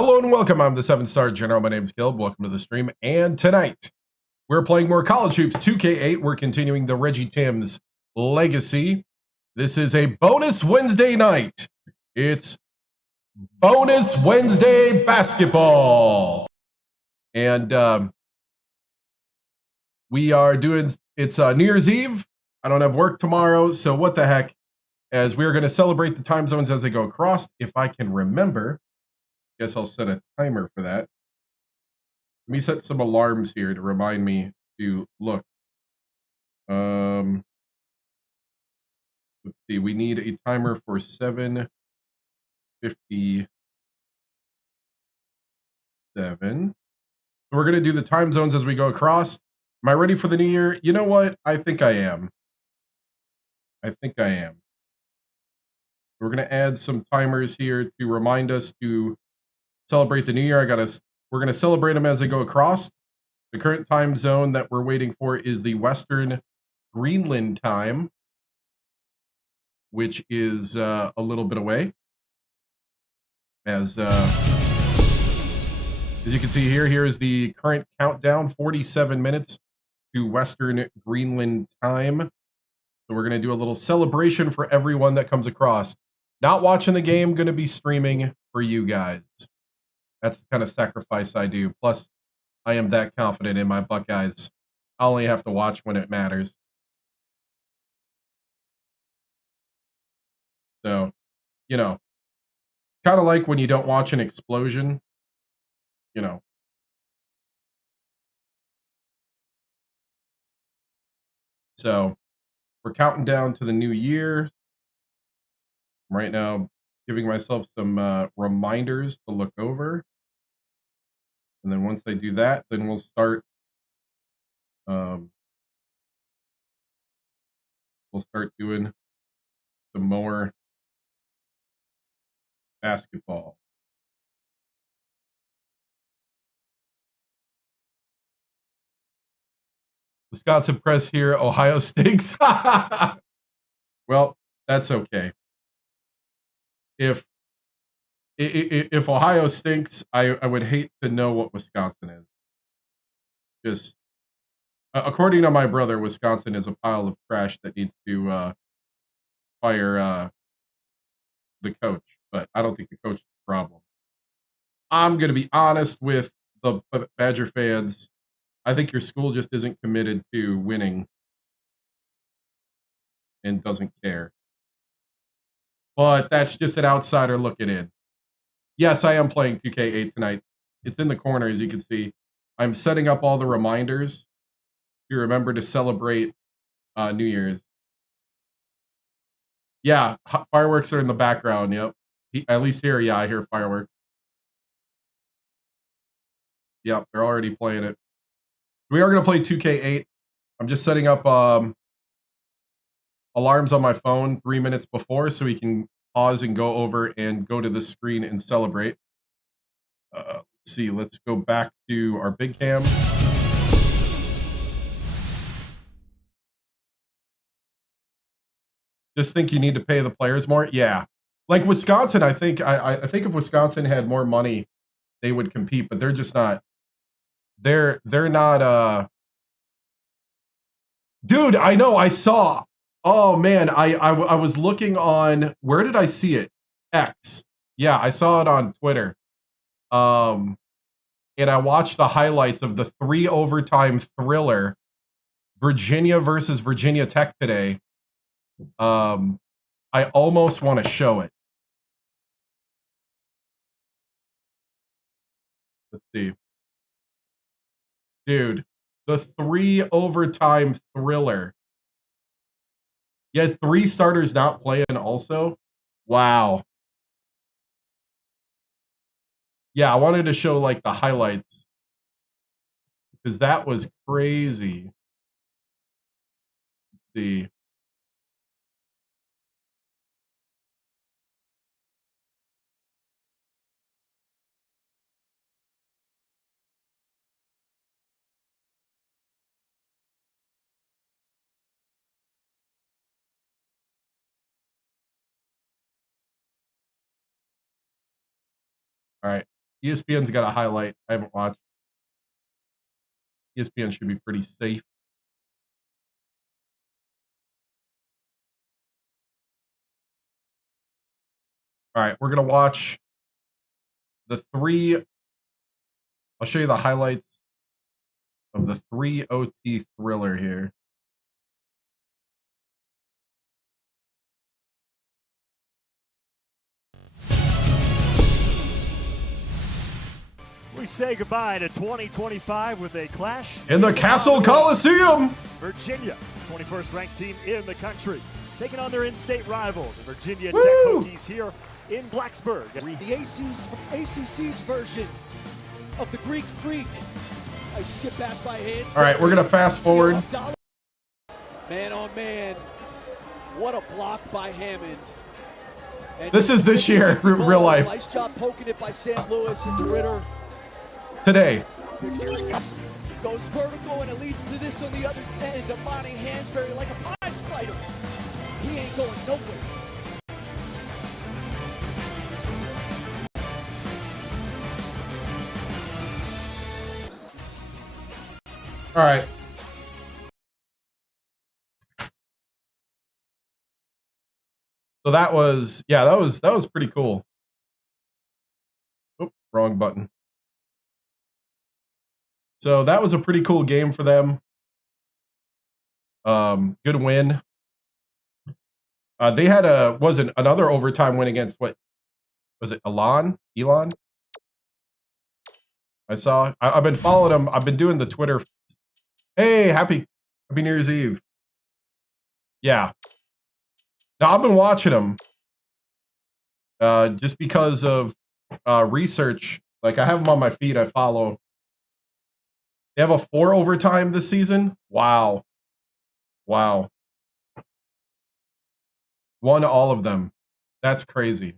Hello and welcome. I'm the 7-star general. My name is Caleb. Welcome to the stream. And tonight, we're playing more College Hoops 2K8. We're continuing the Reggie TImms legacy. This is a bonus Wednesday night. It's bonus Wednesday basketball. And we are doing, it's New Year's Eve. I don't have work tomorrow, so what the heck. As we are going to celebrate the time zones as they go across. If I can remember. Guess I'll set a timer for that. Let me set some alarms here to remind me to look. Let's see. We need a timer for 7:57. So we're going to do the time zones as we go across. Am I ready for the new year? You know what? I think I am. We're going to add some timers here to remind us to celebrate the new year. We're going to celebrate them as they go across. The current time zone that we're waiting for is the Western Greenland time, which is a little bit away. As you can see here is the current countdown, 47 minutes to Western Greenland time. So we're going to do a little celebration for everyone that comes across. Not watching the game, going to be streaming for you guys. That's the kind of sacrifice I do. Plus, I am that confident in my Buckeyes. I only have to watch when it matters. So, you know, kind of like when you don't watch an explosion, you know. So, we're counting down to the new year. Right now, giving myself some reminders to look over. And then once I do that, then we'll start doing some more basketball. Wisconsin press here, Ohio stinks. Well, that's okay. If Ohio stinks, I would hate to know what Wisconsin is. Just according to my brother, Wisconsin is a pile of trash that needs to fire the coach. But I don't think the coach is the problem. I'm going to be honest with the Badger fans. I think your school just isn't committed to winning and doesn't care. But that's just an outsider looking in. Yes, I am playing 2K8 tonight. It's in the corner, as you can see. I'm setting up all the reminders to remember to celebrate New Year's. Yeah, fireworks are in the background, yep. At least here, yeah, I hear fireworks. Yep, they're already playing it. We are going to play 2K8. I'm just setting up alarms on my phone 3 minutes before so we can pause and go over and go to the screen and celebrate. Let's see, let's go back to our big cam. Just think you need to pay the players more? Yeah. Like Wisconsin, I think if Wisconsin had more money, they would compete, but they're just not. They're not Dude, I know, I saw. Oh man, I was looking on, where did I see it? X. Yeah, I saw it on Twitter. And I watched the highlights of the 3 overtime thriller, Virginia versus Virginia Tech today. I almost want to show it. Let's see. Dude, the 3 overtime thriller. Yet 3 starters not playing also. Wow. Yeah, I wanted to show like the highlights because that was crazy. Let's see. All right. ESPN's got a highlight I haven't watched. ESPN should be pretty safe. All right, we're going to watch the 3. I'll show you the highlights of the 3 OT thriller here. We say goodbye to 2025 with a clash in the Castle Coliseum. Virginia, 21st ranked team in the country, taking on their in-state rival, the Virginia Tech Hokies here in Blacksburg. The ACC's version of the Greek Freak. I skip past my hands. All right, we're going to fast forward. Man, oh man, what a block by Hammond. And this is this year, real life. Nice job poking it by St. Louis and Ritter. Today. Goes vertical and it leads to this on the other end. Amani Hansberry like a prize fighter. He ain't going nowhere. All right. So that was, yeah, that was pretty cool. Oh, wrong button. So that was a pretty cool game for them. Good win. They had another overtime win against, what was it? Elon. I saw. I've been following them. I've been doing the Twitter. Hey, happy New Year's Eve. Yeah. Now I've been watching them. Just because of research. Like I have them on my feed. I follow. They have a 4 overtime this season. Wow. Won all of them. That's crazy.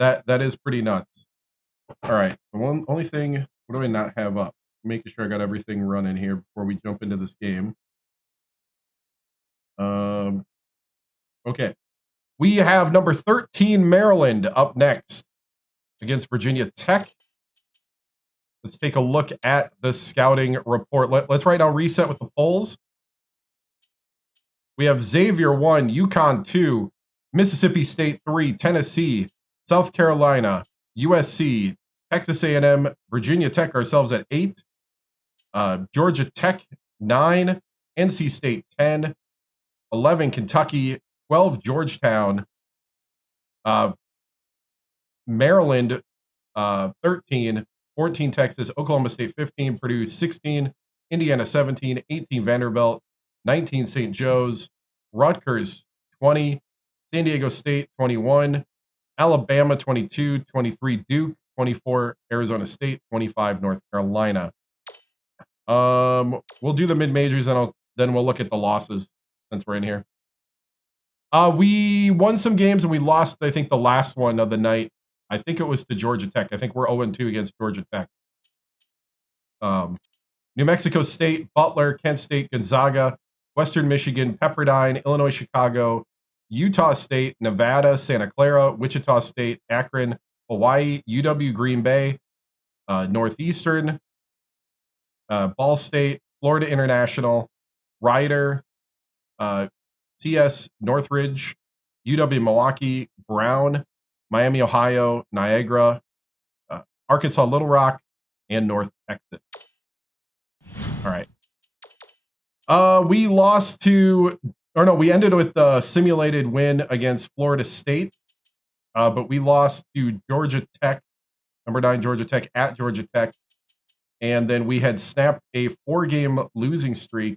That is pretty nuts. All right. The only thing, what do I not have up? Making sure I got everything running here before we jump into this game. Okay. We have number 13 Maryland up next against Virginia Tech. Let's take a look at the scouting report. Let's right now reset with the polls. We have Xavier 1, UConn 2, Mississippi State 3, Tennessee, South Carolina, USC, Texas A&M, Virginia Tech ourselves at 8, Georgia Tech 9, NC State 10, 11 Kentucky, 12 Georgetown, Maryland 13, 14 Texas, Oklahoma State 15, Purdue 16, Indiana 17, 18 Vanderbilt, 19 St. Joe's, Rutgers 20, San Diego State 21, Alabama 22, 23 Duke, 24 Arizona State, 25 North Carolina. We'll do the mid-majors and then we'll look at the losses since we're in here. We won some games and we lost, I think, the last one of the night. I think it was to Georgia Tech. I think we're 0-2 against Georgia Tech. New Mexico State, Butler, Kent State, Gonzaga, Western Michigan, Pepperdine, Illinois, Chicago, Utah State, Nevada, Santa Clara, Wichita State, Akron, Hawaii, UW Green Bay, Northeastern, Ball State, Florida International, Rider, CS Northridge, UW Milwaukee, Brown, Miami, Ohio, Niagara, Arkansas Little Rock, and North Texas. All right. We ended with a simulated win against Florida State, but we lost to Georgia Tech, number 9 Georgia Tech at Georgia Tech, and then we had snapped a 4-game losing streak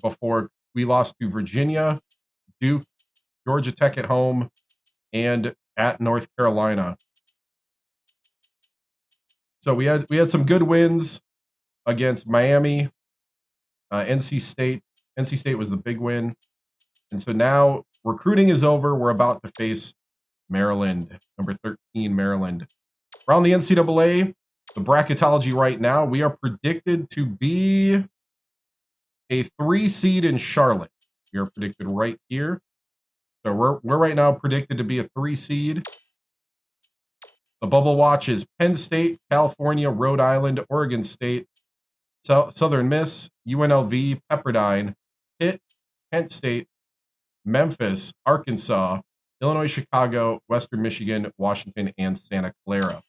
before we lost to Virginia, Duke, Georgia Tech at home, and at North Carolina. So we had some good wins against Miami, NC State. NC State was the big win. And so now recruiting is over. We're about to face Maryland, number 13 Maryland. Around the NCAA, the bracketology right now, we are predicted to be a 3 seed in Charlotte. We are predicted right here. So we're right now predicted to be a 3 seed. The bubble watch is Penn State, California, Rhode Island, Oregon State, Southern Miss, UNLV, Pepperdine, Pitt, Kent State, Memphis, Arkansas, Illinois, Chicago, Western Michigan, Washington, and Santa Clara.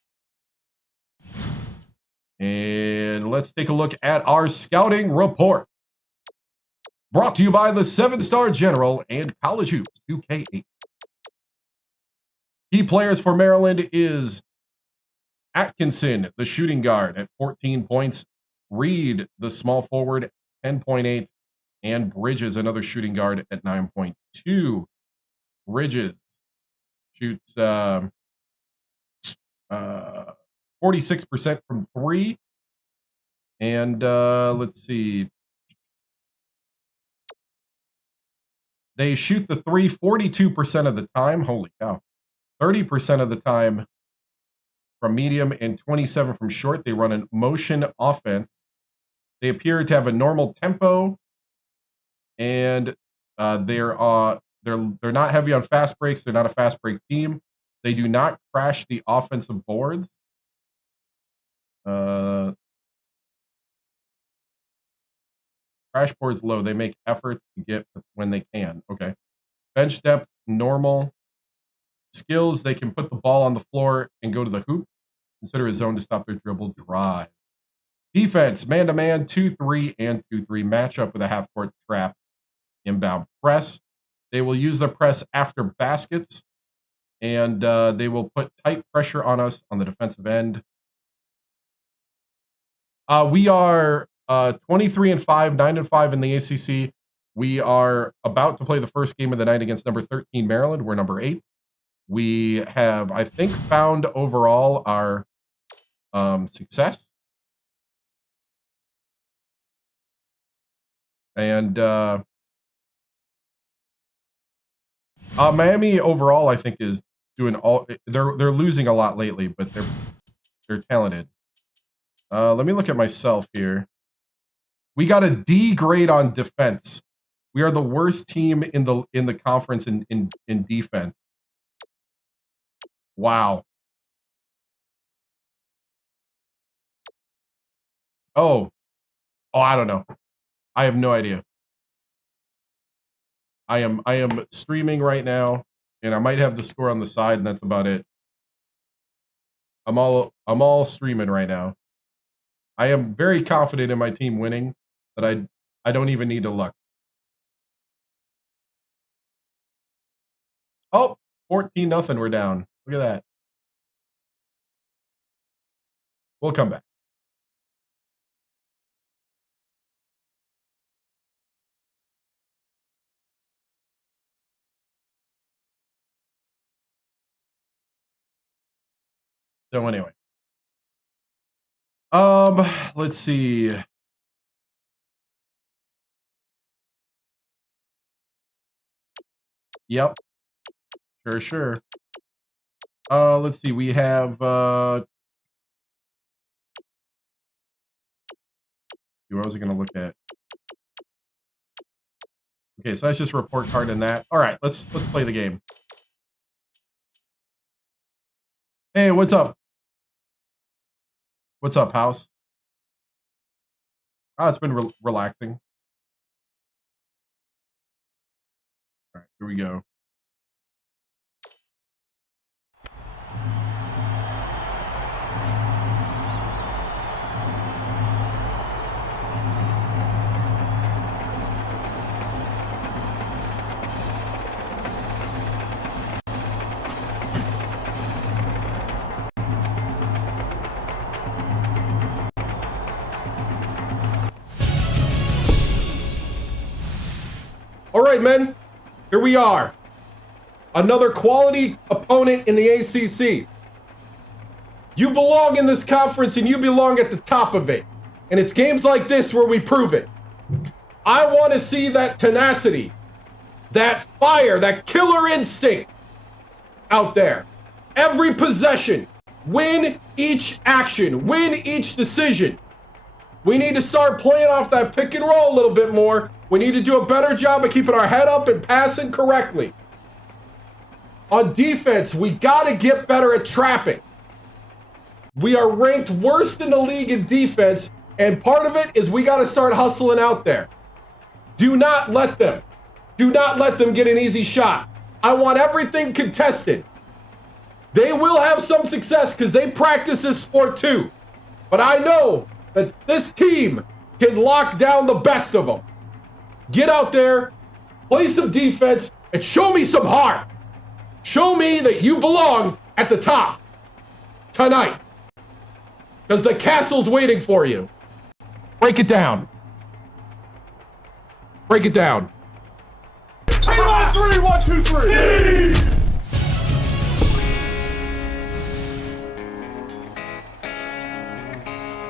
And let's take a look at our scouting report. Brought to you by the 7-Star General and College Hoops 2K8. Key players for Maryland is Atkinson, the shooting guard, at 14 points. Reed, the small forward, 10.8. And Bridges, another shooting guard, at 9.2. Bridges shoots 46% from 3. And let's see. They shoot the 3 42% of the time. Holy cow. 30% of the time from medium and 27 from short. They run a motion offense. They appear to have a normal tempo, and they're not heavy on fast breaks. They're not a fast break team. They do not crash the offensive boards. Crash boards low. They make effort to get when they can. Okay. Bench depth normal. Skills, they can put the ball on the floor and go to the hoop. Consider a zone to stop their dribble drive. Defense, man-to-man, 2-3 and 2-3 matchup with a half-court trap. Inbound press. They will use the press after baskets, and they will put tight pressure on us on the defensive end. We are 23-5, 9-5 in the ACC. We are about to play the first game of the night against number 13 Maryland. We're number 8. We have, I think, found overall our success. And Miami overall, I think, is doing all. They're losing a lot lately, but they're talented. Let me look at myself here. We got a D grade on defense. We are the worst team in the conference in defense. Wow. Oh, I don't know. I have no idea. I am streaming right now, and I might have the score on the side, and that's about it. I'm all streaming right now. I am very confident in my team winning, but I don't even need to look. Oh, 14-0, we're down. Look at that. We'll come back. So anyway. Let's see. Yep. Sure. Let's see. We have who was I going to look at? Okay, so that's just report card in that. All right, let's play the game. Hey, what's up? What's up, house? It's been relaxing. All right, here we go. All right, men, here we are. Another quality opponent in the ACC. You belong in this conference, and you belong at the top of it. And it's games like this where we prove it. I want to see that tenacity, that fire, that killer instinct out there. Every possession, win each action, win each decision. We need to start playing off that pick and roll a little bit more. We need to do a better job of keeping our head up and passing correctly. On defense, we got to get better at trapping. We are ranked worst in the league in defense, and part of it is we got to start hustling out there. Do not let them. Do not let them get an easy shot. I want everything contested. They will have some success because they practice this sport too. But I know that this team can lock down the best of them. Get out there, play some defense, and show me some heart. Show me that you belong at the top tonight. Because the castle's waiting for you. Break it down. Break it down. 3 on 3, 1, 2, 3.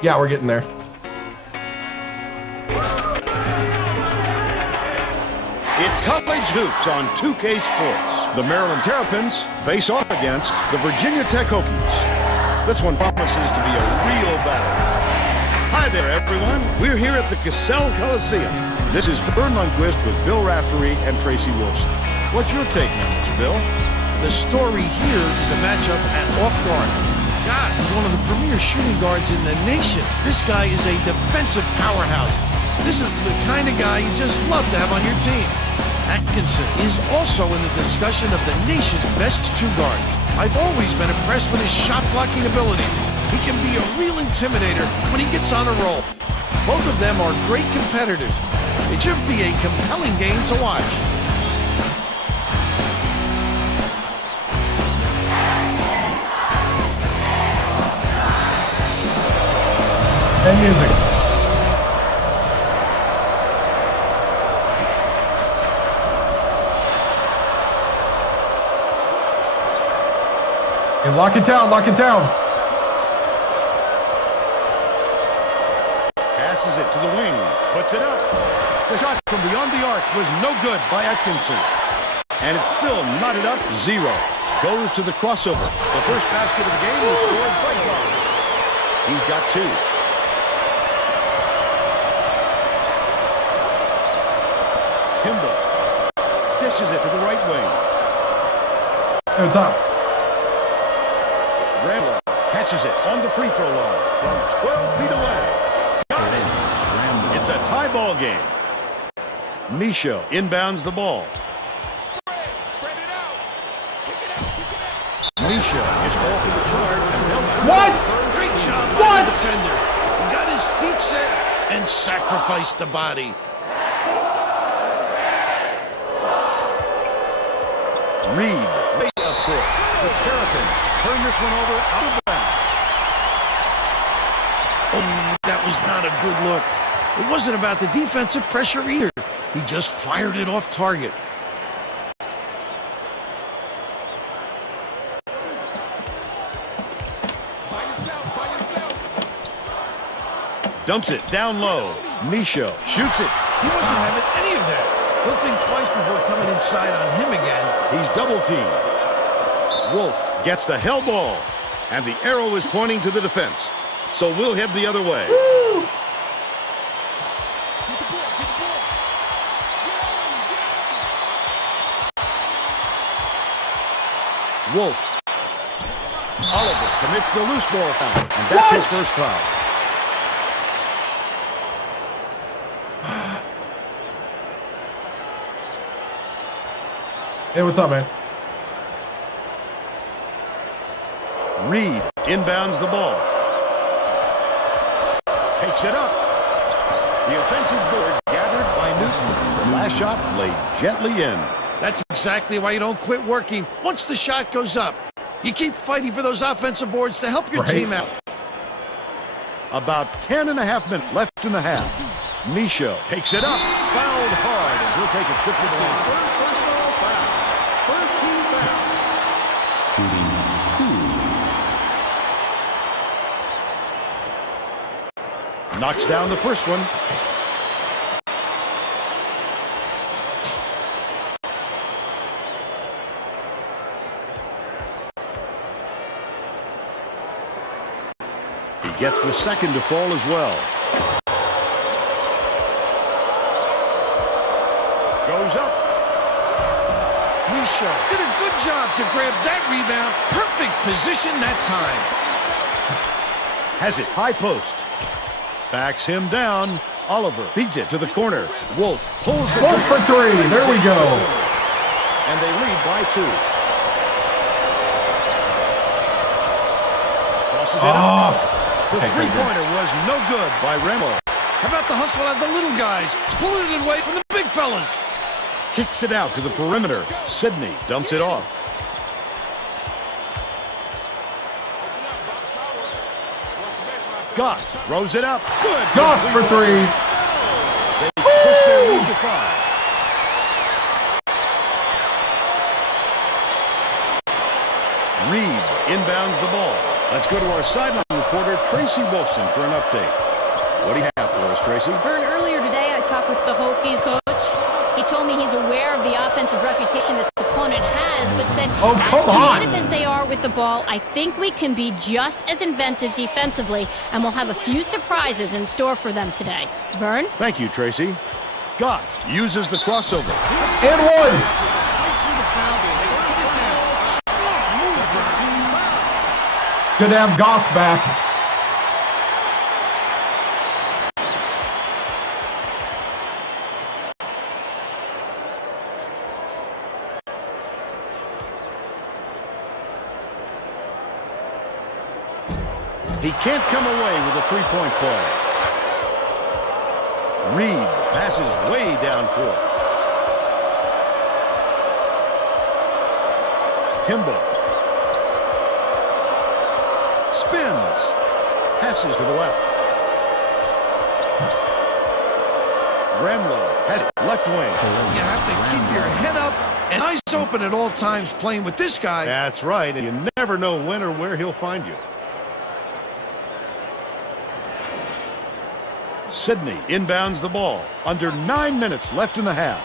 Yeah, we're getting there. It's college hoops on 2K Sports. The Maryland Terrapins face off against the Virginia Tech Hokies. This one promises to be a real battle. Hi there, everyone. We're here at the Cassell Coliseum. This is Vern Lundquist with Bill Raftery and Tracy Wolfson. What's your take, Mr. Bill? The story here is the matchup at off guard. Goss is one of the premier shooting guards in the nation. This guy is a defensive powerhouse. This is the kind of guy you just love to have on your team. Atkinson is also in the discussion of the nation's best two guards. I've always been impressed with his shot blocking ability. He can be a real intimidator when he gets on a roll. Both of them are great competitors. It should be a compelling game to watch. And music. Hey, lock it down, lock it down. Passes it to the wing, puts it up. The shot from beyond the arc was no good by Atkinson. And it's still knotted up 0. Goes to the crossover. The first basket of the game was scored by Goss. He's got 2. Kimball dishes it to the right wing. Hey, what's up? Randall catches it on the free throw line from 12 feet away. Got it. It's a tie ball game. Micho inbounds the ball. Spread it out. Kick it out. Micho is called for the charge. What? Great job by What? the defender. He got his feet set and sacrificed the body. Reed, way up court. The Terrapins turn this one over out of bounds. Oh, that was not a good look. It wasn't about the defensive pressure either. He just fired it off target. By yourself. Dumps it down low. Micho shoots it. He wasn't having any of that. He'll think twice before coming inside on him again. He's double teamed. Wolf gets the hell ball, and the arrow is pointing to the defense. So we'll head the other way. Woo! Get the ball. Wolf. Oliver commits the loose ball foul, and that's his first foul. Hey, what's up, man? Reed inbounds the ball. Takes it up. The offensive board gathered by Newton. The last shot laid gently in. That's exactly why you don't quit working once the shot goes up. You keep fighting for those offensive boards to help your team out. About 10.5 minutes left in the half. Micho takes it up. Fouled hard, and he'll take a trip to the line. First team foul. Shooting 2. Knocks down the first one. He gets the second to fall as well. Goes up. Micho did a good job to grab that rebound. Perfect position that time. has it. High post. Backs him down. Oliver feeds it to the corner. Wolf pulls the Wolf for 3. There we go. And they lead by 2. Tosses it up. The three-pointer was no good by Remo. How about the hustle of the little guys? Pulling it away from the big fellas. Kicks it out to the perimeter. Sidney dumps it off. Goss throws it up. Good. Goss for 3. They push their lead to 5. Reed inbounds the ball. Let's go to our sideline reporter, Tracy Wolfson, for an update. What do you have for us, Tracy? Vern, earlier today I talked with the Hokies coach. He told me he's aware of the offensive reputation this opponent has, but said, as creative as they are with the ball, I think we can be just as inventive defensively, and we'll have a few surprises in store for them today. Vern? Thank you, Tracy. Goss uses the crossover. And 1. Good to have Goss back. He can't come away with a three-point play. Reed passes way down court. Kimbo spins. Passes to the left. Ramlo has it left wing. You have to keep your head up and eyes open at all times playing with this guy. That's right, and you never know when or where he'll find you. Sidney inbounds the ball. Under 9 minutes left in the half.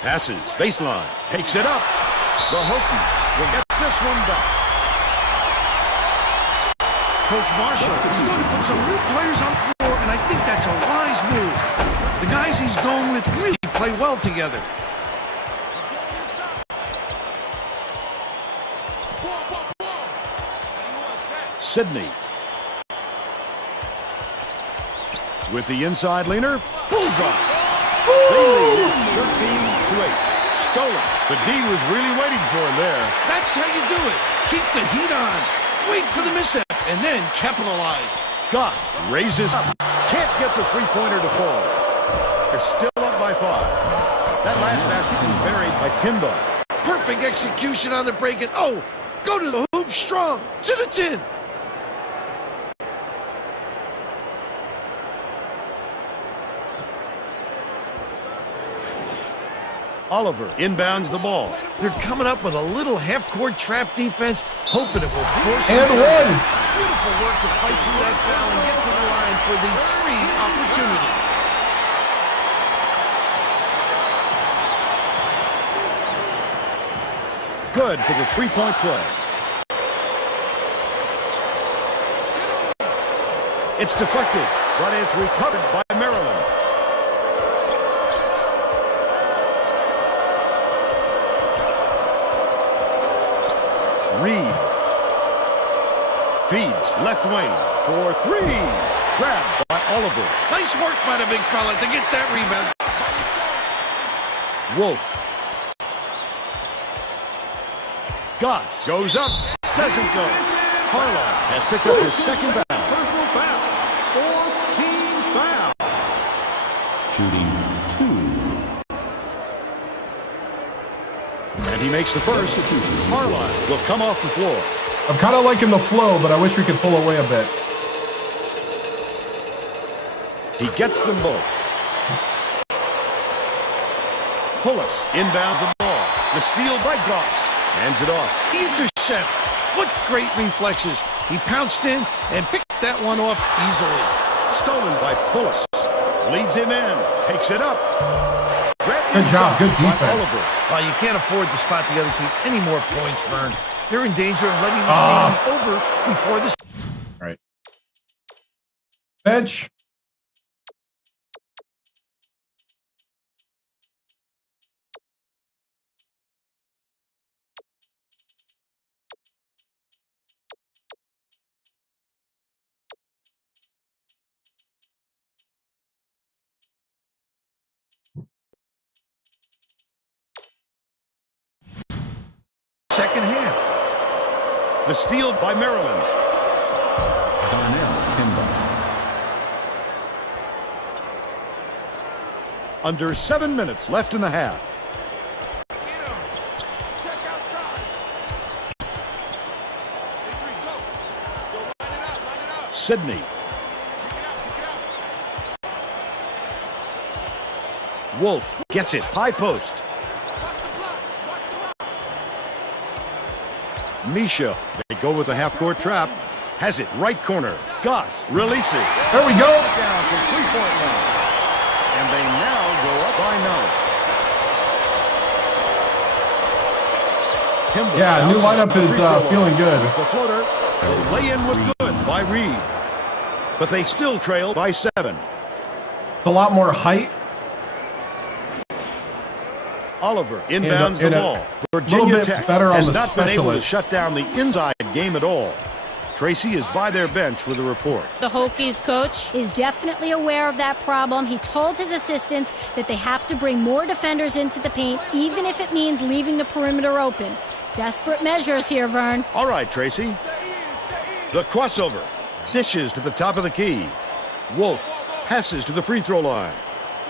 Passes, baseline, takes it up. The Hokies will get this one back. Coach Marshall is going to put some new players on the floor, and I think that's a wise move. The guys he's going with really play well together. Sidney. With the inside leaner, bullseye. They lead 13-8. Stolen. The D was really waiting for him there. That's how you do it. Keep the heat on. Wait for the misstep, and then capitalize. Goss raises up. Can't get the three-pointer to fall. They're still up by 5. That last basket was buried by Timbo. Perfect execution on the break, and oh, go to the hoop strong. To the tin. Oliver inbounds the ball. They're coming up with a little half-court trap defense, hoping it will force and 1. Beautiful work to fight through that foul and get to the line for the 3 opportunity. Good for the three-point play. It's deflected, but it's recovered by Maryland. Reed feeds left wing for 3. Grabbed by Oliver. Nice work by the big fella to get that rebound. Wolf. Goss goes up. Doesn't go. Harlan has picked up his second foul. Personal foul. 14 foul. Shooting 2. And he makes the first. Harlan will come off the floor. I'm kind of liking the flow, but I wish we could pull away a bit. He gets them both. Pullis inbounds the ball. The steal by Goss. Hands it off. Intercept. What great reflexes. He pounced in and picked that one off easily. Stolen by Pullis. Leads him in. Takes it up. Good job. Good defense. Oliver. Well, you can't afford to spot the other team any more points, Vern. They're in danger of letting this game be over before this. All right. Bench. The steal by Maryland. Under 7 minutes left in the half. Sydney. Wolf gets it, high post. Misha, they go with the half-court trap. Has it, right corner. Goss releases. There we go. Down from three-point line. And they now go up by 9. Kimball Yeah, new lineup is feeling good. The floater, the lay-in was good by Reed. But they still trail by 7. It's a lot more height. Oliver inbounds the ball. Virginia Tech has not been able to shut down the inside game at all. Tracy is by their bench with a report. The Hokies coach is definitely aware of that problem. He told his assistants that they have to bring more defenders into the paint, even if it means leaving the perimeter open. Desperate measures here, Vern. All right, Tracy. The crossover. Dishes to the top of the key. Wolf passes to the free throw line.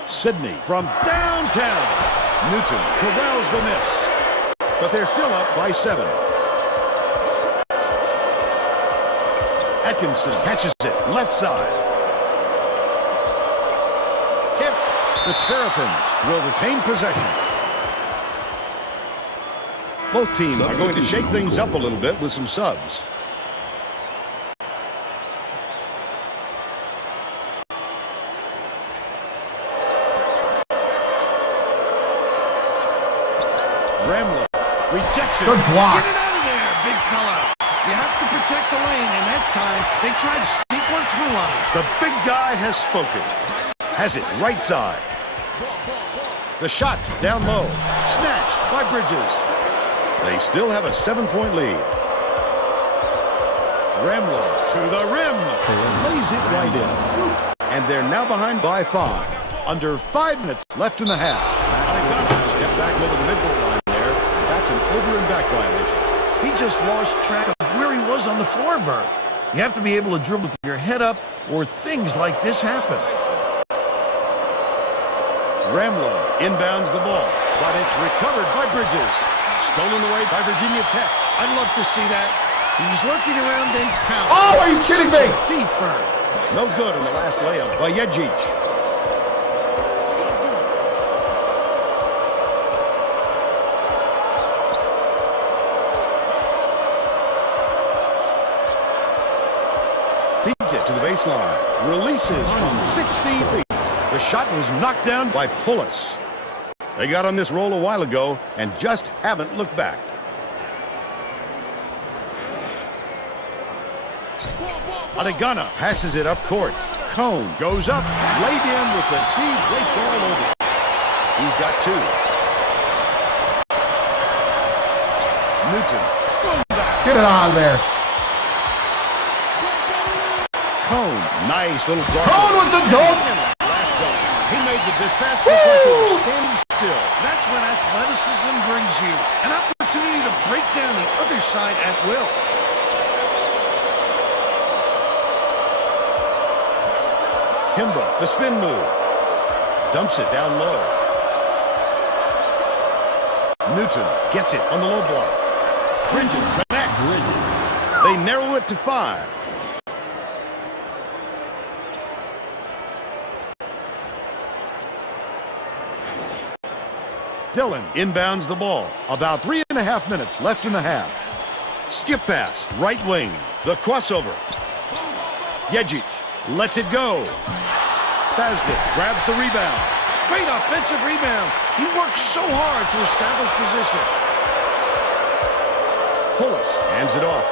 Sydney from downtown. Newton corrals the miss. But they're still up by 7. Atkinson catches it, left side. Tip. The Terrapins will retain possession. Both teams are going to shake things up a little bit with some subs. Ramler. Rejection. Good block. Get it out of there, big fella. You have to protect the lane, and that time they tried to sneak one through on him. The big guy has spoken. Has it right side. The shot down low. Snatched by Bridges. They still have a 7-point lead. Ramler to the rim. Lays it right in. And they're now behind by 5. Under 5 minutes left in the half. Step back over the midcourt line there. That's an over and back violation. He just lost track of where he was on the floor, Vern. You have to be able to dribble with your head up, or things like this happen. Ramler inbounds the ball, but it's recovered by Bridges. Stolen away by Virginia Tech. I'd love to see that. He's lurking around, then pound. Oh, are you kidding me? Deep, Vern. No good in the last layup by Yejic. Feeds it to the baseline. Releases from 16 feet. The shot was knocked down by Pullis. They got on this roll a while ago and just haven't looked back. Adegana passes it up court. Cone goes up, laid in with the deep late ball over. He's got 2. Newton. Get it out of there. Cone. Nice little dunk. Cone with the dunk. Last dunk. He made the defense look like it was standing still. That's when athleticism brings you an opportunity to break down the other side at will. Kimba, the spin move. Dumps it down low. Newton gets it on the low block. Bridges connects. They narrow it to 5. Dillon inbounds the ball. About 3.5 minutes left in the half. Skip pass, right wing. The crossover. Yejic lets it go. Basket grabs the rebound. Great offensive rebound. He worked so hard to establish position. Pullis hands it off.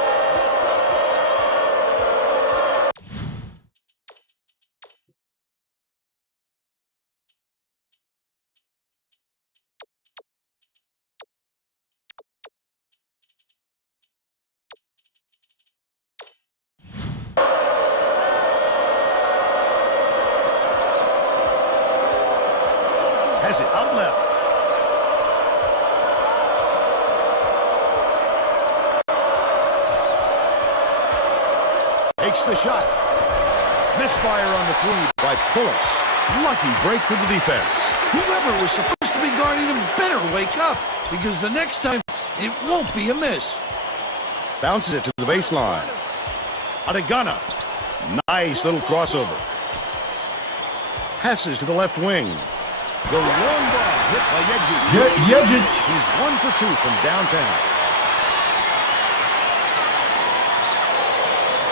Has it out left. Takes the shot. Misfire on the three by Pullis. Lucky break for the defense. Whoever was supposed to be guarding him better wake up, because the next time it won't be a miss. Bounces it to the baseline. Adegana. Nice little crossover. Passes to the left wing. The long ball hit by Yejic. He's 1 for 2 from downtown.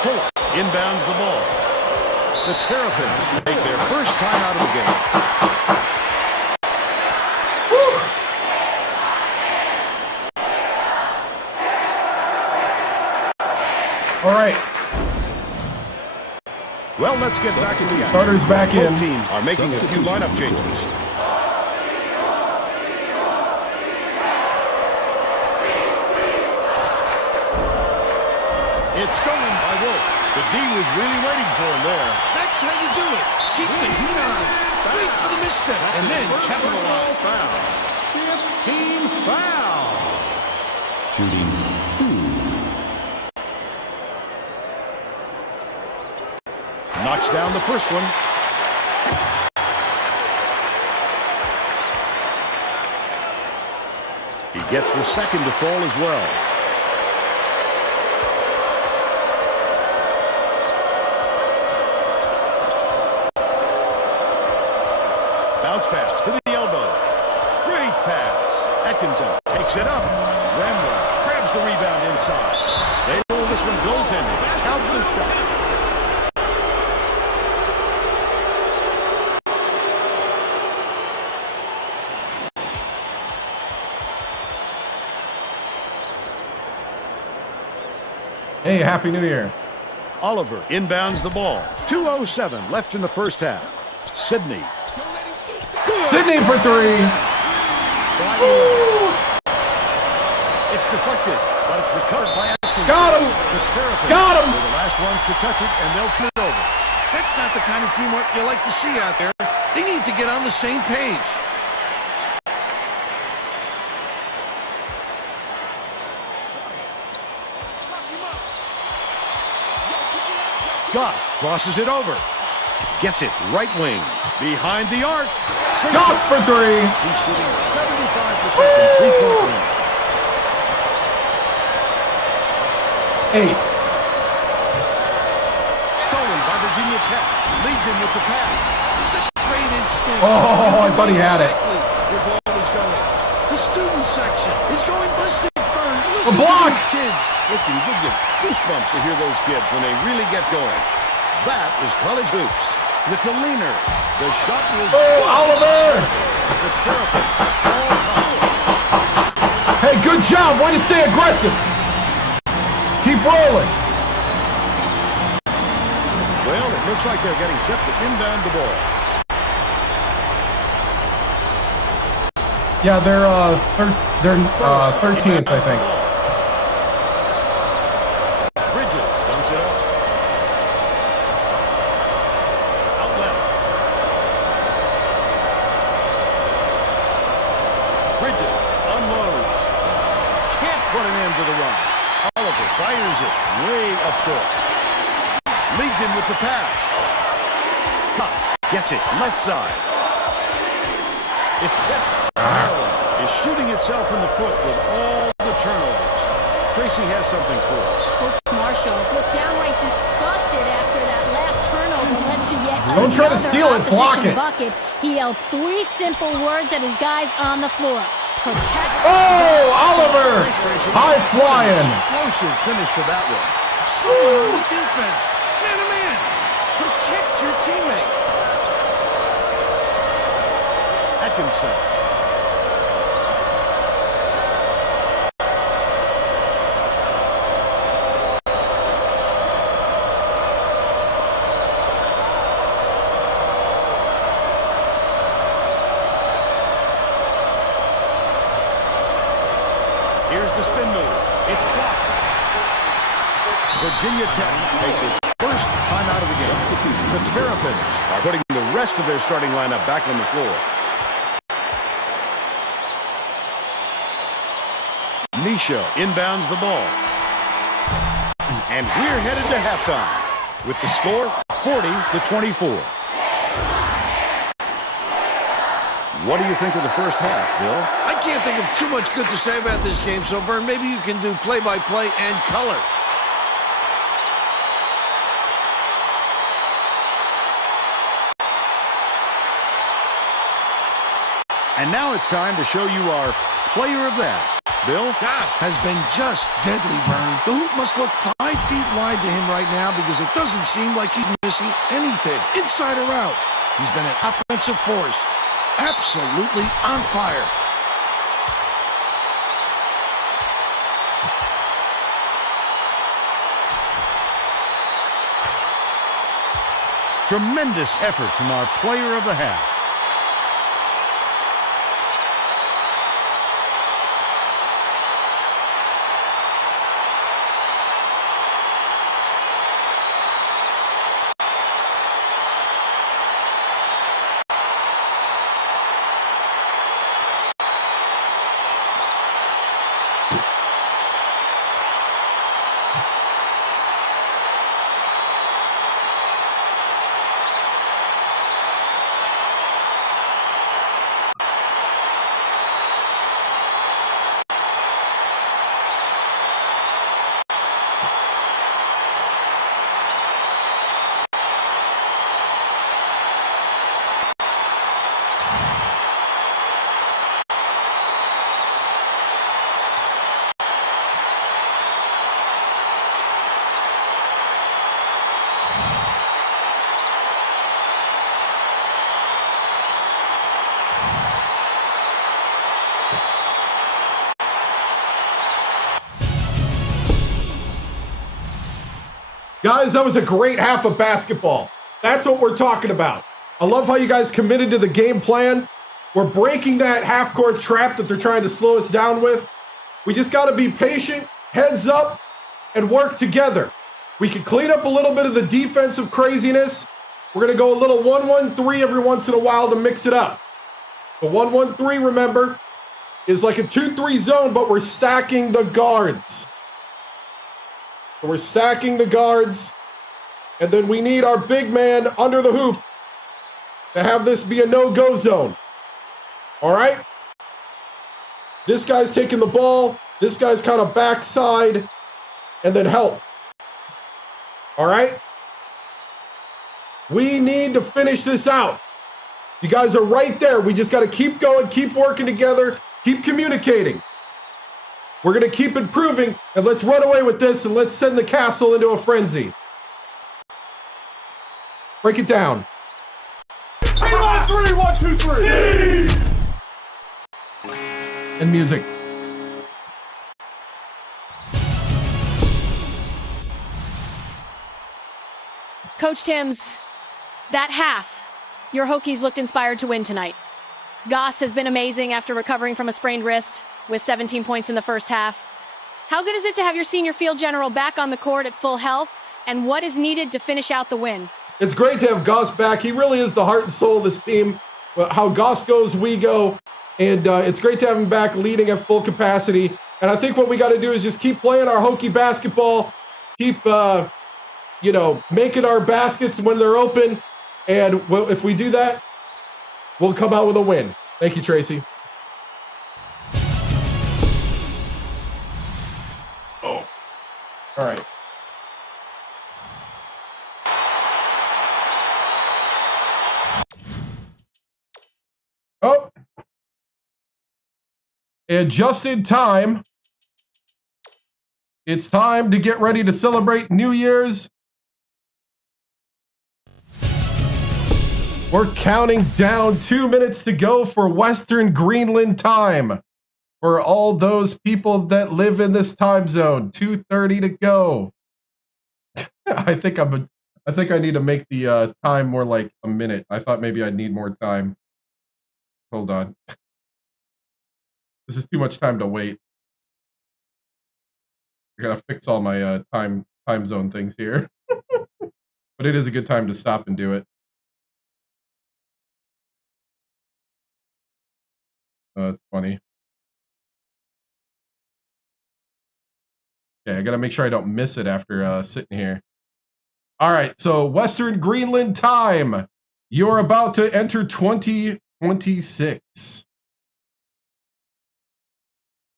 Pullis inbounds the ball. The Terrapins make their first time out of the game. All right. Well, let's get back to the action. Starters back in. Both teams are making a few lineup changes. It's stolen by Wolf. The D was really waiting for him there. That's how you do it. Keep the heat on. Wait for the misstep, and then capitalize. Team foul. Shooting 2. Knocks down the first one. He gets the second to fall as well. Bounce pass to the elbow. Great pass. Atkinson takes it up. Rambler grabs the rebound inside. They roll this one goaltending. Count the shot. Hey, Happy New Year. Oliver inbounds the ball. 2:07 left in the first half. Sidney. Sidney for 3. Woo! It's deflected, but it's recovered by Atkinson. Got him! The Terrapins Got him! are the last ones to touch it, and they'll turn it over. That's not the kind of teamwork you like to see out there. They need to get on the same page. Goff crosses it over. Gets it right wing. Behind the arc. Goss for 3. He's shooting 75% from three-point range. Ace. Stolen by Virginia Tech. Leads him with the pass. Such great instinct. Oh, I thought he had it. Exactly where ball was going. The student section is going ballistic. The block. Kids, it can give you goosebumps to hear those kids when they really get going. That is college hoops. With the leaner, the shot was. Oh, Oliver! The Terrapins all time. Hey, good job. Way to stay aggressive. Keep rolling. Well, it looks like they're getting set to inbound the ball. Yeah, they're 13th, I think. Bridges dumps it off. Out left. Bridges unloads. Can't put an end to the run. Oliver fires it way up court. Leads him with the pass. Cuff gets it left side. It's tipped. Maryland is shooting itself in the foot with all the turnovers. Tracy has something for us. Coach Marshall looked downright disgusted after that last turnover led to yet Don't try to steal it, block it. bucket. He yelled 3 simple words at his guys on the floor. Protect. Oh, Oliver! Thanks, Tracy. High flying. Explosive finish to that one. Someone on the defense. Man to man. Protect your teammate. Atkinson. Here's the spin move. It's blocked. Virginia Tech makes its first time out of the game. The Terrapins are putting the rest of their starting lineup back on the floor. Nisha inbounds the ball. And we're headed to halftime. with the score 40-24. What do you think of the first half, Bill? I can't think of too much good to say about this game so far. Maybe you can do play-by-play and color. And now it's time to show you our player of the half. Bill? Goss has been just deadly, Vern. The hoop must look 5 feet wide to him right now because it doesn't seem like he's missing anything, inside or out. He's been an offensive force. Absolutely on fire. Tremendous effort from our player of the half. Guys, that was a great half of basketball. That's what we're talking about. I love how you guys committed to the game plan. We're breaking that half-court trap that they're trying to slow us down with. We just got to be patient, heads up, and work together. We can clean up a little bit of the defensive craziness. We're going to go a little 1-1-3 every once in a while to mix it up. The 1-1-3, remember, is like a 2-3 zone, but we're stacking the guards. We're stacking the guards, and then we need our big man under the hoop to have this be a no-go zone. All right? This guy's taking the ball. This guy's kind of backside, and then help. All right? We need to finish this out. You guys are right there. We just got to keep going, keep working together, keep communicating. We're going to keep improving, and let's run away with this, and let's send the castle into a frenzy. Break it down. 3-1-3, 1-2-3. And music. Coach TImms, that half, your Hokies looked inspired to win tonight. Goss has been amazing after recovering from a sprained wrist, with 17 points in the first half. How good is it to have your senior field general back on the court at full health, and what is needed to finish out the win? It's great to have Goss back. He really is the heart and soul of this team. How Goss goes, we go. And it's great to have him back leading at full capacity. And I think what we got to do is just keep playing our Hokie basketball, keep, making our baskets when they're open. And if we do that, we'll come out with a win. Thank you, Tracy. Oh, all right. Oh, and just in time, it's time to get ready to celebrate New Year's. We're counting down 2 minutes to go for Western Greenland time. For all those people that live in this time zone, 2:30 to go. I think I need to make the time more like a minute. I thought maybe I'd need more time. Hold on. This is too much time to wait. I gotta fix all my time zone things here. But it is a good time to stop and do it. It's funny. Okay, I gotta make sure I don't miss it after sitting here. All right, so Western Greenland time. You're about to enter 2026.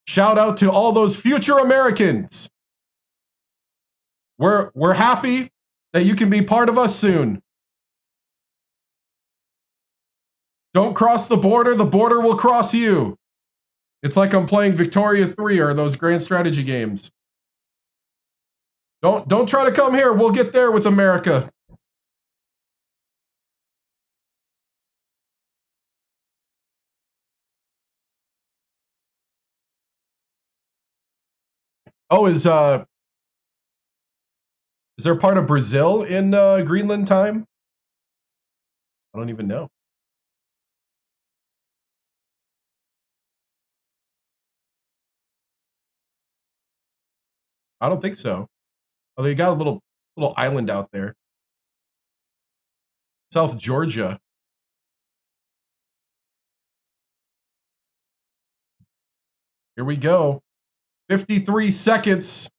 Shout out to all those future Americans. We're happy that you can be part of us soon. Don't cross the border will cross you. It's like I'm playing Victoria 3 or those grand strategy games. Don't try to come here. We'll get there with America. Oh, is there a part of Brazil in Greenland time? I don't even know. I don't think so. Oh, they got a little island out there. South Georgia. Here we go. 53 seconds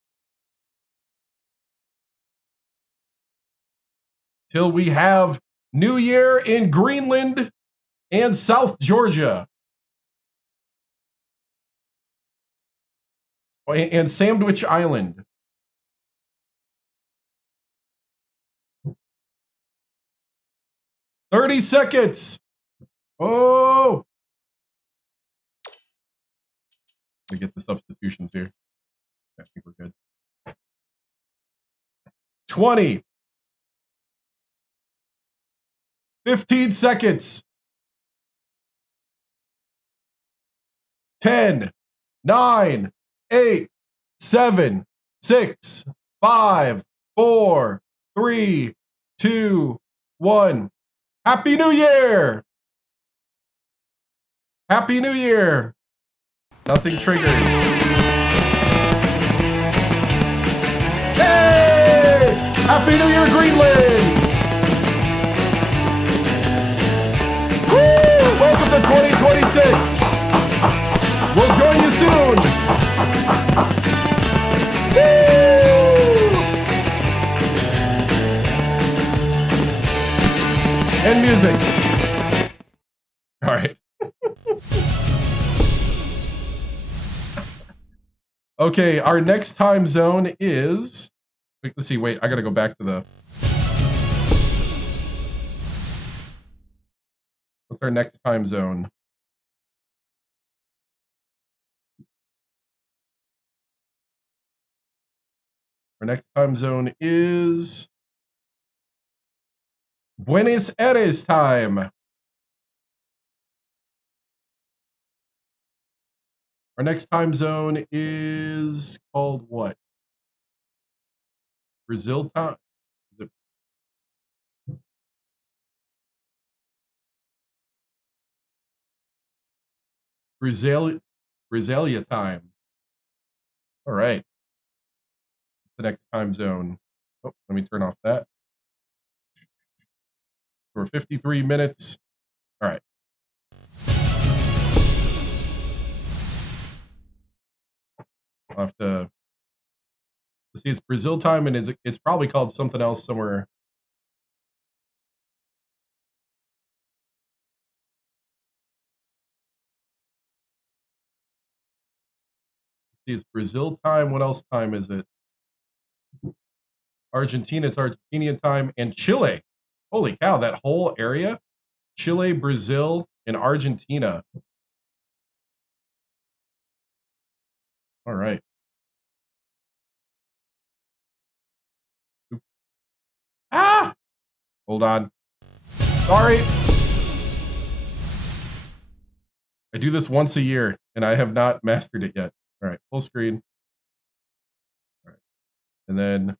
till we have New Year in Greenland and South Georgia. And Sandwich Island. "30 seconds. Oh. Let me get the substitutions here. I think we're good. 20. 15 seconds. 10, 9, 8, 7, 6, 5, 4, 3, 2, 1. Happy New Year! Happy New Year! Nothing triggered. Hey! Happy New Year, Greenland! Woo! Welcome to 2026! We'll join you soon! Woo! And music. All right. Okay, our next time zone is... Let's see, wait, I gotta go back to the... What's our next time zone? Our next time zone is... Buenos Aires time. Our next time zone is called what? Brazil time? Brasilia time. All right. The next time zone. Oh, let me turn off that. For 53 minutes. All right. I'll have to see. It's Brazil time, and it's probably called something else somewhere. See, it's Brazil time. What else time is it? Argentina. It's Argentinian time, and Chile. Holy cow! That whole area: Chile, Brazil, and Argentina. All right. Ah! Hold on. Sorry. I do this once a year, and I have not mastered it yet. All right, full screen. All right. And then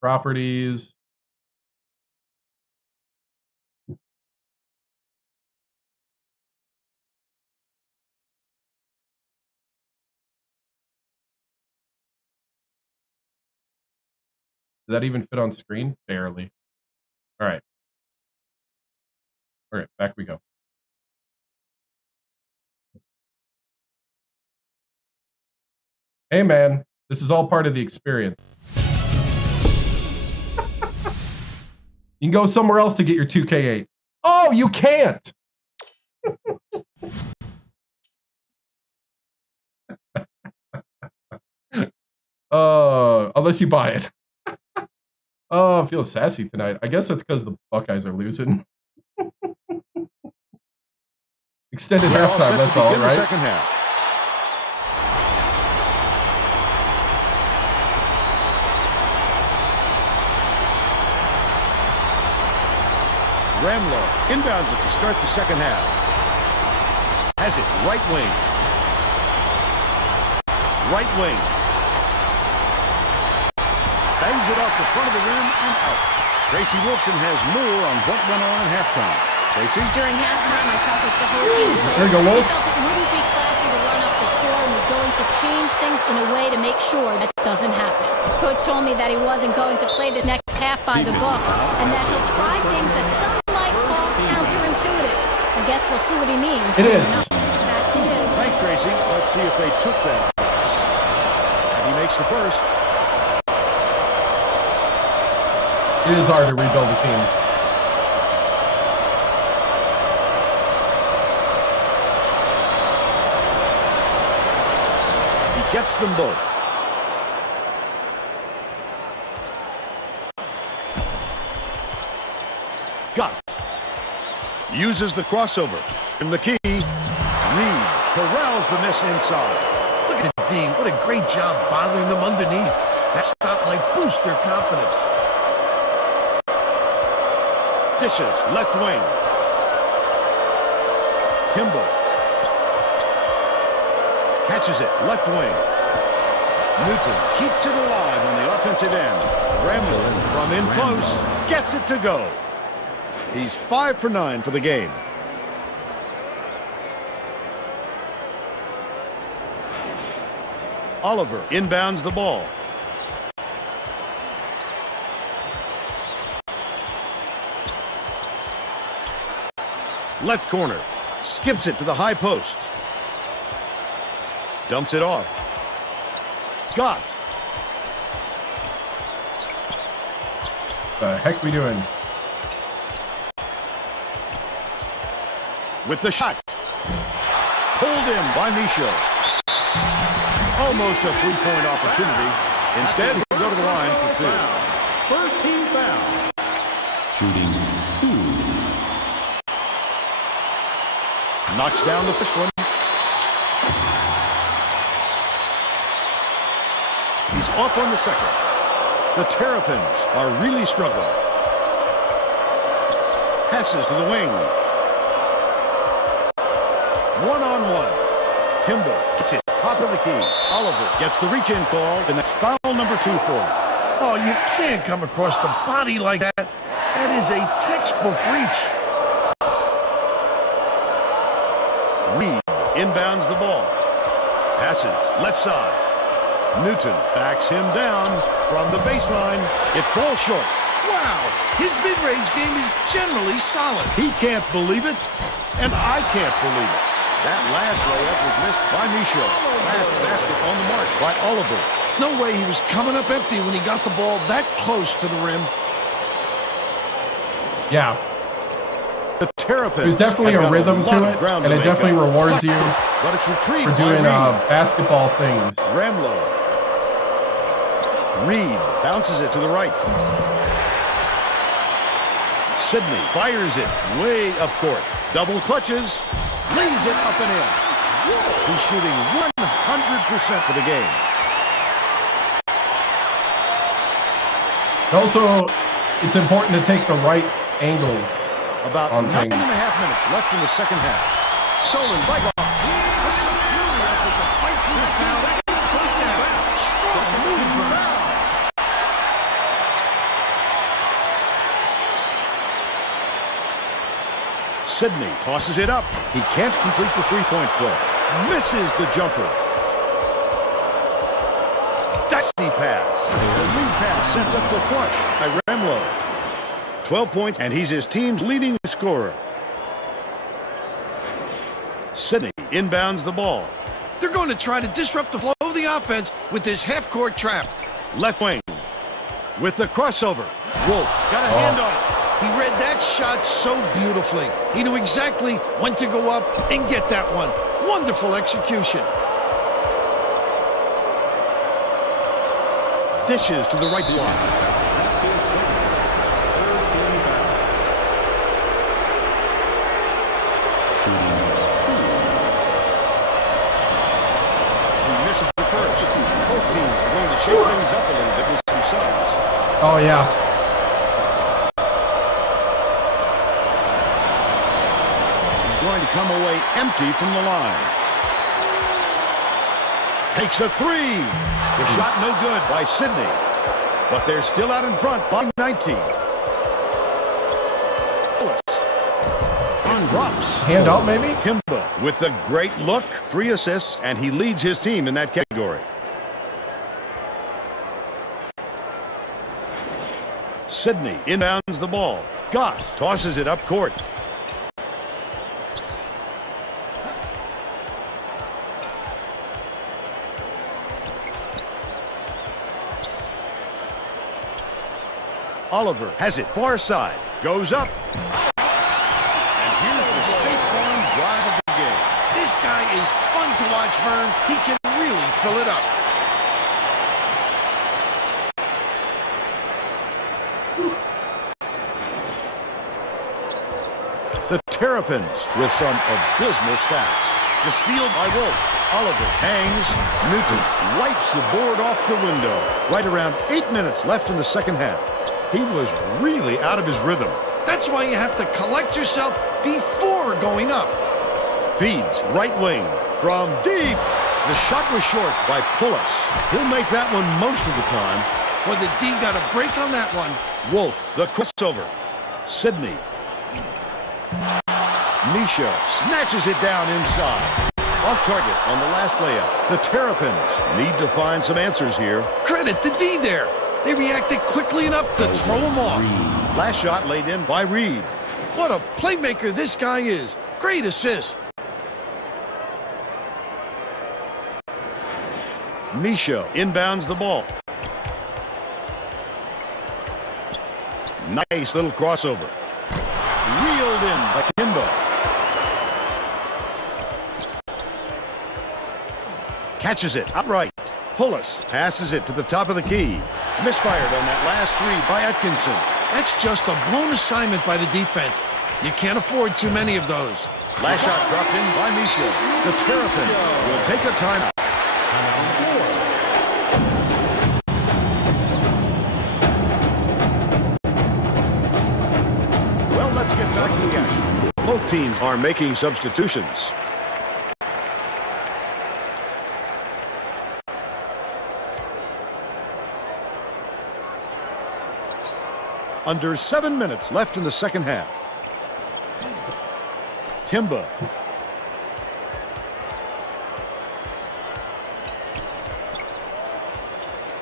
properties. Does that even fit on screen? Barely. All right. All right, back we go. Hey, man, this is all part of the experience. You can go somewhere else to get your 2K8. Oh, you can't. Unless you buy it. Oh, I feel sassy tonight. I guess that's because the Buckeyes are losing. Extended halftime, that's all, right? Second half. Ramlow inbounds it to start the second half. Has it right wing. Right wing. Bangs it off the front of the rim and out. Tracy Wilson has more on what went on at halftime. Tracy? During halftime, I talked with the Hokies. There you go, Wolf. He felt it wouldn't be classy to run up the score and was going to change things in a way to make sure that doesn't happen. Coach told me that he wasn't going to play the next half by the book and that he'll try things that some might call counterintuitive. I guess we'll see what he means. It is. Back to you. Thanks, Tracy. Let's see if they took that. And he makes the first. It is hard to rebuild a team. He gets them both. Goff uses the crossover. And the key, Reed corrals the miss inside. Look at D. What a great job bothering them underneath. That stop might boost their confidence. Dishes, left wing. Kimball. Catches it, left wing. Newton keeps it alive on the offensive end. Rambo from in close, gets it to go. He's 5 for 9 for the game. Oliver inbounds the ball. Left corner. Skips it to the high post. Dumps it off. Goff. The heck we doing? With the shot. Pulled in by Micho. Almost a three-point opportunity. Instead, he'll go to the line for two. First team foul. Shooting 2. Knocks down the first one. He's off on the second. The Terrapins are really struggling. Passes to the wing. One-on-one. Kimball gets it. Top of the key. Oliver gets the reach-in call, and that's foul number 2 for him. Oh, you can't come across the body like that. That is a textbook reach. Reed inbounds the ball. Passes left side. Newton backs him down from the baseline. It falls short. Wow, his mid-range game is generally solid. He can't believe it, and I can't believe it. That last layup was missed by Micho. Last basket on the mark by Oliver. No way he was coming up empty when he got the ball that close to the rim. Yeah. The Terrapins. There's definitely a rhythm to it, and it definitely rewards you but it's retrieved for doing basketball things. Ramlow. Reed bounces it to the right. Sidney fires it way up court. Double clutches. Lays it up and in. He's shooting 100% for the game. Also, it's important to take the right angles About on 9.5 things. minutes left in the second half. Stolen by Goff. A superior effort to fight through the foul and put it down. Strong move from him. Sidney tosses it up. He can't complete the three-point play. Misses the jumper. Dusty pass. The lead pass sets up the flush by Ramlow. 12 points, and he's his team's leading scorer. Sidney inbounds the ball. They're going to try to disrupt the flow of the offense with this half-court trap. Left wing with the crossover. Wolf got a hand on it. He read that shot so beautifully. He knew exactly when to go up and get that one. Wonderful execution. Dishes to the right block. He misses the first. Both teams are going to shake things up a little bit with some subs. Oh, yeah. Going to come away empty from the line. Takes a three. The shot no good by Sydney. But they're still out in front by 19. On drops. Hand out, maybe? Kimba with the great look. 3 assists, and he leads his team in that category. Sydney inbounds the ball. Goss tosses it up court. Oliver has it far side. Goes up. And here's the State Farm drive of the game. This guy is fun to watch, Vern. He can really fill it up. The Terrapins with some abysmal stats. The steal by Wolf. Oliver hangs. Newton wipes the board off the window. Right around 8 minutes left in the second half. He was really out of his rhythm. That's why you have to collect yourself before going up. Feeds right wing from deep. The shot was short by Pullis. He'll make that one most of the time. Well, the D got a break on that one. Wolf, the crossover. Sydney. Misha snatches it down inside. Off target on the last layup. The Terrapins need to find some answers here. Credit the D there. They reacted quickly enough to throw him off. Last shot laid in by Reed. What a playmaker this guy is. Great assist. Misha inbounds the ball. Nice little crossover. Reeled in by Kimba. Catches it outright. Pullis passes it to the top of the key. Misfired on that last three by Atkinson. That's just a blown assignment by the defense. You can't afford too many of those. Last shot dropped in by Misha. The Terrapins will take a timeout. Well, let's get back to the action. Both teams are making substitutions. Under 7 minutes left in the second half. Kimba.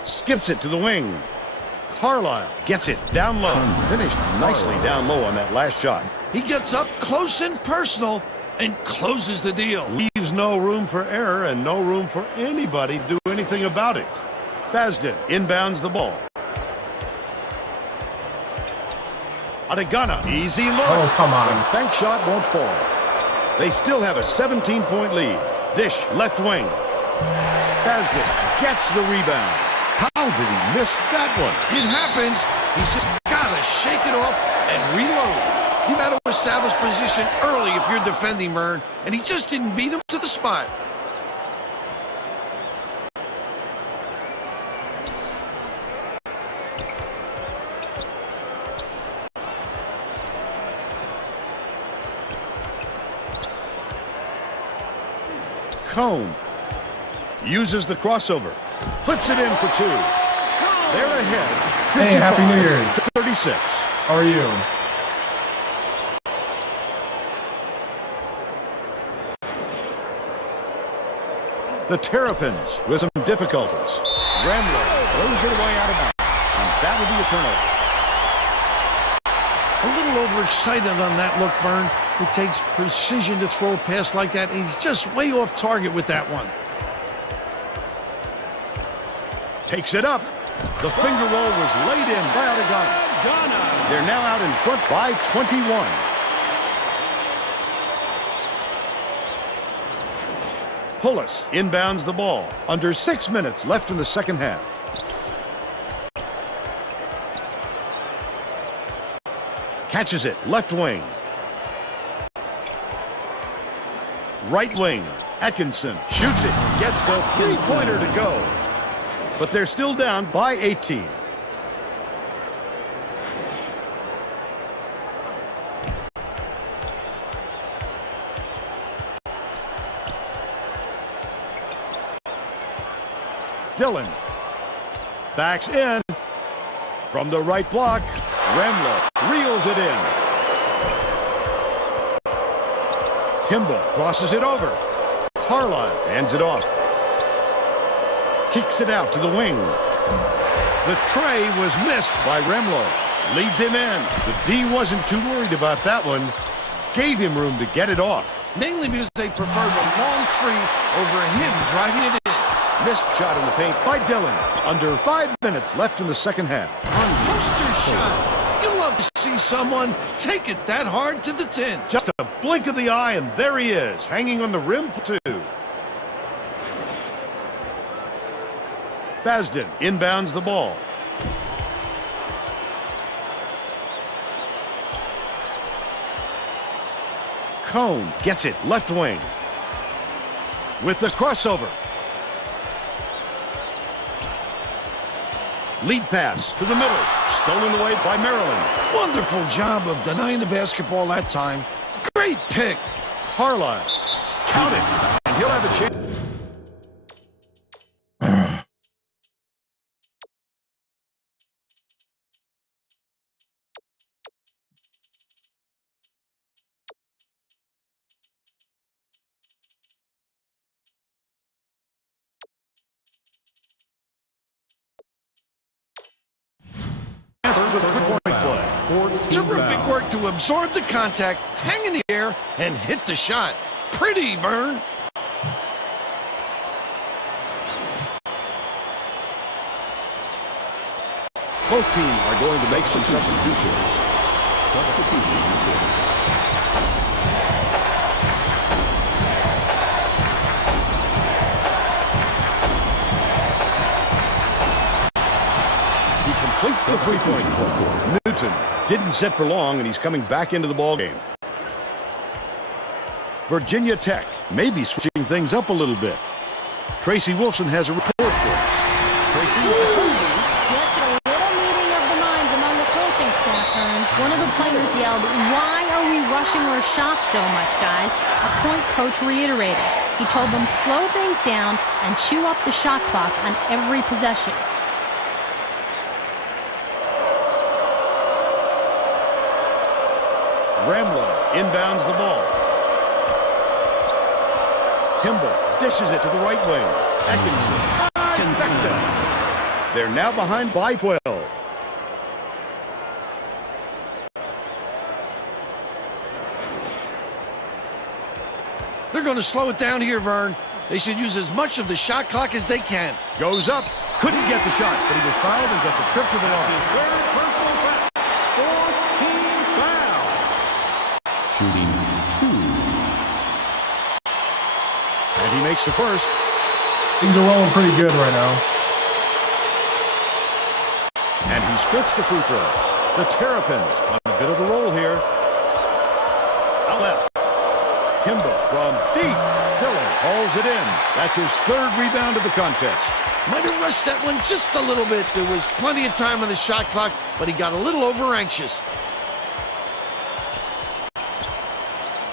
Skips it to the wing. Carlisle gets it down low. Finished nicely down low on that last shot. He gets up close and personal and closes the deal. Leaves no room for error and no room for anybody to do anything about it. Basden inbounds the ball. Adegana, easy look. Oh, come on. The bank shot won't fall. They still have a 17-point lead. Dish, left wing. Basden gets the rebound. How did he miss that one? It happens. He's just got to shake it off and reload. You've got to establish position early if you're defending, Vern, and he just didn't beat him to the spot. Cone uses the crossover. Flips it in for two. They're ahead. Hey, Happy New Year's. 36. How are you? The Terrapins with some difficulties. Rambler throws it away out of bounds. And that will be a turnover. A little overexcited on that look, Vern. It takes precision to throw a pass like that. He's just way off target with that one. Takes it up. The finger roll was laid in by Adegana. They're now out in front by 21. Pullis inbounds the ball. Under 6 minutes left in the second half. Catches it, left wing. Right wing, Atkinson shoots it, gets the three-pointer to go. But they're still down by 18. Dillon backs in from the right block. Remlo reels it in. Kimball crosses it over. Carlisle hands it off. Kicks it out to the wing. The tray was missed by Remlo. Leads him in. The D wasn't too worried about that one. Gave him room to get it off. Mainly because they preferred a long three over him driving it in. Missed shot in the paint by Dillon. Under 5 minutes left in the second half. Poster shot. You love to see someone take it that hard to the tin. Just a blink of the eye, and there he is, hanging on the rim for two. Basden inbounds the ball. Cone gets it, left wing. With the crossover. Lead pass to the middle. Stolen away by Maryland. Wonderful job of denying the basketball that time. Great pick. Carlisle. Count it. And he'll have a chance. Terrific work to absorb the contact, hang in the air, and hit the shot. Pretty, Vern. Both teams are going to make some substitutions. He completes the three-point play. Newton didn't sit for long, and he's coming back into the ballgame. Virginia Tech may be switching things up a little bit. Tracy Wolfson has a report for us. Tracy? Just a little meeting of the minds among the coaching staff, Vern. One of the players yelled, "Why are we rushing our shots so much, guys?" A point coach reiterated. He told them slow things down and chew up the shot clock on every possession. Remlo inbounds the ball. Kimball dishes it to the right wing. Atkinson. Trifecta. They're now behind by 12. They're going to slow it down here, Vern. They should use as much of the shot clock as they can. Goes up. Couldn't get the shots, but he was fouled and gets a trip to the line. His third personal foul. Fourth team foul. Shooting 2. And he makes the first. Things are rolling pretty good right now. And he splits the free throws. The Terrapins on a bit of a roll here. Out left. Kimball from deep. Dillon hauls it in. That's his third rebound of the contest. Might have rushed that one just a little bit. There was plenty of time on the shot clock, but he got a little over anxious.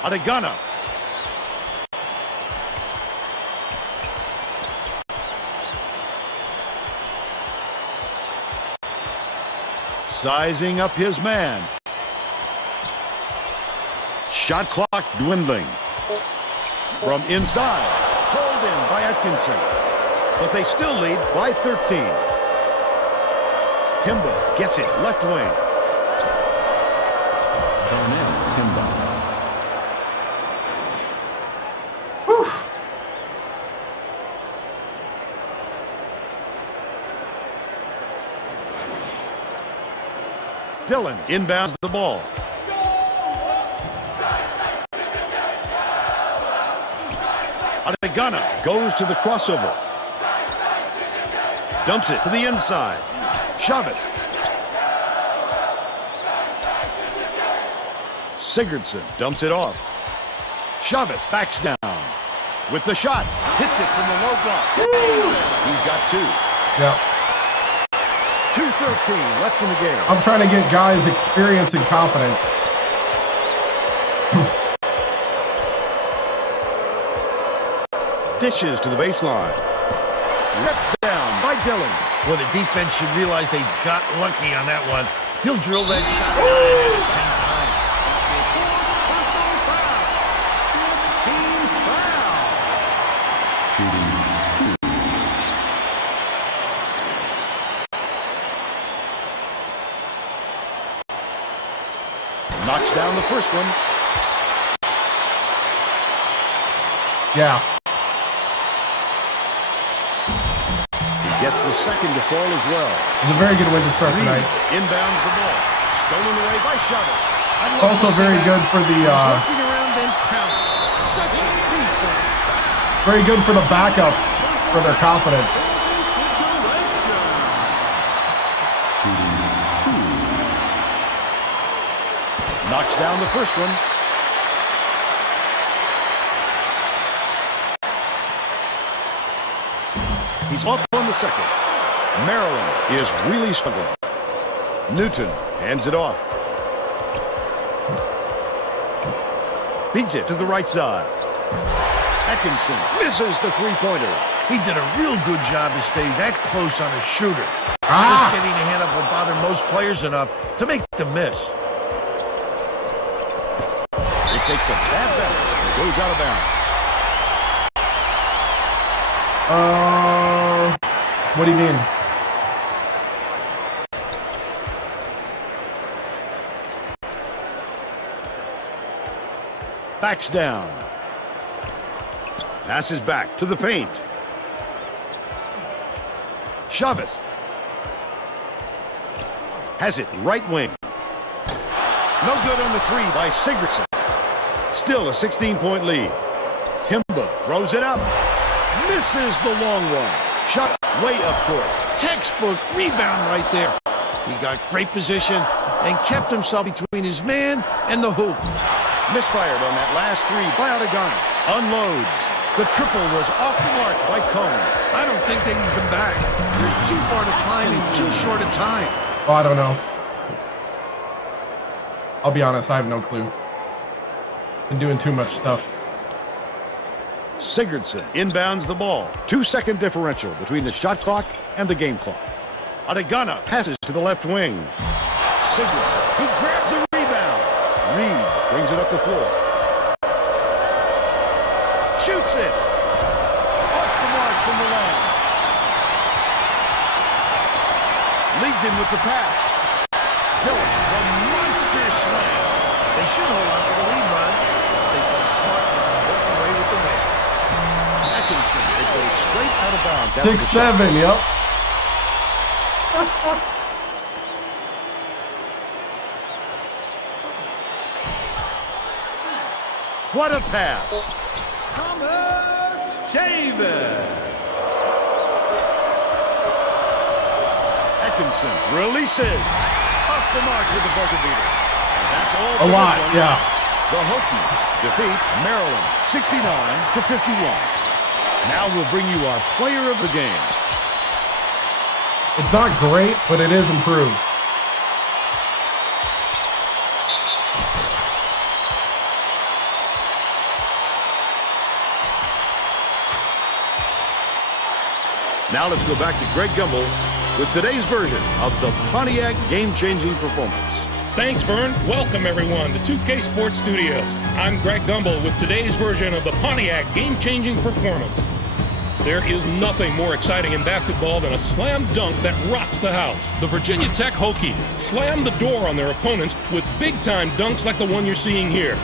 Adegana. Sizing up his man. Shot clock dwindling. From inside. Called in by Atkinson. But they still lead by 13. Kimball gets it left wing. Kimball. Dillon inbounds the ball. Adegana goes to the crossover. Dumps it to the inside. Chavez. Sigurdsson dumps it off. Chavez backs down with the shot. Hits it from the low block. He's got 2. Yeah. 2:13 left in the game. I'm trying to get guys experience and confidence. Dishes to the baseline. Ripped down by Dillon. Well, the defense should realize they got lucky on that one. He'll drill that shot 9 out of 10 times. Knocks down the first one. Yeah. He gets the second to fall as well. It's a very good win to start Reed tonight. inbounds the ball. Stolen away by Chavez. Also very good for the Looking around and pounce. Such a defense. very good for the backups for their confidence. Knocks down the first one. He's off on the second. Maryland is really struggling. Newton hands it off. Beats it to the right side. Atkinson misses the three-pointer. He did a real good job to stay that close on the shooter. Just getting a hand up will bother most players enough to make them miss. It takes a bad bounce and goes out of bounds. What do you mean? Backs down. Passes back to the paint. Chavez. Has it right wing. No good on the three by Sigurdsson. Still a 16-point lead. Timba throws it up. Misses the long one. Shot way up court. Textbook rebound right there. He got great position and kept himself between his man and the hoop. Misfired on that last three by Adegana. Unloads. The triple was off the mark by Cone. I don't think they can come back. They're too far to climb in too short a time. Oh, I don't know. I'll be honest, I have no clue. Been doing too much stuff. Sigurdsson inbounds the ball. 2-second differential between the shot clock and the game clock. Adegana passes to the left wing. Sigurdsson, he grabs the rebound. Reed brings it up the floor. Shoots it. Off the mark from the line. Leads him with the pass. Dillon, the monster slam. They should hold on to the lead run. They play smart and walk away with the win. Atkinson, it goes straight out of bounds. after the 6-7, yep. What a pass. Atkinson releases. Off the mark with the buzzer beater. And that's all for A lot, this one. yeah. The Hokies defeat Maryland 69-51. Now we'll bring you our player of the game. It's not great, but it is improved. Now let's go back to Greg Gumbel with today's version of the Pontiac game-changing performance. Thanks, Vern. Welcome, everyone, to 2K Sports Studios. I'm Greg Gumbel with today's version of the Pontiac game-changing performance. There is nothing more exciting in basketball than a slam dunk that rocks the house. The Virginia Tech Hokies slam the door on their opponents with big-time dunks like the one you're seeing here.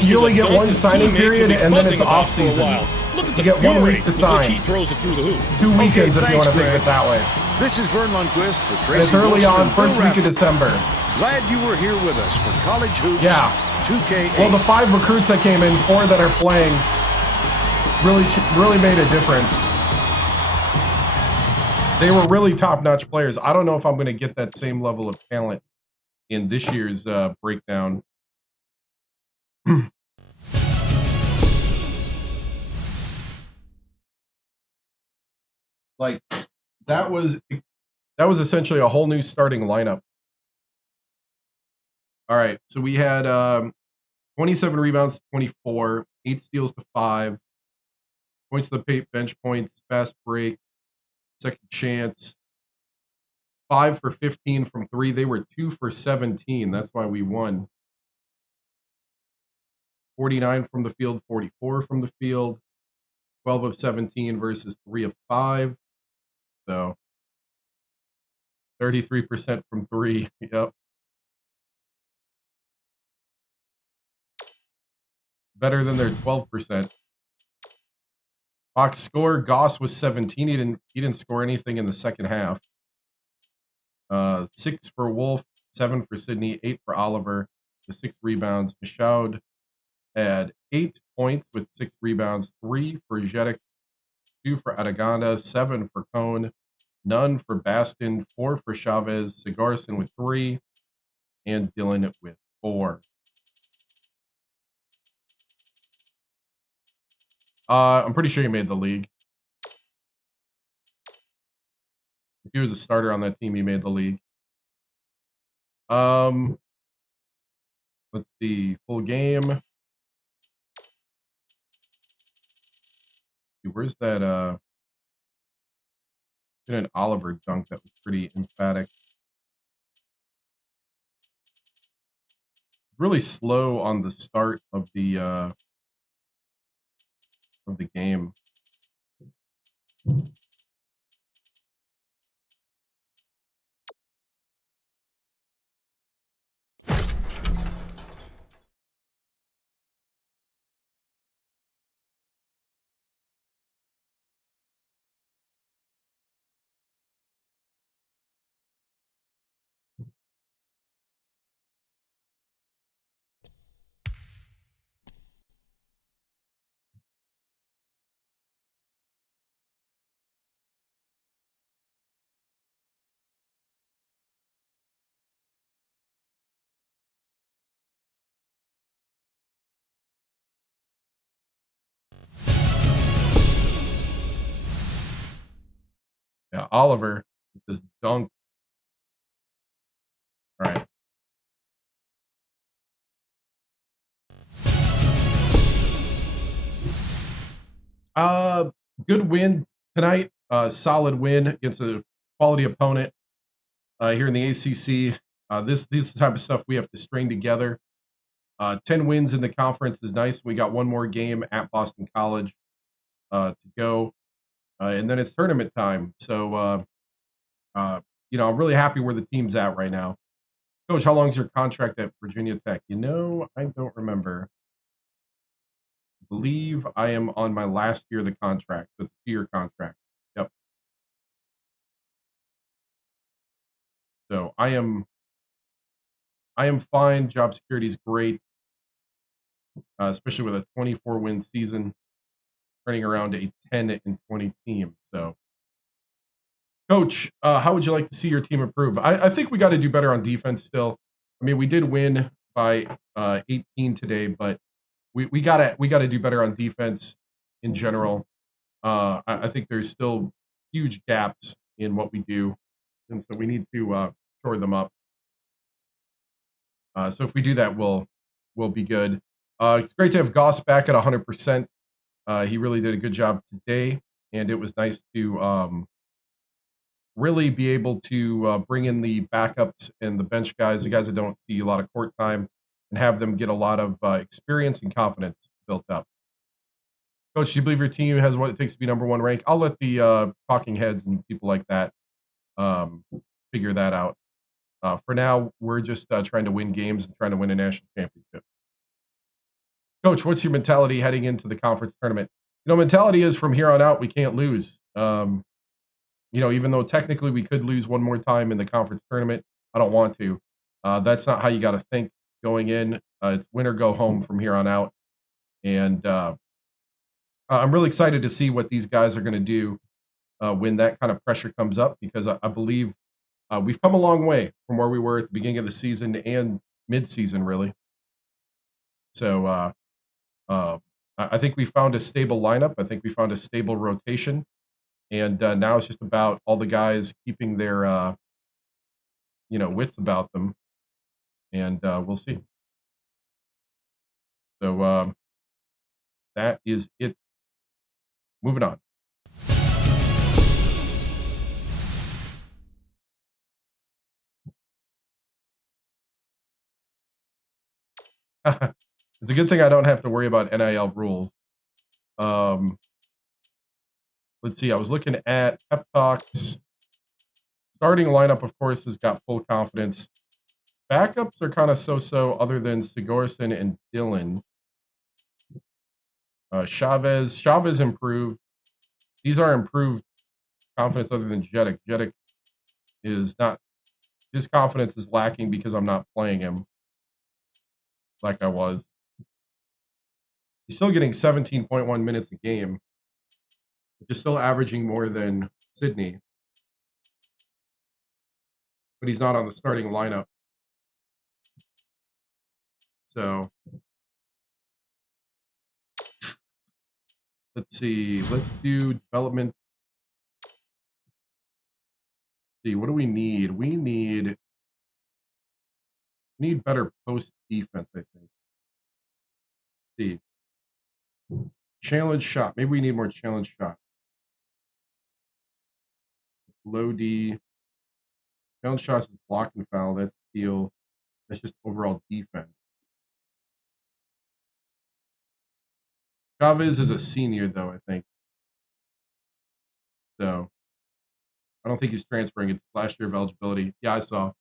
You only get one signing period, and then it's off-season. Look at You the get 1 week to fury with which sign. he throws it through the hoop. 2 weekends if you thanks, want to think of Greg. it that way. This is Vern Lundquist for And Tracy it's early Wilson on, and first Bill week of Rafford. December. Glad you were here with us for College Hoops. Yeah. 2K8. Well, the 5 recruits that came in, 4 that are playing, really made a difference. They were really top-notch players. I don't know if I'm going to get that same level of talent in this year's breakdown. Like, that was essentially a whole new starting lineup. All right, so we had 27 rebounds to 24, 8 steals to 5, points to the paint, bench points, fast break, second chance, 5 for 15 from 3. They were 2 for 17. That's why we won. 49 from the field, 44 from the field, 12 of 17 versus 3 of 5. So 33% from 3. Yep. Better than their 12%. Box score, Goss was 17. He didn't score anything in the second half. 6 for Wolf, 7 for Sydney, 8 for Oliver, with 6 rebounds. Michaud had 8 points with 6 rebounds, 3 for Jedek, 2 for Adaganda, 7 for Cone, none for Baston, 4 for Chavez, Sigarson with 3, and Dylan with 4. I'm pretty sure he made the league. If he was a starter on that team, he made the league. Let's see, full game. Where's that? Did an Oliver dunk that was pretty emphatic. Really slow on the start of the game. Yeah, Oliver with this dunk. All right. Good win tonight. Solid win against a quality opponent here in the ACC. This type of stuff we have to string together. 10 wins in the conference is nice. We got one more game at Boston College to go, and then it's tournament time. So, I'm really happy where the team's at right now. Coach, how long is your contract at Virginia Tech? I don't remember. I believe I am on my last year of the contract. So it's a 2-year contract. Yep. So I am fine. Job security is great, especially with a 24-win season, turning around a 10-20 team. So, Coach, how would you like to see your team improve? I think we got to do better on defense still. I mean, we did win by 18 today, but we gotta do better on defense in general. I think there's still huge gaps in what we do, and so we need to shore them up. So if we do that, we'll be good. It's great to have Goss back at 100%. He really did a good job today, and it was nice to really be able to bring in the backups and the bench guys, the guys that don't see a lot of court time, and have them get a lot of experience and confidence built up. Coach, do you believe your team has what it takes to be #1 ranked? I'll let the talking heads and people like that figure that out. For now, we're just trying to win games and trying to win a national championship. Coach, what's your mentality heading into the conference tournament? Mentality is from here on out, we can't lose. Even though technically we could lose one more time in the conference tournament, I don't want to. That's not how you got to think going in. It's win or go home from here on out. And I'm really excited to see what these guys are going to do when that kind of pressure comes up, because I believe we've come a long way from where we were at the beginning of the season and mid-season, really. So I think we found a stable lineup. I think we found a stable rotation. And now it's just about all the guys keeping their, wits about them. And we'll see. So that is it. Moving on. It's a good thing I don't have to worry about NIL rules. Let's see. I was looking at Pep Talks. Starting lineup, of course, has got full confidence. Backups are kind of so-so, other than Sigurdsson and Dylan. Chavez improved. These are improved confidence other than Jedek. Jedek is not, his confidence is lacking because I'm not playing him like I was. He's still getting 17.1 minutes a game, which is still averaging more than Sydney. But he's not on the starting lineup. So let's see. Let's do development. Let's see, what do we need? We need better post defense, I think. Let's see. Challenge shot. Maybe we need more challenge shot. Low D. Challenge shots is block and foul. That's steal. That's just overall defense. Chavez is a senior, though, I think. So I don't think he's transferring. It's last year of eligibility. Yeah, I saw.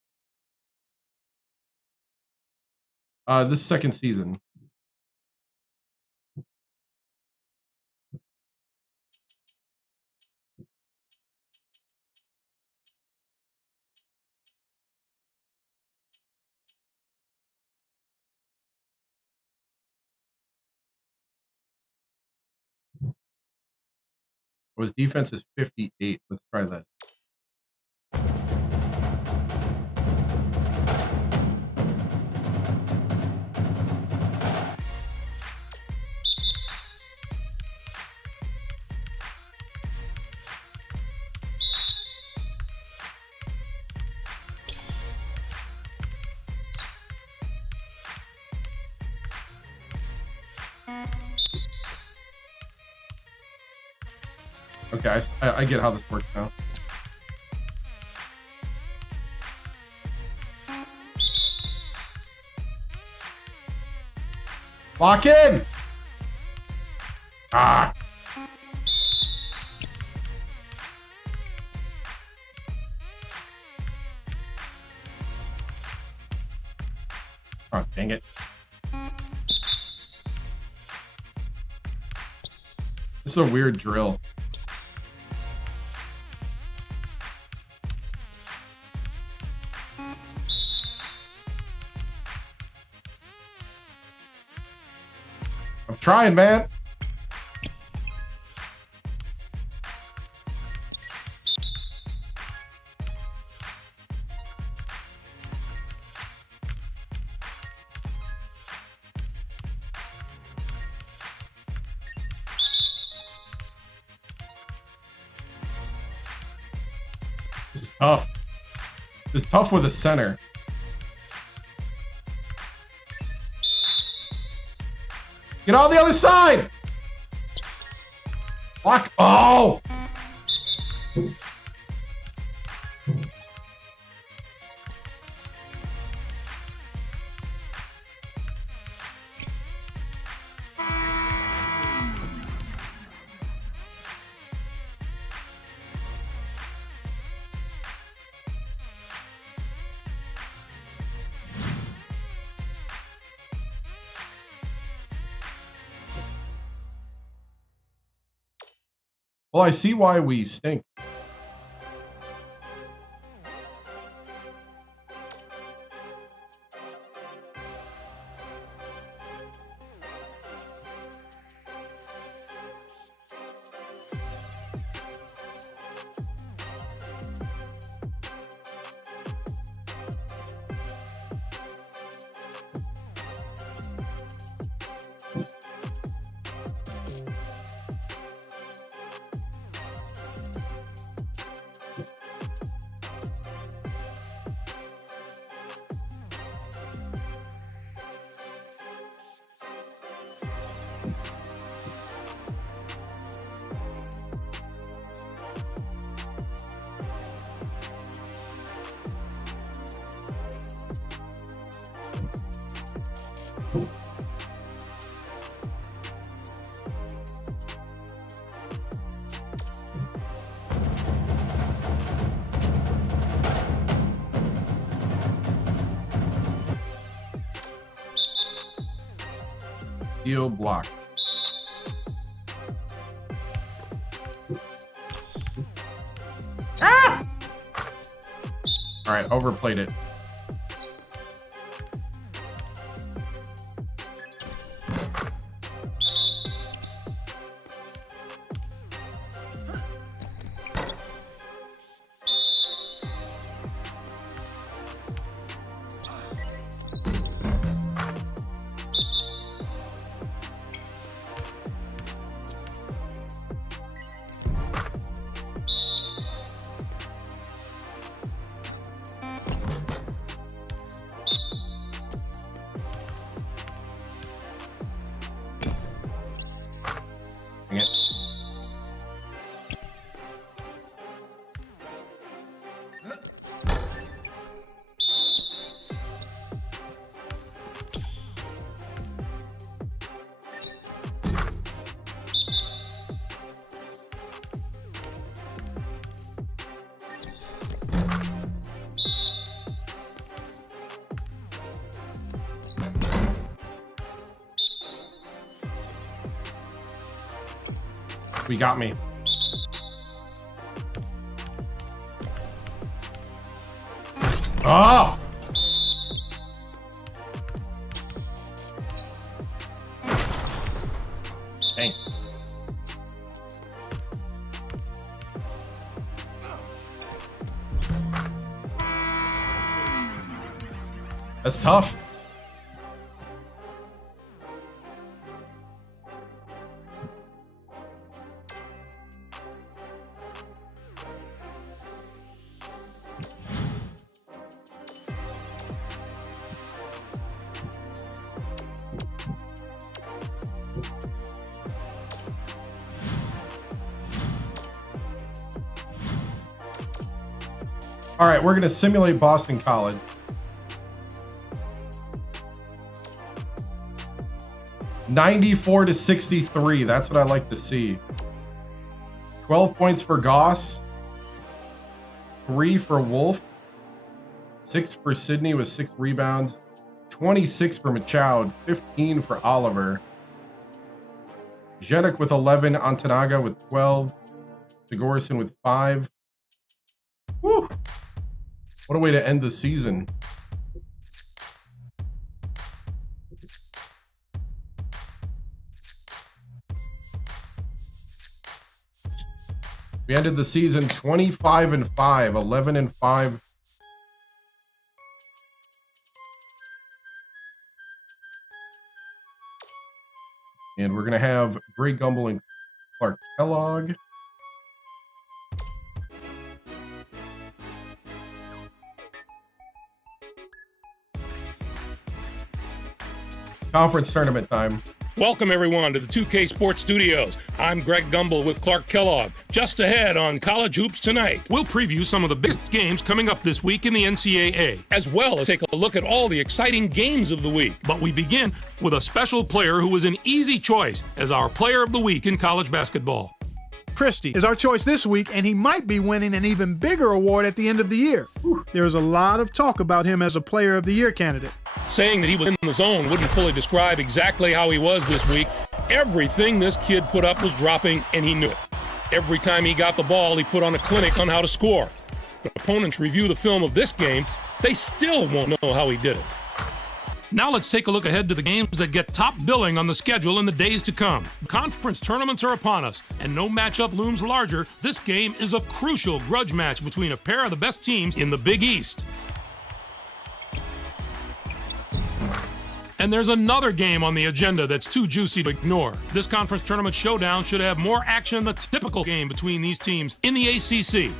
This second season. His defense is 58. Let's try that. Okay, I get how this works now. Lock in! Ah! Oh, dang it. This is a weird drill. I'm trying, man. This is tough. This is tough with a center. Get on the other side! Block. Oh! Well, I see why we stink. Steal block. Ah! All right, overplayed it. We got me. Oh! Dang. That's tough. All right, we're going to simulate Boston College. (94-63). That's what I like to see. 12 points for Goss. 3 for Wolf. 6 for Sydney with 6 rebounds. 26 for Machoud. 15 for Oliver. Jedek with 11. Antanaga with 12. Sigurdsson with 5. Woo! What a way to end the season. We ended the season 25-5, 11-5. And we're going to have Greg Gumbel and Clark Kellogg. Conference tournament time. Welcome, everyone, to the 2K Sports Studios. I'm Greg Gumbel with Clark Kellogg. Just ahead on College Hoops Tonight, we'll preview some of the biggest games coming up this week in the NCAA, as well as take a look at all the exciting games of the week. But we begin with a special player who was an easy choice as our Player of the Week in college basketball. Christie is our choice this week, and he might be winning an even bigger award at the end of the year. There's a lot of talk about him as a Player of the Year candidate. Saying that he was in the zone wouldn't fully describe exactly how he was this week. Everything this kid put up was dropping, and he knew it. Every time he got the ball, he put on a clinic on how to score. When opponents review the film of this game, they still won't know how he did it. Now let's take a look ahead to the games that get top billing on the schedule in the days to come. Conference tournaments are upon us, and no matchup looms larger. This game is a crucial grudge match between a pair of the best teams in the Big East. And there's another game on the agenda that's too juicy to ignore. This conference tournament showdown should have more action than the typical game between these teams in the ACC.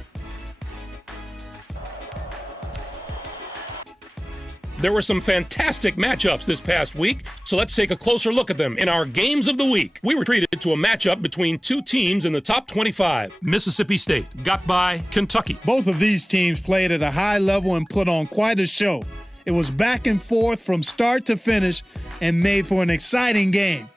There were some fantastic matchups this past week, so let's take a closer look at them in our Games of the Week. We were treated to a matchup between two teams in the top 25. Mississippi State got by Kentucky. Both of these teams played at a high level and put on quite a show. It was back and forth from start to finish and made for an exciting game.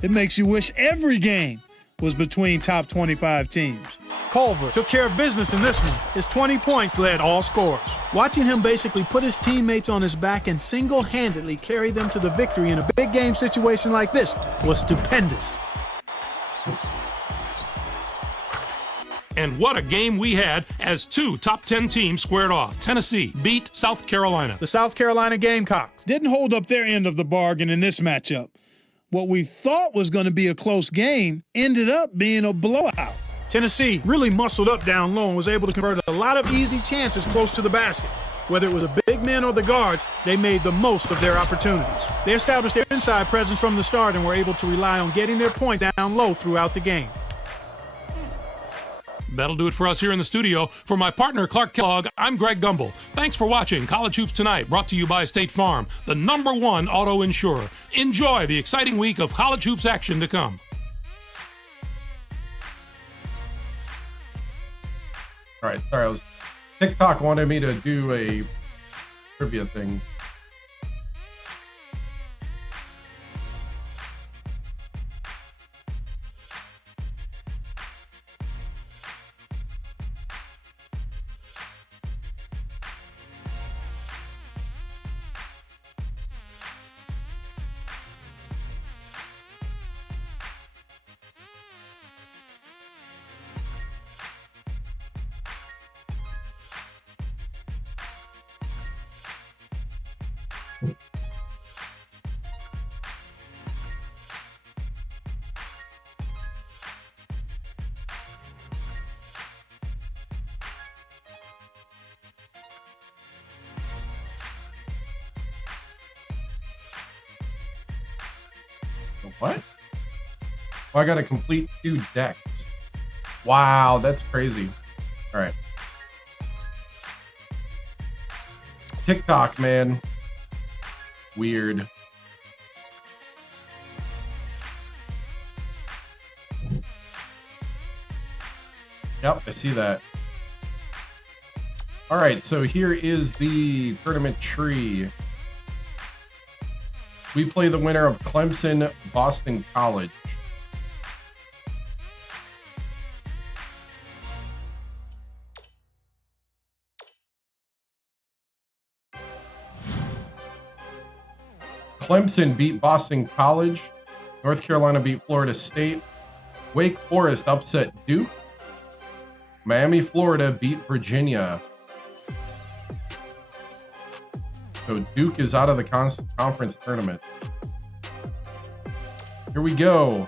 It makes you wish every game was between top 25 teams. Culver took care of business in this one. His 20 points led all scorers. Watching him basically put his teammates on his back and single-handedly carry them to the victory in a big game situation like this was stupendous. And what a game we had as two top 10 teams squared off. Tennessee beat South Carolina. The South Carolina Gamecocks didn't hold up their end of the bargain in this matchup. What we thought was going to be a close game ended up being a blowout. Tennessee really muscled up down low and was able to convert a lot of easy chances close to the basket. Whether it was the big men or the guards, they made the most of their opportunities. They established their inside presence from the start and were able to rely on getting their point down low throughout the game. That'll do it for us here in the studio. For my partner, Clark Kellogg, I'm Greg Gumbel. Thanks for watching College Hoops Tonight, brought to you by State Farm, the #1 auto insurer. Enjoy the exciting week of college hoops action to come. All right, sorry, TikTok wanted me to do a trivia thing. What? Oh, I got to complete 2 decks. Wow, that's crazy. All right. TikTok, man. Weird. Yep, I see that. All right, so here is the tournament tree. We play the winner of Clemson, Boston College. Clemson beat Boston College. North Carolina beat Florida State. Wake Forest upset Duke. Miami, Florida beat Virginia. So Duke is out of the conference tournament. Here we go.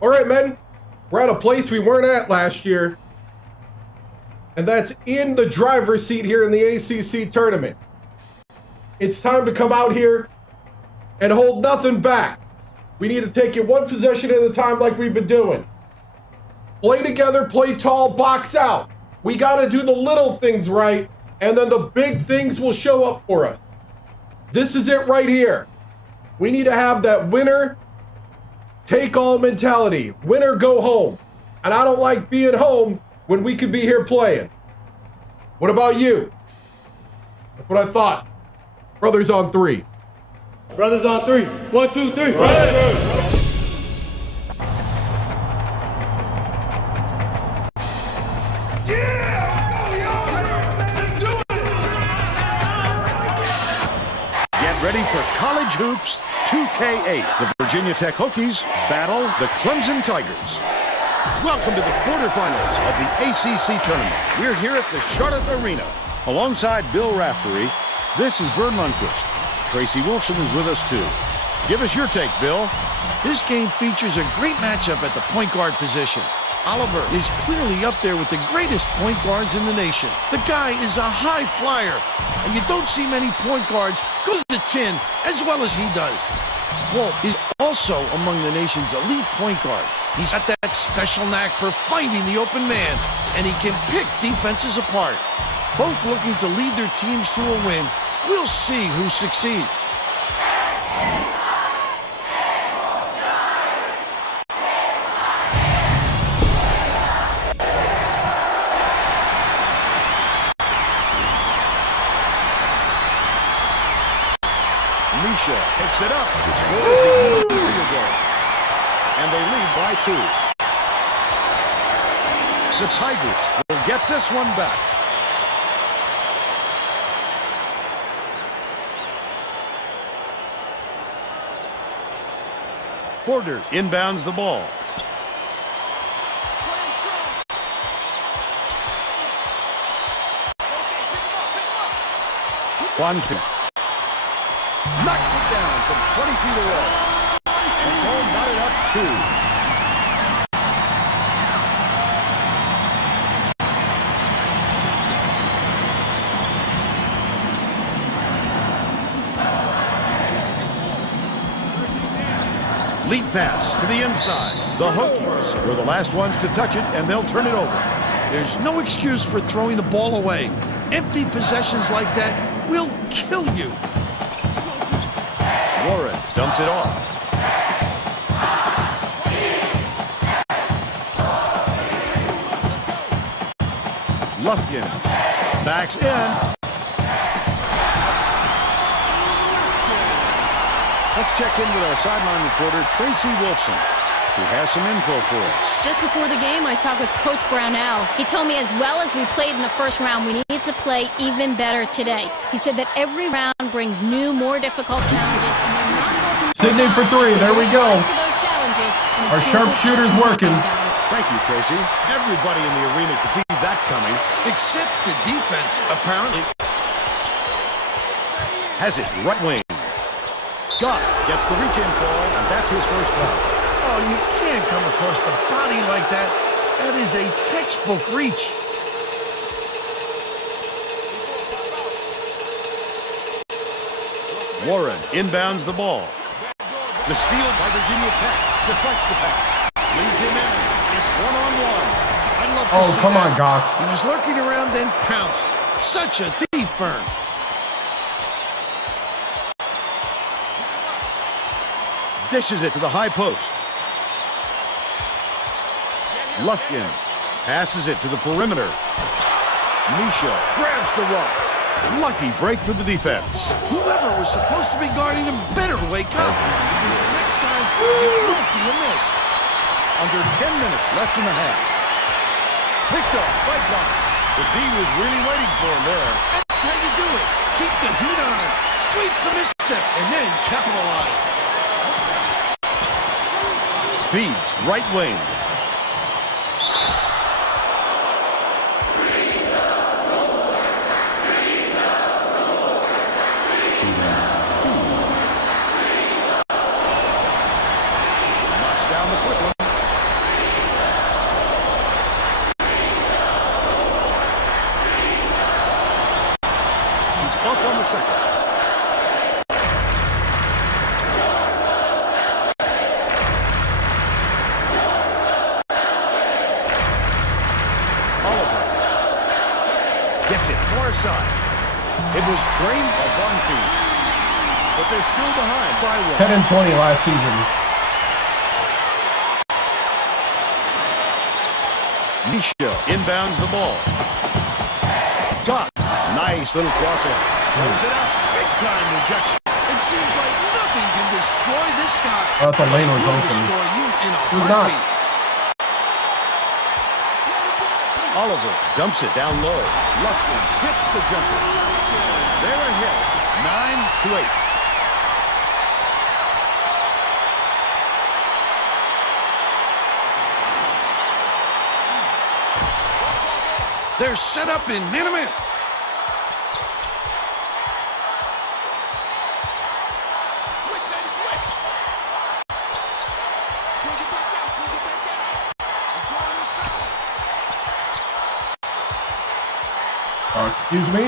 All right, men, we're at a place we weren't at last year, and that's in the driver's seat here in the ACC tournament. It's time to come out here and hold nothing back. We need to take it one possession at a time like we've been doing. Play together, play tall, box out. We got to do the little things right, and then the big things will show up for us. This is it right here. We need to have that winner take all mentality. Winner go home. And I don't like being home when we could be here playing. What about you? That's what I thought. Brothers on 3. Brothers on 3. 1, 2, 3. Right. Ready for College Hoops 2K8. The Virginia Tech Hokies battle the Clemson Tigers. Welcome to the quarterfinals of the ACC tournament. We're here at the Charlotte Arena. Alongside Bill Raftery, this is Vern Lundquist. Tracy Wolfson is with us too. Give us your take, Bill. This game features a great matchup at the point guard position. Oliver is clearly up there with the greatest point guards in the nation. The guy is a high flyer, and you don't see many point guards go to the tin as well as he does. Wolf is also among the nation's elite point guards. He's got that special knack for finding the open man, and he can pick defenses apart. Both looking to lead their teams to a win. We'll see who succeeds. Misha picks it up. He scores the field goal. And they lead by 2. The Tigers will get this one back. Borders inbounds the ball. Juanpi knocks it down from 20 feet away. And it's all knotted up 2. Lead pass to the inside. The Hokies were the last ones to touch it, and they'll turn it over. There's no excuse for throwing the ball away. Empty possessions like that will kill you. Warren dumps it off. Lufkin backs in. Let's check in with our sideline reporter, Tracy Wolfson, who has some info for us. Just before the game, I talked with Coach Brownell. He told me as well as we played in the first round, we need to play even better today. He said that every round brings new, more difficult challenges. And we're not going to Sydney for 3. There we go. Our sharpshooter's working. Thank you, Tracy. Everybody in the arena could see that coming. Except the defense, apparently. Has it right wing. Goff gets the reach-in call, and that's his first foul. Oh, you can't come across the body like that. That is a textbook reach. Warren inbounds the ball. The steal by Virginia Tech deflects the pass. Leads him in. It's one-on-one. I'd love to see come that. on, Goss. He was lurking around, then pounced. Such a thief, Fern. Dishes it to the high post. Lufkin passes it to the perimeter. Misha grabs the rock. Lucky break for the defense. Whoever was supposed to be guarding him better wake up, because next time it won't be a miss. Under 10 minutes left in the half. Picked up by Goff. The D was really waiting for him there. That's how you do it. Keep the heat on him. Wait for misstep and then capitalize. Feeds right wing. Knocks down the quick one. He's off on the second. Gets it far side. It was drained by one feet, but they're still behind by 1. 10 and 20 last season. Misha inbounds the ball. Goff, nice little crossover. Throws it out. Big time rejection. It seems like nothing can destroy this guy. I thought the lane was He'll open. destroy you in a It was not. heartbeat. Oliver dumps it down low. Lufkin hits the jumper. They're ahead, 9-8. They're set up in man-to-man. Excuse me?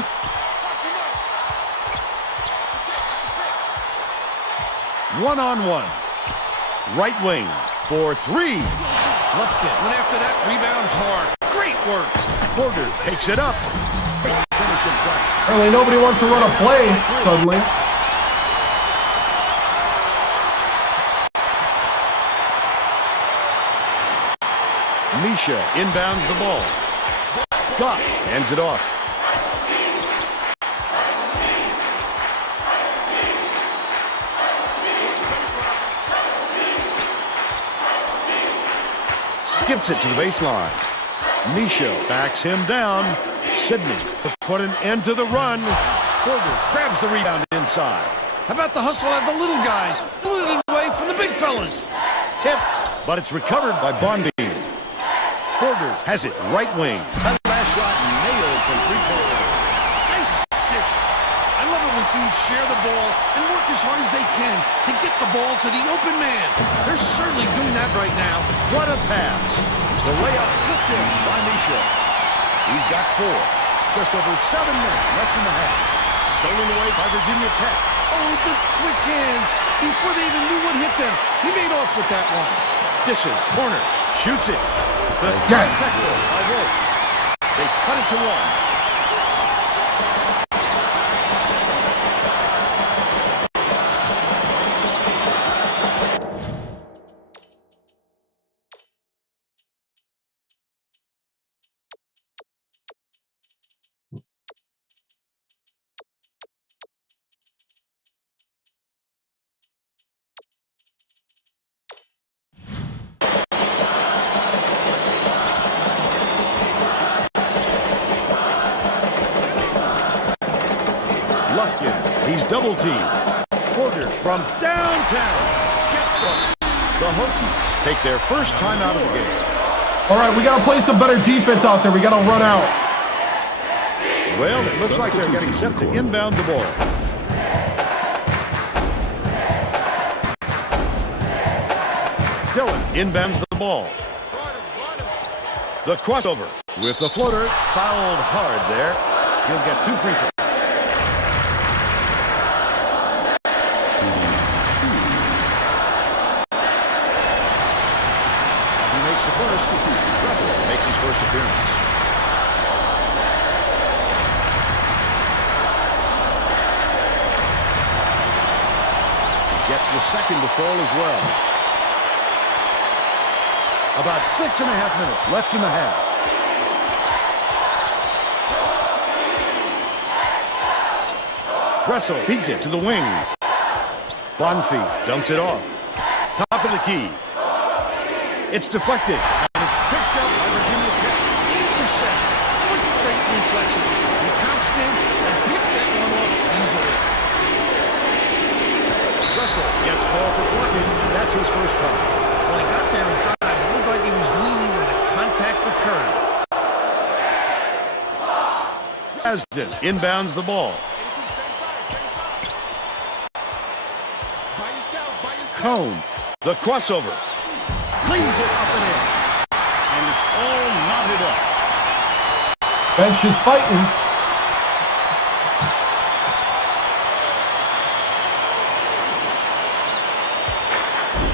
One-on-one. Right wing for three. Lufkin went after that rebound hard. Great work. Porter takes it up. Finish in front. Apparently nobody wants to run a play suddenly. Misha inbounds the ball. Goff hands it off. Skips it to the baseline. Misha backs him down. Sidney to put an end to the run. Porter grabs the rebound inside. How about the hustle of the little guys? Pulling it away from the big fellas. Tip, but it's recovered by Bondi. Porter has it right wing. Last shot nailed from three-quarters. Nice assist. I love it when teams share the ball and work as hard as they can to get the ball to the open man. They're certainly doing that right now. What a pass. The layup flipped in by Misha. He's got 4. Just over 7 minutes left in the half. Stolen away by Virginia Tech. Oh, the quick hands. Before they even knew what hit them, he made off with that one. Dishes, corner, shoots it. The Yes. by Wolf. They cut it to 1. Lufkin, he's double-teamed. Porter from downtown. Gets them. The Hokies take their first time out of the game. All right, we got to play some better defense out there. We got to run out. Well, it looks like they're getting set to inbound the ball. Dillon inbounds the ball. The crossover with the floater. Fouled hard there. He'll get 2 free throws. He makes the first. Russell makes his first appearance. Gets the second to fall as well. About 6.5 minutes left in the half. Dressel beats it to the wing. Bonfie dumps it off. Top of the key. It's deflected, and it's picked up by Virginia Tech. Intercept. What great reflexes. He pounced in and picked that one off easily. Dressel gets called for blocking. That's his first foul. When he got there in time, it looked like he was leaning when the contact occurred. Asden inbounds the ball. Cone, the crossover. Lays it up and in. And it's all knotted up. Bench is fighting.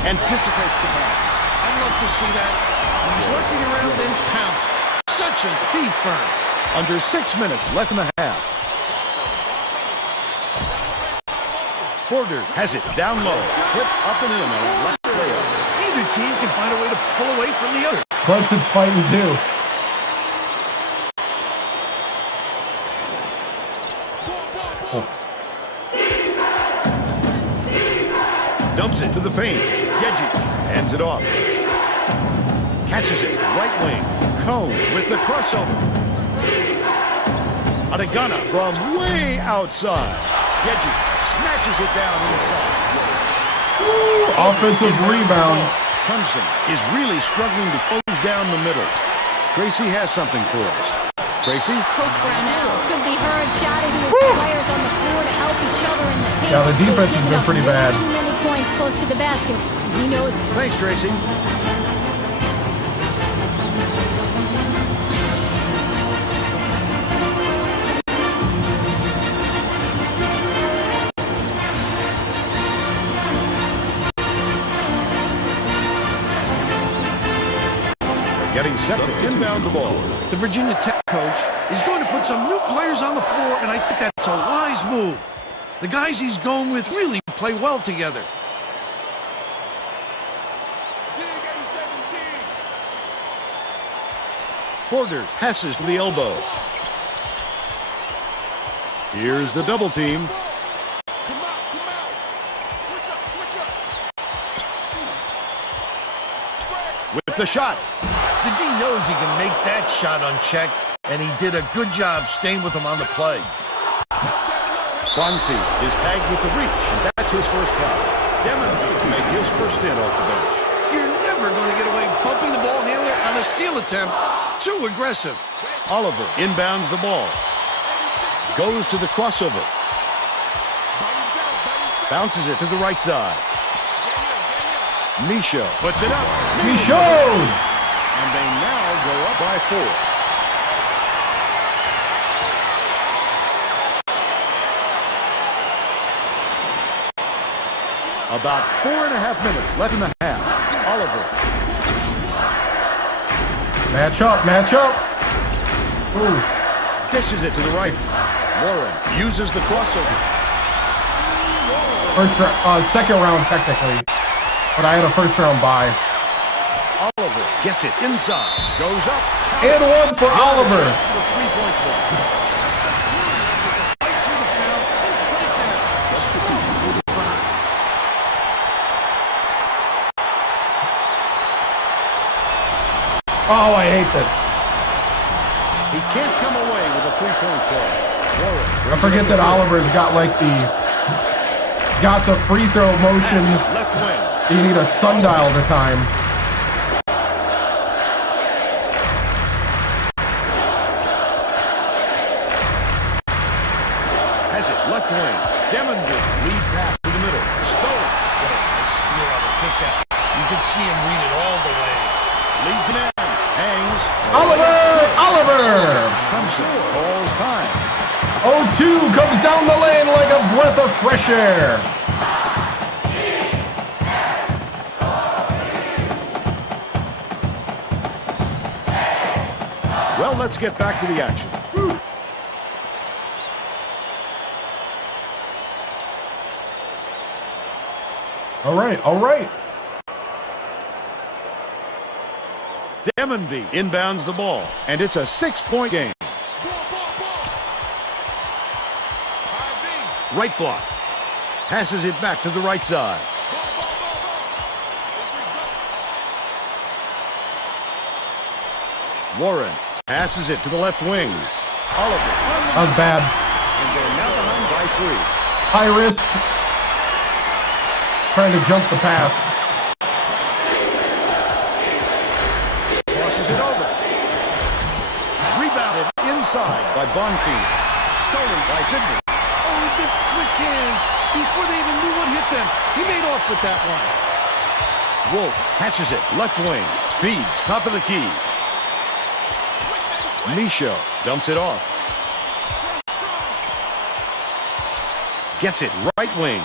Anticipates the pass. I'd love to see that. He's looking around and pounced. Such a deep burn. Under 6 minutes left in the half. Porter has it down low. Hit up and in on that last layup. Either team can find a way to pull away from the other. Clemson's fighting too. Dumps it to the paint. Reggie hands it off. Catches it. Right wing. Cone with the crossover. Adegana from way outside. Reggie snatches it down inside. Ooh, offensive rebound. Clemson is really struggling to close down the middle. Tracy has something for us. Tracy. Coach Brownell could be heard shouting to his players on the floor to help each other in the paint. Yeah, the defense has been pretty bad. Too many points close to the basket. He knows. Thanks, Tracy. Getting set to inbound the ball. The Virginia Tech coach is going to put some new players on the floor, and I think that's a wise move. The guys he's going with really play well together. Borders passes to the elbow. Here's the double team. With the shot. The D knows he can make that shot unchecked, and he did a good job staying with him on the play. Bonfie is tagged with the reach, and that's his first foul. Demonby to make his first stand off the bench. You're never going to get away bumping the ball handler on a steal attempt. Too aggressive. Oliver inbounds the ball. Goes to the crossover. Bounces it to the right side. Michaud puts it up. Michaud! And they now go up by 4. About 4.5 minutes left in the half. Oliver. Match up, match up. Ooh. Dishes it to the right. Warren uses the crossover. Second round technically, but I had a first round bye. Oliver gets it inside. Goes up. And one for Oliver. Oh, I hate this. He can't come away with a 3-point play. I forget that Oliver's got like the free throw motion. Left wing. You need a sundial at a time. Has it left wing. Demonby lead pass to the middle. Stolen. Nice steal on the kick out. You can see him read it all the way. Leads it in. Hangs. Oliver! Thompson calls time. 0-2 comes down the lane like a breath of fresh air. Well, let's get back to the action. All right. Demonby inbounds the ball, and it's a 6-point game. Right block. Passes it back to the right side. Warren passes it to the left wing. Oliver. That was bad. And they're now behind by 3. High risk. Trying to jump the pass. Crosses it over. Rebounded inside by Bonfie. Stolen by Sidney. Oh, the quick hands. Before they even knew what hit them, he made off with that one. Wolf catches it. Left wing. Feeds. Top of the key. Michaud dumps it off. Gets it right wing.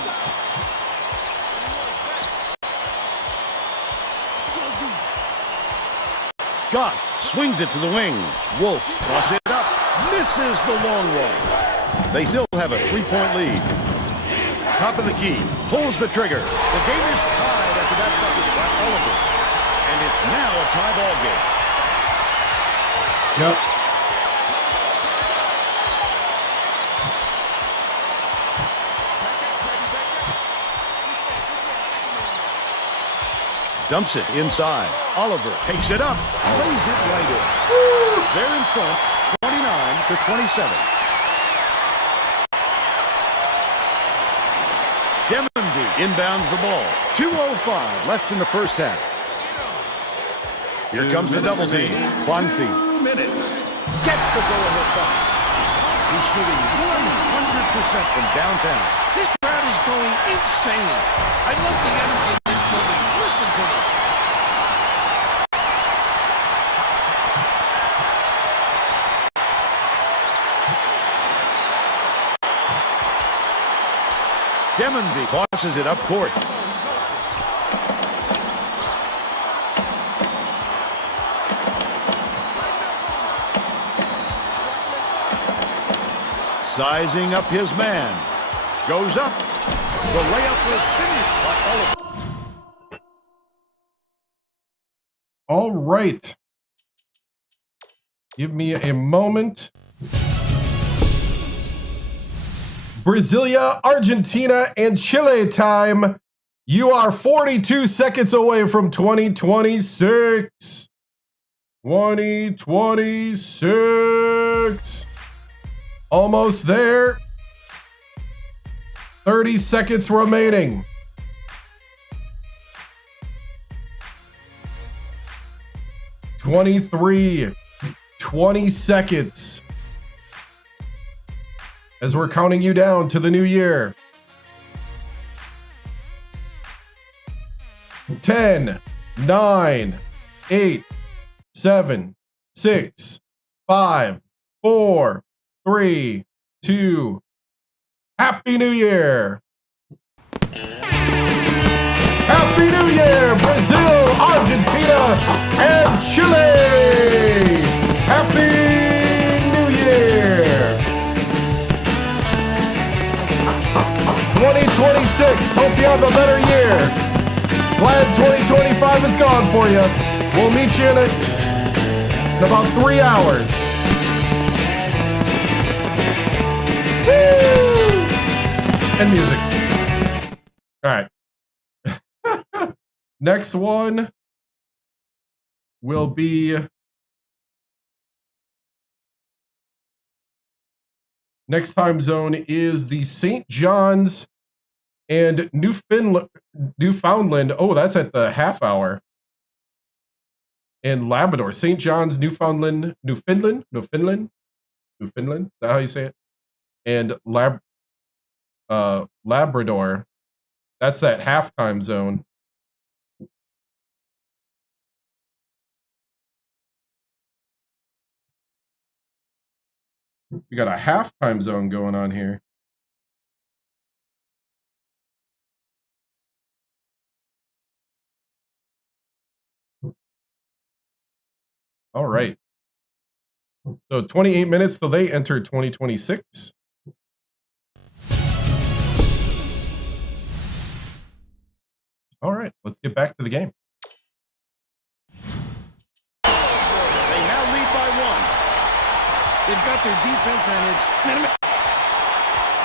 Goff swings it to the wing. Wolf tosses it up. Misses the long one. They still have a 3-point lead. Top of the key. Pulls the trigger. The game is tied after that bucket by Oliver. And it's now a tie ball game. Yep. Dumps it inside. Oliver takes it up. Plays it right in. They're in front, 29-27. Demonby inbounds the ball. 2:05 left in the first half. Here comes the double team. Bonfie. 2 minutes. gets the go-ahead bucket. He's shooting 100% from downtown. This crowd is going insane. I love the energy in this building. Listen to them. Demonby tosses it up court. Sizing up his man. Goes up. The layup was finished by Oliver. All right. Give me a moment. Brasilia, Argentina, and Chile time. You are 42 seconds away from 2026. 2026. Almost there. 30 seconds remaining. (23) 20 seconds. As we're counting you down to the new year. 10, 9, 8, 7, 6, 5, 4, 3, 2. Happy New Year! Happy New Year, Brazil, Argentina, and Chile! Happy New Year! 2026, hope you have a better year. Glad 2025 is gone for you. We'll meet you in about 3 hours. Woo! And music. All right. Next one will be... Next time zone is the St. John's and Newfoundland. Oh, that's at the half hour. And Labrador. St. John's, Newfoundland. Is that how you say it? And Labrador. That's that halftime zone. We got a halftime zone going on here. All right. So 28 minutes till they enter 2026. All right, let's get back to the game. They now lead by 1. They've got their defense and it's...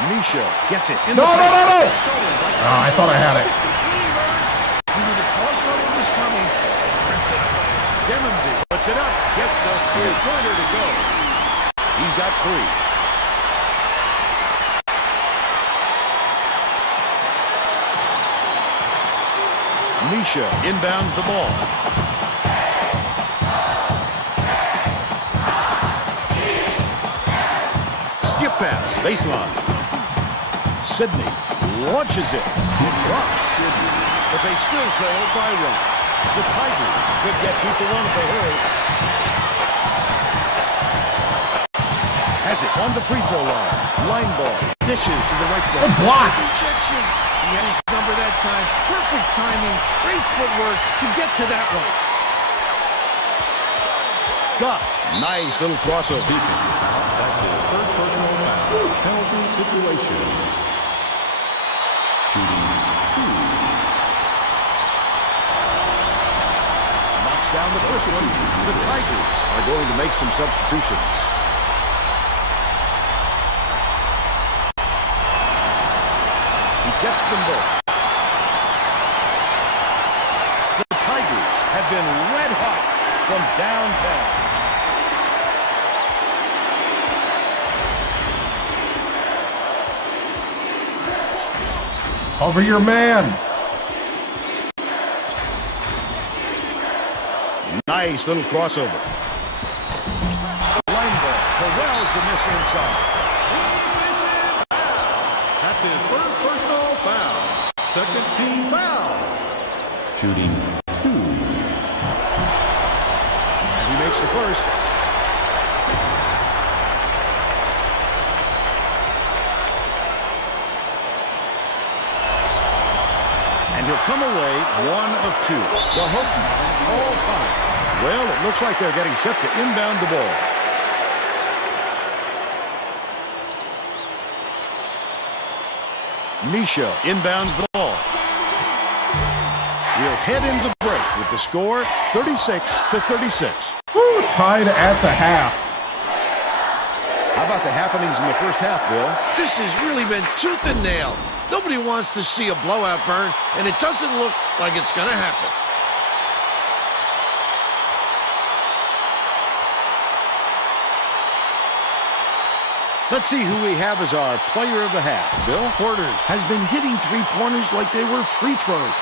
Misha gets it. No! Oh, I thought I had it. You know, the crossover was coming. Demonby puts it up. Gets the three-pointer to go. He's got 3. Misha inbounds the ball. Skip pass, baseline. Sydney launches it. He drops Sydney, but they still trail by 1. The Tigers could get 2 for 1 if they hurry. Has it on the free throw line. Line ball. Dishes to the right block. Block. Rejection. He had his number that time. Perfect timing. Great footwork to get to that one. Goff. Nice little crossover. That's his third personal foul. Penalty situation. Shooting 2. Knocks down the first one. The Tigers are going to make some substitutions. Gets them both. The Tigers have been red hot from downtown. Over your man. Nice little crossover. Line ball. the miss inside. That's his first personal foul. Second team foul. Shooting 2. And he makes the first. And he'll come away 1 of 2. The Hokies all time. Well, it looks like they're getting set to inbound the ball. Misha inbounds the ball. We'll head into the break with the score 36-36. Woo, tied at the half. How about the happenings in the first half, Bill? This has really been tooth and nail. Nobody wants to see a blowout, Vern, and it doesn't look like it's going to happen. Let's see who we have as our player of the half. Bill? Porters has been hitting three-pointers like they were free throws.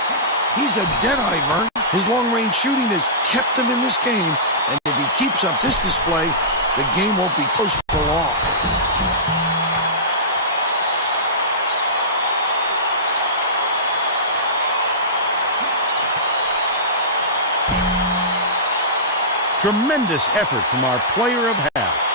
He's a dead-eye, Vern. His long-range shooting has kept him in this game, and if he keeps up this display, the game won't be close for long. Tremendous effort from our player of half.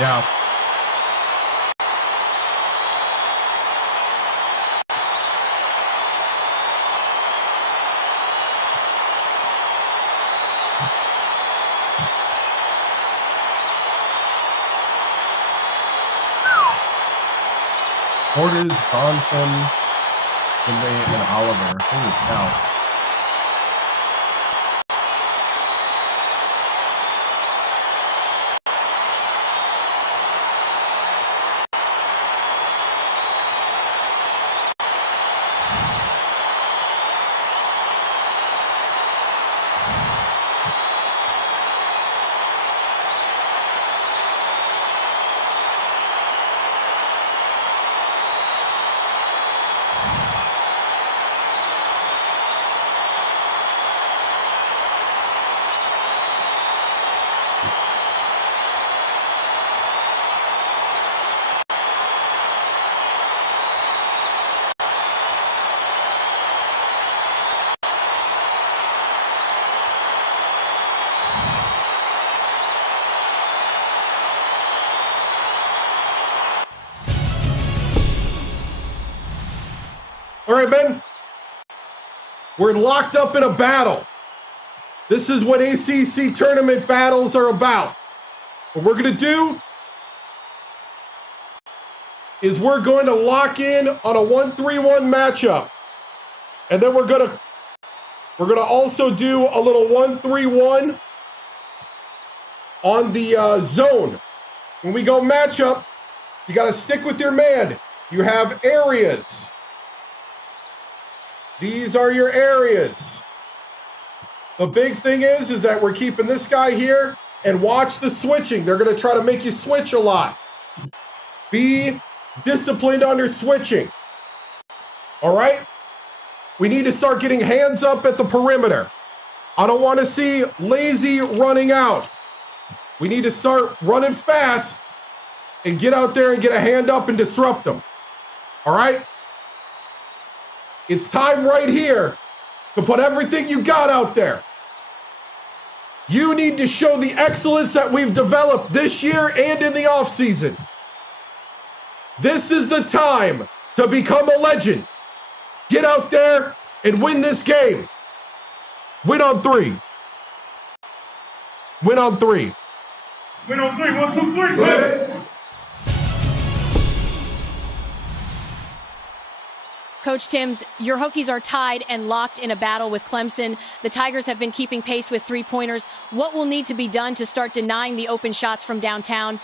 Yeah. Porters, Bonfim, Finley, and Oliver. Holy cow. All right, Ben. We're locked up in a battle. This is what ACC tournament battles are about. What we're going to do is we're going to lock in on a 1-3-1 matchup. And then we're going to also do a little 1-3-1 on the zone. When we go matchup, you got to stick with your man. You have areas. These are your areas. The big thing is that we're keeping this guy here, and watch the switching. They're going to try to make you switch a lot. Be disciplined under switching. All right? We need to start getting hands up at the perimeter. I don't want to see lazy running out. We need to start running fast and get out there and get a hand up and disrupt them. All right? It's time right here to put everything you got out there. You need to show the excellence that we've developed this year and in the offseason. This is the time to become a legend. Get out there and win this game. Win on 3. Win on 3. Win on 3. 1, 2, 3. Win. Coach TImms, your Hokies are tied and locked in a battle with Clemson. The Tigers have been keeping pace with three-pointers. What will need to be done to start denying the open shots from downtown?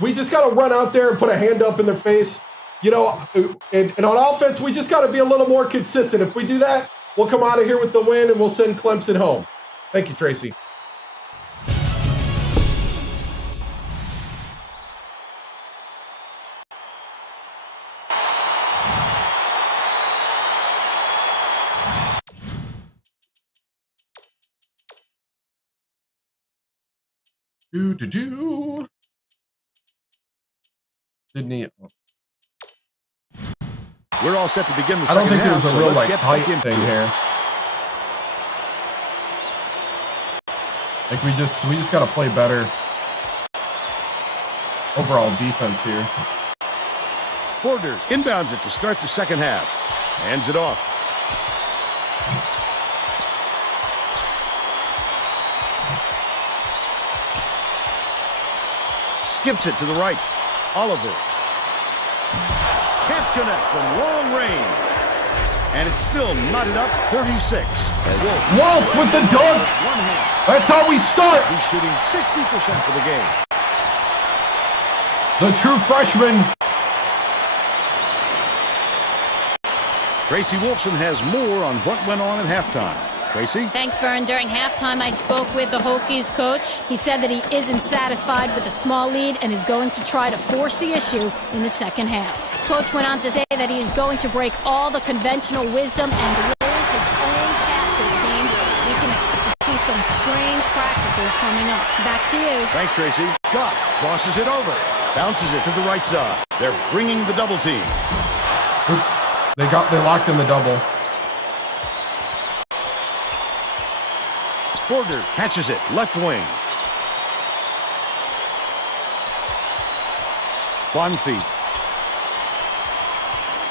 We just got to run out there and put a hand up in their face. You know, and on offense, we just got to be a little more consistent. If we do that, we'll come out of here with the win and we'll send Clemson home. Thank you, Tracy. Sydney. We're all set to begin the I don't second think half, there's a so real let's like get height back into thing it. here. Like we just got to play better overall defense here. Borders inbounds it to start the second half. Hands it off. Skips it to the right. Oliver. Can't connect from long range. And it's still knotted up 36. Wolf with the dunk. That's how we start. He's shooting 60% for the game. The true freshman. Tracy Wolfson has more on what went on at halftime. Tracy? Thanks, Vern. During halftime, I spoke with the Hokies coach. He said that he isn't satisfied with a small lead and is going to try to force the issue in the second half. Coach went on to say that he is going to break all the conventional wisdom and raise his own path this game. We can expect to see some strange practices coming up. Back to you. Thanks, Tracy. Goff crosses it over. Bounces it to the right side. They're bringing the double team. Oops. They locked in the double. Borders catches it, left wing. Bonfeet.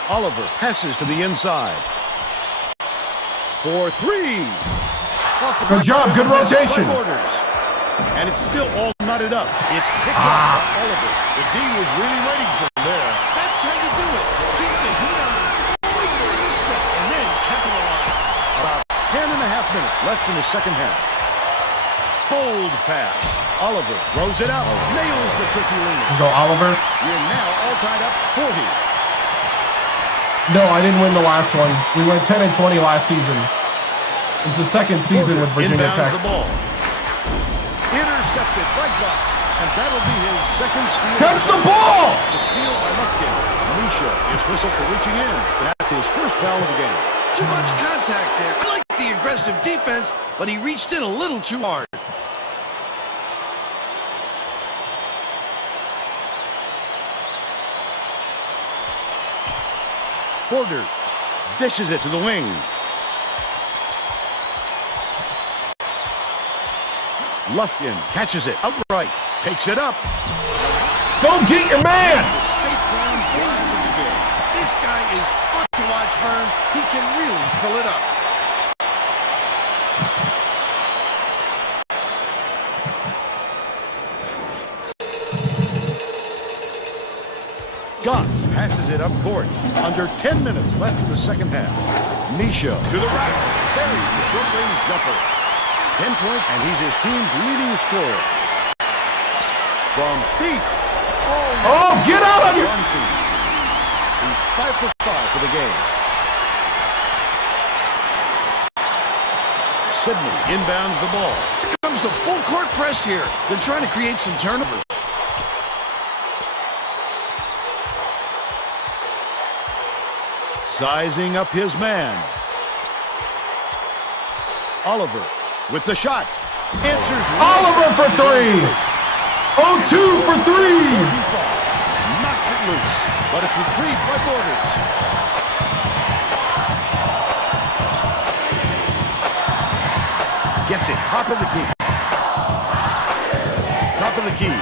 Oliver passes to the inside. For three. Good job, good rotation. Borders. And it's still all knotted up. It's picked up by Oliver. The D was really waiting for him there. That's how you do it. Keep the heat on. Wait for the step and then capitalize. About 10.5 minutes left in the second half. Bold pass. Oliver throws it out. Nails the tricky leaner. Go Oliver. You're now all tied up 40. No, I didn't win the last one. We went 10 and 20 last season. It's the second season with Virginia Tech. The ball. Intercepted by Goff. And that'll be his second steal. Catch the ball! The steal by Lufkin. Misha is whistled for reaching in. That's his first foul of the game. Too much contact there. I like the aggressive defense, but he reached in a little too hard. Borders dishes it to the wing. Lufkin catches it outright. Takes it up. Go get your man! This guy is fun to watch, Vern. He can really fill it up. Goff passes it up court. Under 10 minutes left in the second half. Misha to the right. Buries the short-range jumper. 10 points, and he's his team's leading scorer. From deep. Oh, get out of here! He's 5 for 5 for the game. Sydney inbounds the ball. Here comes the full court press here. They're trying to create some turnovers. Sizing up his man. Oliver with the shot. Answers. Oliver for three. 0-2 for three. Knocks it loose, but it's retrieved by Borders. Gets it. Top of the key. Top of the key.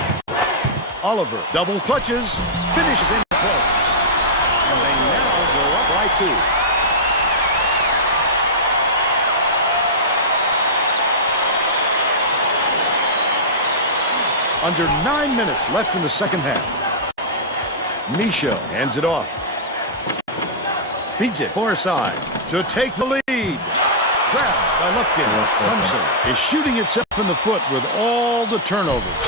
Oliver double clutches. Finishes in close. And they now go up by 2. Under 9 minutes left in the second half. Misha hands it off. Feeds it far side to take the lead. Grabbed by Lufkin. Thompson is shooting itself in the foot with all the turnovers.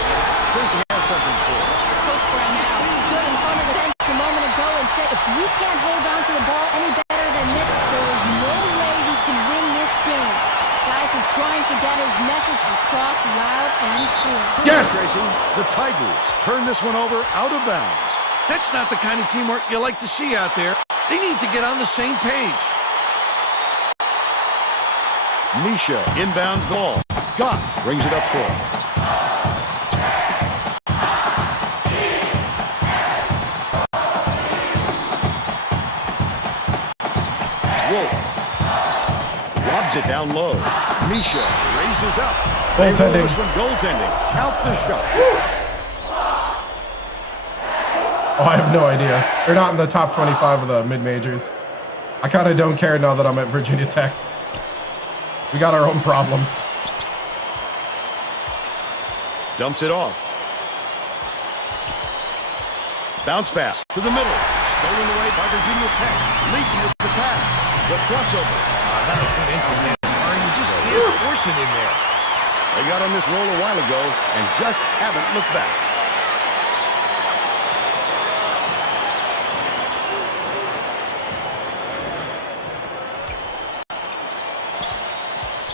Tracy has something for us. Coach Brownell stood in front of the bench a moment ago and said, if we can't hold on to the ball any better than this, there is no way we can win this game. Guys, he's trying to get his message across loud and clear. Yes! Tracy, the Tigers turn this one over out of bounds. That's not the kind of teamwork you like to see out there. They need to get on the same page. Misha inbounds the ball. Goff brings it up court. Wolf. Lobs it down low. Misha raises up. Goaltending. This one goaltending. Count the shot. Oh, I have no idea. They're not in the top 25 of the mid-majors. I kind of don't care now that I'm at Virginia Tech. We got our own problems. Dumps it off. Bounce pass to the middle. Stolen away by Virginia Tech. Leads with the pass. The crossover. Not a good entry man. You just can't force it in there. They got on this roll a while ago and just haven't looked back.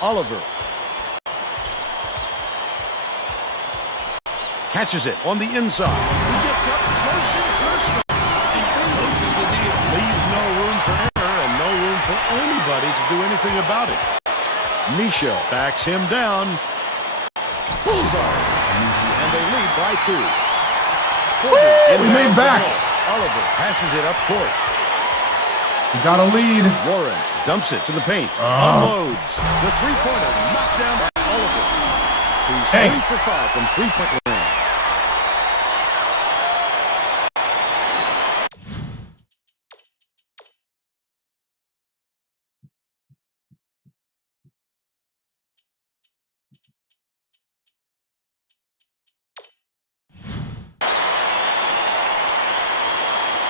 Oliver. Catches it on the inside. He gets up close and personal. He closes the deal. Leaves no room for error and no room for anybody to do anything about it. Misha backs him down. Bullseye. And they lead by 2. We made back. Oliver passes it up court. We got a lead. Warren dumps it to the paint. Unloads. The three-pointer knocked down by Oliver. He's 3 for 5 from three-point range.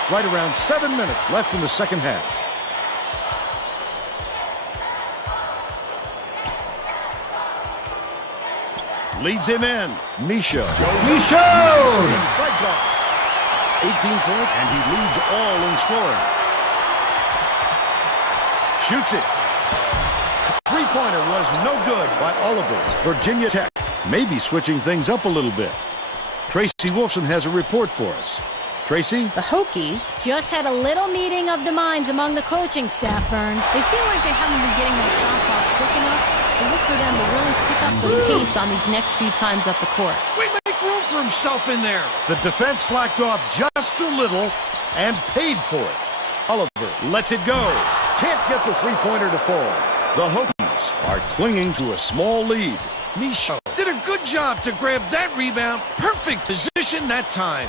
Right around 7 minutes left in the second half. Leads him in. Misha. Misha! 18 points, and he leads all in scoring. Shoots it. Three-pointer was no good by Oliver. Virginia Tech may be switching things up a little bit. Tracy Wolfson has a report for us. Tracy? The Hokies just had a little meeting of the minds among the coaching staff, Vern. They feel like they haven't been getting their shots off quick enough, so look for them to really pick up the pace on these next few times up the court. Wait, make room for himself in there. The defense slacked off just a little and paid for it. Oliver lets it go. Can't get the three-pointer to fall. The Hokies are clinging to a small lead. Misha did a good job to grab that rebound. Perfect position that time.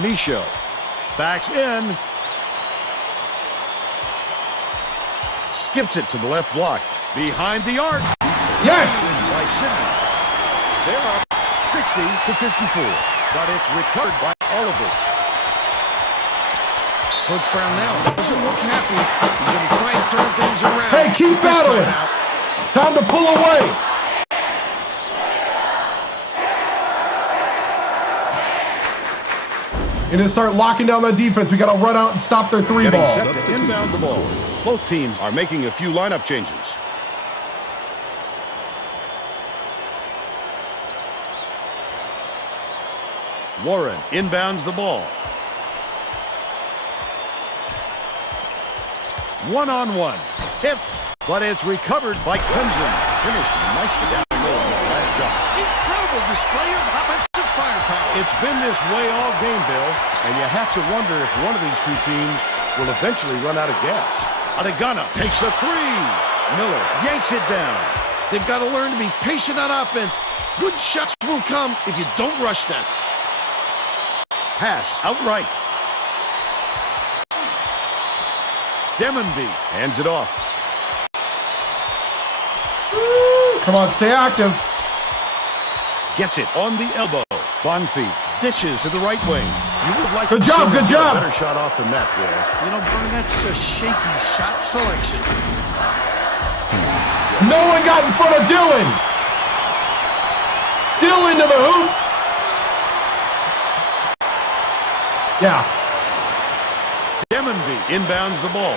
Misha backs in. Skips it to the left block. Behind the arc. Yes! By Sidney. They're up 60-54. But it's recovered by Oliver. Coach Brown now doesn't look happy. He's going to try and turn things around. Hey, keep battling. Time to pull away. And to start locking down that defense, we got to run out and stop their three ball. Set to inbound the ball. Both teams are making a few lineup changes. Warren inbounds the ball. One-on-one. Tip, but it's recovered by Clemson. Finished nicely down low on that last shot. Incredible display of offensive firepower. It's been this way all game, Bill, and you have to wonder if one of these two teams will eventually run out of gas. Adegana takes a three. Miller yanks it down. They've got to learn to be patient on offense. Good shots will come if you don't rush them. Pass outright. Demonby hands it off. Come on, stay active. Gets it on the elbow. Bonfeet dishes to the right wing. You would like good job, good job. Better shot off than that, Bill. You know, Vern, that's just shaky shot selection. No one got in front of Dylan. Dylan to the hoop. Yeah. Demonby inbounds the ball.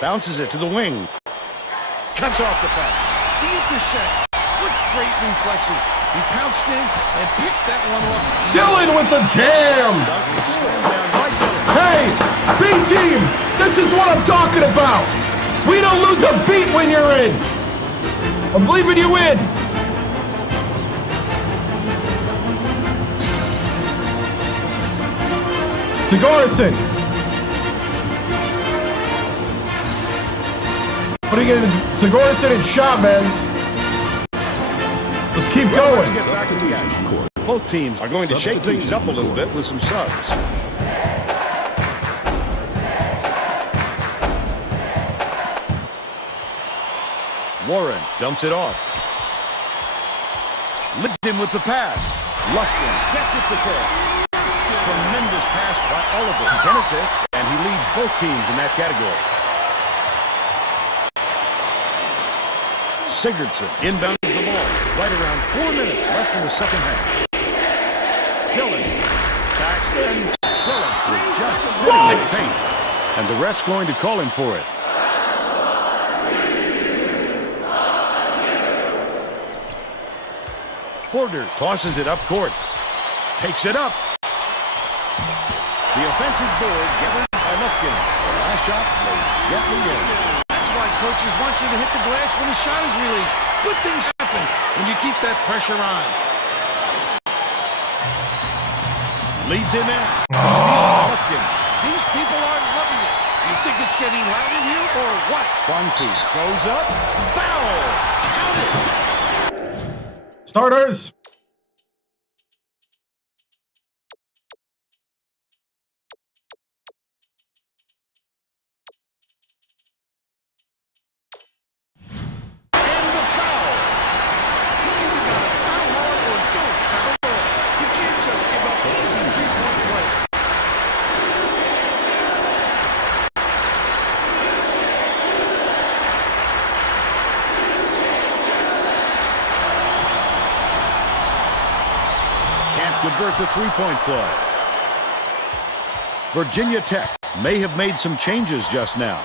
Bounces it to the wing. Cuts off the pass. The intercept. What great reflexes. He pounced in and picked that one off. Dylan with the jam. Down Hey, B team, this is what I'm talking about. We don't lose a beat when you're in. I'm leaving you in. Sigurdsson. Putting in Sigurdsson and Chavez. Let's keep going. Let's get back into the action court. Both teams are going to shake things up a little bit with some subs. Warren dumps it off. Leads him with the pass. Lufkin gets it to throw. Tremendous pass by Oliver. 10 assists, and he leads both teams in that category. Sigurdsson inbounds the ball. Right around 4 minutes left in the second half. Dillon backs in. Dillon is just sitting in the paint, and the ref's going to call him for it. Porter tosses it up court. Takes it up. The offensive board gathered by Lufkin. The last shot laid gently in. That's why coaches want you to hit the glass when the shot is released. Good things happen when you keep that pressure on. Leads him in. Steal by Lufkin. These people aren't loving it. You think it's getting louder here or what? Bonfi goes up. Foul. Counted. Starters. Convert the three-point play. Virginia Tech may have made some changes just now.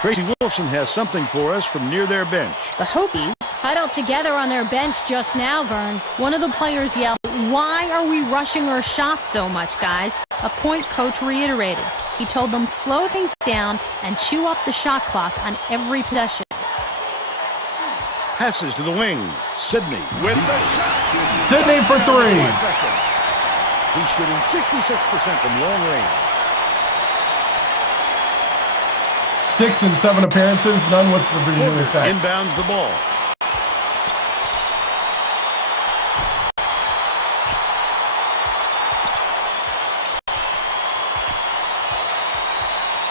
Tracy Wolfson has something for us from near their bench. The Hokies huddled together on their bench just now, Vern. One of the players yelled, "Why are we rushing our shots so much, guys?" A point coach reiterated. He told them slow things down and chew up the shot clock on every possession. Passes to the wing. Sidney with the shot. Sidney for three. He's shooting 66% from long range. 6 and 7 appearances, none with the Virginia Tech. Inbounds the ball.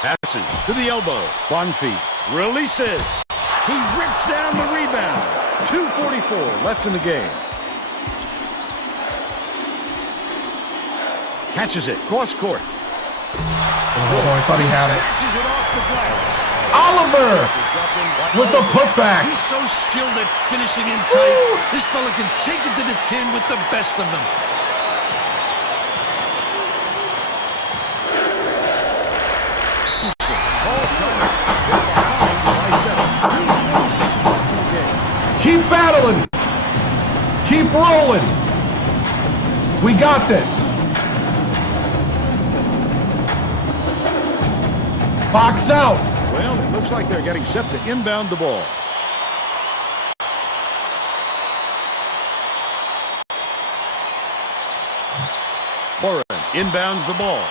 Passes to the elbow. Bonfi releases. He rips down the rebound. 2:44 left in the game. Catches it, cross court. Oh, I thought he had it. Catches it off the glass. Oliver with the putback. He's so skilled at finishing in tight. This fella can take it to the tin with the best of them. Keep battling. Keep rolling. We got this. Box out. Well, it looks like they're getting set to inbound the ball. Warren inbounds the ball.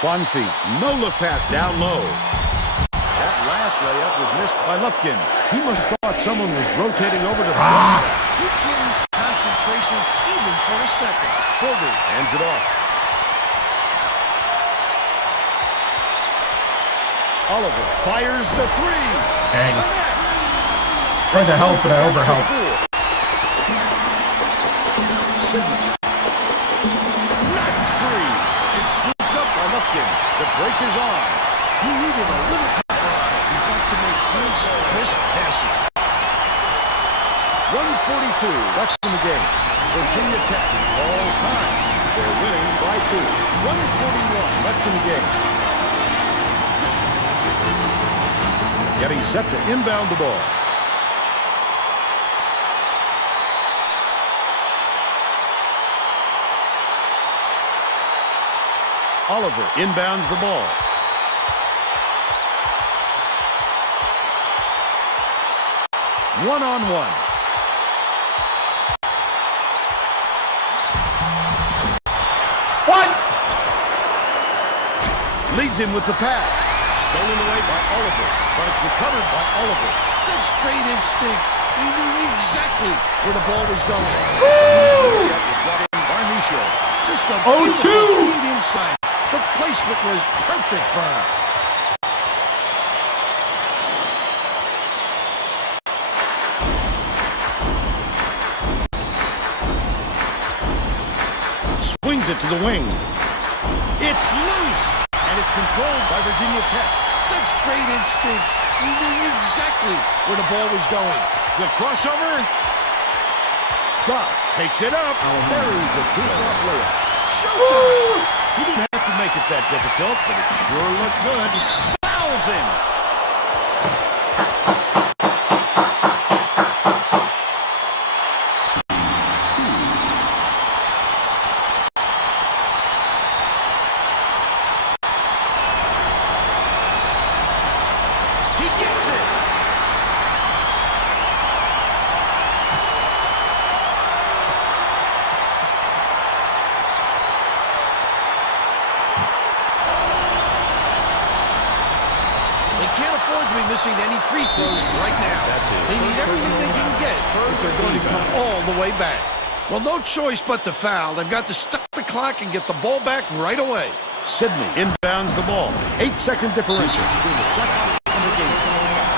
Bonfi, no look pass down low. That last layup was missed by Lufkin. He must have thought someone was rotating over the ball. You can't lose concentration even for a second. Porter hands it off. Oliver fires the three. Dang. Tried to help, but I overhelped. Sidney. Knocked free. It's scooped up by Lufkin. The break is on. He needed a little power on it. You've got to make good, crisp passes. 1:42 left in the game. Virginia Tech calls time. They're winning by 2. 1:41 left in the game. Getting set to inbound the ball. Oliver inbounds the ball. one-on-one. What? Leads him with the pass. Stolen away by Oliver, but it's recovered by Oliver. Such great instincts. He knew exactly where the ball was going. Woo! That was brought in by Micho. Just a beautiful feed inside. The placement was perfect, Vern. Swings it to the wing. It's loose, and it's controlled by Virginia Tech. Such great instincts. He knew exactly where the ball was going. The crossover. Goff takes it up. Buries the two-drop layup. Showtime! He didn't have to make it that difficult, but it sure looked good. Fouls him. Missing any free throws right now. They need everything they can get if they're going to come all the way back. Well, no choice but to foul. They've got to stop the clock and get the ball back right away. Sydney inbounds the ball. 8-second differential between the second and the game.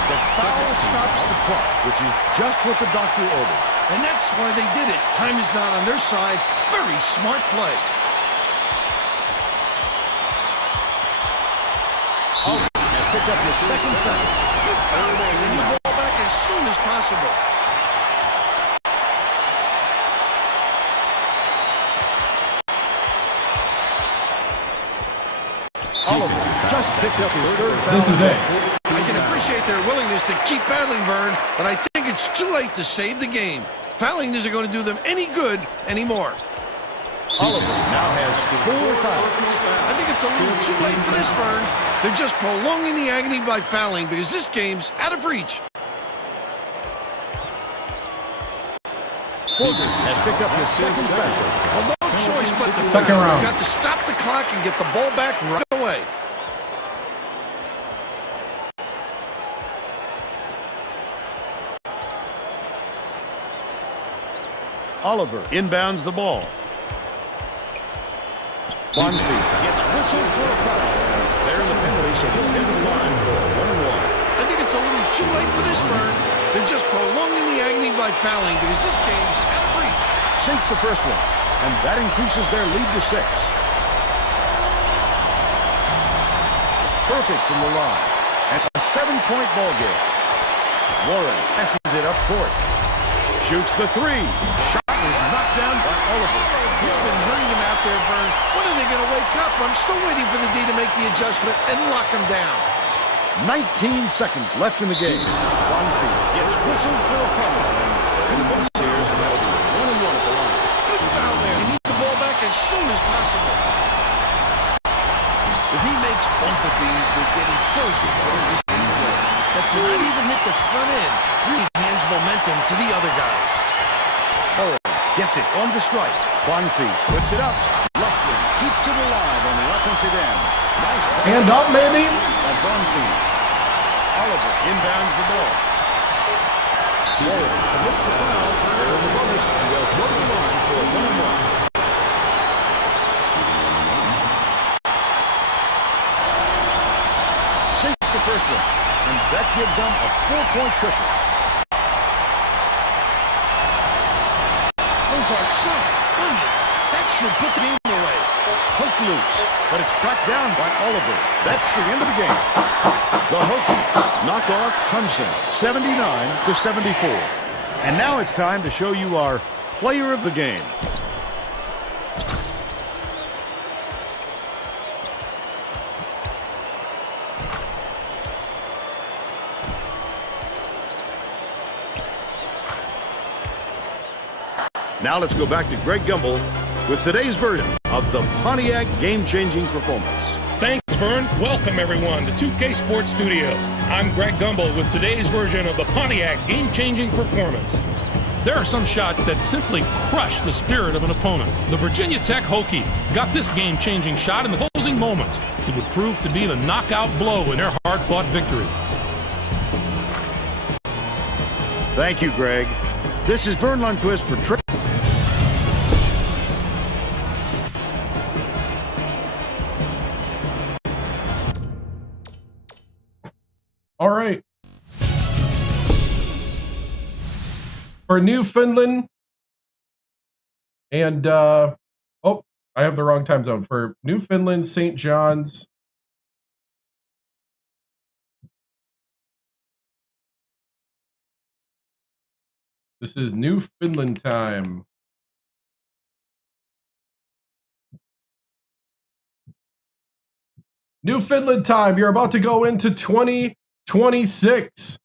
The foul stops the clock, which is just what the doctor ordered. And that's why they did it. Time is not on their side. Very smart play. Picked up his second foul. Good foul. They need the ball back as soon as possible. Oliver just picked up his third foul. This is it. I can appreciate their willingness to keep battling, Vern, but I think it's too late to save the game. Fouling isn't going to do them any good anymore. Oliver now has 4 fouls. I think it's a little too late for this, Vern. They're just prolonging the agony by fouling because this game's out of reach. Hogan has picked up his second foul. Well, no choice but to second round. Got to stop the clock and get the ball back right away. Oliver inbounds the ball. Bonfie gets whistled for a foul. They're in the penalty, so he'll hit the line for a 1-and-1. I think it's a little too late for this, Vern. They're just prolonging the agony by fouling because this game's out of reach. Sinks the first one, and that increases their lead to 6. Perfect from the line. It's a 7-point ball game. Warren passes it up court. Shoots the 3. Shot was knocked down by Oliver. He's been hurting him out there, Vern. When are they going to wake up? I'm still waiting for the D to make the adjustment and lock him down. 19 seconds left in the game. Bonfie gets whistled for a foul. And the bench clears, and that'll be 1-and-1 at the line. Good foul there. They need the ball back as soon as possible. If he makes both of these, they're getting close to putting this game away. But to not even hit the front end really hands momentum to the other guys. Oh, gets it on the strike. Bonfie puts it up. Lofton keeps it alive on the offensive end. Nice play. Hand up, maybe. By Bonfie. Oliver inbounds the ball. Warren commits the foul. There's a bonus, and they'll go to the line for a 1-and-1. Sinks the first one, and that gives them a 4-point cushion. Those are some onions. That should put the game away. Poked loose, but it's tracked down by Oliver. That's the end of the game. The Hokies knock off Clemson 79-74. And now it's time to show you our player of the game. Now let's go back to Greg Gumbel with today's version of the Pontiac game-changing performance. Thanks Vern. Welcome, everyone, to 2K Sports Studios. I'm Greg Gumbel with today's version of the Pontiac game-changing performance. There are some shots that simply crush the spirit of an opponent. The Virginia Tech Hokies got this game-changing shot in the closing moments. It would prove to be the knockout blow in their hard-fought victory. Thank you, Greg. This is Vern Lundquist for All right. For Newfoundland and oh, I have the wrong time zone. For Newfoundland, St. John's. This is Newfoundland time. Newfoundland time. You're about to go into 2026.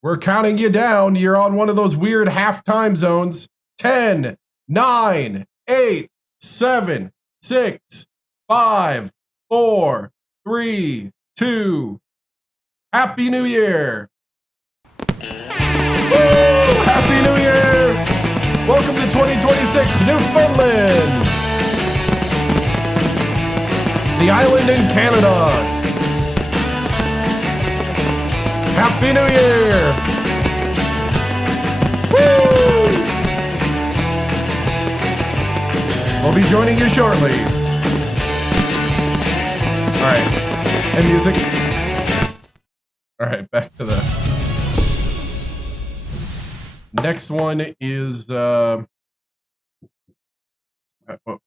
We're counting you down. You're on one of those weird half time zones. 10, 9, 8, 7, 6, 5, 4, 3, 2. Happy New Year. Woo! Happy New Year. Welcome to 2026 Newfoundland, the island in Canada. Happy New Year! Woo! We'll be joining you shortly. All right, and music. All right, back to the next one is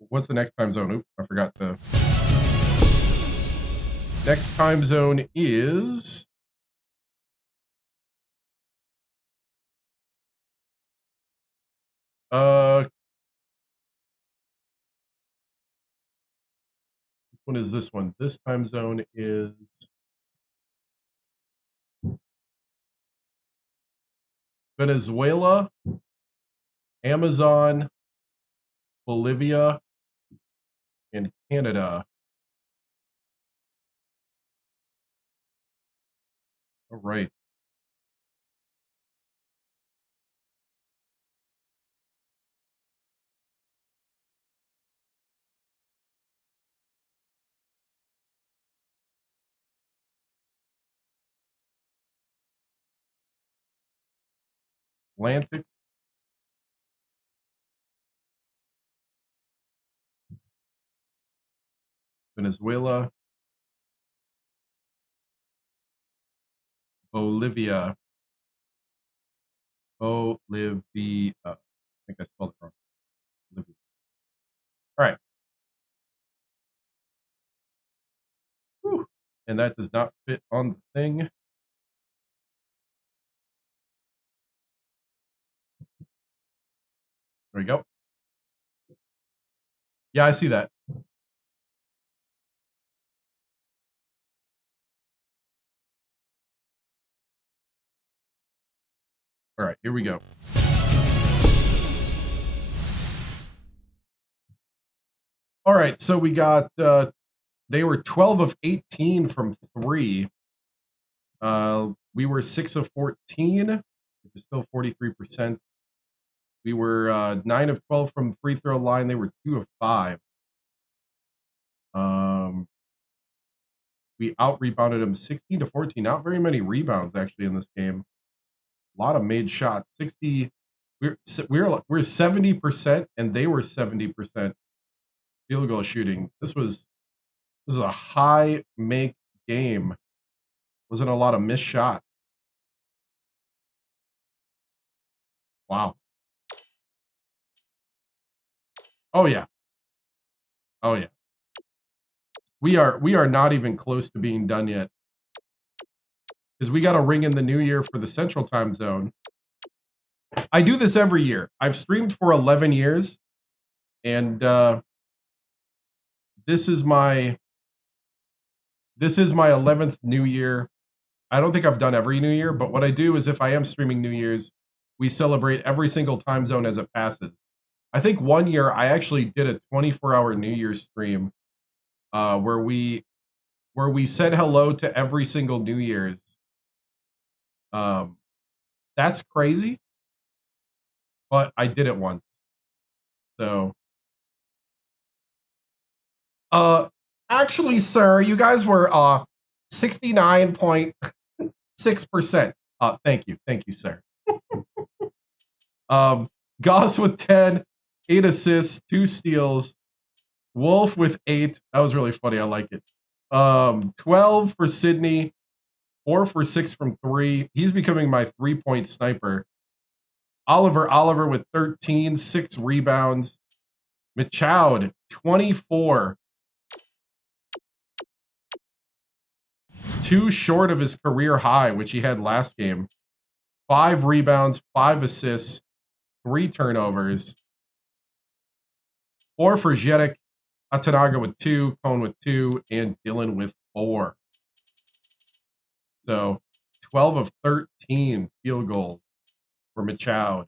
what's the next time zone? Oops, I forgot the next time zone is which one is this one? This time zone is Venezuela, Amazon, Bolivia, and Canada. All right. Atlantic, Venezuela, Bolivia, I think I spelled it wrong. Bolivia. All right. Whew. And that does not fit on the thing. There we go. Yeah, I see that. All right, here we go. All right, so we got, they were 12 of 18 from 3. We were 6 of 14, which is still 43%. We were 9 of 12 from free throw line. They were 2 of 5. We out-rebounded them 16 to 14. Not very many rebounds, actually, in this game. A lot of made shots. 60. We're 70%, and they were 70% field goal shooting. This was a high make game. Wasn't a lot of missed shots. Wow. Oh yeah. Oh yeah. We are not even close to being done yet. Because we got to ring in the new year for the Central Time Zone. I do this every year. I've streamed for 11 years, and this is my 11th New Year. I don't think I've done every New Year, but what I do is if I am streaming New Year's, we celebrate every single time zone as it passes. I think one year I actually did a 24-hour New Year's stream, where we said hello to every single New Year's. That's crazy, but I did it once. So, actually, sir, you guys were 69.6%. Thank you, sir. Goss with 10, 8 assists, 2 steals. Wolf with 8. That was really funny. I like it. 12 for Sydney, 4 for 6 from 3. He's becoming my 3-point sniper. Oliver with 13, 6 rebounds. Michoud, 24. 2 short of his career high, which he had last game. 5 rebounds, 5 assists, 3 turnovers. 4 for Zedek. Atanaga with 2, Cone with 2, and Dylan with 4. So 12 of 13 field goals for Michoud.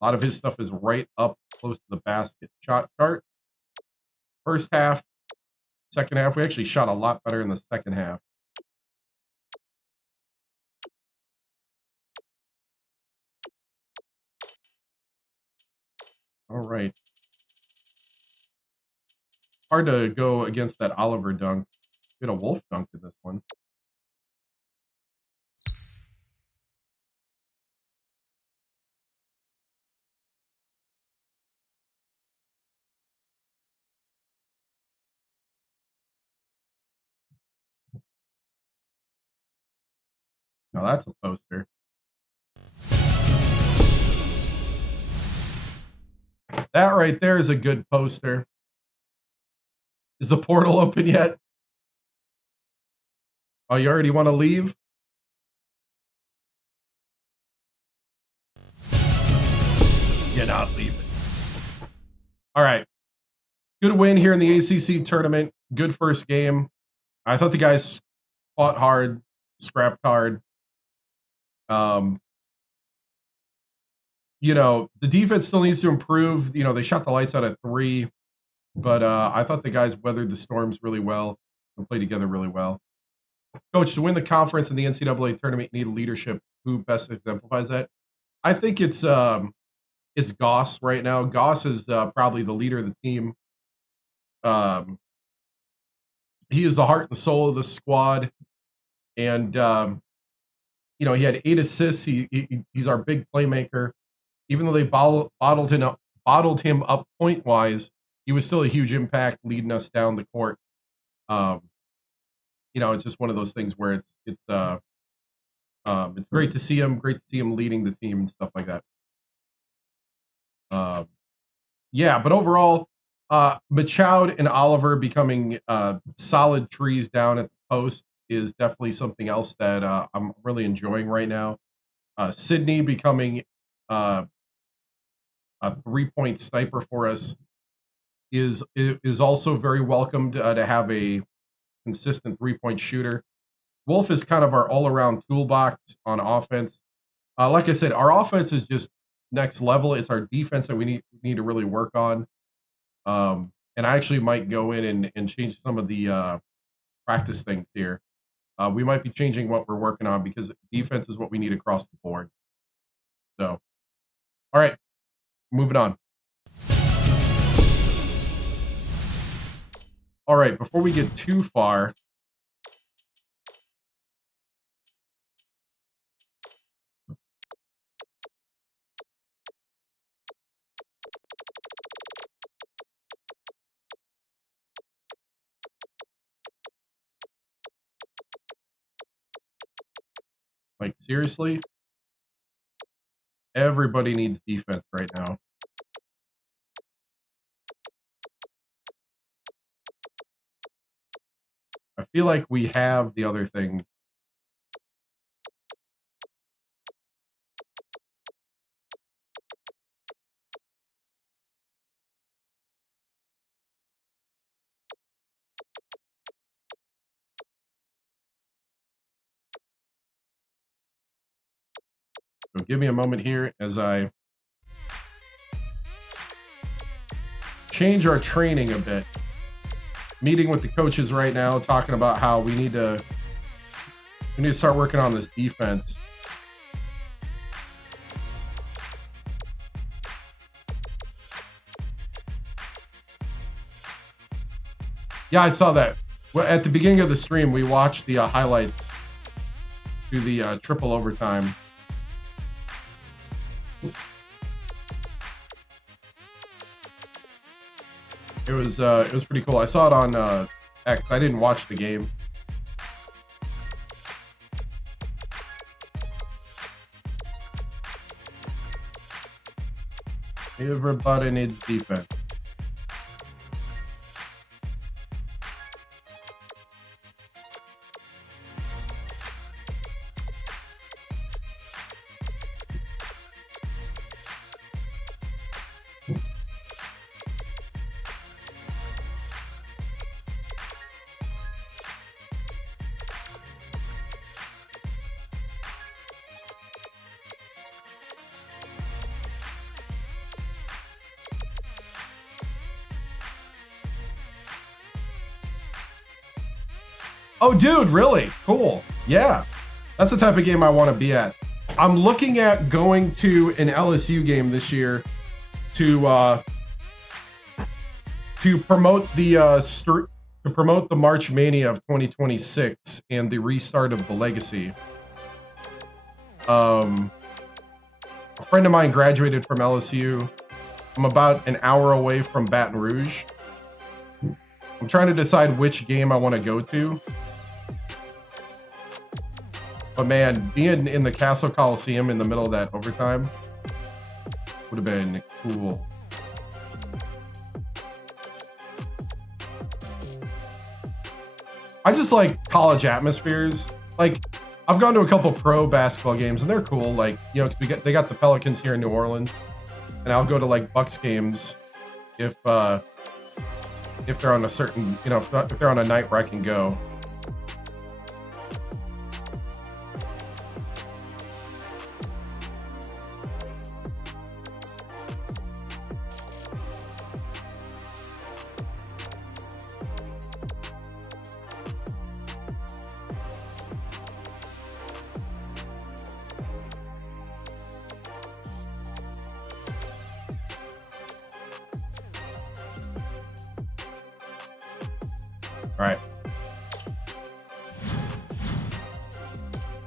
A lot of his stuff is right up close to the basket. Shot chart. First half, second half. We actually shot a lot better in the second half. All right. Hard to go against that Oliver dunk. Get a Wolf dunk in this one. Now that's a poster. That right there is a good poster. Is the portal open yet? Oh, you already want to leave? You're not leaving. All right. Good win here in the ACC tournament. Good first game. I thought the guys fought hard, scrapped hard. You know, the defense still needs to improve. You know, they shot the lights out at 3, but I thought the guys weathered the storms really well and played together really well. Coach, to win the conference in the NCAA tournament, you need leadership. Who best exemplifies that? I think it's Goss right now. Goss is probably the leader of the team. He is the heart and soul of the squad, and you know, he had 8 assists. He's our big playmaker. Even though they bottled him up point wise, he was still a huge impact leading us down the court. You know, it's just one of those things where it's great to see him. Great to see him leading the team and stuff like that. Yeah, but overall, Michoud and Oliver becoming solid trees down at the post is definitely something else that I'm really enjoying right now. Sydney becoming a 3-point sniper for us is also very welcomed to have a consistent 3-point shooter. Wolf is kind of our all-around toolbox on offense. Like I said, our offense is just next level. It's our defense that we need to really work on. And I actually might go in and change some of the practice things here. We might be changing what we're working on because defense is what we need across the board. So, all right, moving on. All right, before we get too far, like, seriously? Everybody needs defense right now. I feel like we have the other things. So give me a moment here as I change our training a bit. meeting with the coaches right now, talking about how we need to start working on this defense. Yeah, I saw that. Well, at the beginning of the stream, we watched the highlights to the triple overtime. It was pretty cool. I saw it on X. I didn't watch the game. Everybody needs defense. Oh, dude, really? Cool. Yeah. That's the type of game I want to be at. I'm looking at going to an LSU game this year to promote the March Mania of 2026 and the restart of the Legacy. A friend of mine graduated from LSU. I'm about an hour away from Baton Rouge. I'm trying to decide which game I want to go to. But man, being in the Castle Coliseum in the middle of that overtime would have been cool. I just like college atmospheres. Like, I've gone to a couple pro basketball games and they're cool. Like, you know, 'cause they got the Pelicans here in New Orleans, and I'll go to like Bucks games if they're on a certain, you know, if they're on a night where I can go.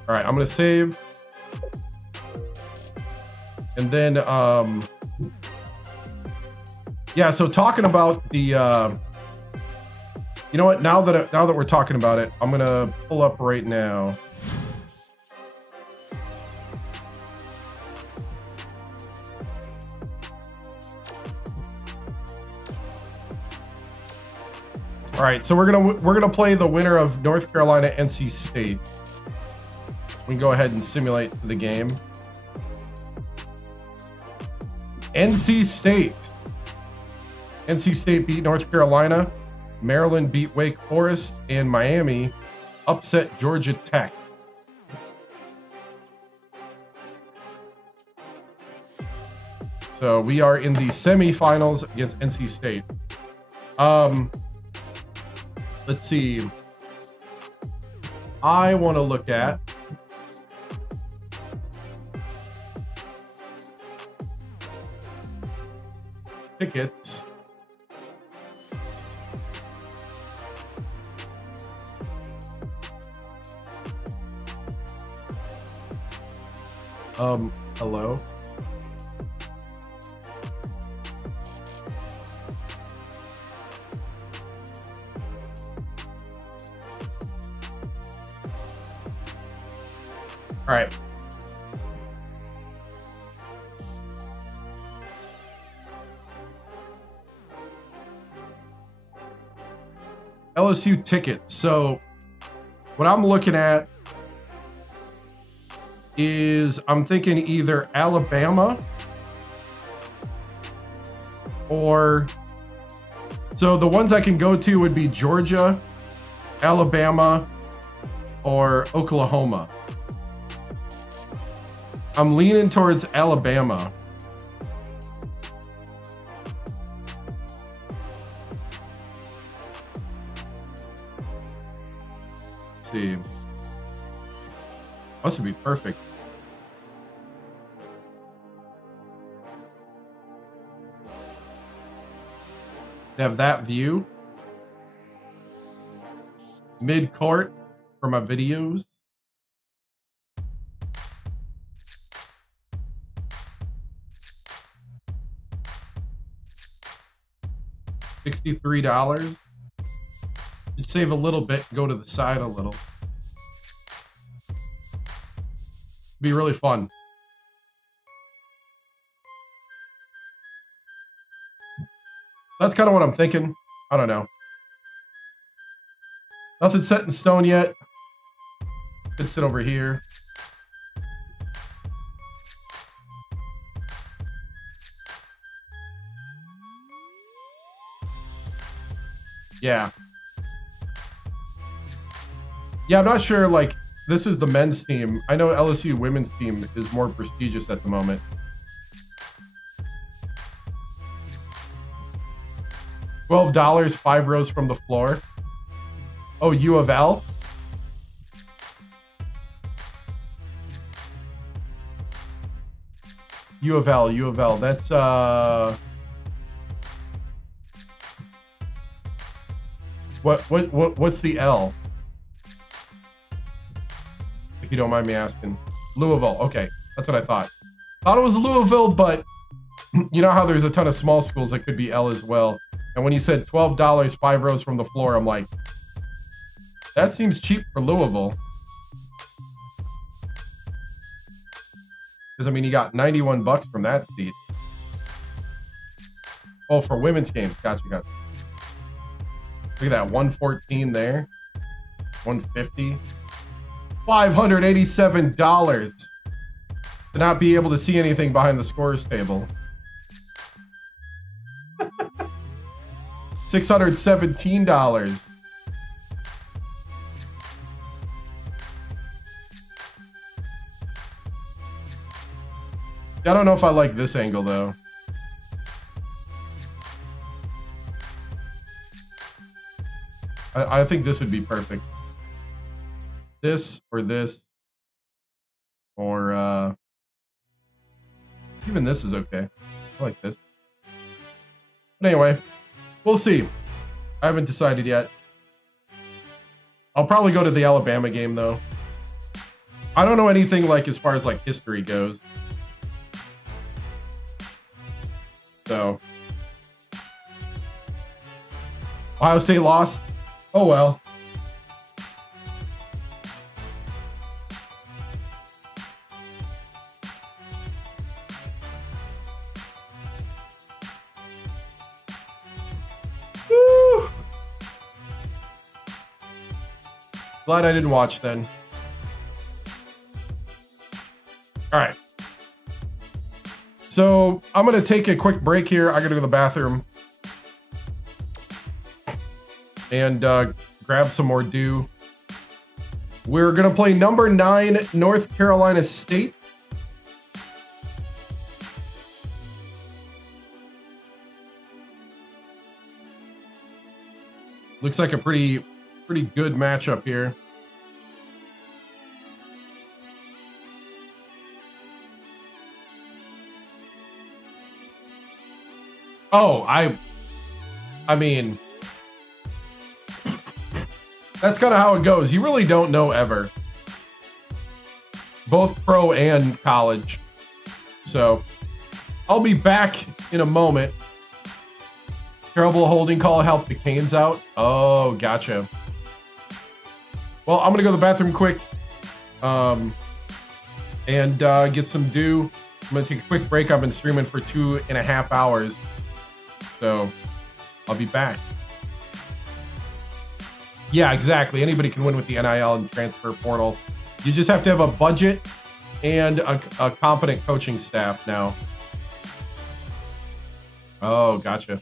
All right, I'm gonna save. And then, yeah, so talking about the, you know what, now that we're talking about it, I'm gonna pull up right now. All right, so we're gonna play the winner of North Carolina NC State. We can go ahead and simulate the game. NC State beat North Carolina. Maryland beat Wake Forest, and Miami upset Georgia Tech. So we are in the semifinals against NC State. Let's see. I want to look at tickets. Hello. All right. LSU ticket. So what I'm looking at is I'm thinking either Alabama or, so the ones I can go to would be Georgia, Alabama, or Oklahoma. I'm leaning towards Alabama. Let's see. This would be perfect. Have that view. Mid-court for my videos. $63. You'd save a little bit, go to the side a little. Be really fun. That's kind of what I'm thinking. I don't know. Nothing set in stone yet. Could sit over here. Yeah. Yeah, I'm not sure, like, this is the men's team. I know LSU women's team is more prestigious at the moment. $12, 5 rows from the floor. Oh, U of L? U of L. That's, what's the L? If you don't mind me asking. Louisville. Okay, that's what I thought. Thought it was Louisville, but you know how there's a ton of small schools that could be L as well. And when you said $12, 5 rows from the floor, I'm like, that seems cheap for Louisville. Because, I mean, you got 91 bucks from that seat. Oh, for women's games. Gotcha. Look at that, 114 there. 150. $587 to not be able to see anything behind the scores table. $617. I don't know if I like this angle though. I think this would be perfect. This or this. Or even this is okay. I like this. But anyway, we'll see. I haven't decided yet. I'll probably go to the Alabama game though. I don't know anything like as far as like history goes. So Ohio State lost. Oh well. Woo! Glad I didn't watch then. All right. So I'm going to take a quick break here. I got to go to the bathroom and grab some more dew. We're going to play number 9 North Carolina State. Looks like a pretty good matchup here. Oh, I mean, that's kind of how it goes. You really don't know ever. Both pro and college. So I'll be back in a moment. Terrible holding call helped the Canes out. Oh, gotcha. Well, I'm going to go to the bathroom quick and get some dew. I'm going to take a quick break. I've been streaming for 2.5 hours. So I'll be back. Yeah, exactly. Anybody can win with the NIL and transfer portal. You just have to have a budget and a competent coaching staff now. Oh, gotcha.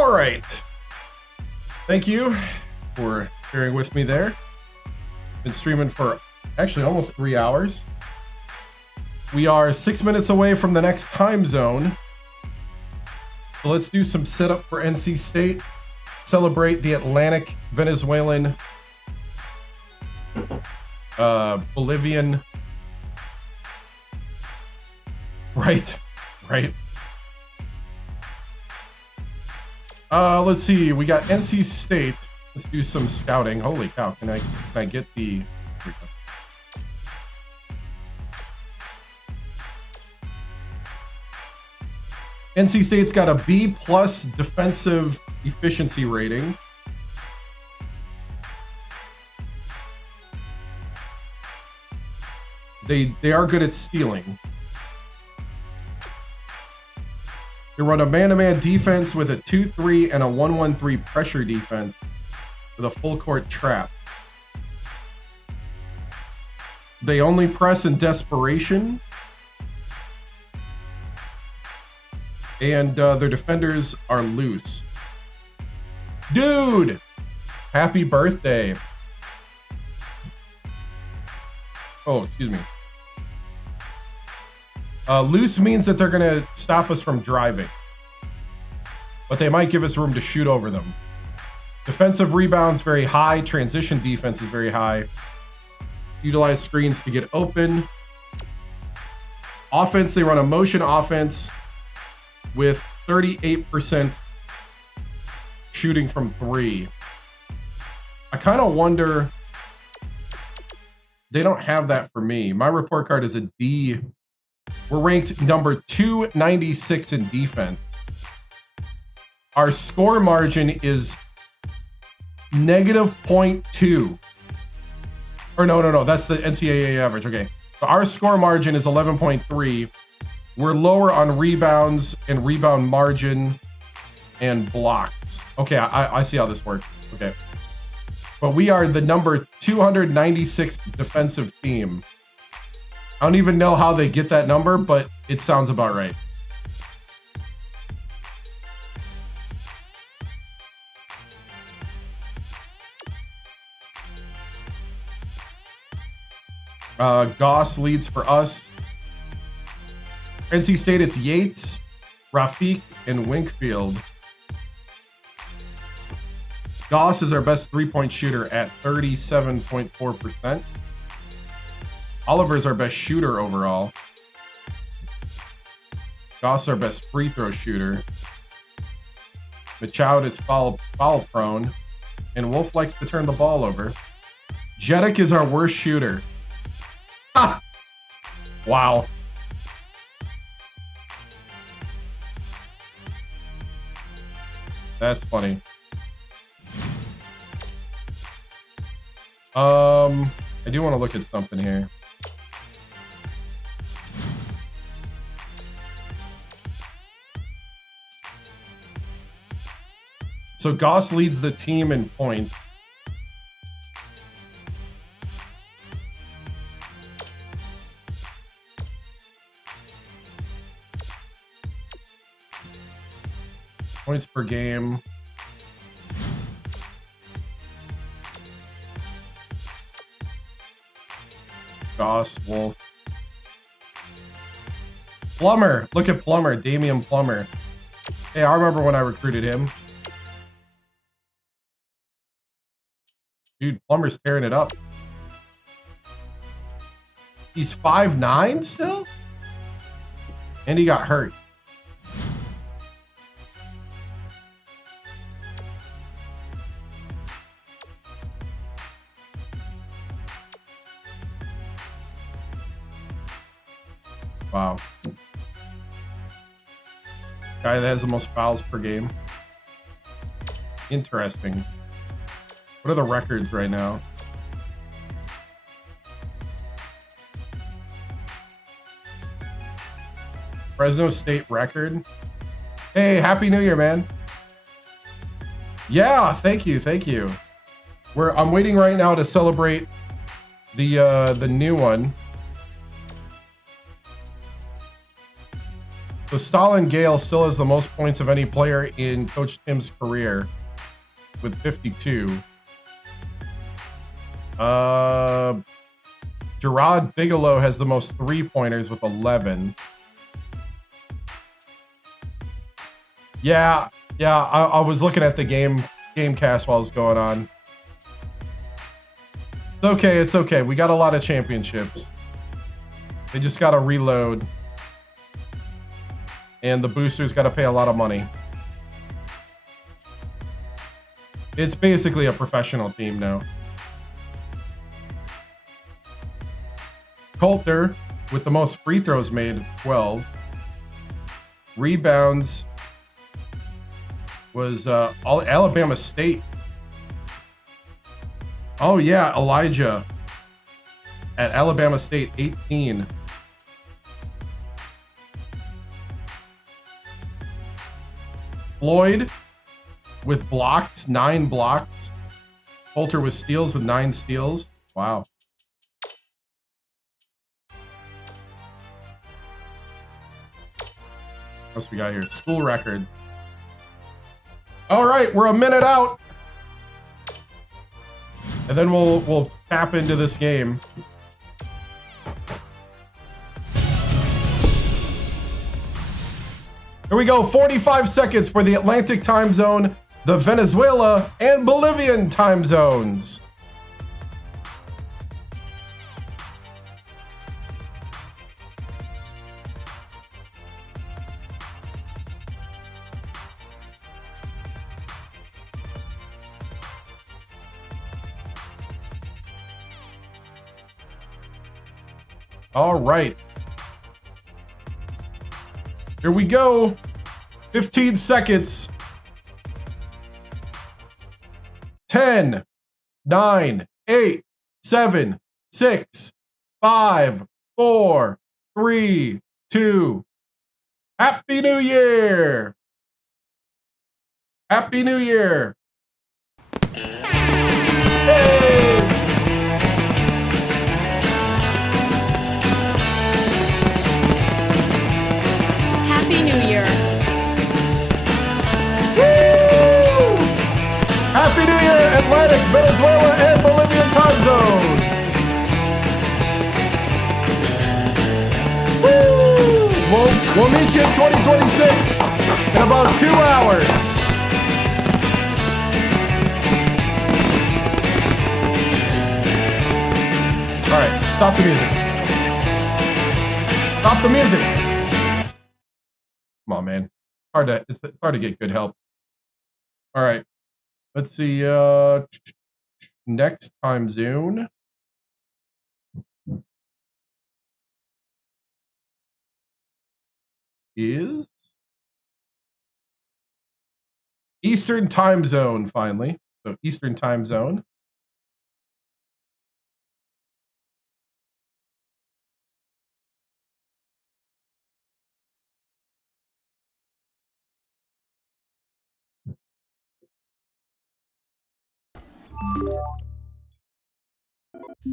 All right. Thank you for bearing with me there. Been streaming for actually almost 3 hours. We are 6 minutes away from the next time zone. So let's do some setup for NC State. Celebrate the Atlantic Venezuelan Bolivian. Right. Let's see. We got NC State. Let's do some scouting. Holy cow! Can I get the? NC State's got a B+ defensive efficiency rating. They are good at stealing. They run a man-to-man defense with a 2-3 and a 1-1-3 pressure defense with a full court trap. They only press in desperation. And their defenders are loose. Dude! Happy birthday. Oh, excuse me. Loose means that they're going to stop us from driving. But they might give us room to shoot over them. Defensive rebounds very high. Transition defense is very high. Utilize screens to get open. Offense, they run a motion offense with 38% shooting from 3. I kind of wonder, they don't have that for me. My report card is a D. We're ranked number 296 in defense. Our score margin is -0.2. Or no, that's the NCAA average. Okay, so our score margin is 11.3. We're lower on rebounds and rebound margin and blocks. Okay, I see how this works. Okay. But we are the number 296th defensive team. I don't even know how they get that number, but it sounds about right. Goss leads for us. NC State, it's Yates, Rafiq, and Winkfield. Goss is our best three-point shooter at 37.4%. Oliver's our best shooter overall. Goss our best free throw shooter. Machoud is foul prone. And Wolf likes to turn the ball over. Jeddick is our worst shooter. Ha! Wow. That's funny. I do want to look at something here. So Goss leads the team in points. Points per game. Goss, Wolf. Plummer. Look at Plummer. Damian Plummer. Hey, I remember when I recruited him. Dude, Plummer's tearing it up. He's 5'9" still? And he got hurt. Wow. Guy that has the most fouls per game. Interesting. What are the records right now? Fresno State record. Hey, Happy New Year, man. Yeah, thank you. I'm waiting right now to celebrate the new one. So Stalin Gale still has the most points of any player in Coach Tim's career with 52. Gerard Bigelow has the most 3-pointers with 11. Yeah, I was looking at the game cast while it was going on. It's okay. We got a lot of championships. They just got to reload. And the boosters got to pay a lot of money. It's basically a professional team now. Coulter with the most free throws made, 12. Rebounds was all Alabama State. Oh yeah, Elijah at Alabama State, 18. Floyd with blocks, 9 blocks. Coulter with steals with 9 steals. Wow. What else we got here? School record. All right, we're a minute out. And then we'll tap into this game. Here we go, 45 seconds for the Atlantic time zone, the Venezuela and Bolivian time zones. All right. Here we go. 15 seconds. 10, 9, 8, 7, 6, 5, 4, 3, 2. Happy New Year. Happy New Year. Hey. Happy New Year. Woo! Happy New Year, Atlantic, Venezuela, and Bolivian time zones. Woo! We'll meet you in 2026 in about 2 hours. All right, stop the music. Stop the music. Come on, man. It's hard to get good help. All right. Let's see. Next time zone is Eastern time zone, finally. So Eastern time zone.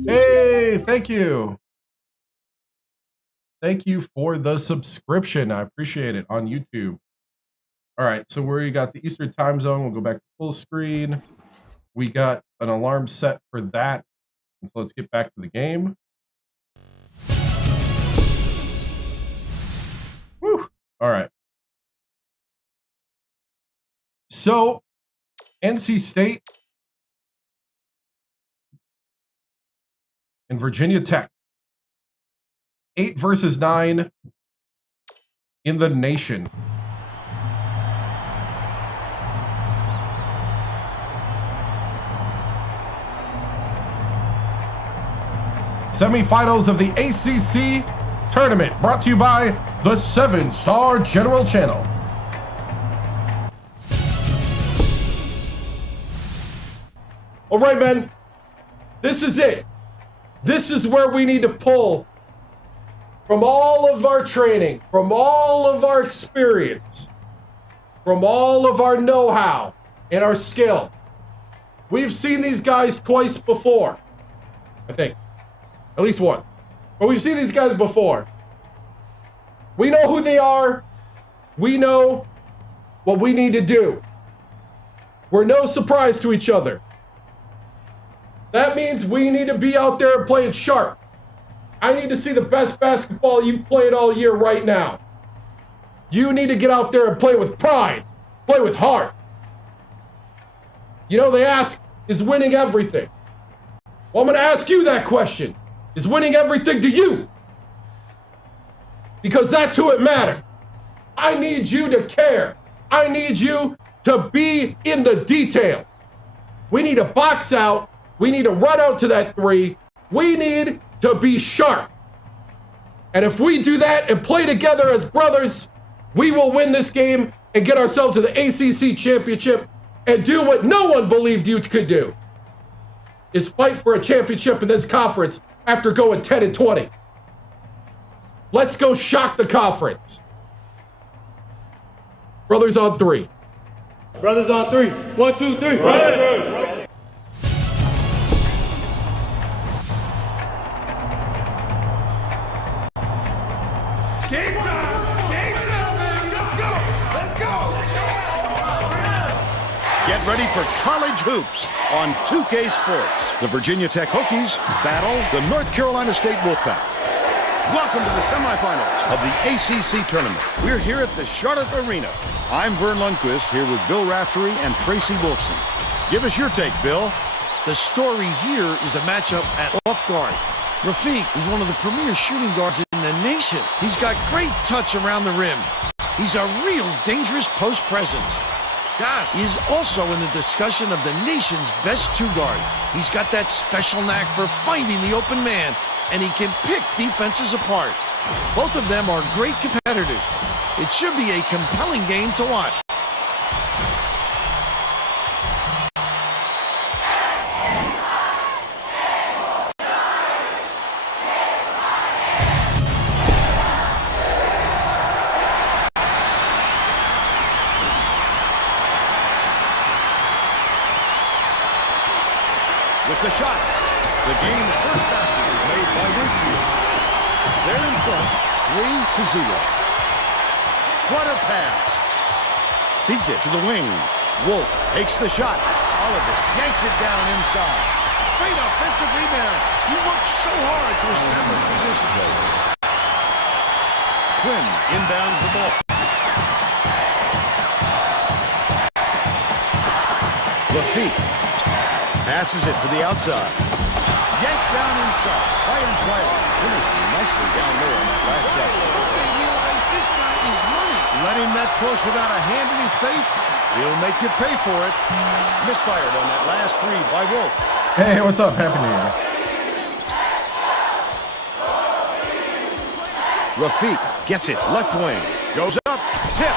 Hey, thank you. Thank you for the subscription. I appreciate it on YouTube. All right, so we got the Eastern time zone. We'll go back to full screen. We got an alarm set for that. So let's get back to the game. Woo. All right. So, NC State and Virginia Tech. 8 versus 9 in the nation. Semifinals of the ACC tournament, brought to you by the 7-Star General Channel. All right, men. This is it. This is where we need to pull from all of our training, from all of our experience, from all of our know-how and our skill. We've seen these guys twice before, I think. At least once. But we've seen these guys before. We know who they are. We know what we need to do. We're no surprise to each other. That means we need to be out there and playing sharp. I need to see the best basketball you've played all year right now. You need to get out there and play with pride, play with heart. You know, they ask, is winning everything? Well, I'm going to ask you that question. Is winning everything to you? Because that's who it matters. I need you to care. I need you to be in the details. We need to box out. We need to run out to that three. We need to be sharp. And if we do that and play together as brothers, we will win this game and get ourselves to the ACC championship and do what no one believed you could do, is fight for a championship in this conference after going 10-20. Let's go shock the conference. Brothers on three. Brothers on three. 1, 2, 3. Brothers. Game time! Game time, man! Let's go! Let's go! Get ready for college hoops on 2K Sports. The Virginia Tech Hokies battle the North Carolina State Wolfpack. Welcome to the semifinals of the ACC tournament. We're here at the Charlotte Arena. I'm Vern Lundquist here with Bill Raftery and Tracy Wolfson. Give us your take, Bill. The story here is the matchup at off guard. Rafiq is one of the premier shooting guards in the nation. He's got great touch around the rim. He's a real dangerous post presence. Goss is also in the discussion of the nation's best two guards. He's got that special knack for finding the open man, and he can pick defenses apart. Both of them are great competitors. It should be a compelling game to watch. With the shot, the game's first basket is made by Wakefield. They're in front, 3-0. What a pass. Feeds it to the wing. Wolf takes the shot. Oliver yanks it down inside. Great offensive rebound. He worked so hard to establish position. Quinn inbounds the ball. Lafitte passes it to the outside. Yanked down inside. Ryan Twyler finished nicely down low on that last shot. But they realize this guy is money. Let him that close without a hand in his face. He'll make you pay for it. Misfired on that last three by Wolf. Hey, what's up? Happy New Year. Rafiq gets it. Left wing. Goes up. Tip.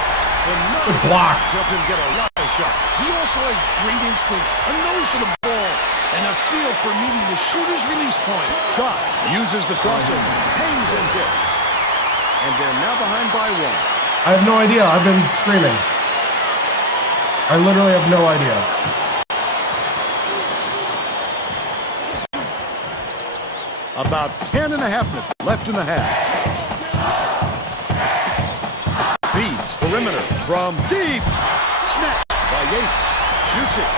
Good block. Help him get a lot of shots. He also has great instincts, a nose for the ball, and a feel for meeting the shooter's release point. Goff uses the crossover. Hangs and hits. And they're now behind by one. I have no idea. I've been screaming. I literally have no idea. About 10 and a half minutes left in the half. Feeds perimeter from deep. Snatched by Yates. Shoots it.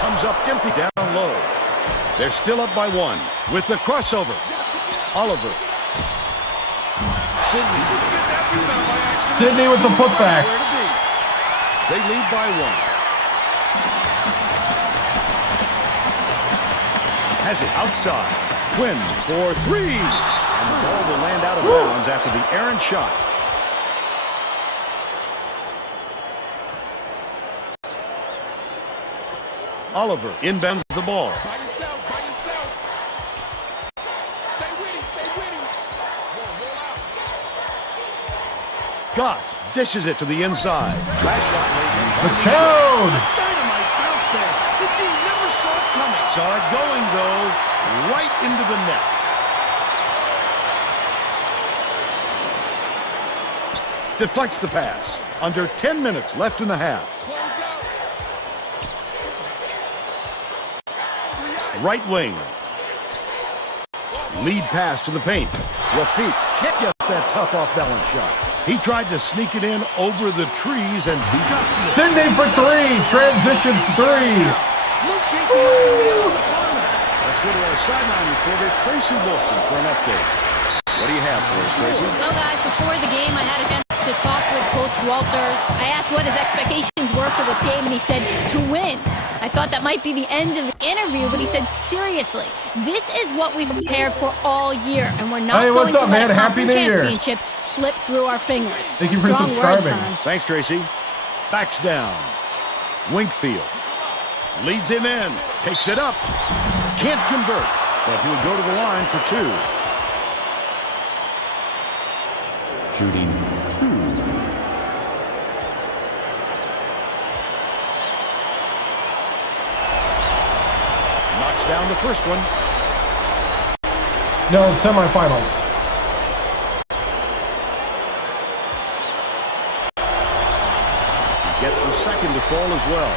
Comes up empty down low. They're still up by one with the crossover. Oliver. Sydney with the putback. They lead by one. Has it outside. Quinn for three. And the ball will land out of bounds after the errant shot. Oliver inbounds the ball. By yourself, by yourself. Stay with him, stay with him. Roll out. Goss dishes it to the inside. Last shot made. The chode. Dynamite bounce pass. The D never saw it coming. Saw it going, though, right into the net. Deflects the pass. Under 10 minutes left in the half. Right wing. Lead pass to the paint. Rafiq can't get that tough off-balance shot. He tried to sneak it in over the trees and Sydney for three. Transition three. Locate the open man on the corner. Let's go to our sideline reporter, Tracy Wilson, for an update. What do you have for us, Tracy? Well, guys, before the game, I had a chance to talk with Coach Walters. I asked what his expectations were for this game, and he said, to win. I thought that might be the end of the interview, but he said, seriously, this is what we've prepared for all year, and we're not going to let a conference championship slip through our fingers. Thank you for subscribing. Thanks, Tracy. Backs down. Winkfield leads him in, takes it up, can't convert, but he'll go to the line for two. Shooting two. Knocks down the first one. No, semifinals. Gets the second to fall as well.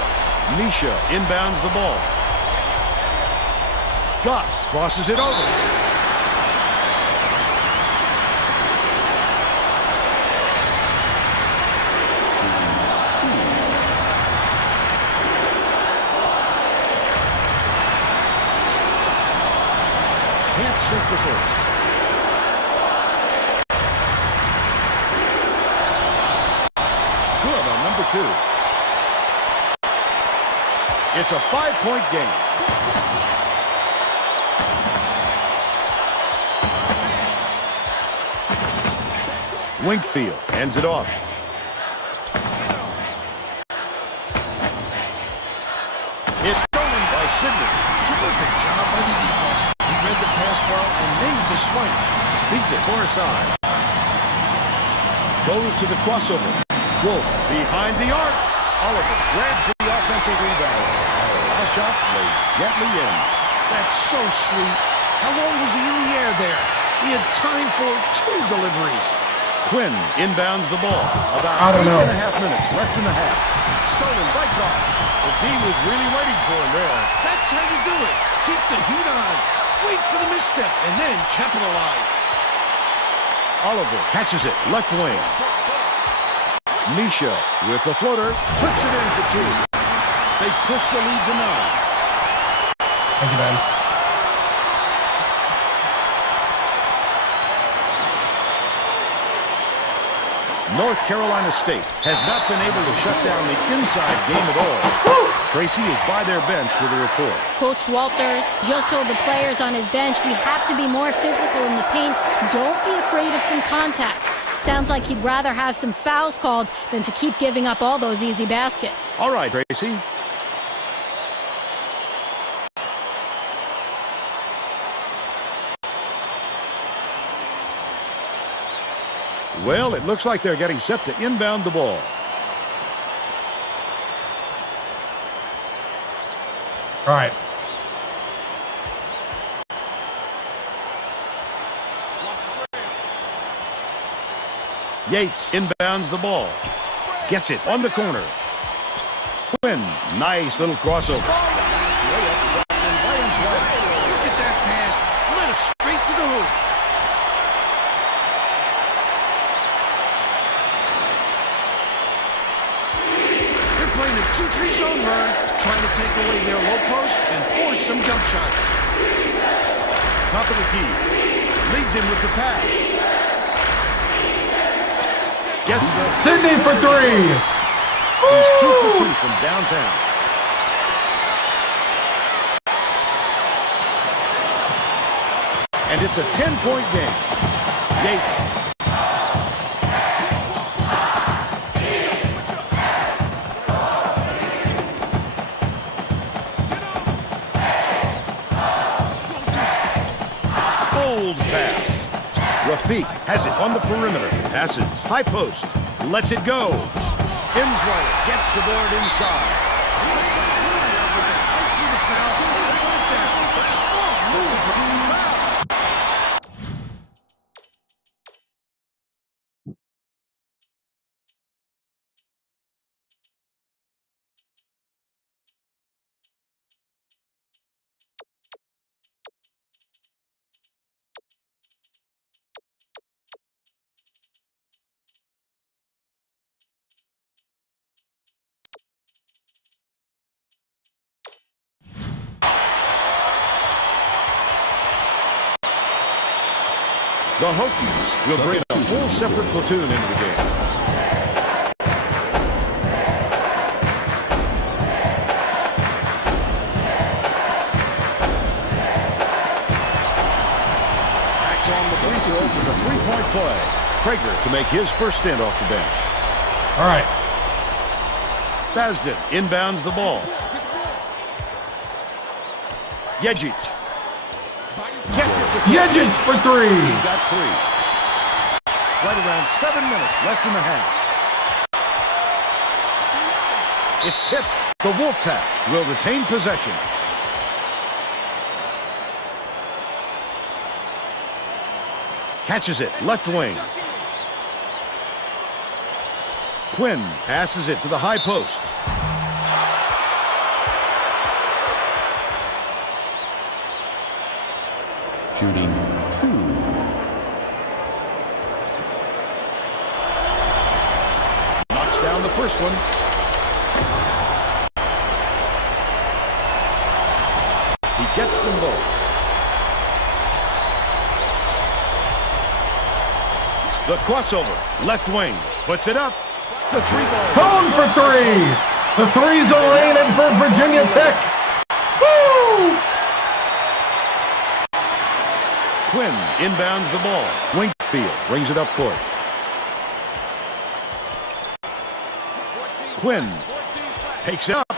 Misha inbounds the ball. Goss crosses it over. Can't sink the first. Good on number two. It's a 5-point game. Winkfield ends it off. It's stolen by Sidney. Terrific job by the defense. He read the pass well and made the swipe. Beats it far side. Goes to the crossover. Wolf behind the arc. Oliver grabs the offensive rebound. Last shot laid gently in. That's so sweet. How long was he in the air there? He had time for 2 deliveries. Quinn inbounds the ball. I About don't know. 8.5 minutes left in the half. Stolen by Goss. The D was really waiting for him there. That's how you do it. Keep the heat on. Wait for the misstep and then capitalize. Oliver catches it. Left wing. Misha with the floater. Flips it in for two. They push the lead to 9. Thank you, man. North Carolina State has not been able to shut down the inside game at all. Tracy is by their bench with a report. Coach Walters just told the players on his bench, we have to be more physical in the paint. Don't be afraid of some contact. Sounds like he'd rather have some fouls called than to keep giving up all those easy baskets. All right, Tracy. Well, it looks like they're getting set to inbound the ball. All right. Yates inbounds the ball. Gets it on the corner. Quinn, nice little crossover. Look at that pass. Let us straight to the hoop. They're playing a 2-3 zone, Vern, trying to take away their low post and force some jump shots. Top of the key. Leads him with the pass. Gets the Sydney for three. He's 2 for 2 from downtown. And it's a 10-point game. Yates. Bold pass. Rafiq has it on the perimeter. Passes. High post. Lets it go. Imsweiler gets the board inside. The Hokies will bring a whole separate platoon into the game. Backs on the free throw for the three-point play. Prager to make his first stint off the bench. All right. Basden inbounds the ball. Yejic. Gets it. Yejic for three. He's got three. Right around 7 minutes left in the half. It's tipped. The Wolfpack will retain possession. Catches it. Left wing. Quinn passes it to the high post. Shooting 2. Knocks down the first one. He gets them both. The crossover. Left wing. Puts it up. The three ball. Cone for three. The threes are raining for Virginia Tech. Woo! Quinn inbounds the ball. Winkfield brings it up court. Quinn takes it up.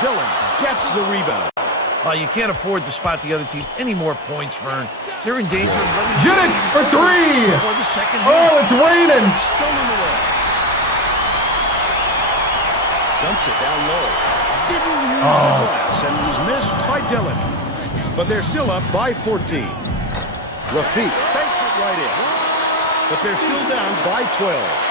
Dillon gets the rebound. You can't afford to spot the other team any more points, Vern. They're in danger of letting Jiddick for three. For the second Oh, it's raining. Stolen away. Dumps it down low. Didn't use the glass and was missed by Dillon. But they're still up by 14. Lafitte banks it right in. But they're still down by 12.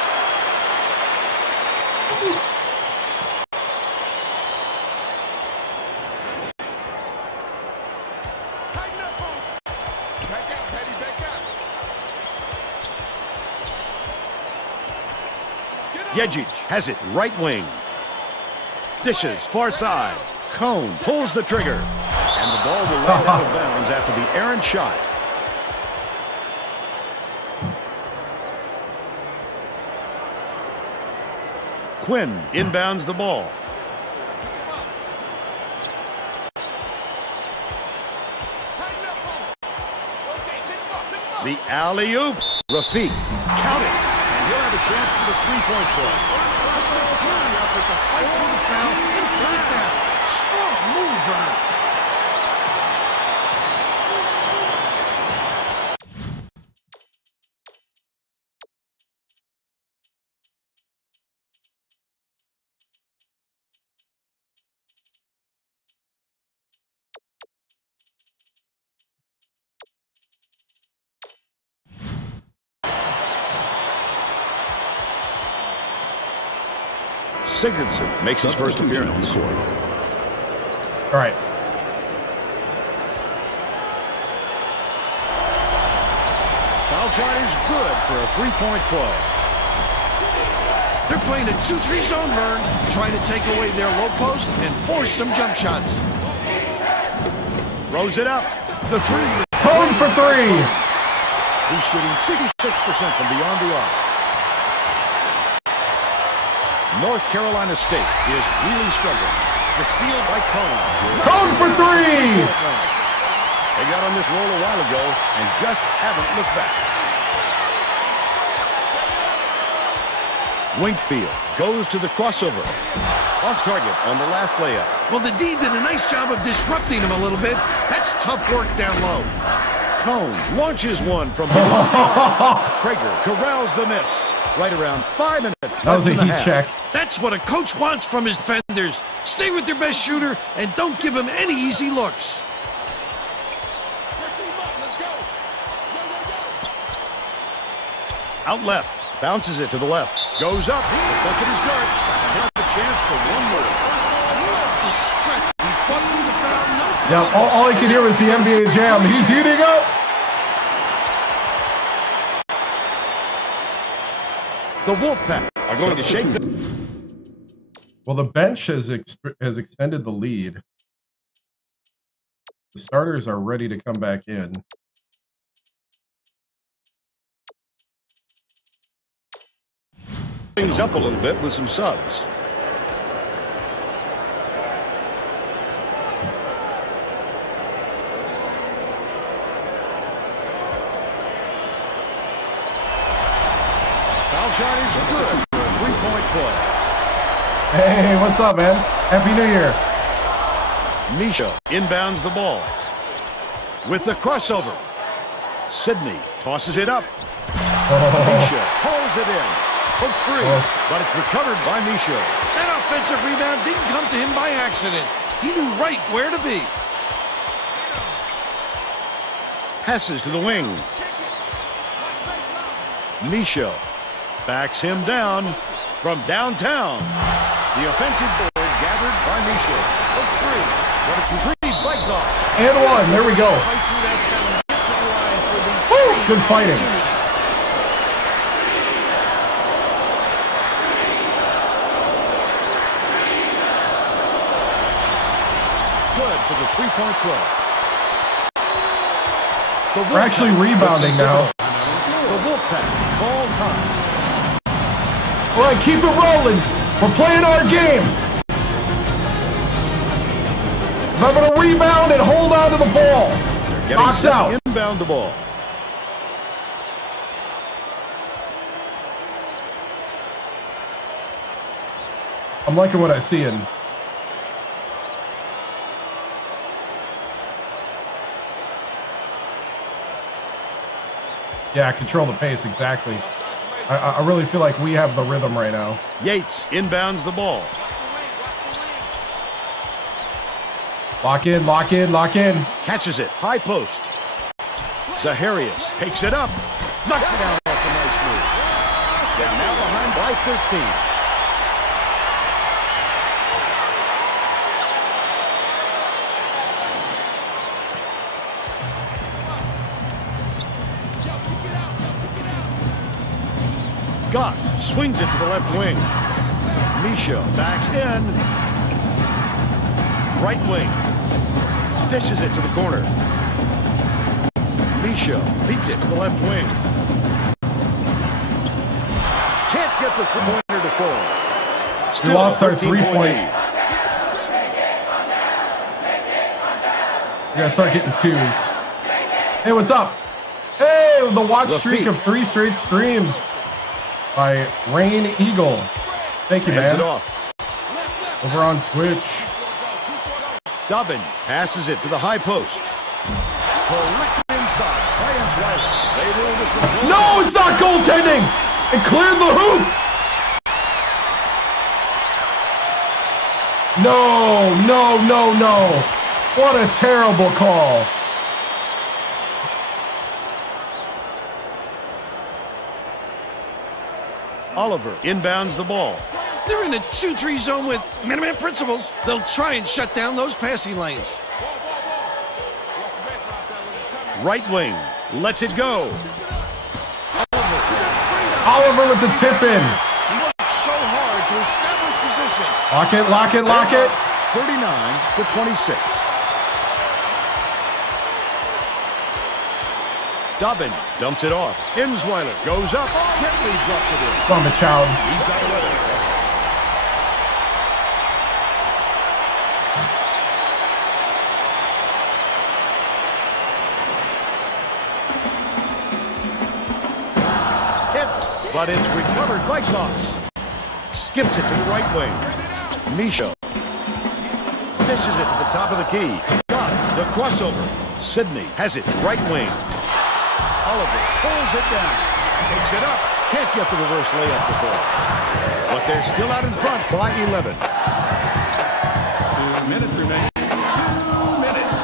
Yejic has it right wing. Dishes far side. Cone pulls the trigger. And the ball will land out of bounds after the errant shot. Quinn inbounds the ball. The alley-oop. Rafiq. Count it. And he'll have a chance for the three-point play. A superior effort to fight through the foul and put it down. Strong move, Vern. Sigurdsson makes his first appearance. All right. Foul shot is good for a three-point play. They're playing a 2-3 zone, Vern, trying to take away their low post and force some jump shots. Throws it up. The three. Cone for three. He's shooting 66% from beyond the arc. North Carolina State is really struggling. The steal by Cone. Cone for three. They got on this roll a while ago and just haven't looked back. Winkfield goes to the crossover. Off target on the last layup. Well, the D did a nice job of disrupting him a little bit. That's tough work down low. Cone launches one from beyond the arc. Prager corrals the miss. Right around 5 minutes. That was a heat check. That's what a coach wants from his defenders. Stay with their best shooter and don't give him any easy looks. Out left. Bounces it to the left. Goes up. The bucket is dark. And he'll have a chance for one more. The stretch. He fought through the foul. No problem. Yeah, all I could hear was the NBA Jam. He's heating up. The Wolfpack are going to shake the... Well, the bench has extended the lead. The starters are ready to come back in. things up a little bit with some subs. Foul shot is good for a three-point play. Hey, what's up, man? Happy New Year. Misha inbounds the ball. With the crossover. Sidney tosses it up. Misha pulls it in. Hooks free, but it's recovered by Misha. That offensive rebound didn't come to him by accident. He knew right where to be. Passes to the wing. Misha backs him down from downtown. The offensive board gathered by Misha. Hooks free, but it's retrieved by Goff. And one. There we go. Woo, good fighting. Good for the three-point play. We're actually rebounding now. The Wolfpack, ball time. All right, keep it rolling. We're playing our game. If I'm going to rebound and hold on to the ball. Box out. Inbound the ball. I'm liking what I see in. Yeah, control the pace, exactly. I really feel like we have the rhythm right now. Yates inbounds the ball. Lock in, lock in, lock in. Catches it, high post. Zaharias takes it up. Knocks it out off a nice move. They're now behind by 13. Goff swings it to the left wing. Misha backs in. Right wing. Dishes it to the corner. Misha beats it to the left wing. Can't get the three-pointer to fall. We lost our 3-point. We gotta start getting twos. Hey, what's up? Hey, the watch streak of 3 straight streams by Rain Eagle. Thank you, man. Hands it off. Over on Twitch. Dobbins passes it to the high post. Correct inside. They rule this one. No, it's not goaltending. It cleared the hoop. No, no, no, no. What a terrible call. Oliver inbounds the ball. They're in a 2-3 zone with man-to-man principles. They'll try and shut down those passing lanes. Right wing. Lets it go. Oliver with the tip in. He worked so hard to establish position. Lock it, lock it, lock it. 39-26. Dobbins dumps it off. Imsweiler goes up. Gently drops it in. Come on, child. He's got it. But it's recovered by Goss. Skips it to the right wing. Misha dishes it to the top of the key. Got the crossover. Sidney has it right wing. Oliver pulls it down. Takes it up. Can't get the reverse layup to fall. But they're still out in front by 11. 2 minutes remaining. 2 minutes.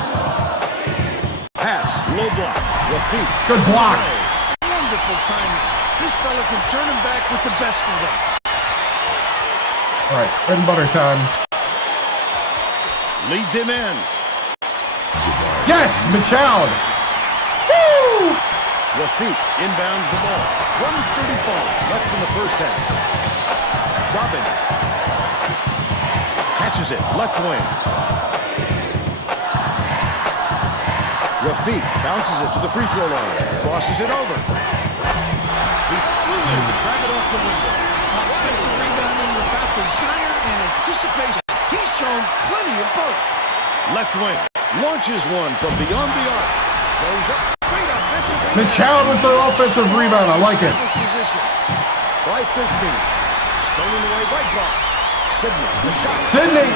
Pass. Low block. Repeat. Good block. Wonderful timing. This fella can turn him back with the best of them. All right, bread and butter time. Leads him in. Yes, Michoud. Woo! Rafik inbounds the ball. 1:35 left in the first half. Dobbins catches it, left wing. Rafik bounces it to the free throw line. Crosses it over. He flew in to grab it off the window. anticipation. He's shown plenty of both. Left wing launches one from beyond the arc. Goes up. Great offensive rebound. Mitchell with their offensive rebound. I like it. By 15. Stolen away by Goss. Sidney, the shot. Sidney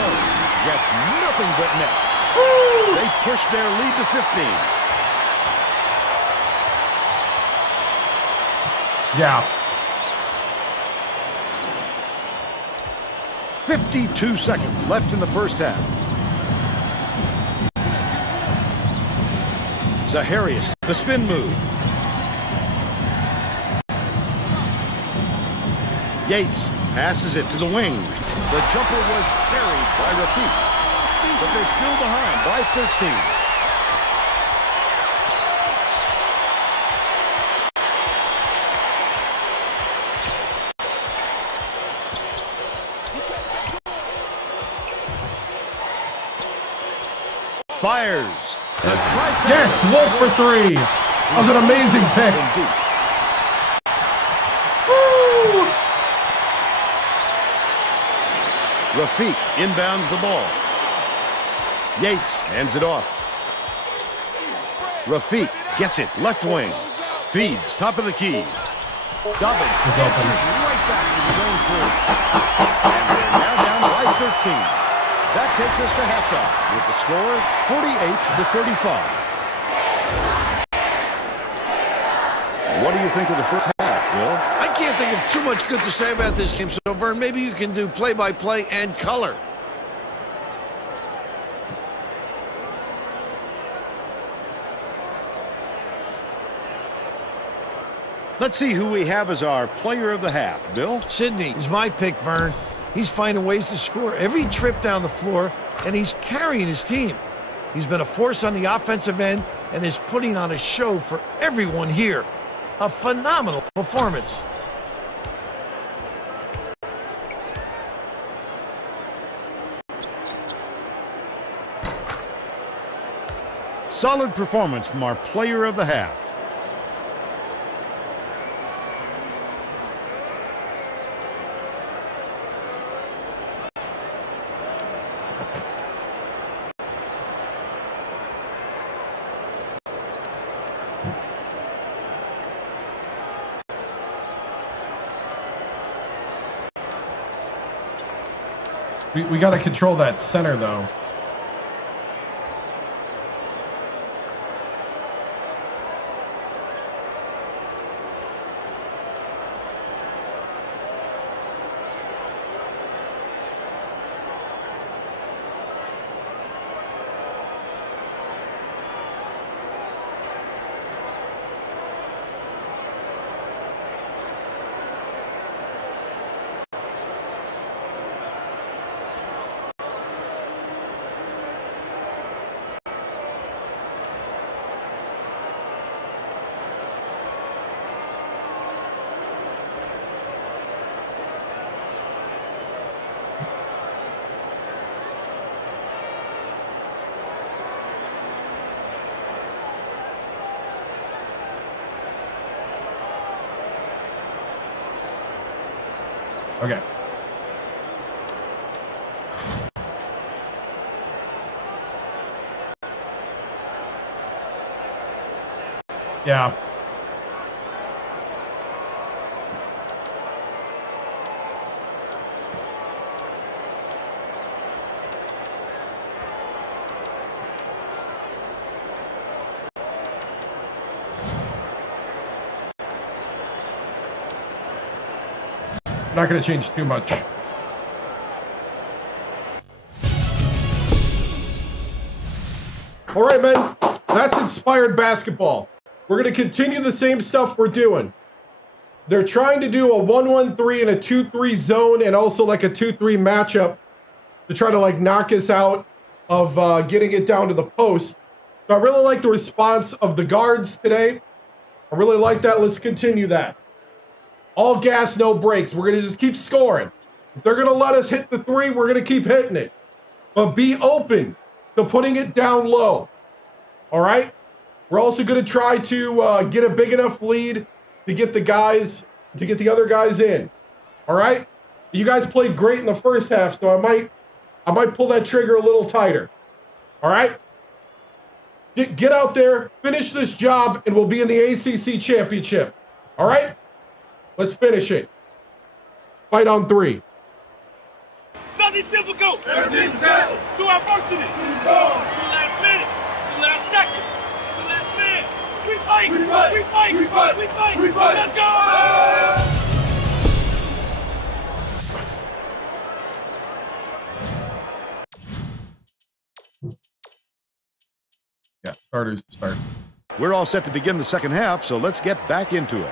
gets nothing but net. Woo! They push their lead to 15. Yeah. 52 seconds left in the first half. Zaharias, the spin move. Yates passes it to the wing. The jumper was buried by Rafik, but they're still behind by 13. Fires. Yes, Wolf for 3. That was an amazing pick. Woo! Rafik inbounds the ball. Yates hands it off. Rafik gets it, left wing. Feeds, top of the key. Dobbins answers right back to his own three. And they're now down by 13. That takes us to halftime with the score 48-35. What do you think of the first half, Bill? I can't think of too much good to say about this game, so Vern, maybe you can do play-by-play and color. Let's see who we have as our player of the half. Bill? Sidney is my pick, Vern. He's finding ways to score every trip down the floor, and he's carrying his team. He's been a force on the offensive end and is putting on a show for everyone here. A phenomenal performance. Solid performance from our player of the half. We got to control that center, though. Okay. Yeah. Not going to change too much. All right, men. That's inspired basketball. We're going to continue the same stuff we're doing. They're trying to do a 1-1-3 and a 2-3 zone and also like a 2-3 matchup to try to like knock us out of getting it down to the post. So I really like the response of the guards today. I really like that. Let's continue that. All gas, no brakes. We're going to just keep scoring. If they're going to let us hit the three, we're going to keep hitting it. But be open to putting it down low. All right? We're also going to try to get a big enough lead to get the other guys in. All right? You guys played great in the first half, so I might I might pull that trigger a little tighter. All right? Get out there, finish this job, and we'll be in the ACC championship. All right? Let's finish it. Fight on 3. Nothing's difficult. Everything's settled. Through adversity. The last minute. The last second. The last minute. We fight. We fight. We fight. We fight. We fight. We fight. Let's go. Yeah, starters to start. We're all set to begin the second half, so let's get back into it.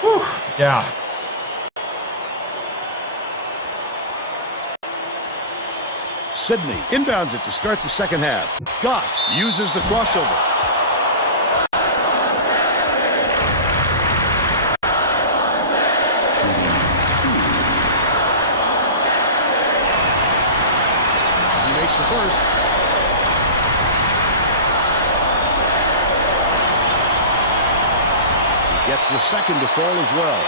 Whew. Yeah. Sydney inbounds it to start the second half. Goff uses the crossover. He makes the first. He gets the second to fall as well.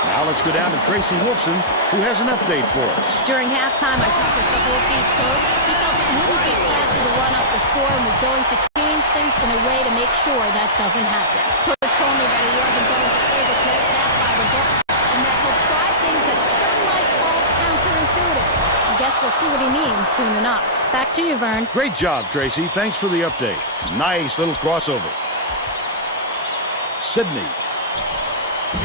Now let's go down to Tracy Wolfson, who has an update for us. During halftime, I talked with the Hokies coach. He felt it wouldn't be classy to run up the score and was going to change things in a way to make sure that doesn't happen. Coach told me that he wasn't going to play this next half by the book and that he'll try things that some might call counterintuitive. I guess we'll see what he means soon enough. Back to you, Vern. Great job, Tracy. Thanks for the update. Nice little crossover. Sydney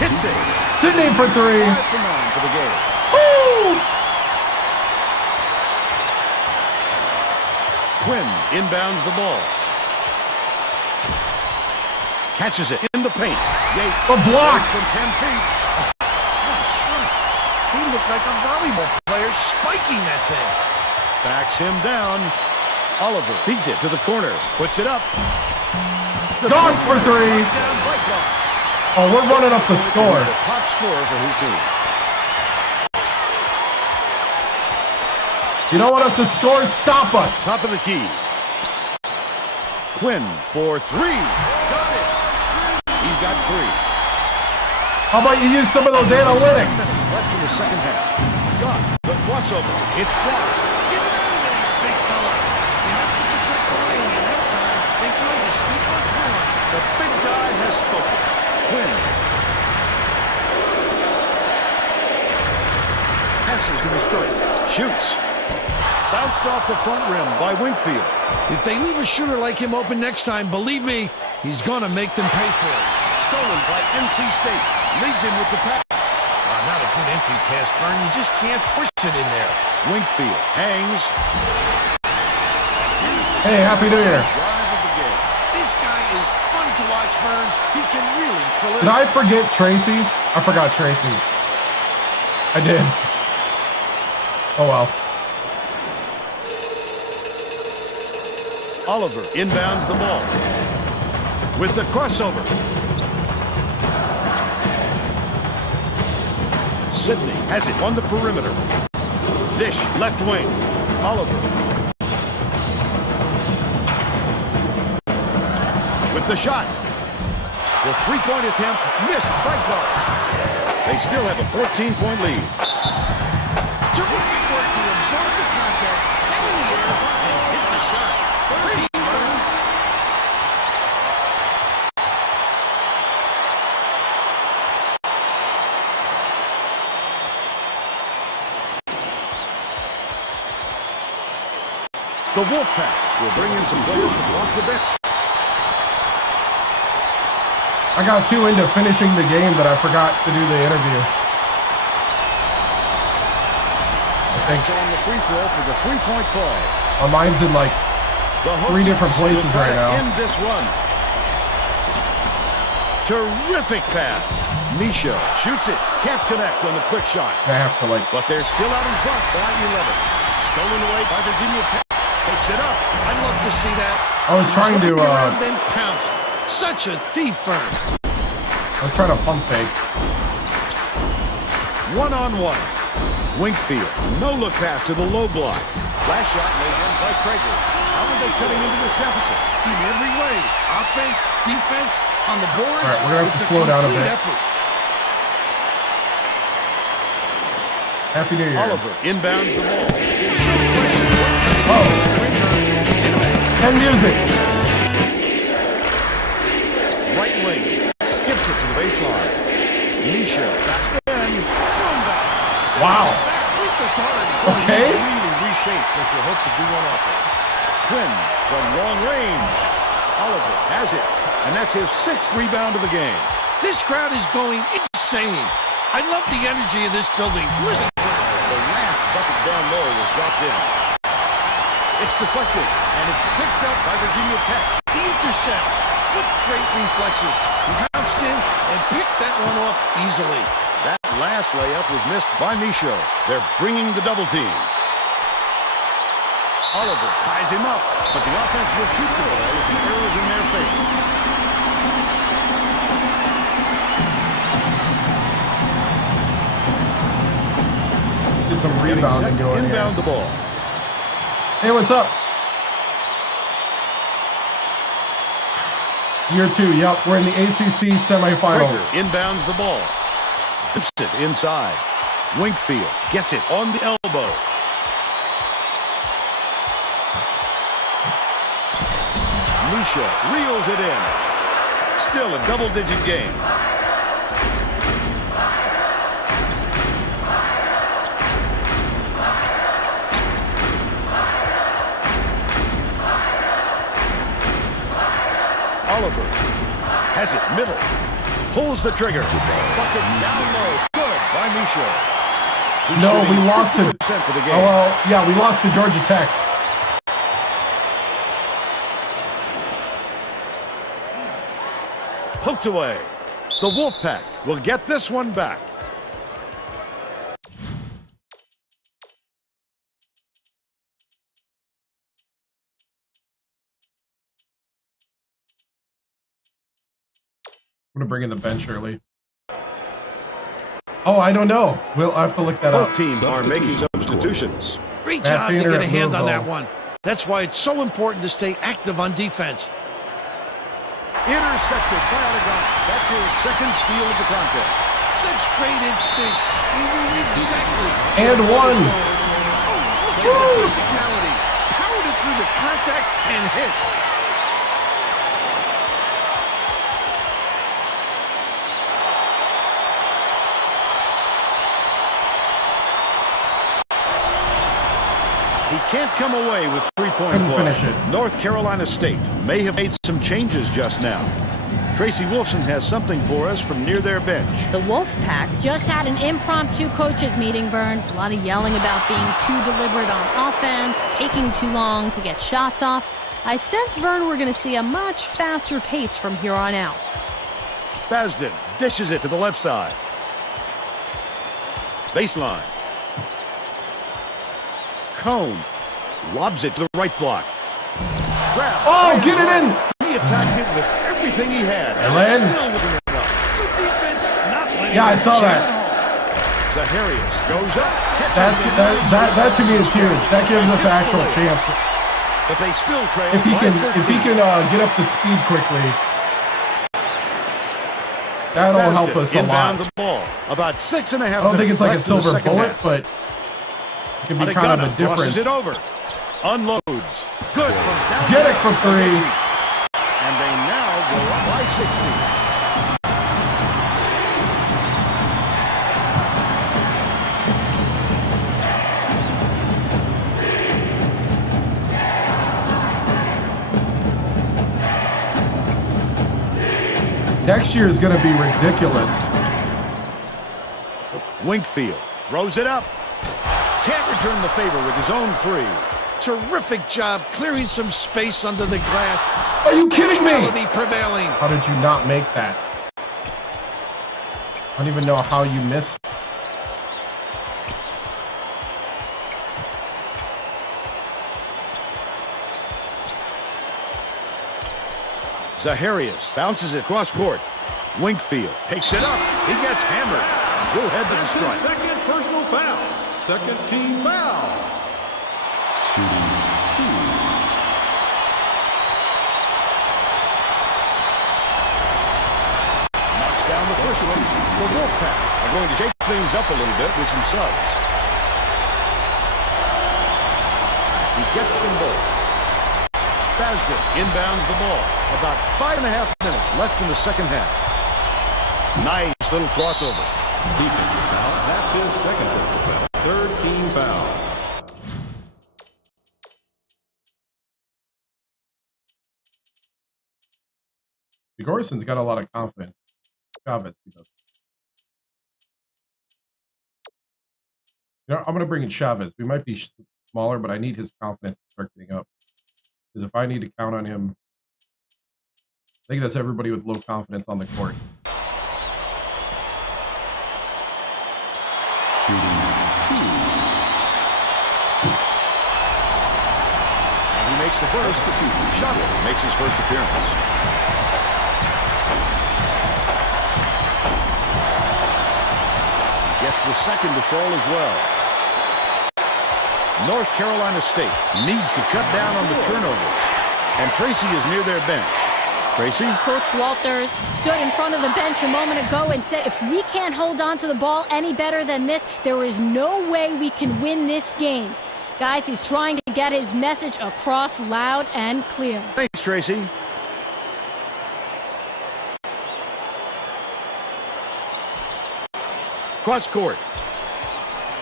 hits it. Sydney for 3. 5 for 9 for the game. Woo! Quinn inbounds the ball. Catches it in the paint. Yates. The block. From 10 feet. He looked like a volleyball player spiking that thing. Backs him down. Oliver feeds it to the corner. Puts it up. Goss for 3. Down by Goss. Oh, we're running up the score. The top scorer for his team. You don't want us to score, stop us. Top of the key. Quinn for 3. Got it. He's got 3. How about you use some of those analytics? Left in the second half. Got the crossover. It's blocked. Get it out of there, big fella. You have to protect the lane, and that time they tried to sneak on through. The big guy has spoken. Quinn. Passes to the stripe. Shoots. Bounced off the front rim by Winkfield. If they leave a shooter like him open next time, believe me, he's going to make them pay for it. Stolen by NC State. Leads him with the pass. Not a good entry pass, Fern. You just can't push it in there. Winkfield hangs. Hey, Happy New Year. Drive of the game. This guy is fun to watch, Fern. He can really fill it. Did I forget Tracy? I forgot Tracy. I did. Oh, well. Oliver inbounds the ball. With the crossover. Sydney has it on the perimeter. Dish left wing. Oliver. With the shot. The three-point attempt missed by Goss. They still have a 14-point lead. Terrific work to absorb the contact, hang in the air, and hit the shot. Pretty burn. The Wolfpack will bring in some players from off the bench. I got too into finishing the game that I forgot to do the interview. Thanks on the free throw for the three-point play. My mind's in like 3 different places right now. In this run. Terrific pass. Misha shoots it. Can't connect on the quick shot. I have to like. But they're still out in front by 11. Stolen away by Virginia Tech. Picks it up. I'd love to see that. I was trying to. Then pounce. Such a thief, Fern. I was trying to pump fake. One-on-one. Winkfield. No-look pass to the low block. Last shot made in by Krager. How are they cutting into this deficit? In every way. Offense, defense, on the boards. All right, we're going to have to slow down a bit. Effort. Happy New Year. Oliver inbounds the ball. Oh. And music. Right wing. Skips it to the baseline. Misha backs in. Wow. Okay. Really reshapes what you hope to do on offense. Quinn from long range. Oliver has it. And that's his 6th rebound of the game. This crowd is going insane. I love the energy of this building. Listen to it. The last bucket down low was dropped in. It's deflected, and it's picked up by Virginia Tech. The intercept. What great reflexes. He bounced in and picked that one off easily. That last layup was missed by Micho. They're bringing the double team. Oliver ties him up, but the offense will keep the ball as the arrows in their favor. Let's get some rebounding going Inbound here. the ball. Hey, what's up? Year 2, yep. We're in the ACC semifinals. Krieger inbounds the ball. Tips it inside. Winkfield gets it on the elbow. Misha reels it in. Still a double-digit game. Oliver has it middle. Pulls the trigger. Bucket down low. Good by Misha. No, we lost to. For the game. Oh well, yeah, we lost to Georgia Tech. Poked away. The Wolfpack will get this one back. I'm gonna bring in the bench early. Oh, I don't know. I'll have to look that up. Both teams are making substitutions. Great Matt job to Painter get a at hand on that Louisville. one. That's why it's so important to stay active on defense. Intercepted by Oregon. That's his 2nd steal of the contest. Such great instincts. He knew exactly. And one. Oh, look at the physicality. Powered it through the contact and hit. He can't come away with 3-point Couldn't play. finish it. North Carolina State may have made some changes just now. Tracy Wolfson has something for us from near their bench. The Wolfpack just had an impromptu coaches meeting, Vern. A lot of yelling about being too deliberate on offense, taking too long to get shots off. I sense, Vern, we're going to see a much faster pace from here on out. Basden dishes it to the left side. Baseline. Cone lobs it to the right block. Oh, get it in! He attacked it with everything he had. And Len. it still wasn't enough. Good defense, not letting Yeah, I them saw jam that. it home. Zaharias goes up. That's that to me is huge. That gives us an actual chance. But they still trail. If he by can 13. get up to speed quickly, that'll help us a lot. The ball. About 6.5 I don't think it's like a minutes left in the silver second bullet, half. but it can be kind of a Adegana crosses difference. it over. Unloads. Good. From down Jeddick for 3. And they now go up by 60. Next year is going to be ridiculous. Winkfield throws it up. Can't return the favor with his own 3. Terrific job clearing some space under the glass. Are you kidding me? Physicality prevailing. How did you not make that? I don't even know how you missed. Zaharias bounces it across court. Winkfield takes it up. He gets hammered. He'll head to the strike. Second personal foul. Second team foul. Shooting 2. Knocks down the first one. The Wolfpack are going to shake things up a little bit with some subs. gets them both. Basden inbounds the ball. About 5.5 minutes left in the second half. Nice little crossover. Defensive foul. That's his second personal foul. Third team foul. Gorson's got a lot of confidence. Chavez, he does. You know, I'm going to bring in Chavez. We might be smaller, but I need his confidence to start getting up. Because if I need to count on him, I think that's everybody with low confidence on the court. And he makes the first. Chavez makes his first appearance. Gets the second to fall as well. North Carolina State needs to cut down on the turnovers. And Tracy is near their bench. Tracy? Coach Walters stood in front of the bench a moment ago and said, if we can't hold on to the ball any better than this, there is no way we can win this game. Guys, he's trying to get his message across loud and clear. Thanks, Tracy. Cross court.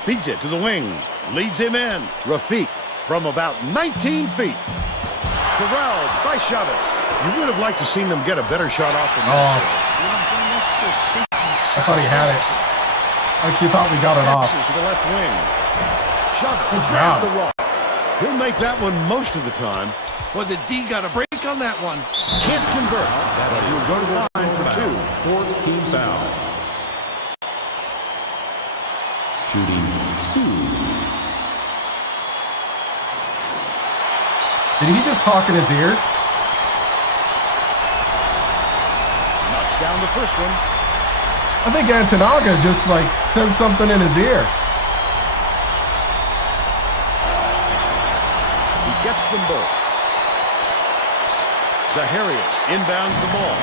Feeds it to the wing. Leads him in. Rafiq from about 19 feet. Corralled by Chavez. You would have liked to seen them get a better shot off the net. Oh. I thought he had it. I actually thought we got it off. To the left wing. Chavez Good grabs job. the rock. He'll make that one most of the time. Boy, the D got a break on that one. Can't convert, but he'll go to the line for two. Fourth team foul. Shooting 2. Did he just talk in his ear? Knocks down the first one. I think Antonaga just like said something in his ear. He gets them both. Zaharias inbounds the ball.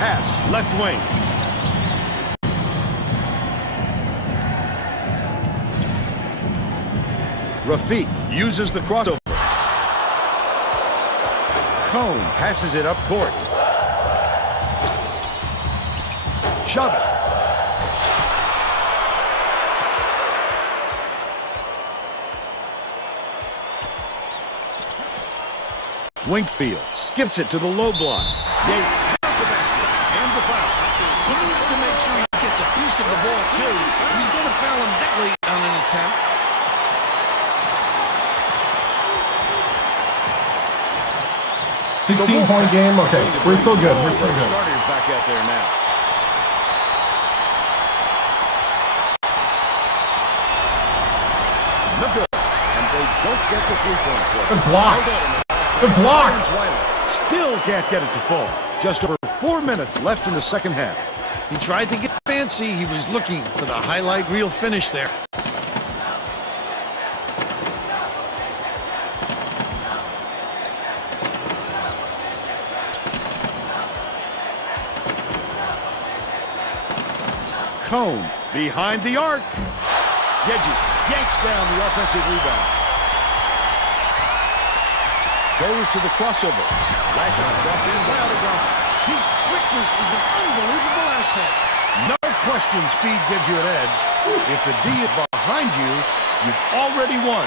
Pass, left wing. Rafiq uses the crossover. Cone passes it up court. Chavez. Winkfield skips it to the low block. Yates has the basket and the foul. He needs to make sure he gets a piece of the ball, too. He's going to foul him that late on an attempt. $16-point game. Okay, we're still good. We're still good. Starters back out there now. No good. And they don't get the three-point play. Good block. Good block. Still can't get it to fall. Just over 4 minutes left in the second half. He tried to get fancy. He was looking for the highlight reel finish there. Cone behind the arc. Reggie yanks down the offensive rebound. Goes to the crossover. Flash out blocked in by Aldegrande. His quickness is an unbelievable asset. No question speed gives you an edge. If the D is behind you, you've already won.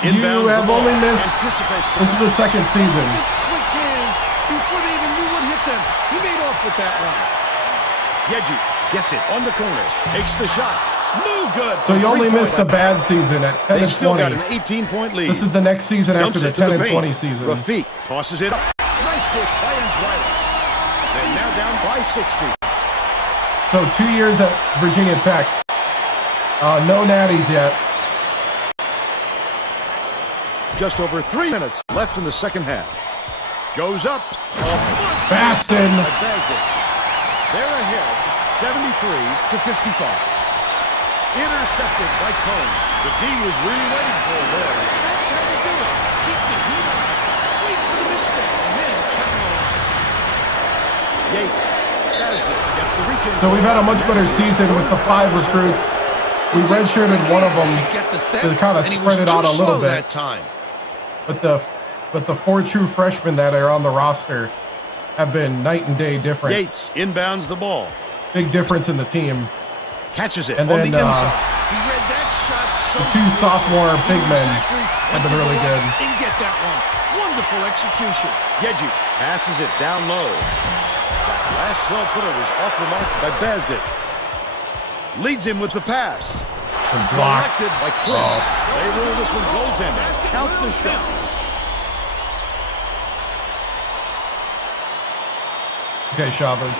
You have only missed. This is the second season. Quick hands before they even knew what hit them. He made off with that one. Reggie gets it on the corner. Takes the shot. No good. So you only missed a bad season at 10 They and still 20. got an 18-point lead. This is the next season after Dumps the it to 10 the and paint. 20 season. Rafiq tosses it up. Nice dish by Riley. They're now down by 60. So 2 years at Virginia Tech. No natties yet. Just over 3 minutes left in the second half. Goes up. Baston. They're ahead, 73 to 55. Intercepted by Cone. The D was really waiting for him there. That's how you do it. Keep the heat on. Wait for the mistake and then capitalize. Yates. Gets the reach in. So we've had a much better season with the 5 recruits we redshirted one of them to kind of spread it out a little bit. That time. But the 4 true freshmen that are on the roster have been night and day different. Yates inbounds the ball. Big difference in the team. Catches it and on then, the inside. He read that shot so the 2 sophomore big men have been really good. And get that one. Wonderful execution. Yeji passes it down low. Last 12-footer was off the mark by Basdet. Leads him with the pass. Collected by Quinn. They rule this one goaltending. Count the shot. Okay, Chavez.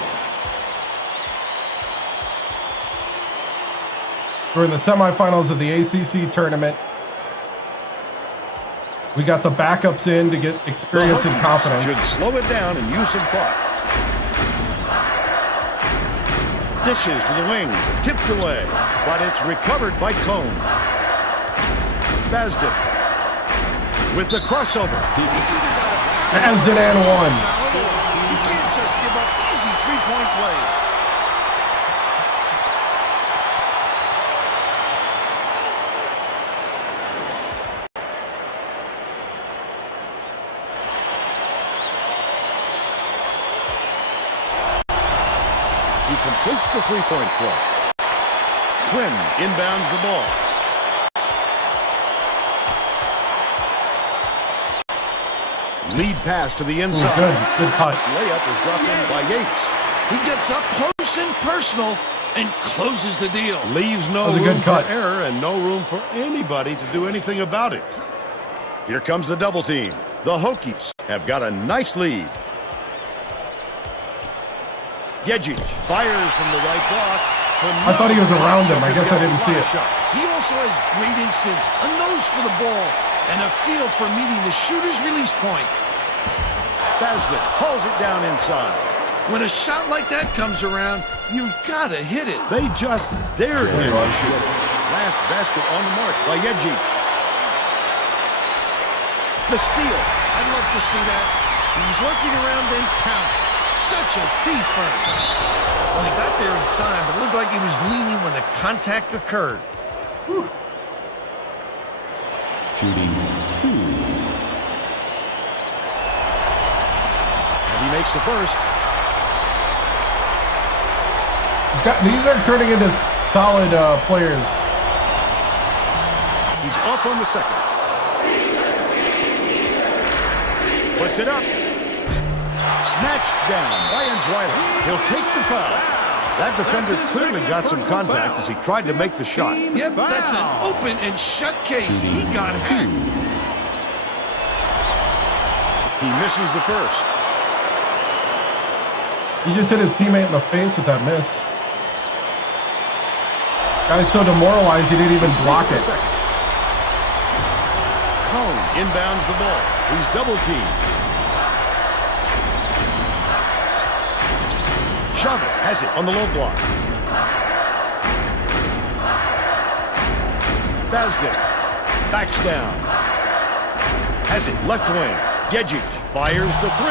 We're in the semifinals of the ACC tournament. We got the backups in to get experience and confidence. Should slow it down and use some thought. Dishes to the wing, tipped away, but it's recovered by Cone. Basdet with the crossover. Basdet and one. You can't just give up easy 3-point plays. He completes the 3-point play. Quinn inbounds the ball. Lead pass to the inside. Good cut. Layup is dropped in by Yates. He gets up close and personal and closes the deal. Leaves no room for error and no room for anybody to do anything about it. Here comes the double team. The Hokies have got a nice lead. Yejic fires from the right block. I thought he was around him. I guess I didn't see it. He also has great instincts, a nose for the ball, and a feel for meeting the shooter's release point. Basdet hauls it down inside. When a shot like that comes around, you've got to hit it. They just dared him to shoot. Last basket on the mark by Yejic. The steal. I'd love to see that. He was working around, then pounced. Such a defense. When he got there in time, it looked like he was leaning when the contact occurred. Shooting 2. And he makes the first. These are turning into solid players. He's off on the second. Puts it up. Snatched down by Wiley. He'll take the foul. That defender clearly got some contact as he tried to make the shot. Yep, that's an open and shut case. He got hacked. He misses the first. He just hit his teammate in the face with that miss. Guy's so demoralized he didn't even block it. Cone inbounds the ball. He's double teamed. Chavez has it on the low block. Basdet backs down. Has it left wing. Yejic fires the 3.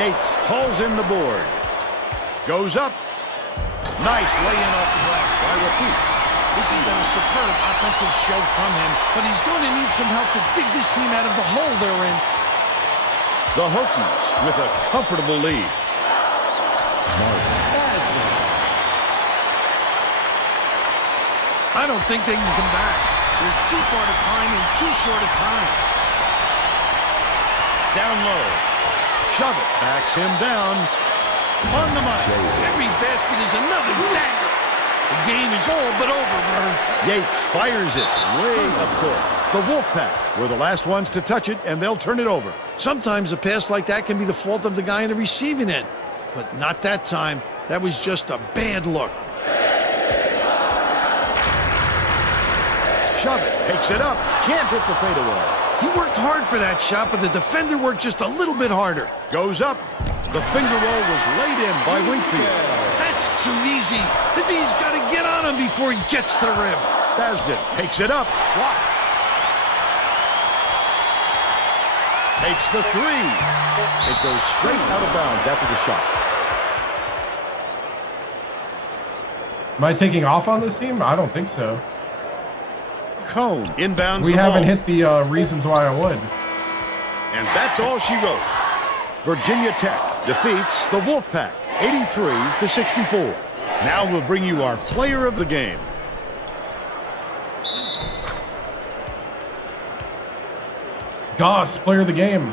Yates hauls in the board. Goes up. Nice lay-in off the glass by Rafik. This has been a superb offensive show from him, but he's going to need some help to dig this team out of the hole they're in. The Hokies with a comfortable lead. I don't think they can come back. They're too far to climb in too short a time. Down low. Chavez backs him down. On the mark. Every basket is another dagger. The game is all but over, Vern. Yates fires it way up court. The Wolfpack were the last ones to touch it, and they'll turn it over. Sometimes a pass like that can be the fault of the guy on the receiving end. But not that time. That was just a bad look. Chavez takes it up. Can't hit the fadeaway. He worked hard for that shot, but the defender worked just a little bit harder. Goes up. The finger roll was laid in by Wingfield. That's too easy. The D's got to get on him before he gets to the rim. Basdet takes it up. Block. Takes the 3. It goes straight out of bounds after the shot. Am I taking off on this team? I don't think so. cone. Inbounds We the haven't ball. hit the reasons why I would. And that's all she wrote. Virginia Tech defeats the Wolfpack 83-64. Now we'll bring you our player of the game. Goss, player of the game.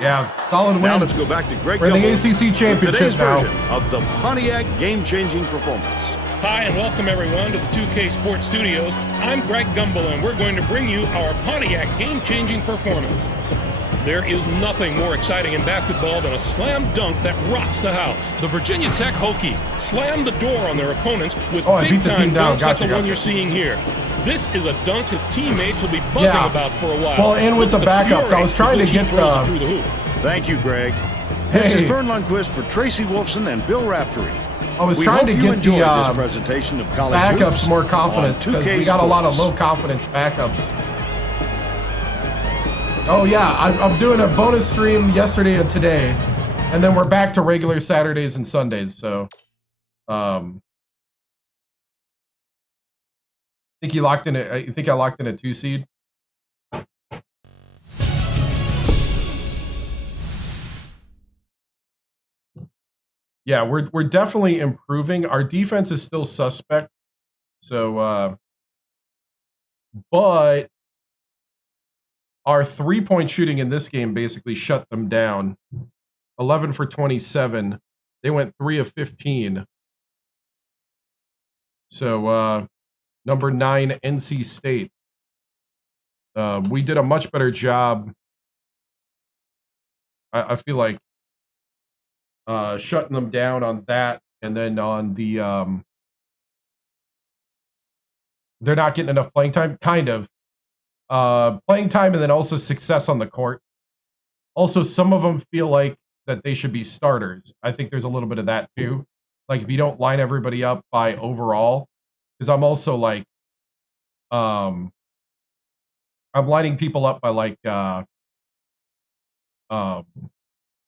Yeah, solid win. Now let's go back to Greg We're in the Gumbel ACC championship with today's now. version of the Pontiac game-changing performance. Hi, and welcome everyone to the 2K Sports Studios. I'm Greg Gumbel, and we're going to bring you our Pontiac game-changing performance. There is nothing more exciting in basketball than a slam dunk that rocks the house. The Virginia Tech Hokies slammed the door on their opponents with big-time dunks like the one you're seeing here. This is a dunk his teammates will be buzzing about for a while. Well, and with the backups, I was trying to get through the hoop. Thank you, Greg. This is Vern Lundquist for Tracy Wolfson and Bill Raftery. I was We trying hope to you get enjoyed the this presentation of college backups hoops more on confidence because 2K we got a lot of Sports. low confidence backups. Oh yeah, I'm doing a bonus stream yesterday and today, and then we're back to regular Saturdays and Sundays. So, I think he locked in. I think I locked in a 2 seed. Yeah, we're definitely improving. Our defense is still suspect. So, but our 3-point shooting in this game basically shut them down. 11 for 27. They went 3 of 15. So, number 9, NC State. We did a much better job. I feel like shutting them down on that, and then on the they're not getting enough playing time, kind of playing time, and then also success on the court. Also, some of them feel like that they should be starters. I think there's a little bit of that too. Like if you don't line everybody up by overall, because I'm also like I'm lining people up by like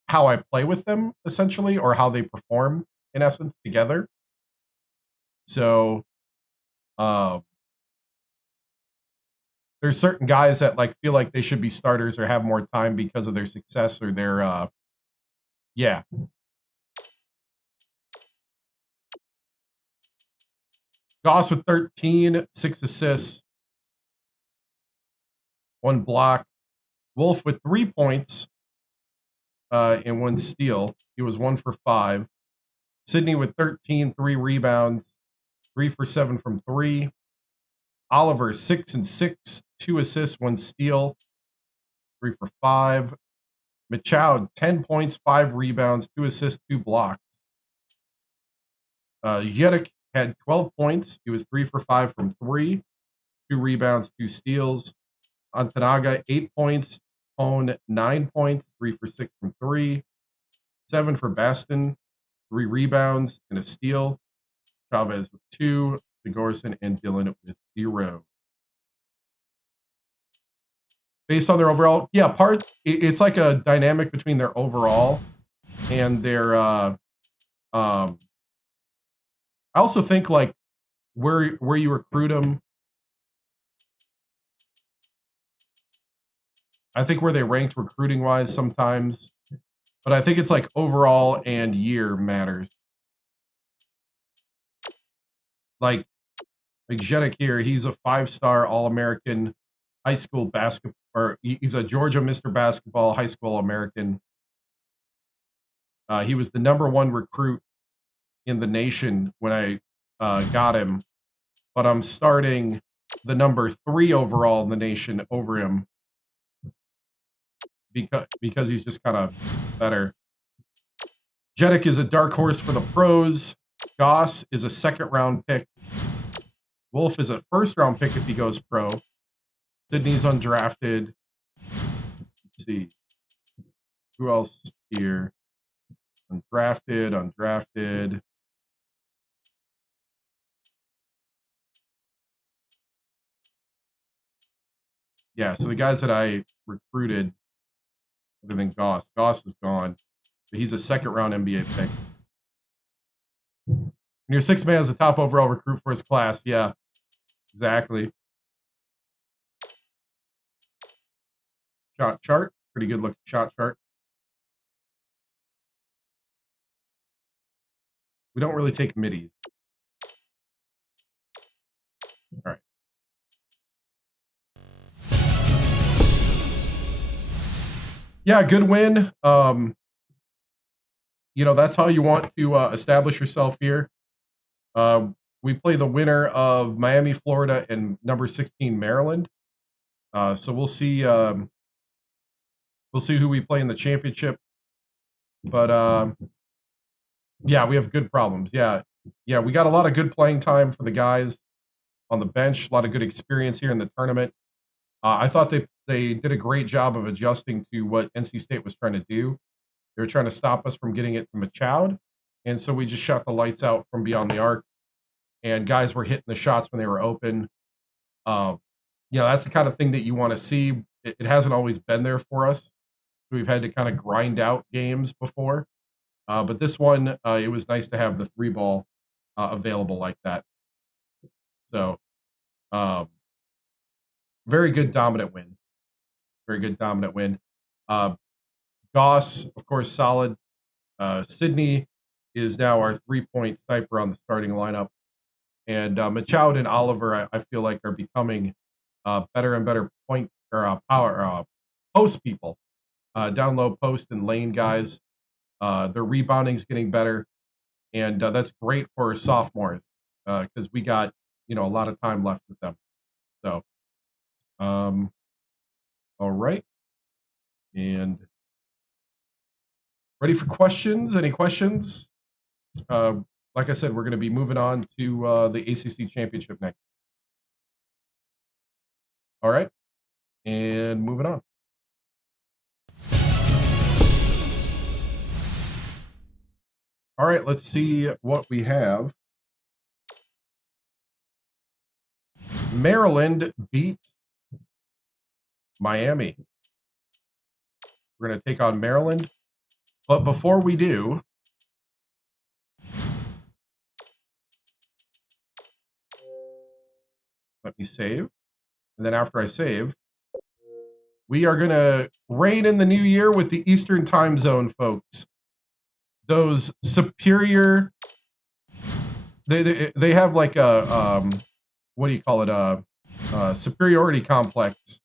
how I play with them, essentially, or how they perform, in essence, together. So, there's certain guys that like feel like they should be starters or have more time because of their success or their, yeah. Goss with 13, 6 assists, 1 block. Wolf with 3 points. And 1 steal. He was 1 for 5. Sydney with 13, 3 rebounds, 3 for 7 from 3. Oliver 6 and 6, 2 assists, 1 steal, 3 for 5. Michoud 10 points, 5 rebounds, 2 assists, 2 blocks. Jedek had 12 points. He was 3 for 5 from 3, 2 rebounds, 2 steals. Antanaga 8 points. Own 9 points, 3 for 6 from 3, 7 for Baston, 3 rebounds and a steal. Chavez with 2, Sigurdsson and Dillon with 0. Based on their overall, yeah, it's like a dynamic between their overall and their. I also think like where you recruit them. I think where they ranked recruiting wise sometimes, but I think it's like overall and year matters. Like Jedek here, he's a 5-star All-American high school basketball, or he's a Georgia Mr. Basketball high school American. He was the #1 recruit in the nation when I got him, but I'm starting the #3 overall in the nation over him. Because he's just kind of better. Jedek is a dark horse for the pros. Goss is a 2nd-round pick. Wolf is a 1st-round pick if he goes pro. Sydney's undrafted. Let's see. Who else here? Undrafted. Yeah, so the guys that I recruited, other than Goss is gone. But he's a 2nd-round NBA pick. When your sixth man is the top overall recruit for his class. Yeah, exactly. Shot chart. Pretty good looking shot chart. We don't really take middies. All right. Yeah, good win. You know, that's how you want to establish yourself here. We play the winner of Miami, Florida, and number 16, Maryland. So we'll see who we play in the championship. But yeah, we have good problems. Yeah, we got a lot of good playing time for the guys on the bench. A lot of good experience here in the tournament. I thought they did a great job of adjusting to what NC State was trying to do. They were trying to stop us from getting it to Machoud, and so we just shot the lights out from beyond the arc. And guys were hitting the shots when they were open. You know, that's the kind of thing that you want to see. It hasn't always been there for us. We've had to kind of grind out games before. But this one, it was nice to have the 3-ball available like that. So, very good dominant win. Very good dominant win. Goss, of course, solid. Sydney is now our 3-point sniper on the starting lineup. And Machoud and Oliver, I feel like, are becoming better and better point or power post people, down low post and lane guys. Their rebounding is getting better, and that's great for sophomores because we got a lot of time left with them. So, all right, and ready for questions? Any questions? Like I said, we're going to be moving on to the ACC championship next. All right, and moving on. All right, let's see what we have. Maryland beat Miami. We're going to take on Maryland. But before we do, let me save. And then after I save, we are going to reign in the new year with the Eastern time zone, folks. Those superior, they have like a, what do you call it? A superiority complex.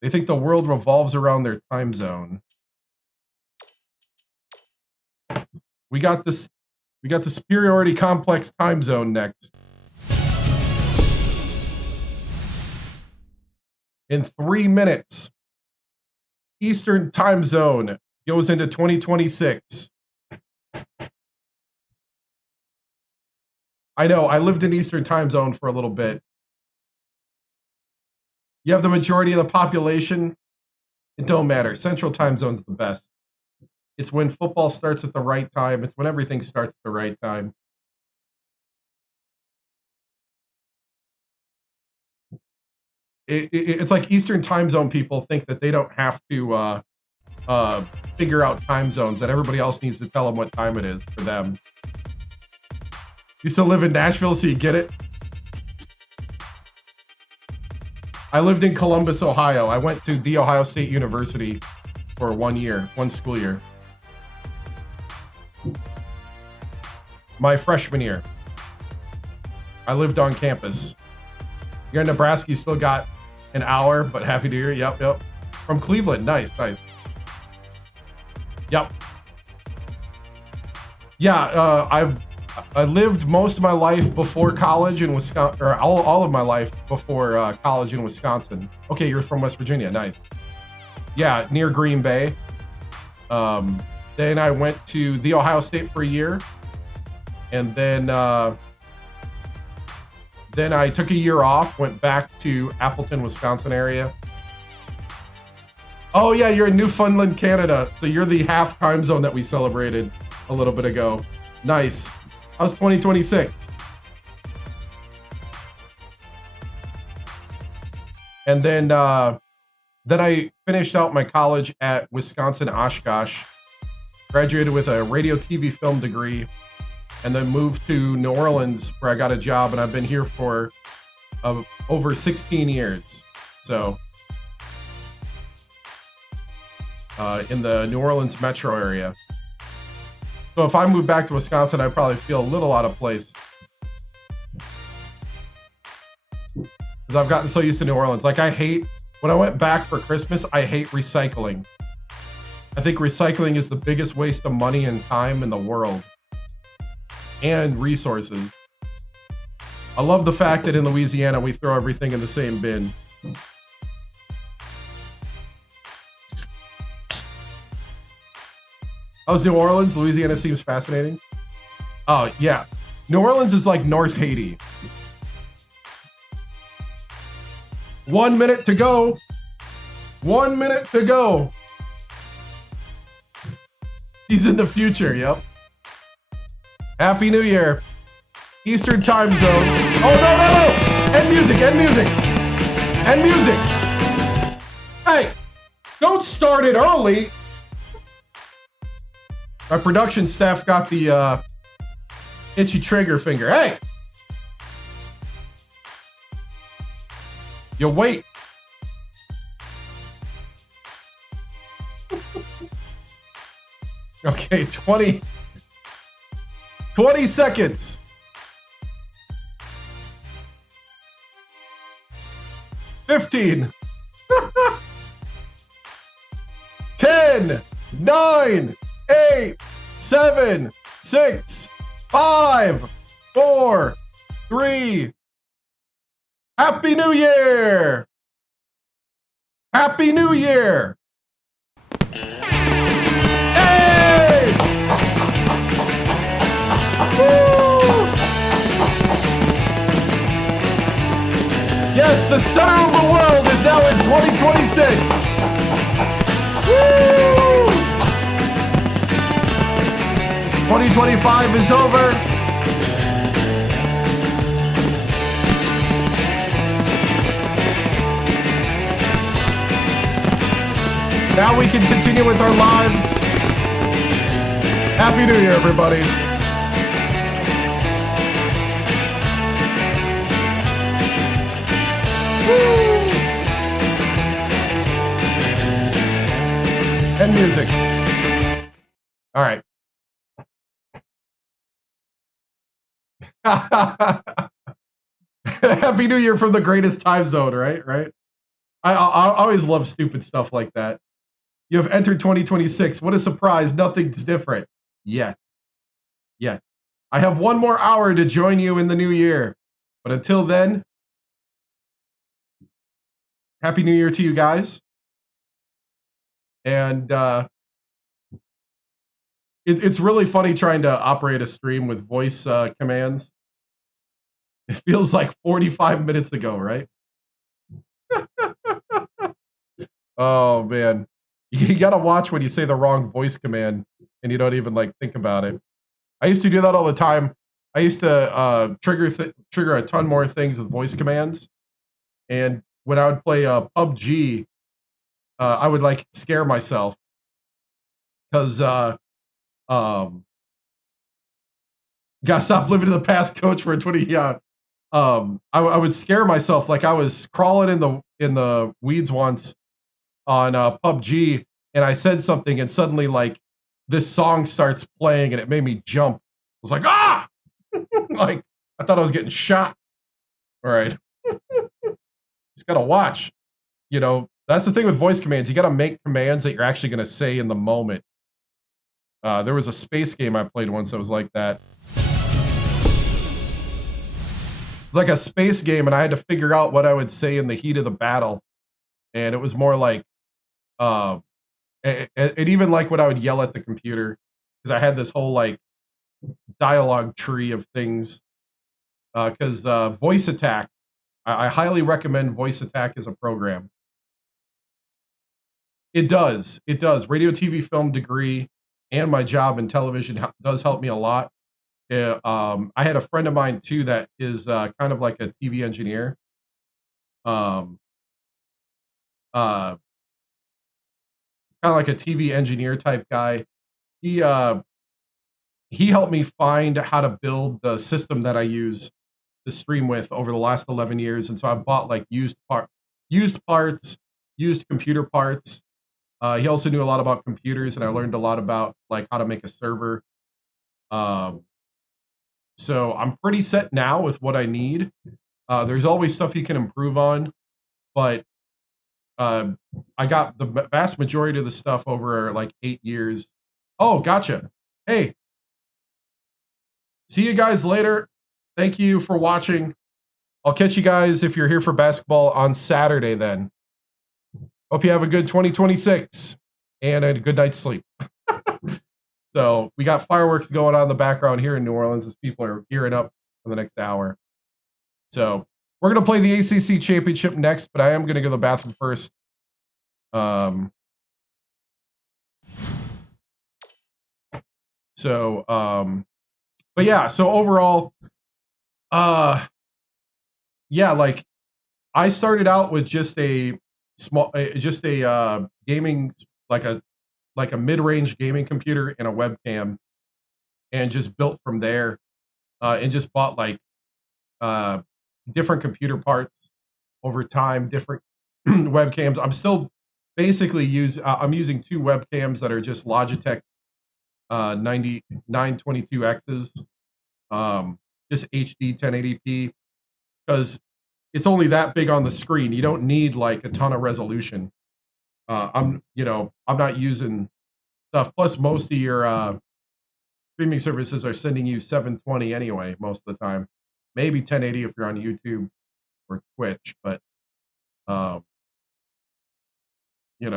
They think the world revolves around their time zone. We got the superiority complex time zone next. In 3 minutes, Eastern time zone goes into 2026. I know, I lived in Eastern time zone for a little bit. You have the majority of the population. It don't matter. Central time zone's the best. It's when football starts at the right time. It's when everything starts at the right time. It's like Eastern time zone people think that they don't have to figure out time zones, that everybody else needs to tell them what time it is for them. You still live in Nashville, so you get it? I lived in Columbus, Ohio. I went to The Ohio State University for 1 year, one school year. My freshman year. I lived on campus. You're in Nebraska, you still got an hour, but happy to hear. Yep. From Cleveland, nice. Yep. Yeah, I lived most of my life before college in Wisconsin, or all of my life before college in Wisconsin. Okay, you're from West Virginia, nice. Yeah, near Green Bay. Then I went to The Ohio State for a year, and then I took a year off, went back to Appleton, Wisconsin area. Oh yeah, you're in Newfoundland, Canada. So you're the half time zone that we celebrated a little bit ago. Nice. How's 2026? And then I finished out my college at Wisconsin Oshkosh. Graduated with a radio, TV, film degree. and then moved to New Orleans where I got a job, and I've been here for over 16 years. So in the New Orleans metro area. So if I moved back to Wisconsin, I'd probably feel a little out of place. Because I've gotten so used to New Orleans. Like, I hate, when I went back for Christmas, I hate recycling. I think recycling is the biggest waste of money and time in the world. And resources. I love the fact that in Louisiana, we throw everything in the same bin. How's New Orleans? Louisiana seems fascinating. Oh, yeah. New Orleans is like North Haiti. 1 minute to go. 1 minute to go. He's in the future, yep. Happy New Year. Eastern time zone. Oh, no, no, no. End music, end music. End music. Hey, don't start it early. My production staff got the itchy trigger finger. Hey! You wait. Okay, 20 seconds. 15. 10, 9, 8, 7, 6, 5, 4, 3. Happy New Year! Happy New Year! Hey! Woo! Yes, the center of the world is now in 2026. Woo! 2025 is over. Now we can continue with our lives. Happy New Year, everybody. Woo! And music. All right. Happy New Year from the greatest time zone, right? Right. I always love stupid stuff like that. You have entered 2026. What a surprise. Nothing's different. Yet. I have one more hour to join you in the new year. But until then, Happy New Year to you guys. And it's really funny trying to operate a stream with voice commands. It feels like 45 minutes ago, right? Oh, man. You got to watch when you say the wrong voice command and you don't even like think about it. I used to do that all the time. I used to trigger a ton more things with voice commands. And when I would play PUBG, I would like scare myself because gotta stop living in the past, coach, for 20. I would scare myself like I was crawling in the weeds once on PUBG, and I said something, and suddenly like this song starts playing, and it made me jump. I was like, ah! Like I thought I was getting shot. All right, just gotta watch. You know, that's the thing with voice commands. You gotta make commands that you're actually gonna say in the moment. There was a space game I played once that was like that. It was like a space game, and I had to figure out what I would say in the heat of the battle. And it was more like, it even like what I would yell at the computer, because I had this whole like dialogue tree of things. Because Voice Attack, I highly recommend Voice Attack as a program. It does. Radio, TV, film degree, and my job in television does help me a lot. I had a friend of mine too that is kind of like a TV engineer. Kind of like a TV engineer type guy. He he helped me find how to build the system that I use to stream with over the last 11 years. And so I bought like used parts, used computer parts. He also knew a lot about computers, and I learned a lot about like how to make a server. So I'm pretty set now with what I need. There's always stuff you can improve on, but I got the vast majority of the stuff over like 8 years. Oh, gotcha. Hey, see you guys later. Thank you for watching. I'll catch you guys if you're here for basketball on Saturday then. Hope you have a good 2026 and a good night's sleep. So we got fireworks going on in the background here in New Orleans as people are gearing up for the next hour. So we're going to play the ACC championship next, but I am going to go to the bathroom first. But yeah, so overall, yeah, like I started out with just a small, gaming, like a mid-range gaming computer and a webcam, and just built from there, and just bought like different computer parts over time, different webcams. I'm still basically I'm using 2 webcams that are just Logitech 922X's, just HD 1080p, because it's only that big on the screen. You don't need like a ton of resolution. I'm not using stuff. Plus, most of your streaming services are sending you 720 anyway, most of the time. Maybe 1080 if you're on YouTube or Twitch, but you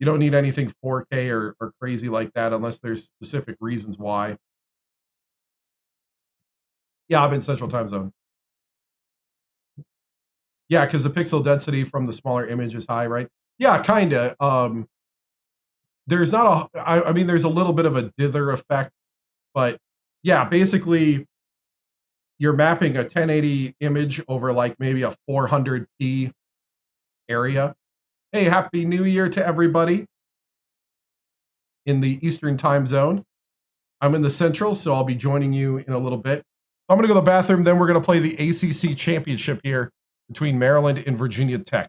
don't need anything 4K or crazy like that unless there's specific reasons why. Yeah, I'm in Central Time Zone. Yeah, because the pixel density from the smaller image is high, right? Yeah, kind of. There's not I mean, there's a little bit of a dither effect, but yeah, basically you're mapping a 1080 image over like maybe a 400p area. Hey, Happy New Year to everybody in the Eastern Time Zone. I'm in the Central, so I'll be joining you in a little bit. I'm going to go to the bathroom, then we're going to play the ACC championship here between Maryland and Virginia Tech.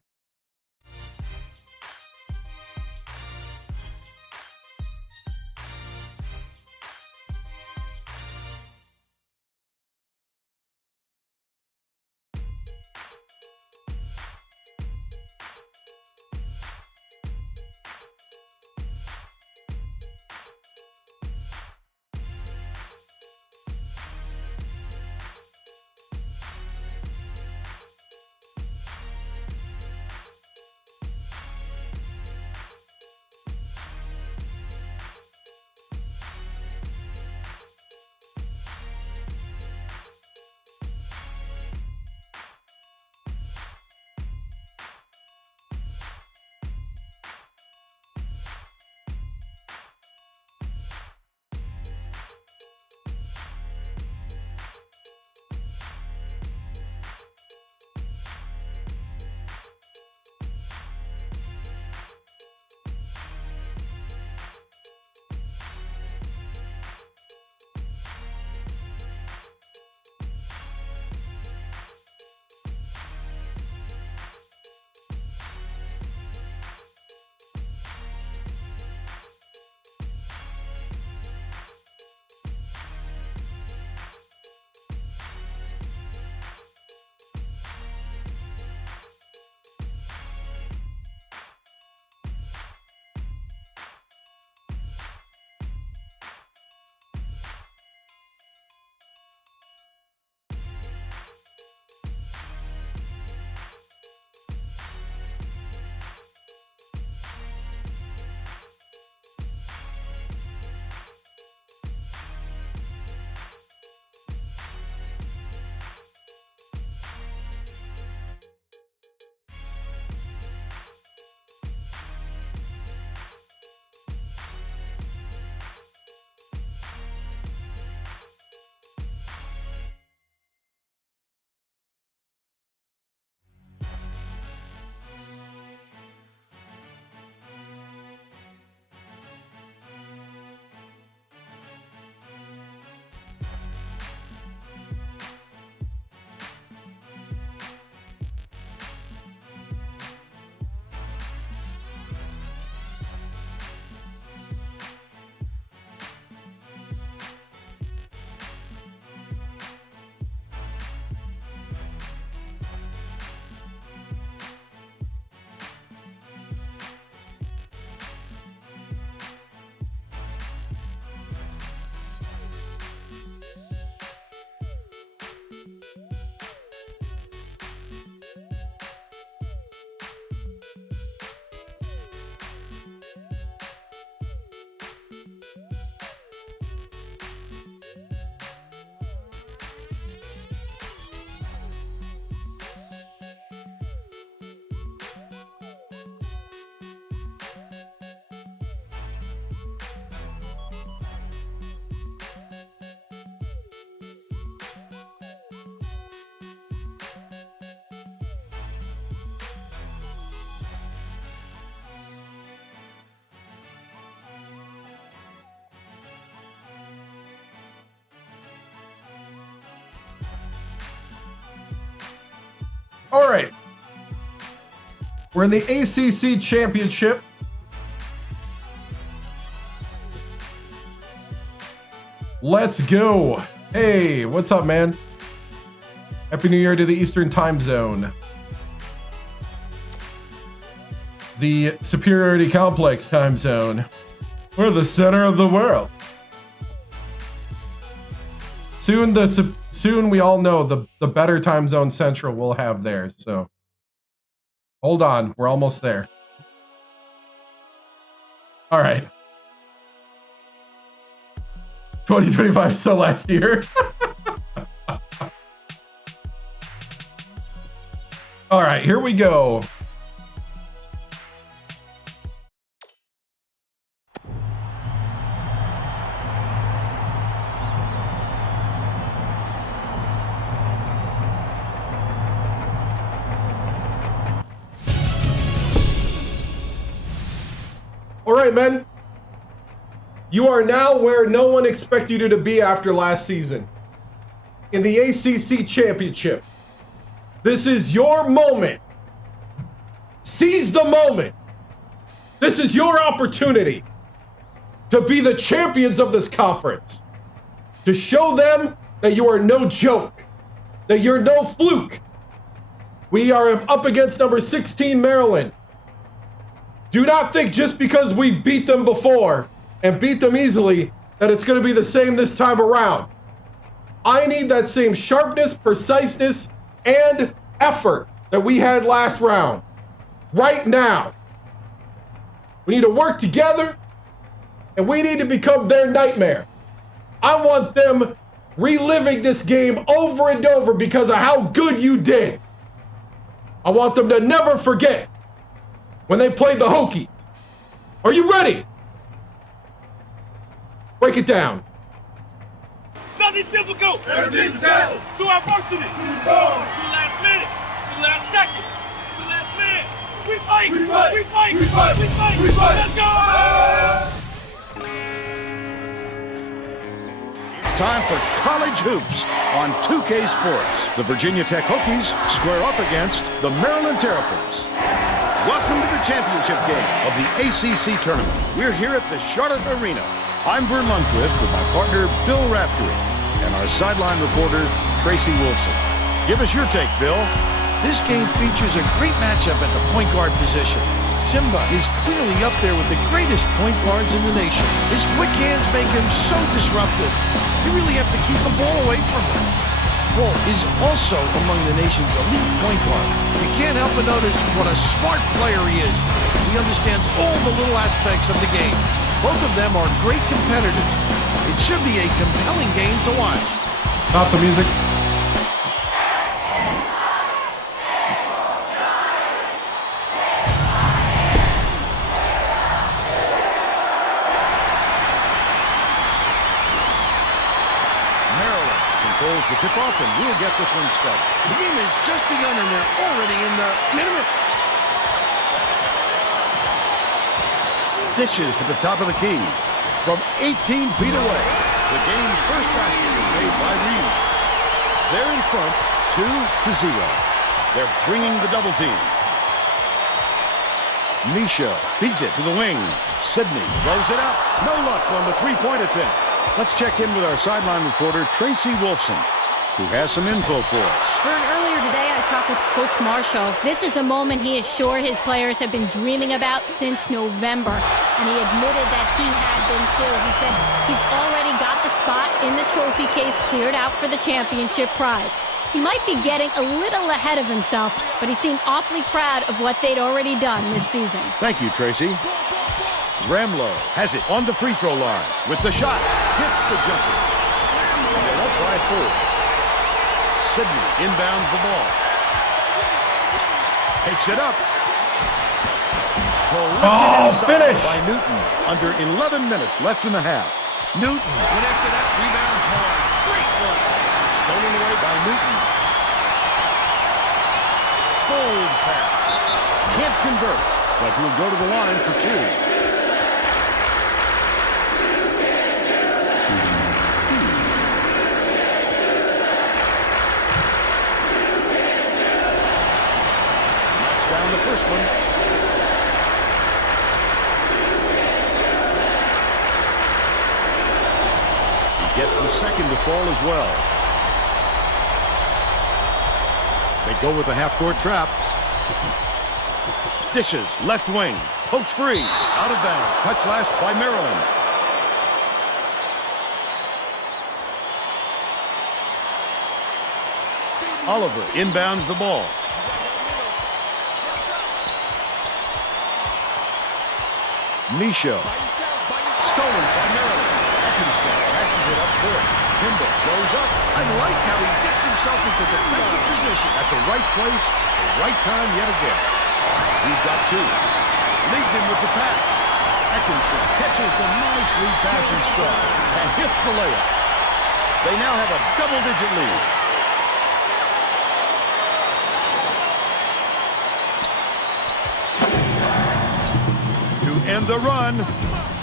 All right. We're in the ACC Championship. Let's go. Hey, what's up, man? Happy New Year to the Eastern Time Zone. The Superiority Complex Time Zone. We're the center of the world. Soon we all know the better time zone Central will have theirs, so hold on, we're almost there. All right. 2025 is so last year. All right, here we go. All right, men. You are now where no one expected you to be after last season. In the ACC Championship. This is your moment. Seize the moment. This is your opportunity to be the champions of this conference. To show them that you are no joke. That you're no fluke. We are up against number 16 Maryland. Do not think just because we beat them before and beat them easily that it's going to be the same this time around. I need that same sharpness, preciseness, and effort that we had last round. Right now. We need to work together, and we need to become their nightmare. I want them reliving this game over and over because of how good you did. I want them to never forget when they played the Hokies. Are you ready? Break it down. Nothing's difficult. Everything's challenge. Through adversity. Through the last minute. The last second. The last minute. We fight. We fight. We fight. We fight. We fight. We fight. Let's go. It's time for college hoops on 2K Sports. The Virginia Tech Hokies square up against the Maryland Terrapins. Welcome to the championship game of the ACC tournament. We're here at the Charlotte Arena. I'm Vern Lundquist with my partner Bill Raftery and our sideline reporter Tracy Wilson. Give us your take, Bill. This game features a great matchup at the point guard position. Timba is clearly up there with the greatest point guards in the nation. His quick hands make him so disruptive. You really have to keep the ball away from him. Walt is also among the nation's elite point guard. You can't help but notice what a smart player he is. He understands all the little aspects of the game. Both of them are great competitors. It should be a compelling game to watch. Stop the music. The tip-off, and we'll get this one started. The game has just begun, and they're already in the minute. Dishes to the top of the key. From 18 feet away, the game's first basket is made by Reed. They're in front, 2-0. They're bringing the double team. Misha beats it to the wing. Sidney blows it up. No luck on the three-point attempt. Let's check in with our sideline reporter, Tracy Wilson, who has some info for us. Vern, earlier today I talked with Coach Marshall. This is a moment he is sure his players have been dreaming about since November, and he admitted that he had been too. He said he's already got the spot in the trophy case cleared out for the championship prize. He might be getting a little ahead of himself, but he seemed awfully proud of what they'd already done this season. Thank you, Tracy. Ramlow has it on the free throw line with the shot. Hits the jumper. And they're up by 4. Sidney inbounds the ball. Takes it up. Finish! By Newton. Under 11 minutes left in the half. Newton went after that rebound hard. Great work. Stolen away by Newton. Bold pass. Can't convert, but he'll go to the line for 2. this one. He gets the second to fall as well. They go with the half-court trap. Dishes, left wing, pokes free, out of bounds. Touch last by Maryland. Oliver inbounds the ball. Misho. Stolen by Maryland. Atkinson passes it up court. Kimball goes up. I like how he gets himself into defensive position. At the right place, the right time yet again. He's got two. Leads him with the pass. Atkinson catches the nice lead pass in stride and hits the layup. They now have a double-digit lead. To end the run.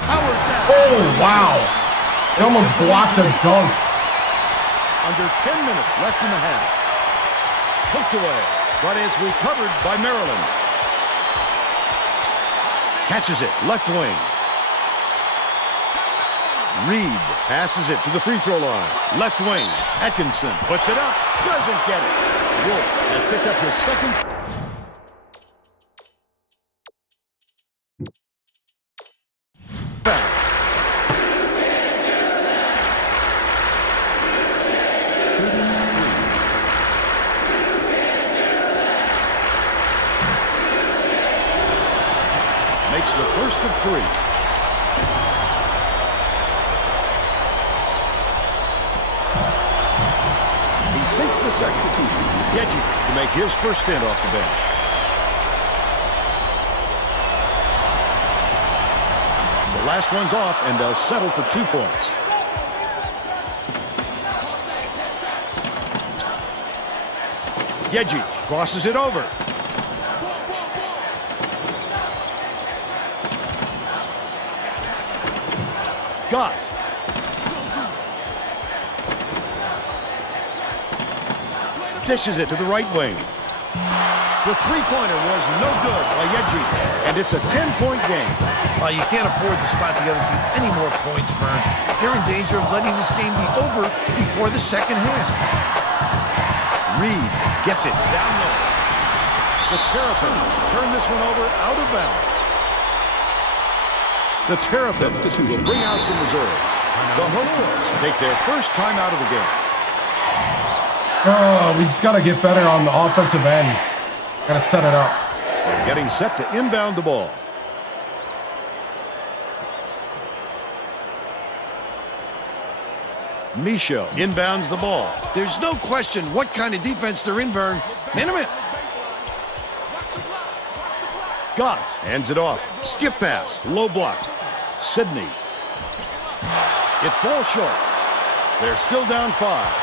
Howard down. Oh, wow. It almost blocked a dunk. Under 10 minutes left in the half. Hooked away, but it's recovered by Maryland. Catches it, left wing. Reed passes it to the free throw line. Left wing, Atkinson puts it up, doesn't get it. Wolf has picked up his second. Makes the first of three. He sinks the second. Reggie to make his first stint off the bench. The last one's off, and they'll settle for 2 points. Reggie crosses it over. Goss. Dishes it to the right wing. The three-pointer was no good by Yeji, and it's a 10-point game. You can't afford to spot the other team any more points, Fern. They're in danger of letting this game be over before the second half. Reed gets it down low. The Terrapins turn this one over out of bounds. The Terrapins will bring out some reserves. The Hokies take their first time out of the game. Oh, we just got to get better on the offensive end. Got to set it up. They're getting set to inbound the ball. Misho inbounds the ball. There's no question what kind of defense they're in, Vern. Man. Goss hands it off. Skip pass. Low block. Sidney. It falls short. They're still down 5.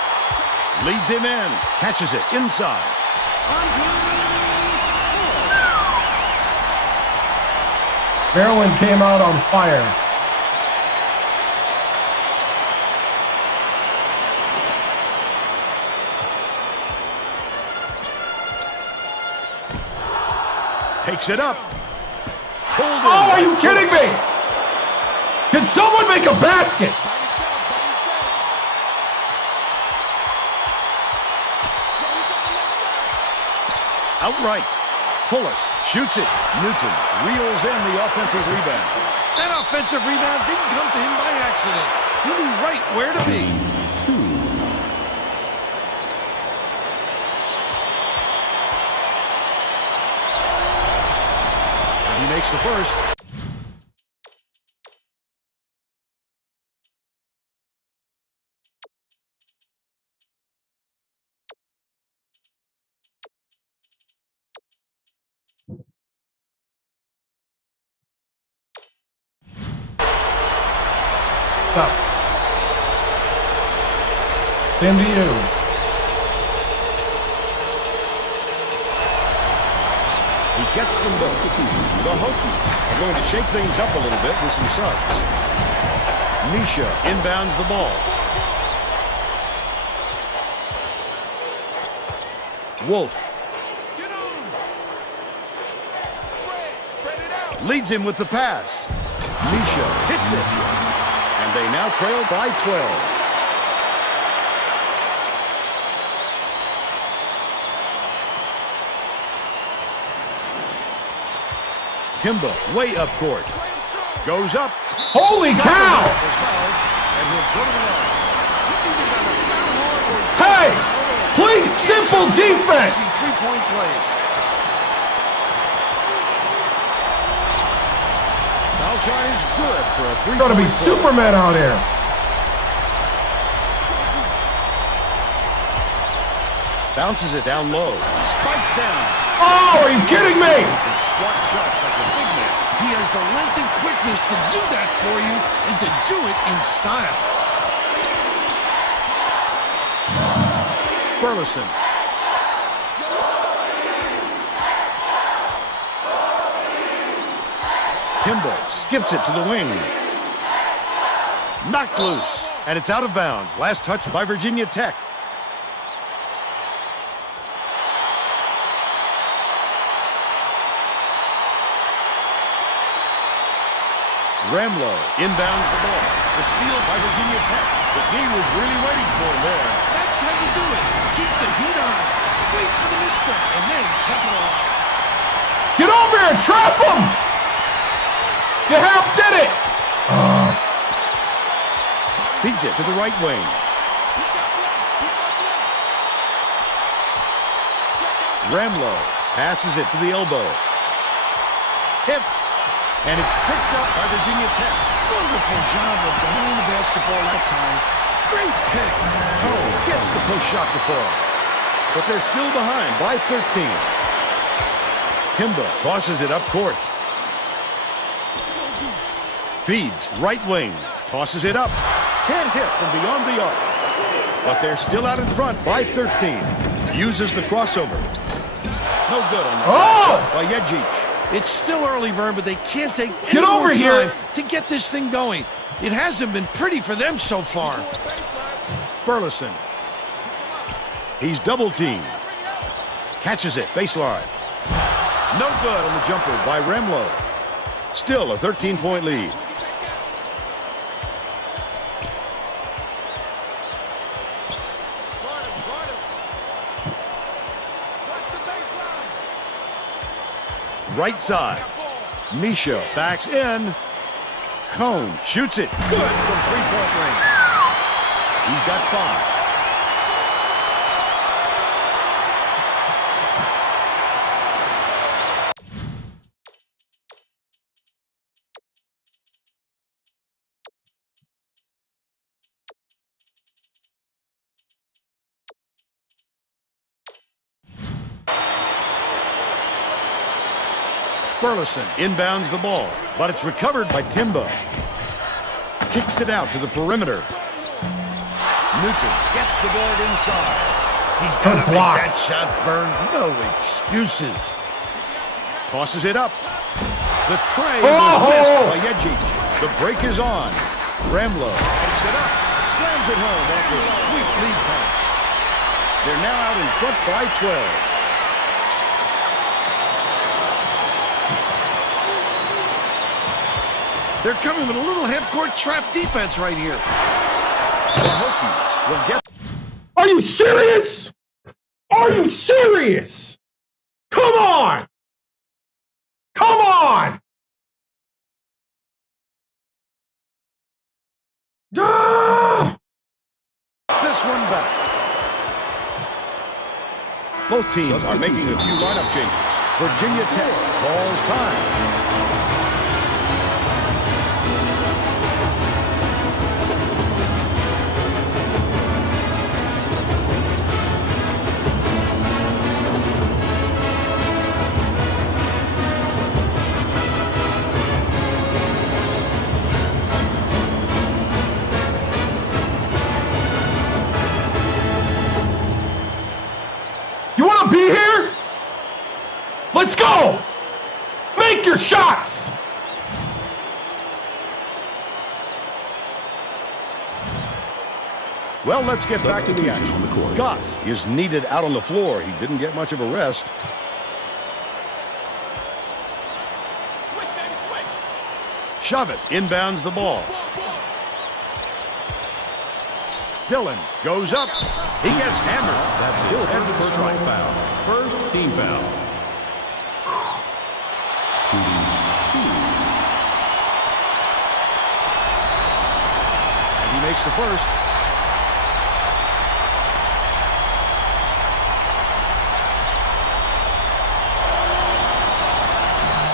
Leads him in. Catches it inside. Maryland came out on fire. Takes it up. Oh, are you kidding me? Can someone make a basket? Outright. Pullis shoots it. Newton reels in the offensive rebound. That offensive rebound didn't come to him by accident. He knew right where to be. He makes the first. Stop. Same to you. He gets them both. The Hokies are going to shake things up a little bit with some subs. Misha inbounds the ball. Wolf. leads him with the pass. Misha hits it. And they now trail by 12. Timba way up court. Goes up. Holy cow! Hey! Play simple defense! Three-point plays. Foul shot is good for a three-point. Gotta be Superman out here. Bounces it down low. Spike down. Oh, are you kidding me? Squat shots like a big man. He has the length and quickness to do that for you and to do it in style. Burleson. Kimball skips it to the wing. Knocked loose. And it's out of bounds. Last touch by Virginia Tech. Ramlow inbounds the ball. The steal by Virginia Tech. The D was really waiting for him there. That's how you do it. Keep the heat on. Wait for the misstep and then capitalize. Get over here and trap him! You half did it! Feeds it to the right wing. Ramlow passes it to the elbow. Tip. And it's picked up by Virginia Tech. Wonderful job of behind the basketball that time. Great pick. Cone gets the push shot to fall. But they're still behind by 13. Kimba tosses it up court. Feeds right wing. Tosses it up. Can't hit from beyond the arc. But they're still out in front by 13. Uses the crossover. No good on that by Yejic. It's still early, Vern, but they can't take any Get over more here time to get this thing going. It hasn't been pretty for them so far. Burleson. He's double teamed. Catches it, baseline. No good on the jumper by Ramlow. Still a 13-point lead. Right side. Misha backs in. Cone shoots it. Good from three-point range. He's got 5. Burleson inbounds the ball, but it's recovered by Timba. Kicks it out to the perimeter. Newton gets the board inside. He's got to make that shot, Vern. No excuses. Tosses it up. The tray was missed by Yejic. The break is on. Ramlow takes it up. Slams it home off the sweet lead pass. They're now out in front by 12. They're coming with a little half-court trap defense right here. The Hokies will get... Are you serious? Are you serious? Come on! Come on! Ah! This one back. Both teams are making a few lineup changes. Virginia Tech calls time. You want to be here? Let's go! Make your shots! Well, let's get back to the action. Goss is needed out on the floor. He didn't get much of a rest. Chavez inbounds the ball. Dillon goes up. He gets hammered. That's Hill had the first strike foul. First team foul. And he makes the first.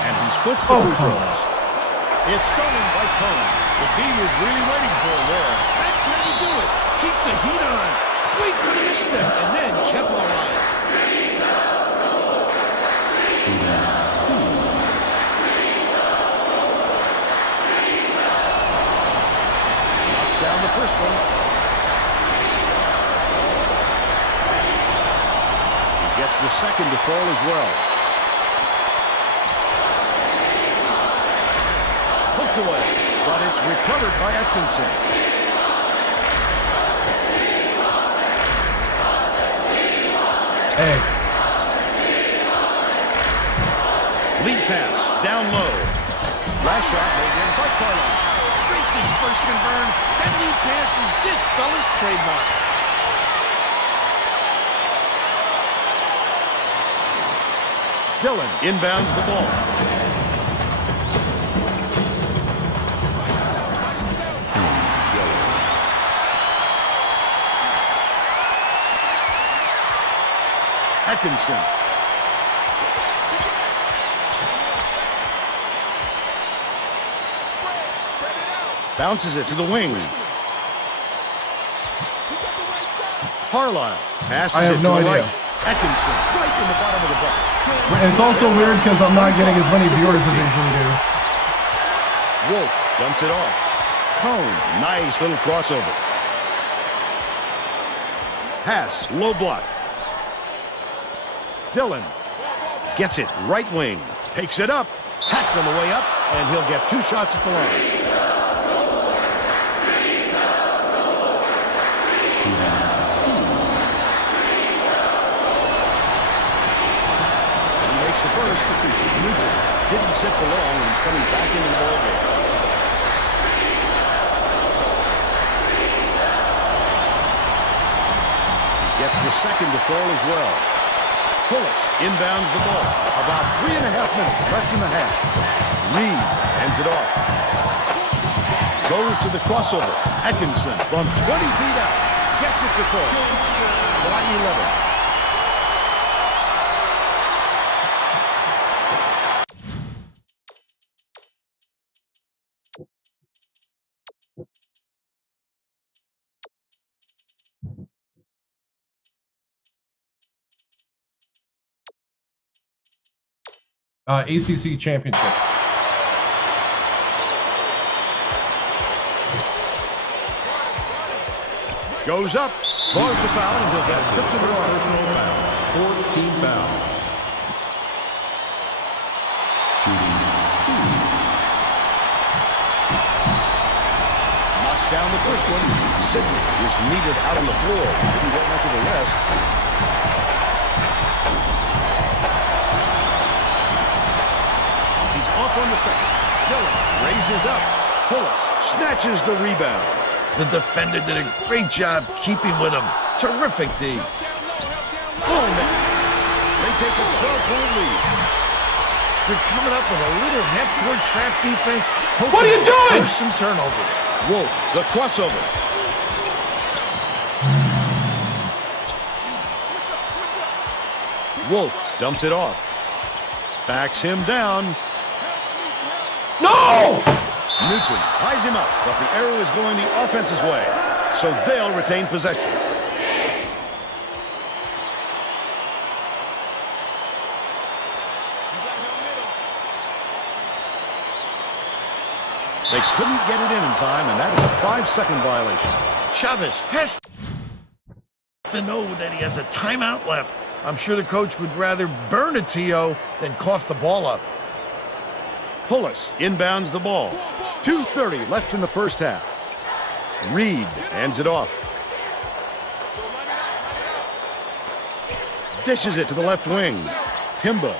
And he splits the free throws. It's stolen by Cohn. The D was really waiting for him there. That's how you do it. Keep the heat on. Wait for the misstep and then capitalize. Knocks down the first one. He gets the second to fall as well. Hooked away, but it's recovered by Atkinson. Hey. Lead pass, down low. Last shot laid in by Carlin. Great disbursement, Vern. That lead pass is this fella's trademark. Dillon inbounds the ball. Atkinson. Bounces it to the wing. Carlisle passes I have it to no the idea. right. Atkinson right in the bottom of the bucket. And it's also weird because I'm not getting as many viewers as I usually do. Wolf dumps it off. Cone, nice little crossover. Pass, low block. Dillon gets it, right wing. Takes it up, hacked on the way up, and he'll get 2 shots at the line. And he makes the first. Newton didn't sit for long, and he's coming back into the ball game. Gets the second to fall as well. Pullis inbounds the ball. About 3.5 minutes left in the half. Reed ends it off. Goes to the crossover. Atkinson from 20 feet out. Gets it to fall. Line 11. ACC championship. Goes up, draws the foul, and he'll get a trip to the line. Personal foul. 14 foul. Knocks down the first one. Sidney was needed out on the floor. Didn't get much of a rest. He's off on the second. Dillon raises up. Pullis snatches the rebound. The defender did a great job keeping with him. Terrific D. Oh, man. They take a 12-point lead. They're coming up with a little half-court trap defense. What are you doing? Some turnover. Wolf, the crossover. Wolf dumps it off. Backs him down. No! Newton ties him up, but the arrow is going the offense's way, so they'll retain possession. They couldn't get it in time, and that is a 5-second violation. Chavez has to know that he has a timeout left. I'm sure the coach would rather burn a TO than cough the ball up. Pullis inbounds the ball. 2:30 left in the first half. Reed hands it off. Dishes it to the left wing. Timba.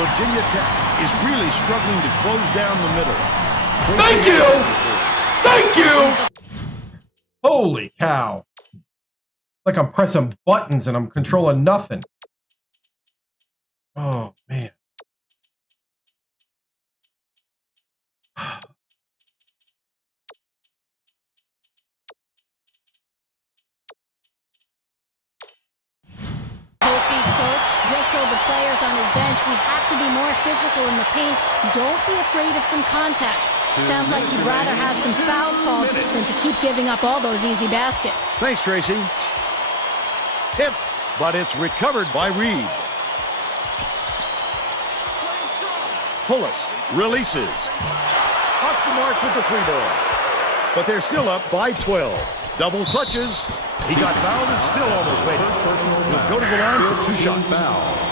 Virginia Tech is really struggling to close down the middle. Thank you! Thank you! Holy cow. Like I'm pressing buttons and I'm controlling nothing. Oh, man. Hokies coach just told the players on his bench, we have to be more physical in the paint. Don't be afraid of some contact. Sounds like you'd rather have some fouls called than to keep giving up all those easy baskets. Thanks, Tracy. Tip, but it's recovered by Reed. Pullis releases. Off the mark with the 3-ball. But they're still up by 12. Double clutches. He got fouled and still almost made it. He'll go to the line for 2-shot foul.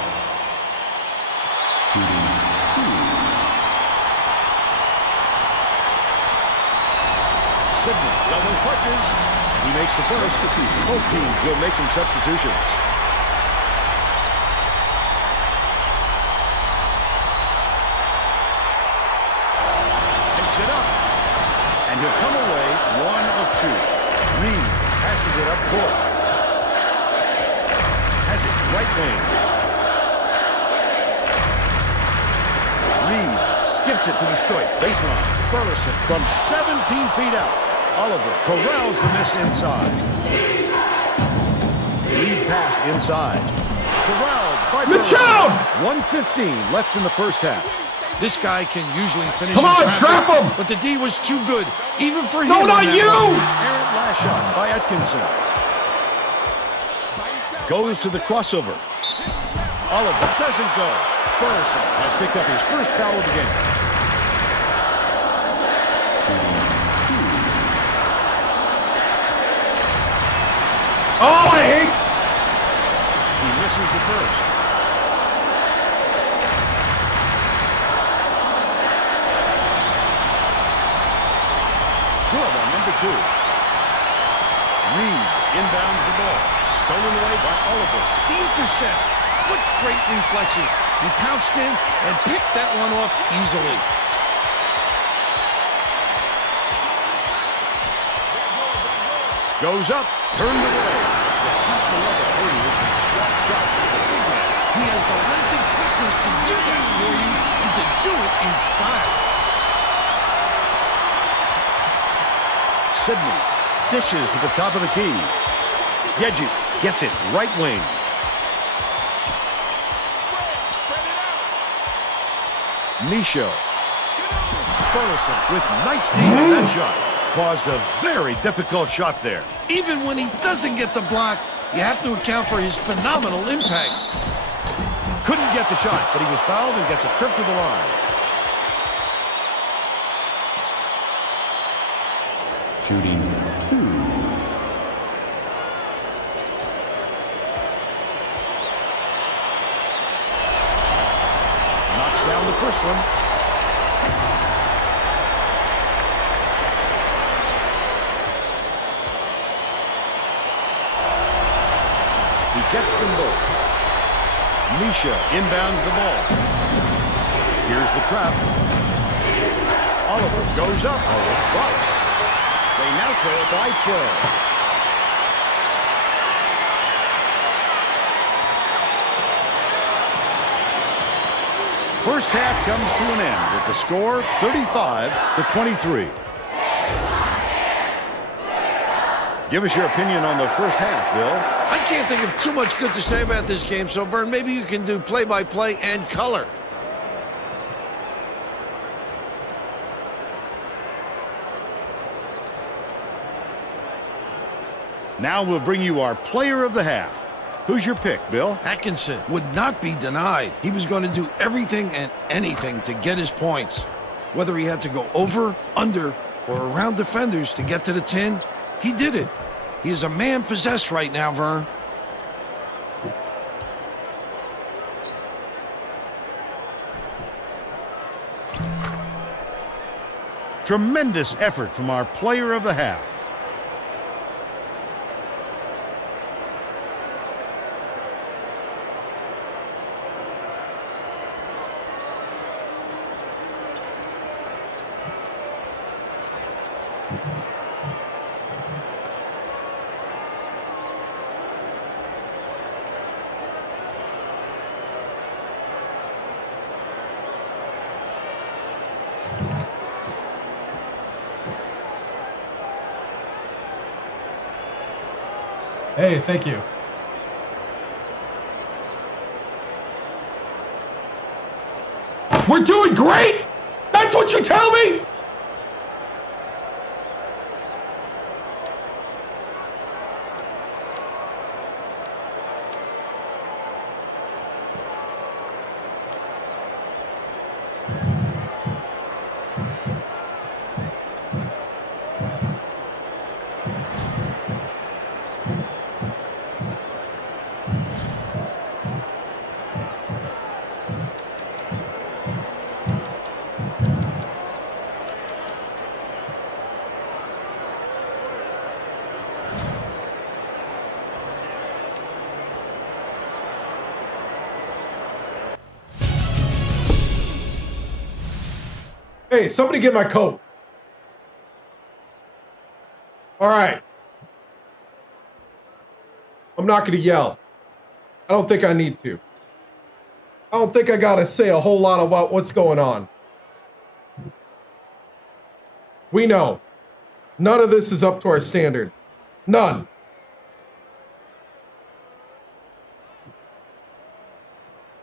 Sidney, double clutches. He makes the first. Both teams will make some substitutions. Picks it up. And he'll come away 1 of 2. Reed passes it up court. Has it right wing. Reed skips it to the stripe. Baseline. Burleson from 17 feet out. Oliver corrals the miss inside. Lead pass inside. Corralled by Burleson. 1:15 left in the first half. This guy can usually finish. Come on, trap him! But the D was too good, even for him. No, not you! Errant last shot by Atkinson. Goes to the crossover. Oliver doesn't go. Burleson has picked up his first foul of the game. Oh, I hate... He misses the first. Good on number 2. Reed inbounds the ball. Stolen away by Oliver. The intercept. What great reflexes. He pounced in and picked that one off easily. Goes up, turned away. He has the length and quickness to do that for you and to do it in style. Sidney dishes to the top of the key. Reggie gets it right wing. Michaud. Burleson with nice D on that shot. Caused a very difficult shot there. Even when he doesn't get the block, you have to account for his phenomenal impact. Couldn't get the shot, but he was fouled and gets a trip to the line. Shooting 2. Knocks down the first one. He gets them both. Misha inbounds the ball. Here's the trap. Oliver goes up. Oliver drops. They now trail by 12. First half comes to an end with the score 35-23. Give us your opinion on the first half, Bill. I can't think of too much good to say about this game, so Vern, maybe you can do play-by-play and color. Now we'll bring you our player of the half. Who's your pick, Bill? Atkinson would not be denied. He was going to do everything and anything to get his points. Whether he had to go over, under, or around defenders to get to the tin, he did it. He is a man possessed right now, Vern. Tremendous effort from our player of the half. Hey, thank you. We're doing great? That's what you tell me? Hey, somebody get my coat. All right. I'm not going to yell. I don't think I need to. I don't think I got to say a whole lot about what's going on. We know. None of this is up to our standard. None.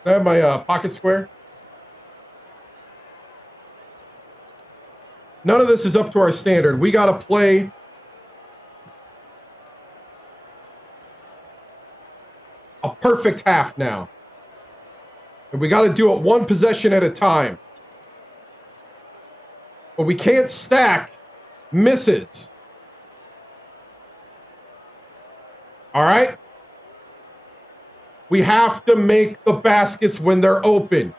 Can I have my pocket square? None of this is up to our standard. We got to play a perfect half now. And we got to do it one possession at a time. But we can't stack misses. All right? We have to make the baskets when they're open.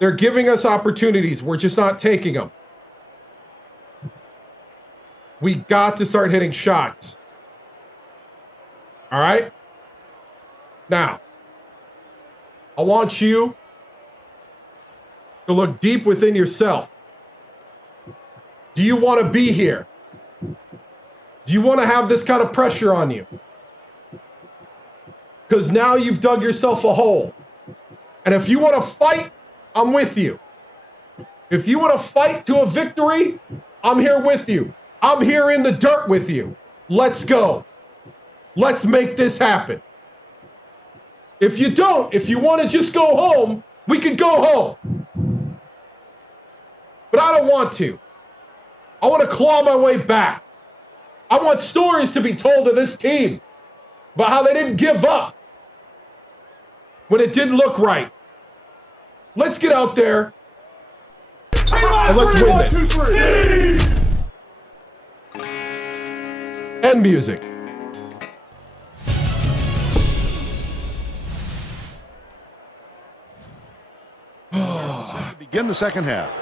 They're giving us opportunities. We're just not taking them. We got to start hitting shots. All right? Now, I want you to look deep within yourself. Do you want to be here? Do you want to have this kind of pressure on you? Because now you've dug yourself a hole. And if you want to fight, I'm with you. If you want to fight to a victory, I'm here with you. I'm here in the dirt with you. Let's go. Let's make this happen. If you don't, if you want to just go home, we can go home. But I don't want to. I want to claw my way back. I want stories to be told of this team about how they didn't give up when it didn't look right. Let's get out there and let's win this. End music. To begin the second half.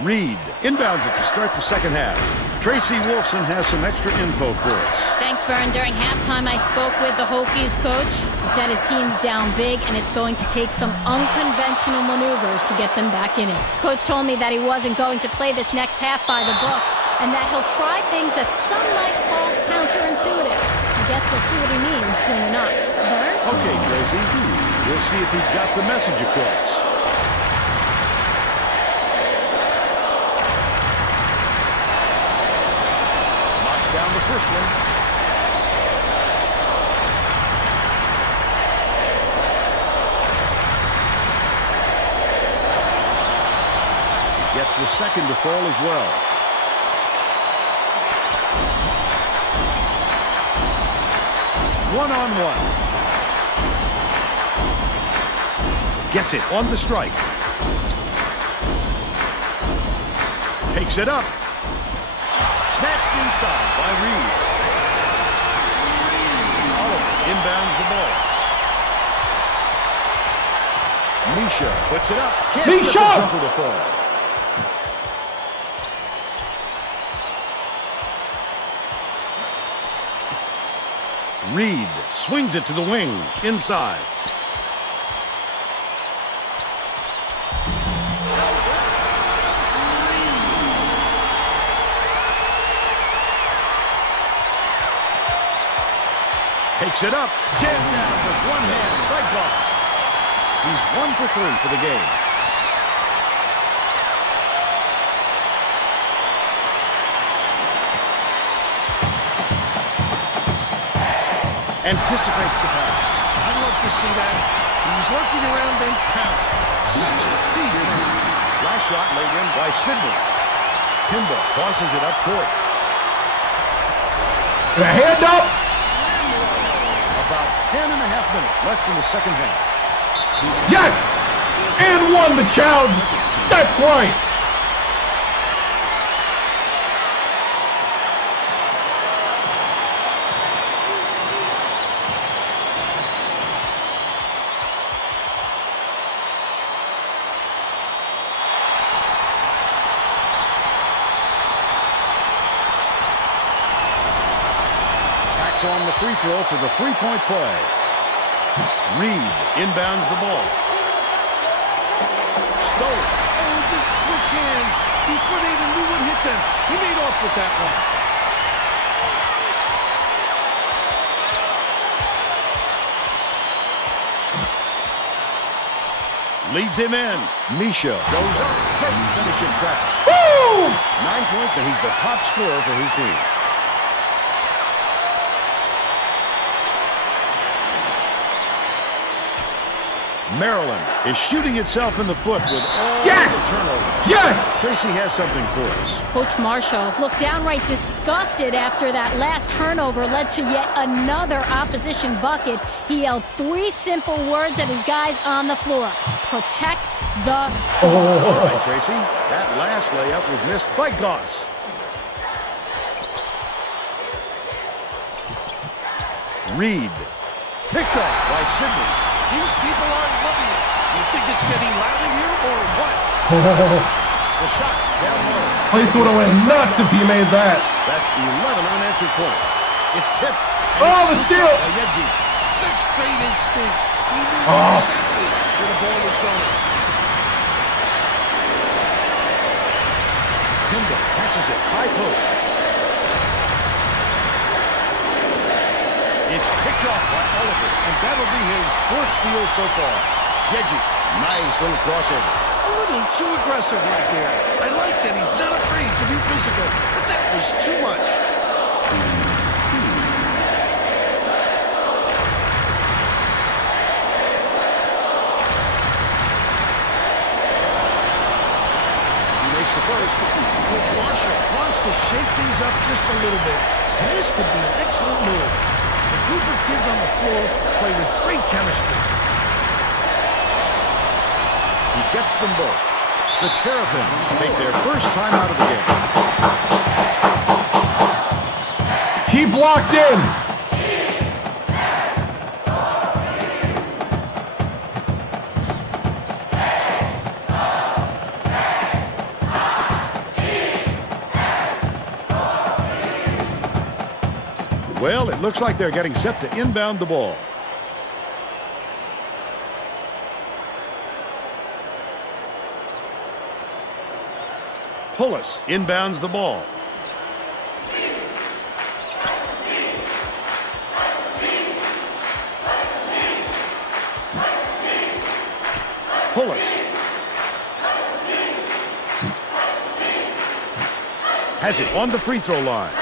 Reed inbounds it to start the second half. Tracy Wolfson has some extra info for us. Thanks, Vern. During halftime, I spoke with the Hokies coach. He said his team's down big, and it's going to take some unconventional maneuvers to get them back in it. Coach told me that he wasn't going to play this next half by the book, and that he'll try things that some might call counterintuitive. I guess we'll see what he means soon enough. Vern? Okay, Tracy. We'll see if he got the message across. Down the first one. Gets the second to fall as well. One-on-one. Gets it on the strike. Takes it up. Snatched inside by Reed. Oliver inbounds the ball. Misha puts it up. Can't get the jumper to fall. Reed swings it to the wing, inside. Takes it up. Jammed down with one hand by Goss. He's 1 for 3 for the game. Anticipates the pass. I'd love to see that. He's working around and pounce. Such a defense. Last shot laid in by Sidney. Kimball tosses it up court. And a hand up. About 10.5 minutes left in the second half. Yes! And won the challenge. That's right. On the free throw for the three-point play. Reed inbounds the ball. Stolen. Oh, the quick hands. Before they even knew what hit them. He made off with that one. Leads him in. Misha goes up. Perfect finishing track. Woo! 9 points, and he's the top scorer for his team. Maryland is shooting itself in the foot with all the turnovers. Yes! Tracy has something for us. Coach Marshall looked downright disgusted after that last turnover led to yet another opposition bucket. He yelled 3 simple words at his guys on the floor. Protect the ball. All right, Tracy. That last layup was missed by Goss. Reed. Picked off by Sidney. These people aren't loving it. You think it's getting louder here or what? The shot down low. Place would have went nuts if he made that. That's 11 unanswered points. It's tipped. Oh, the steal. Such great instincts. He knew exactly where the ball was going. Kimball catches it. High post. It's picked off by Oliver, and that'll be his 4th steal so far. Reggie, nice little crossover. A little too aggressive right there. I like that he's not afraid to be physical, but that was too much. He makes the first. Coach Marshall wants to shake things up just a little bit, and this could be an excellent move. The group of kids on the floor play with great chemistry. He gets them both. The Terrapins take their first time out of the game. Keep locked in. Well, it looks like they're getting set to inbound the ball. Pullis inbounds the ball. Pullis has it on the free throw line.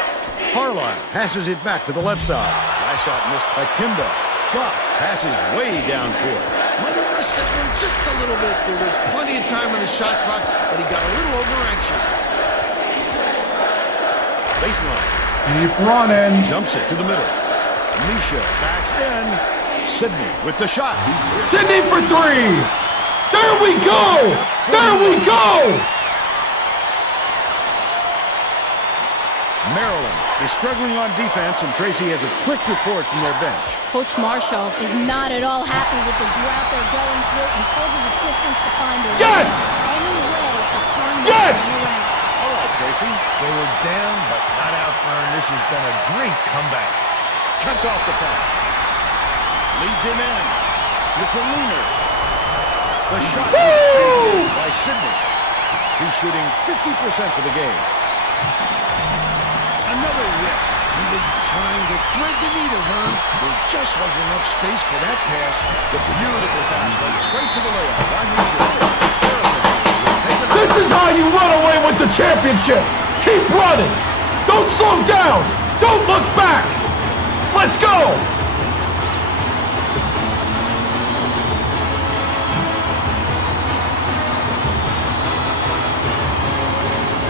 Carlisle passes it back to the left side. Last shot missed by Kimball. Goff passes way down court. Might have rushed that one just a little bit. There was plenty of time on the shot clock, but he got a little over-anxious. Baseline. Keep running. Dumps it to the middle. Misha backs in. Sidney with the shot. Sidney for 3. There we go. There we go. Maryland is struggling on defense, and Tracy has a quick report from their bench. Coach Marshall is not at all happy with the drought they're going through and told his assistants to find a way, any way to turn this around. All right, Tracy. They were down, but not out front. This has been a great comeback. Cuts off the pass. Leads him in with the leaner. The shot by Sidney. He's shooting 50% for the game. Another rip. He was trying to thread the needle, Vern. There just wasn't enough space for that pass. The beautiful pass led straight to the layup by Michel. This is how you run away with the championship. Keep running. Don't slow down. Don't look back. Let's go.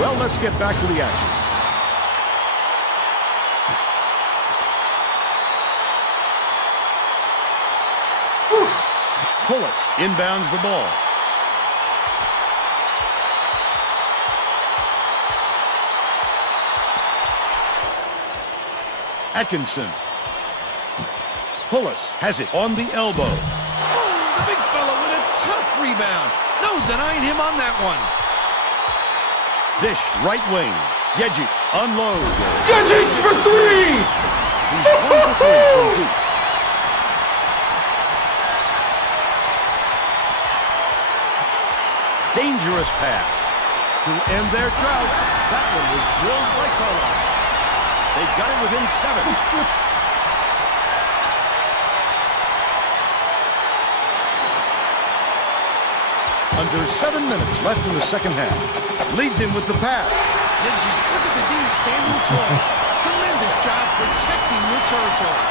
Well, let's get back to the action. Pullis inbounds the ball. Atkinson. Pullis has it on the elbow. Oh, the big fella with a tough rebound. No denying him on that one. Dish, right wing. Yejic unloads. Yejic for three! He's 1 for 3 from deep. Dangerous pass. To end their drought, that one was drilled by Carlisle. They got it within 7. Under 7 minutes left in the second half. Leads him with the pass. Yejic, look at the D standing tall. Tremendous job protecting your territory.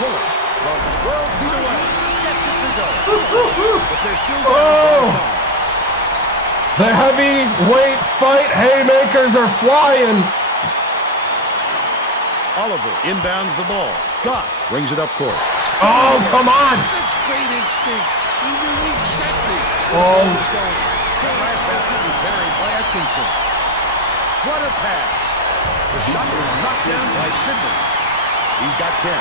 Pullis from 12 feet away. Gets it to go. But they're still The heavyweight fight haymakers are flying. Oliver inbounds the ball. Goff brings it up court. Oh, come on. Such great instincts. He knew exactly where he was going. The last basket was buried by Atkinson. What a pass. The shot was knocked down by Sidney. He's got 10.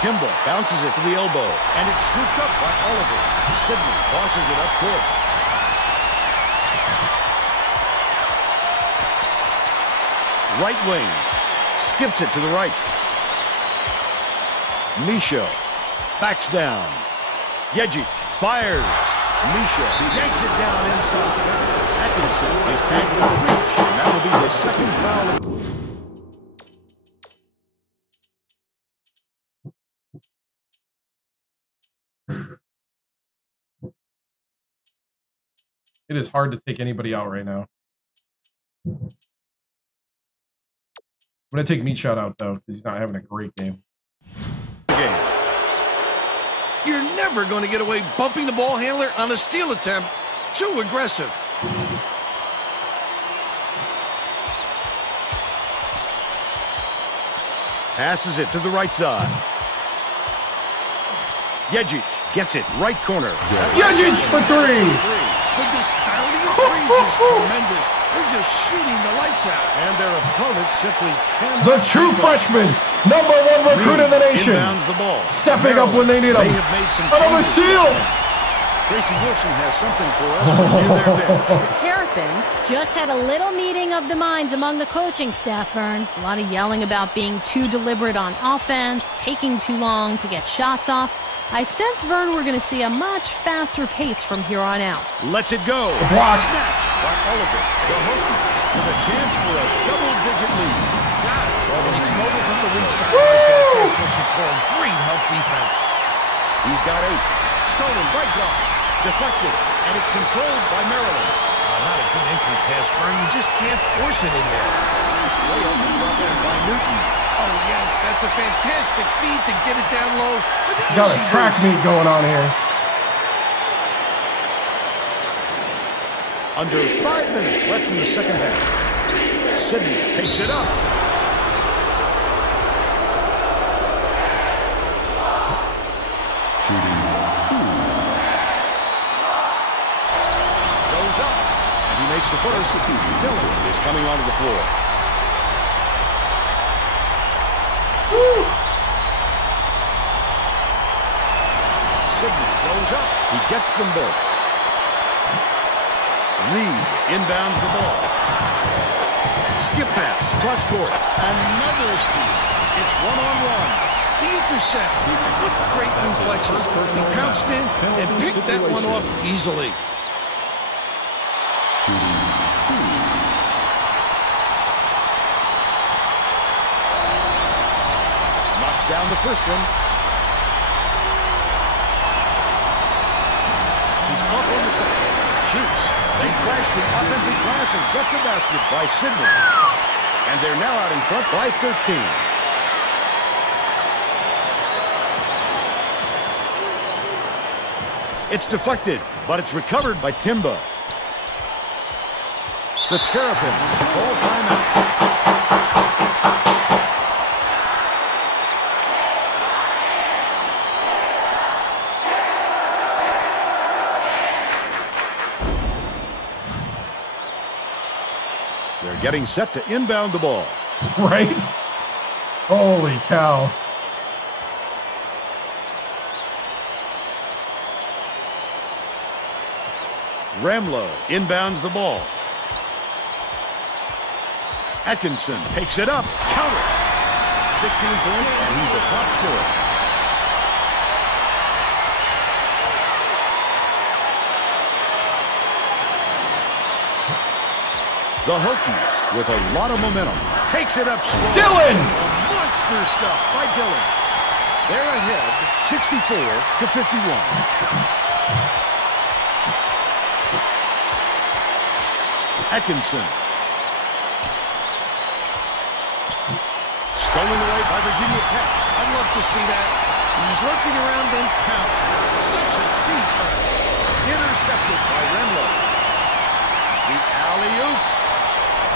Kimball bounces it to the elbow, and it's scooped up by Oliver. Sidney tosses it up court. Right wing. Skips it to the right. Michel backs down. Yejic fires. Michel yanks it down inside. Atkinson is tagged with a reach, and that will be his second foul. It is hard to take anybody out right now. I'm going to take Meatshot out, though, because he's not having a great game. You're never going to get away bumping the ball handler on a steal attempt. Too aggressive. Passes it to the right side. Yejic gets it right corner. Yejic for 3. The disparity in threes is tremendous. They're just shooting the lights out. And their opponents simply cannot. The true freshman, #1 recruit of the nation. The ball. Stepping up when they need him. Another steal. Tracy Wilson has something for us in their bench. The Terrapins just had a little meeting of the minds among the coaching staff, Vern. A lot of yelling about being too deliberate on offense, taking too long to get shots off. I sense, Vern, we're going to see a much faster pace from here on out. Lets it go. Block. Snatched by Oliver. The Hokies with a chance for a double-digit lead. Guys, when he can over from the weak side like that, that's what you call great help defense. He's got 8. Stolen right block. Deflected. And it's controlled by Maryland. Not a good entry pass, Vern. You just can't force it in there. Nice layup brought in by Newton. Oh, yes, that's a fantastic feed to get it down low for the Got easy a track meet going on here. Under 5 minutes left in the second half. Sidney takes it up. Goes up. And he makes the first. Dillon is coming onto the floor. Sidney goes up. He gets them both. Reed inbounds the ball. Skip pass, cross court. Another steal. It's one-on-one. The intercept. What great reflexes. He pounced in and picked that one off easily. Knocks down the first one. He's off on the second. Shoots. They crash the offensive glass and get the basket by Sidney. And they're now out in front by 13. It's deflected, but it's recovered by Timba. The Terrapins call timeout. They're getting set to inbound the ball. Right? Holy cow. Ramlow inbounds the ball. Atkinson takes it up. Counter. 16 points, and he's the top scorer. The Hokies, with a lot of momentum, takes it up strong. Dillon! Monster stuff by Dillon. They're ahead, 64-51. Atkinson. Stolen away by Virginia Tech. I'd love to see that. He's lurking around and pouncing. Such a deep cut. Intercepted by Remlo. The alley-oop.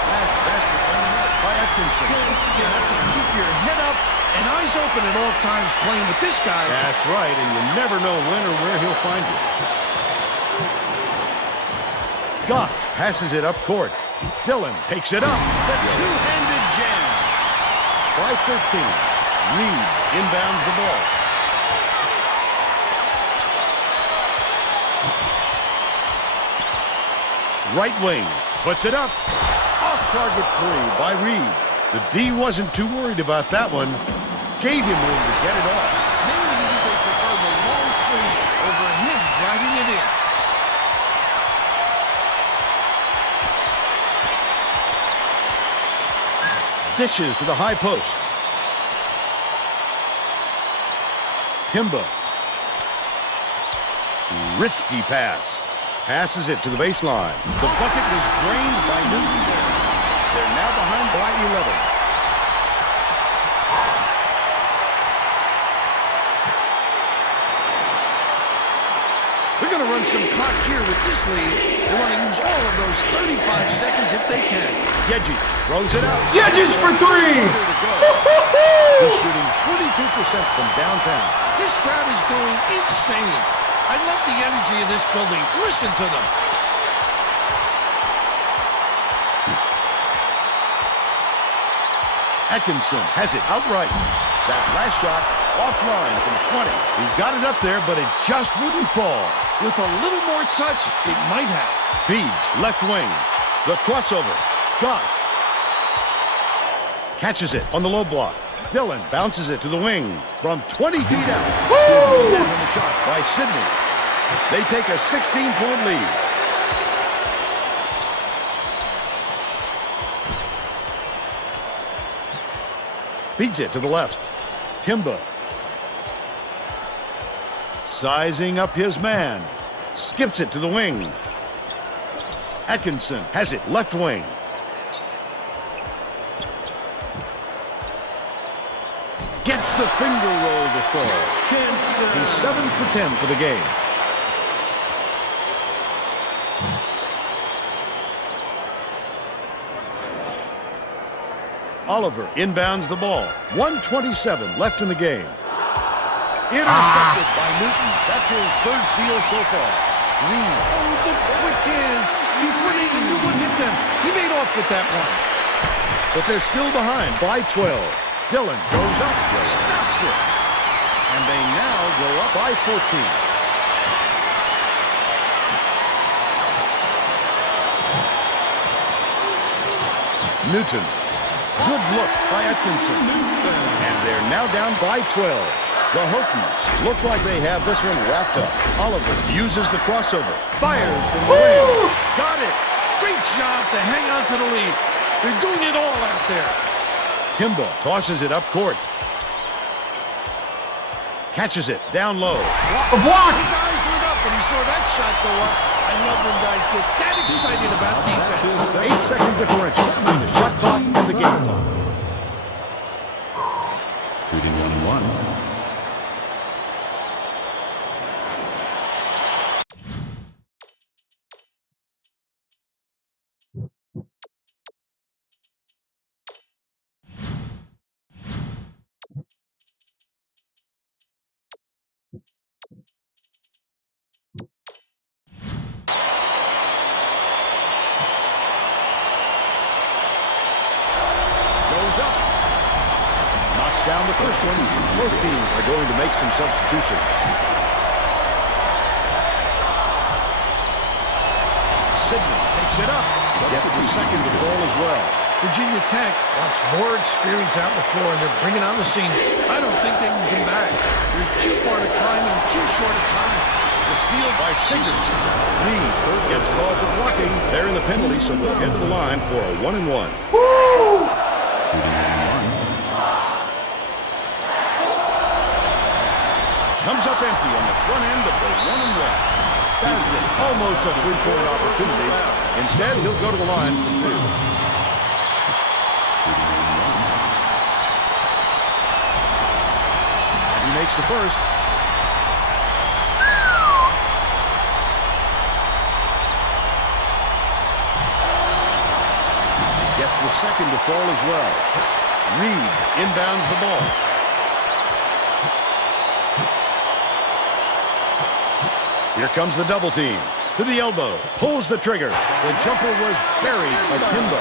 Last basket on the net by Atkinson. You have to keep your head up and eyes open at all times playing with this guy. That's right, and you never know when or where he'll find you. Goff passes it up court. Dillon takes it up. The two-handed jam. By 13. Reed inbounds the ball. Right wing. Puts it up. Off target three by Reed. The D wasn't too worried about that one. Gave him room to get it off. Mainly because they prefer the long three over him driving it in. Dishes to the high post. Timba. Risky pass. Passes it to the baseline. The bucket was drained by Newton. They're now behind by 11. They're going to run some clock here with this lead. They want to use all of those 35 seconds if they can. Yeji throws it out. Yeji's for three! He's shooting 42% from downtown. This crowd is going insane. I love the energy of this building. Listen to them. Atkinson has it outright. That last shot offline from 20. He got it up there, but it just wouldn't fall. With a little more touch, it might have. Feeds left wing. The crossover. Goff catches it on the low block. Dillon bounces it to the wing from 20 feet out. Woo! On the shot by Sidney. They take a 16-point lead. Feeds it to the left. Timba. Sizing up his man. Skips it to the wing. Atkinson has it left wing. Gets the finger roll to fall. He's 7 for 10 for the game. Oliver inbounds the ball. 1:27 left in the game. Intercepted by Newton. That's his third steal so far. Reed. Oh, the quick hands. Before they even knew what hit them. He made off with that one. But they're still behind by 12. Dillon goes up, stops it. And they now go up by 14. Newton. Good look by Atkinson. And they're now down by 12. The Hokies look like they have this one wrapped up. Oliver uses the crossover. Fires from the ring. Got it. Great job to hang on to the lead. They're doing it all out there. Timba tosses it up court. Catches it down low. The block! His eyes lit up when he saw that shot go up. I love when guys get that excited about defense. 8-second differential between the shot clock and the game clock. Shooting 1-1. Down the first one. Both teams are going to make some substitutions. Sidney takes it up. Gets the second to fall as well. Virginia Tech wants more experience out on the floor, and they're bringing on the senior. I don't think they can come back. There's too far to climb in too short a time. The steal by Sigurdsson. Reed gets called for blocking. They're in the penalty, so they'll head to the line for a 1-and-1. Woo! Comes up empty on the front end of the 1-and-1. Basket, almost a three-point opportunity. Instead, he'll go to the line for 2. And he makes the first. Gets the second to fall as well. Reed inbounds the ball. Here comes the double team. To the elbow. Pulls the trigger. The jumper was buried by Timbo.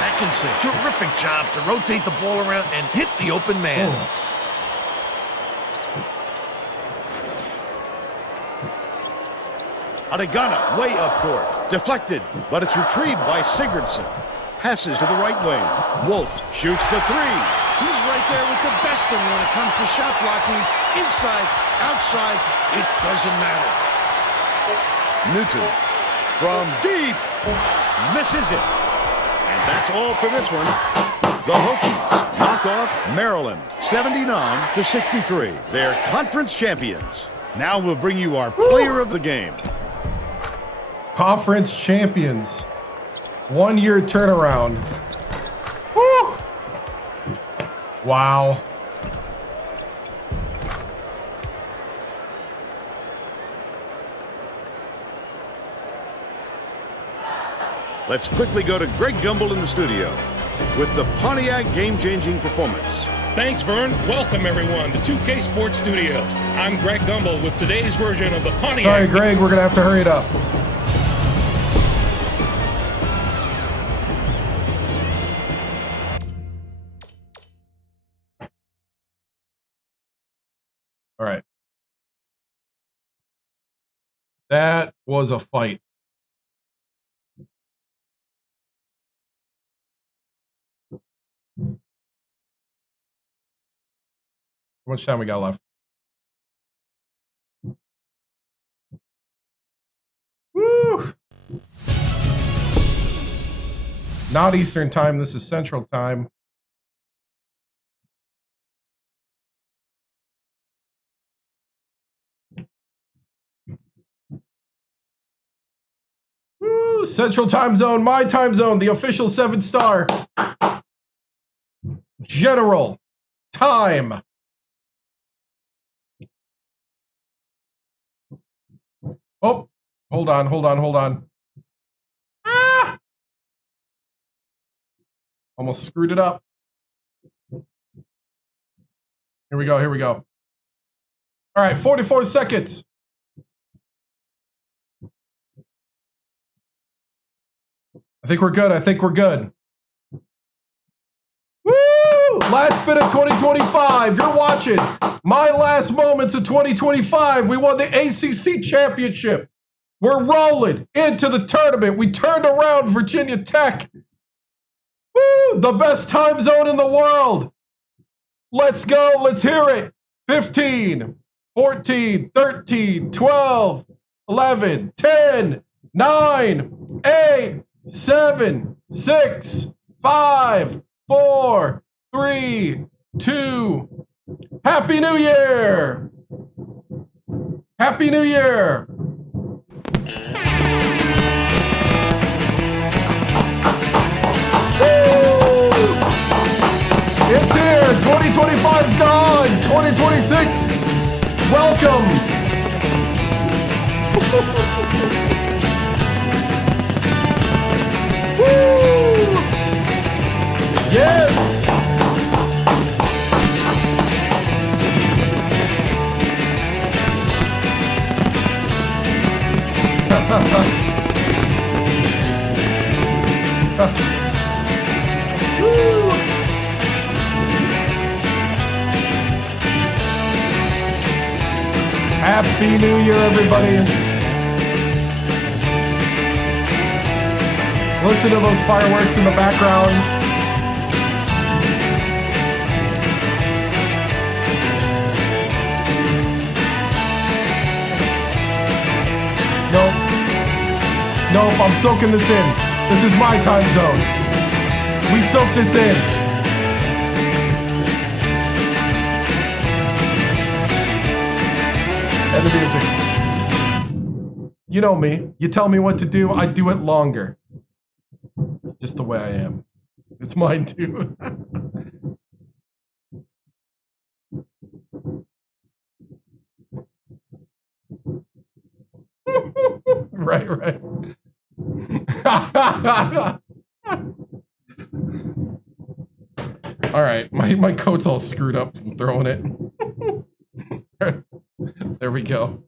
Atkinson, terrific job to rotate the ball around and hit the open man. Adegana way up court. Deflected, but it's retrieved by Sigurdsson. Passes to the right wing. Wolf shoots the 3. He's right there with the best of them when it comes to shot blocking. Inside, outside, it doesn't matter. Newton from deep misses it. And that's all for this one. The Hokies knock off Maryland 79-63. They're conference champions. Now we'll bring you our player of the game. Conference champions. 1 year turnaround. Woo! Wow. Let's quickly go to Greg Gumbel in the studio with the Pontiac game-changing performance. Thanks, Vern. Welcome, everyone, to 2K Sports Studios. I'm Greg Gumbel with today's version of the Pontiac. Sorry, Greg, we're going to have to hurry it up. All right. That was a fight. How much time we got left? Woo! Not Eastern time. This is Central time. Woo! Central time zone. My time zone. The official 7-star. General time. Oh, hold on. Ah! Almost screwed it up. Here we go. All right, 44 seconds. I think we're good. Woo! Last bit of 2025. You're watching my last moments of 2025. We won the ACC championship. We're rolling into the tournament. We turned around Virginia Tech. Woo! The best time zone in the world. Let's go. Let's hear it. 15, 14, 13, 12, 11, 10, 9, 8, 7, 6, 5, 4, 3, 2. Happy New Year! Happy New Year! It's here! 2025's gone! 2026! Welcome! Woo! Yes! Woo! Happy New Year, everybody. Listen to those fireworks in the background. Nope. Nope, I'm soaking this in. This is my time zone. We soak this in. And the music. You know me. You tell me what to do, I do it longer. Just the way I am. It's mine too. Right, right. All right, my coat's all screwed up from throwing it. There we go.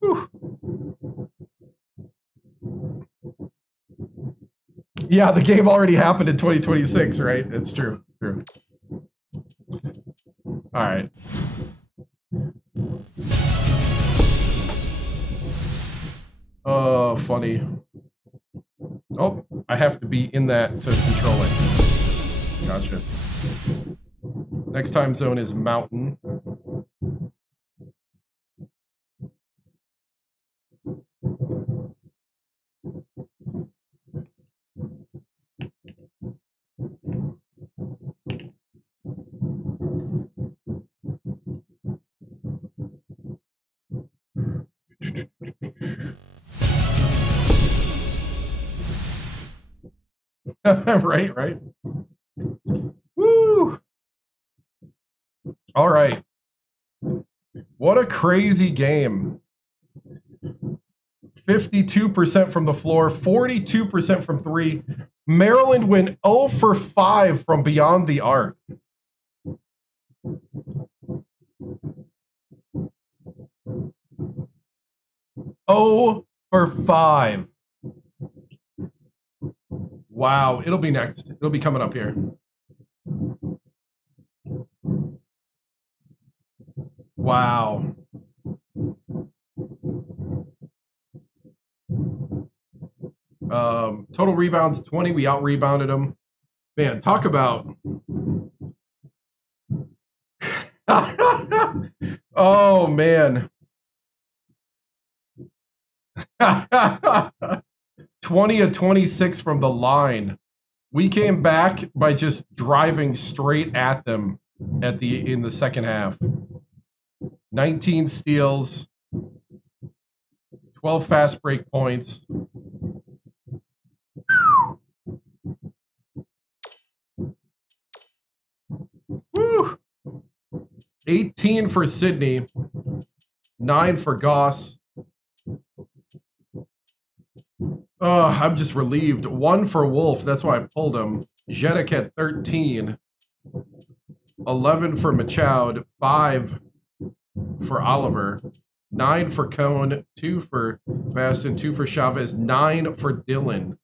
Whew. Yeah, the game already happened in 2026, right? It's true. True. All right. Oh, funny. Oh, I have to be in that to control it. Gotcha. Next time zone is mountain. Right, right. Woo! All right. What a crazy game. 52% from the floor, 42% from three. Maryland went 0 for 5 from beyond the arc. Oh for 5. Wow, it'll be next. It'll be coming up here. Wow. Total rebounds 20. We out rebounded them. Man, talk about. Oh man. 20 of 26 from the line. We came back by just driving straight at them in the second half. 19 steals, 12 fast break points. Woo! 18 for Sydney, 9 for Goss. I'm just relieved. 1 for Wolf. That's why I pulled him. Jedek had 13. 11 for Machoud. 5 for Oliver. 9 for Cone. 2 for Baston. 2 for Chavez. 9 for Dylan.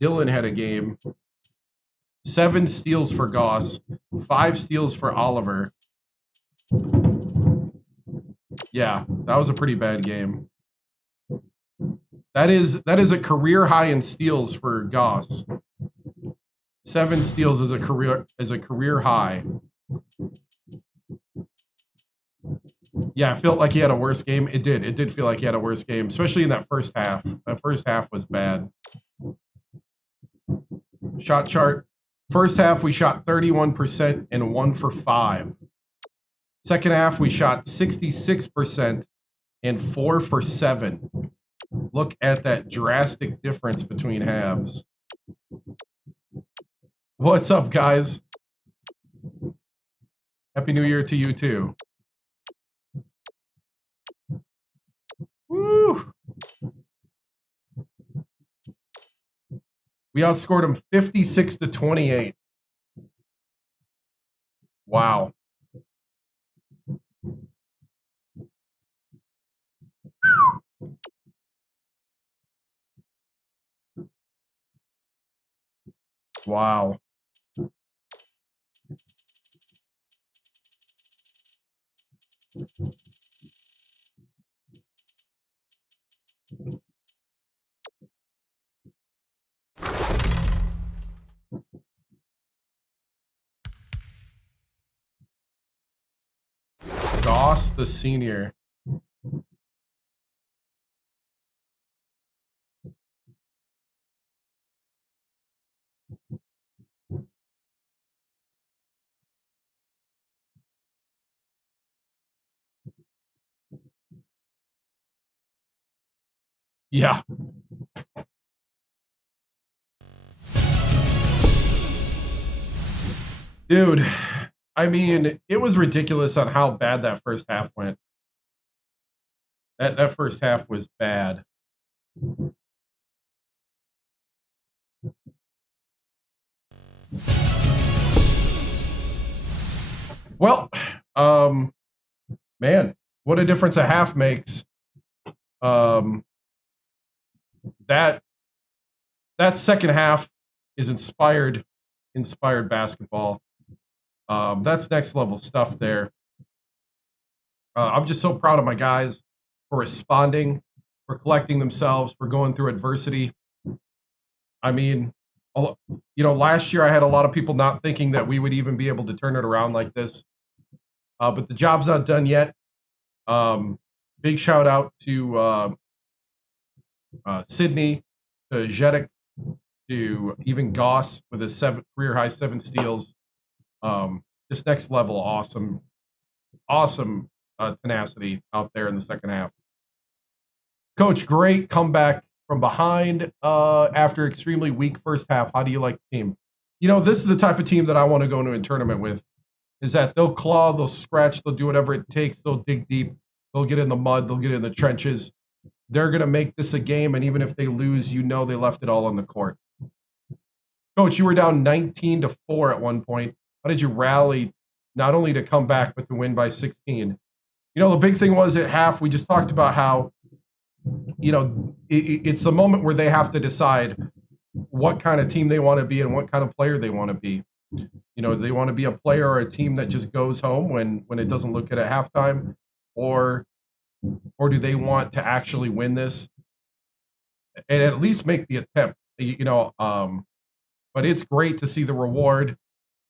Dylan had a game. 7 steals for Goss. 5 steals for Oliver. Yeah, that was a pretty bad game. That is a career high in steals for Goss. 7 steals is a career high. Yeah, it felt like he had a worse game. It did feel like he had a worse game, especially in that first half. That first half was bad. Shot chart. First half, we shot 31% and 1 for 5. Second half, we shot 66% and 4 for 7. Look at that drastic difference between halves. What's up, guys? Happy New Year to you, too. Woo! We outscored them 56-28. Wow. Wow. Goss, the senior. Yeah. Dude, I mean, it was ridiculous on how bad that first half went. That first half was bad. Well, man, what a difference a half makes. That second half is inspired basketball. That's next level stuff there. I'm just so proud of my guys for responding, for collecting themselves, for going through adversity. I mean, you know, last year I had a lot of people not thinking that we would even be able to turn it around like this. But the job's not done yet. Big shout out to Sydney, to Jedek, to even Goss with his career high 7 steals. This next level, awesome tenacity out there in the second half. Coach, great comeback from behind after extremely weak first half. How do you like the team? You know, this is the type of team that I want to go into a tournament with, is that they'll claw, they'll scratch, they'll do whatever it takes, they'll dig deep, they'll get in the mud, they'll get in the trenches. They're going to make this a game, and even if they lose, you know they left it all on the court. Coach, you were down 19-4 at one point. How did you rally not only to come back, but to win by 16? You know, the big thing was at half, we just talked about how, you know, it's the moment where they have to decide what kind of team they want to be and what kind of player they want to be. You know, do they want to be a player or a team that just goes home when it doesn't look good at halftime, or do they want to actually win this and at least make the attempt? You know, but it's great to see the reward.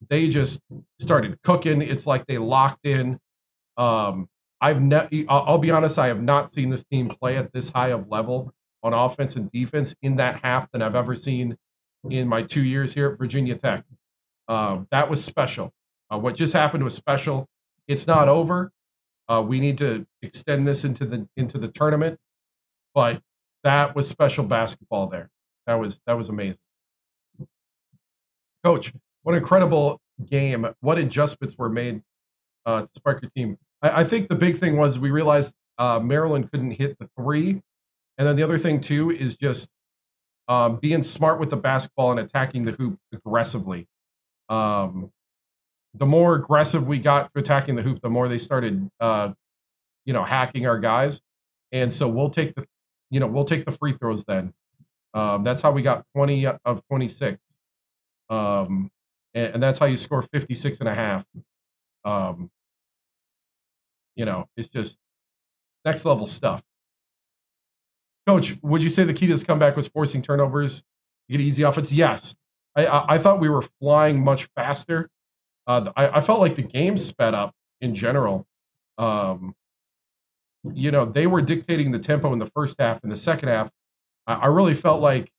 They just started cooking. It's like they locked in. I'll be honest, I have not seen this team play at this high of level on offense and defense in that half than I've ever seen in my 2 years here at Virginia Tech. That was special. What just happened was special. It's not over. We need to extend this into the tournament, but that was special basketball there. That was amazing. Coach, what an incredible game. What adjustments were made to spark your team? I think the big thing was we realized Maryland couldn't hit the three. And then the other thing, too, is just being smart with the basketball and attacking the hoop aggressively. The more aggressive we got to attacking the hoop, the more they started, hacking our guys. And so we'll take the free throws then. That's how we got 20 of 26. And that's how you score 56 and a half. It's just next level stuff. Coach, would you say the key to this comeback was forcing turnovers to get easy offense? Yes. I thought we were flying much faster. I felt like the game sped up in general. They were dictating the tempo in the first half. In the second half, I really felt like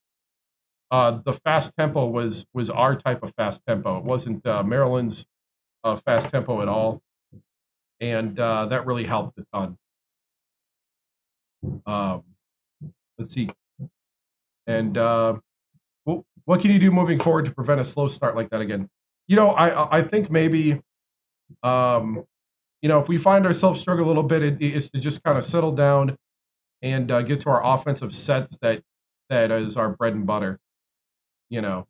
the fast tempo was our type of fast tempo. It wasn't Maryland's fast tempo at all, and that really helped a ton. Let's see. And what can you do moving forward to prevent a slow start like that again? I think maybe, if we find ourselves struggle a little bit, it's to just kind of settle down and get to our offensive sets that is our bread and butter. And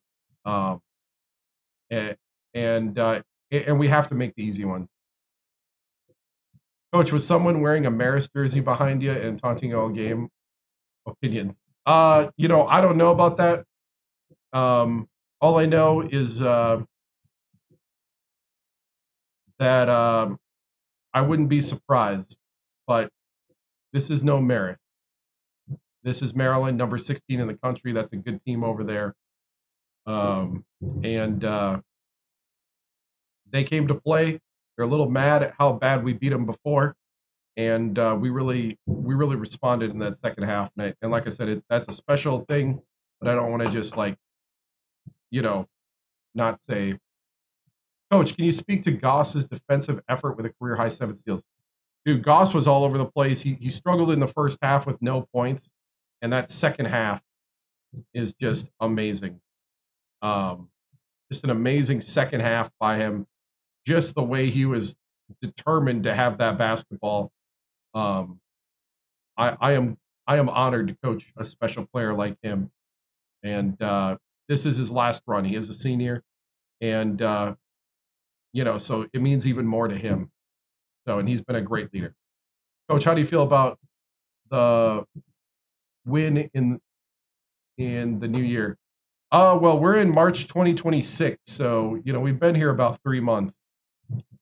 we have to make the easy one. Coach, was someone wearing a Maris jersey behind you and taunting all game? Opinion. I don't know about that. All I know is that I wouldn't be surprised, but this is no Maris. This is Maryland, number 16 in the country. That's a good team over there. And they came to play. They're a little mad at how bad we beat them before, and we really responded in that second half. And like I said, that's a special thing, but I don't want to just not say. Coach, can you speak to Goss's defensive effort with a career high 7 steals? Dude, Goss was all over the place. He struggled in the first half with no points, and that second half is just amazing. Just an amazing second half by him. Just the way he was determined to have that basketball. I am honored to coach a special player like him. And this is his last run. He is a senior, and so it means even more to him. And he's been a great leader. Coach, how do you feel about the win in the new year? Well, we're in March 2026, so we've been here about 3 months.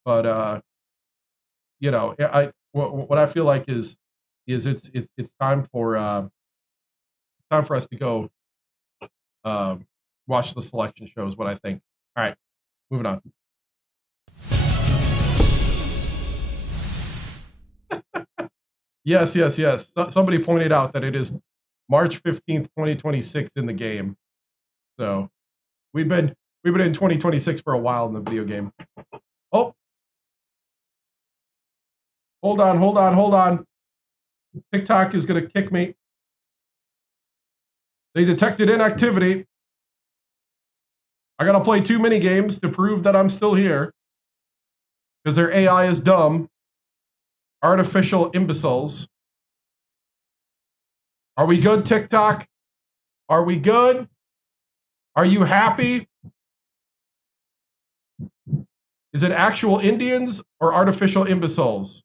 But what I feel like is it's time for us to go watch the selection show is what I think. All right, moving on. Yes. Somebody pointed out that it is March 15th, 2026 in the game. So we've been in 2026 for a while in the video game. Oh. Hold on. TikTok is going to kick me. They detected inactivity. I got to play too many games to prove that I'm still here. Because their AI is dumb. Artificial imbeciles. Are we good, TikTok? Are we good? Are you happy? Is it actual Indians or artificial imbeciles?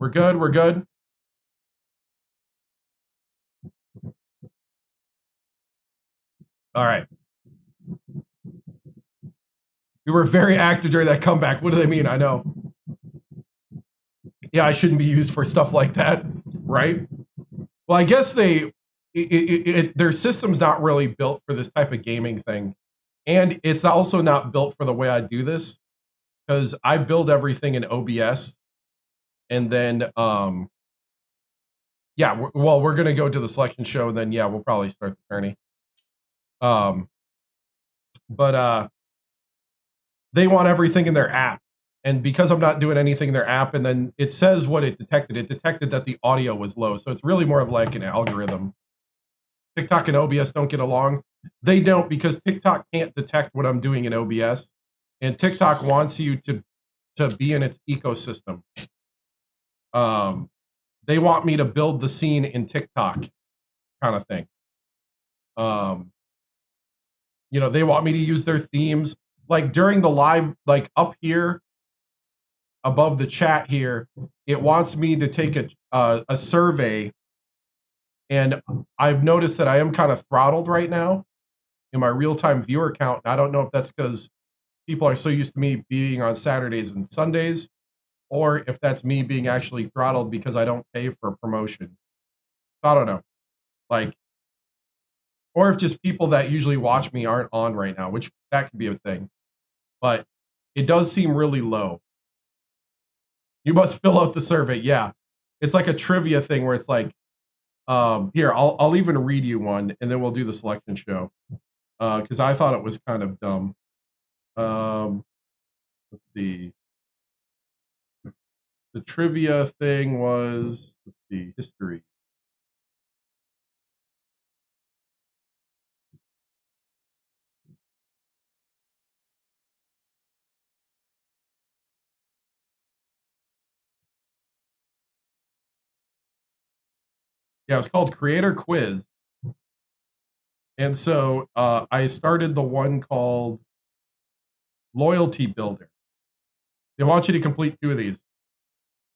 We're good. All right. We were very active during that comeback. What do they mean? I know. Yeah, I shouldn't be used for stuff like that, right? Well, I guess their system's not really built for this type of gaming thing. And it's also not built for the way I do this, because I build everything in OBS. And then, we're going to go to the selection show, and then, we'll probably start the tourney. But they want everything in their app. And because I'm not doing anything in their app, and then it says what it detected that the audio was low. So it's really more of like an algorithm. TikTok and OBS don't get along. They don't, because TikTok can't detect what I'm doing in OBS. And TikTok wants you to be in its ecosystem. They want me to build the scene in TikTok kind of thing. They want me to use their themes. Like during the live, like up here, above the chat here, it wants me to take a survey, and I've noticed that I am kind of throttled right now in my real-time viewer count. I don't know if that's because people are so used to me being on Saturdays and Sundays, or if that's me being actually throttled because I don't pay for promotion. I don't know. Or if just people that usually watch me aren't on right now, which that could be a thing. But it does seem really low. You must fill out the survey. Yeah. It's like a trivia thing where it's like, here, I'll even read you one, and then we'll do the selection show. Because I thought it was kind of dumb. Let's see. The trivia thing was, let's see, history. Yeah, it was called Creator Quiz. And so I started the one called Loyalty Builder. They want you to complete 2 of these.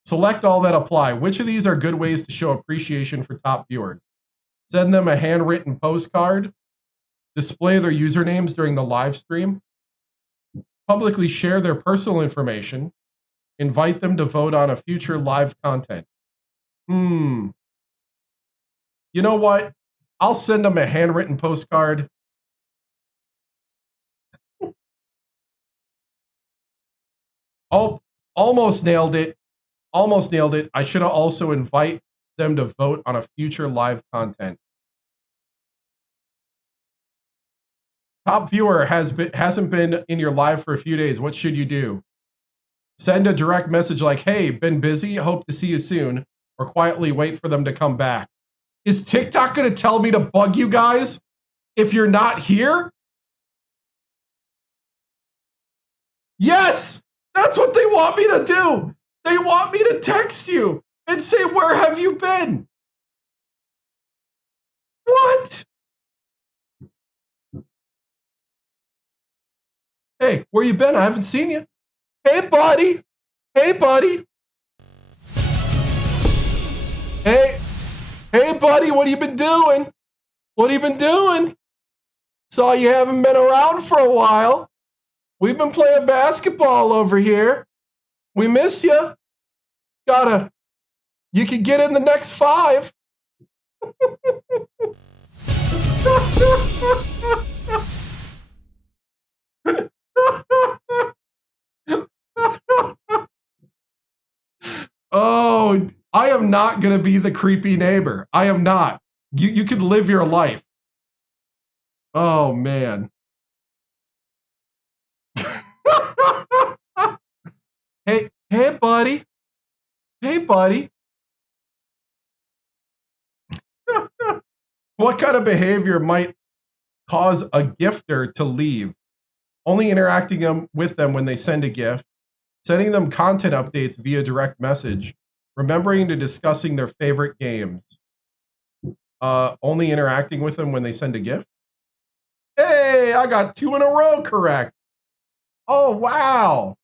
Select all that apply. Which of these are good ways to show appreciation for top viewers? Send them a handwritten postcard. Display their usernames during the live stream. Publicly share their personal information. Invite them to vote on a future live content. You know what? I'll send them a handwritten postcard. Oh, almost nailed it. Almost nailed it. I should have also invite them to vote on a future live content. Top viewer hasn't been in your live for a few days. What should you do? Send a direct message like, hey, been busy, hope to see you soon, or quietly wait for them to come back. Is TikTok going to tell me to bug you guys if you're not here? Yes, that's what they want me to do. They want me to text you and say, where have you been? What? Hey, where you been? I haven't seen you. Hey, buddy. Hey, buddy. Hey, buddy, what have you been doing? What have you been doing? Saw you haven't been around for a while. We've been playing basketball over here. We miss you. You can get in the next 5. Oh, I am not going to be the creepy neighbor. I am not. You can live your life. Oh, man. Hey, buddy. Hey, buddy. What kind of behavior might cause a gifter to leave? Only interacting with them when they send a gift. Sending them content updates via direct message. Remembering to discussing their favorite games. Only interacting with them when they send a gift. Hey, I got 2 in a row correct. Oh, wow.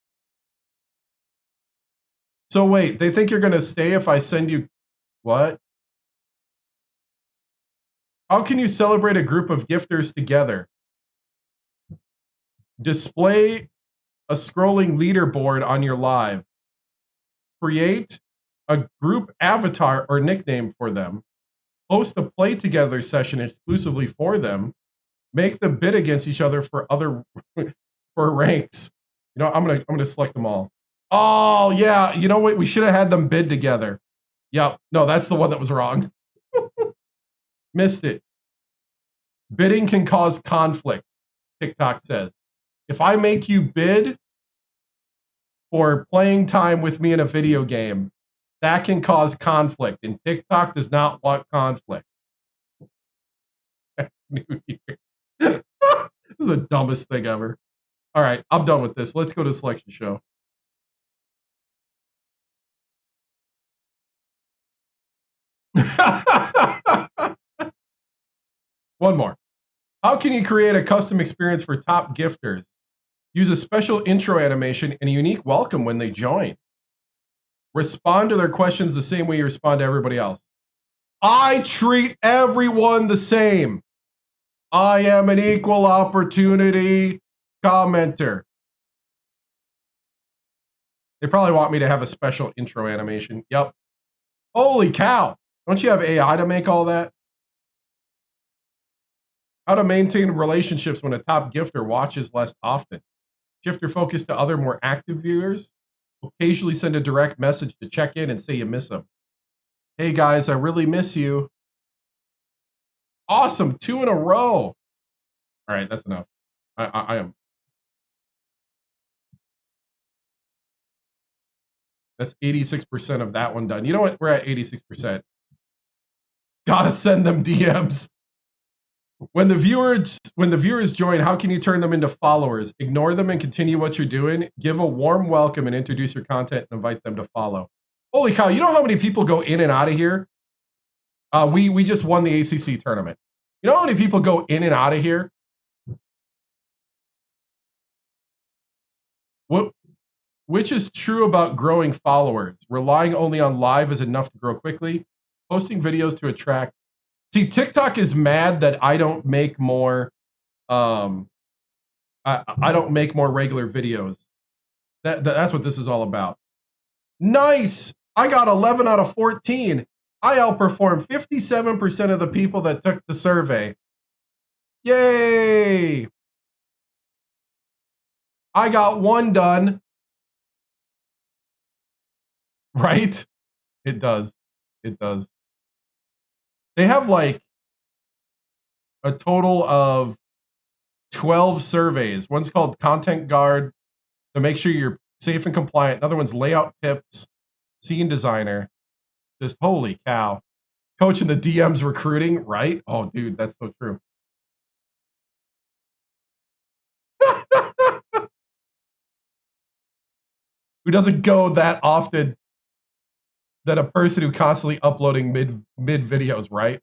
So wait, they think you're going to stay if I send you... What? How can you celebrate a group of gifters together? Display a scrolling leaderboard on your live. Create a group avatar or nickname for them. Host a play together session exclusively for them. Make them bid against each other for ranks. You know, I'm gonna select them all. Oh yeah, you know what? We should have had them bid together. Yep. No, that's the one that was wrong. Missed it. Bidding can cause conflict, TikTok says. If I make you bid for playing time with me in a video game, that can cause conflict, and TikTok does not want conflict. New Year. This is the dumbest thing ever. All right, I'm done with this. Let's go to the selection show. One more. How can you create a custom experience for top gifters? Use a special intro animation and a unique welcome when they join. Respond to their questions the same way you respond to everybody else. I treat everyone the same. I am an equal opportunity commenter. They probably want me to have a special intro animation. Yep. Holy cow. Don't you have AI to make all that? How to maintain relationships when a top gifter watches less often. Shift your focus to other more active viewers. Occasionally send a direct message to check in and say you miss them. Hey guys, I really miss you. Awesome, 2 in a row. All right, that's enough. I am. That's 86% of that one done. You know what? We're at 86%. Gotta send them DMs. When the viewers join, how can you turn them into followers? Ignore them and continue what you're doing. Give a warm welcome and introduce your content and invite them to follow. Holy cow, you know how many people go in and out of here? We just won the ACC tournament. You know how many people go in and out of here? Which is true about growing followers. Relying only on live is enough to grow quickly. Posting videos to attract. See, TikTok is mad that I don't make more. I don't make more regular videos. That's what this is all about. Nice. I got 11 out of 14. I outperformed 57% of the people that took the survey. Yay! I got 1 done. Right? It does. It does. They have like a total of 12 surveys. One's called Content Guard to make sure you're safe and compliant. Another one's Layout Tips, Scene Designer. Just holy cow. Coaching the DMs recruiting, right? Oh, dude, that's so true. Who doesn't go that often than a person who constantly uploading mid videos, right?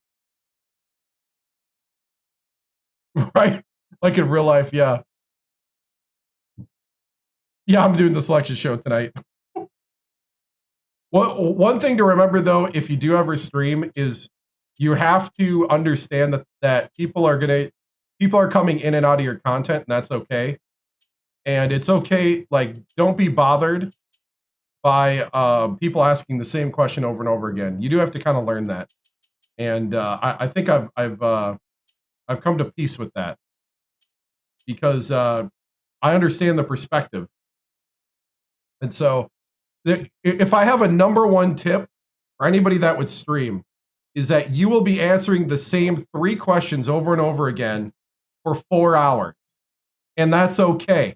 Right? Like in real life, yeah. Yeah, I'm doing the selection show tonight. One thing to remember though, if you do ever stream, is you have to understand that people are coming in and out of your content, and that's okay. And it's okay, like, don't be bothered by people asking the same question over and over again. You do have to kind of learn that. And I think I've come to peace with that, because I understand the perspective. And so if I have a number one tip for anybody that would stream, is that you will be answering the same 3 questions over and over again for 4 hours. And that's okay.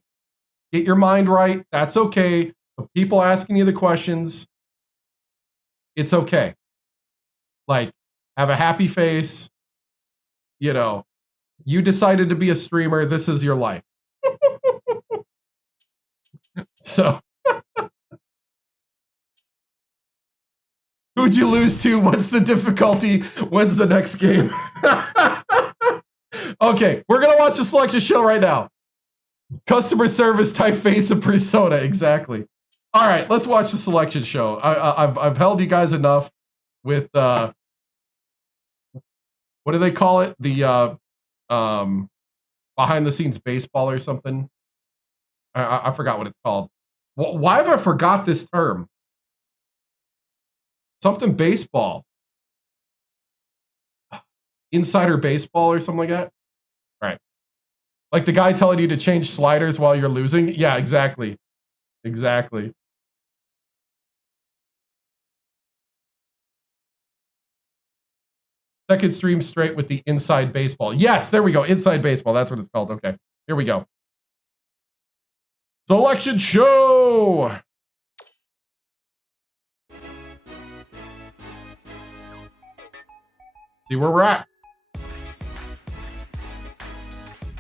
Get your mind right. That's okay. The people asking you the questions, it's okay. Like, have a happy face. You know, you decided to be a streamer. This is your life. So, who'd you lose to? What's the difficulty? When's the next game? Okay, we're going to watch the selection show right now. Customer service, typeface, and persona. Exactly. All right, let's watch the selection show. I've held you guys enough with what do they call it? The behind the scenes baseball or something. I forgot what it's called. Why have I forgot this term? Something baseball. Insider baseball or something like that. Right. Like the guy telling you to change sliders while you're losing. Yeah, exactly. Exactly. Second stream straight with the inside baseball. Yes, there we go. Inside baseball. That's what it's called. Okay, here we go. Selection show. See where we're at.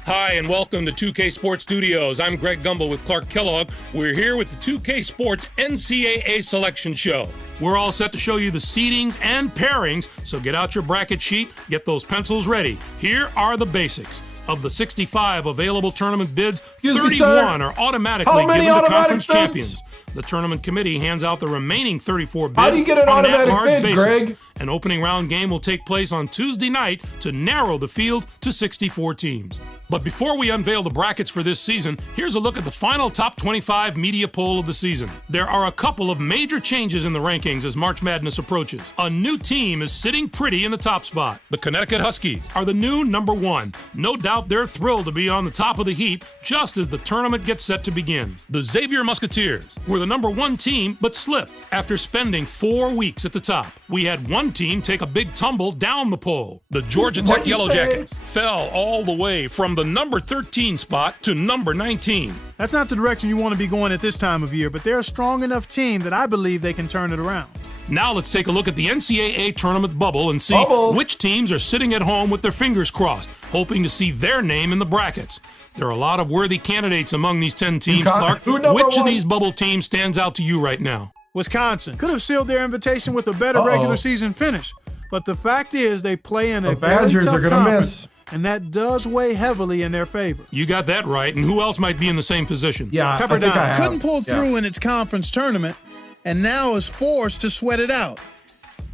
Hi, and welcome to 2K Sports Studios. I'm Greg Gumbel with Clark Kellogg. We're here with the 2K Sports NCAA Selection Show. We're all set to show you the seedings and pairings, so get out your bracket sheet, get those pencils ready. Here are the basics. Of the 65 available tournament bids, 31 are automatically given to conference champions. The tournament committee hands out the remaining 34 bids. How do you get an automatic bid, basis. Greg? An opening round game will take place on Tuesday night to narrow the field to 64 teams. But before we unveil the brackets for this season, here's a look at the final top 25 media poll of the season. There are a couple of major changes in the rankings as March Madness approaches. A new team is sitting pretty in the top spot. The Connecticut Huskies are the new number 1. No doubt they're thrilled to be on the top of the heap just as the tournament gets set to begin. The Xavier Musketeers were the number 1 team but slipped after spending 4 weeks at the top. We had one team take a big tumble down the poll. The Georgia Tech Yellow Jackets fell all the way from the number 13 spot to number 19. That's not the direction you want to be going at this time of year, but they're a strong enough team that I believe they can turn it around. Now let's take a look at the NCAA tournament bubble and see which teams are sitting at home with their fingers crossed, hoping to see their name in the brackets. There are a lot of worthy candidates among these 10 teams, Clark. Which of these bubble teams stands out to you right now? Wisconsin could have sealed their invitation with a better regular season finish, but the fact is they play in a very tough conference, and that does weigh heavily in their favor. You got that right, and who else might be in the same position? Yeah, Pepperdine couldn't pull through in its conference tournament, and now is forced to sweat it out.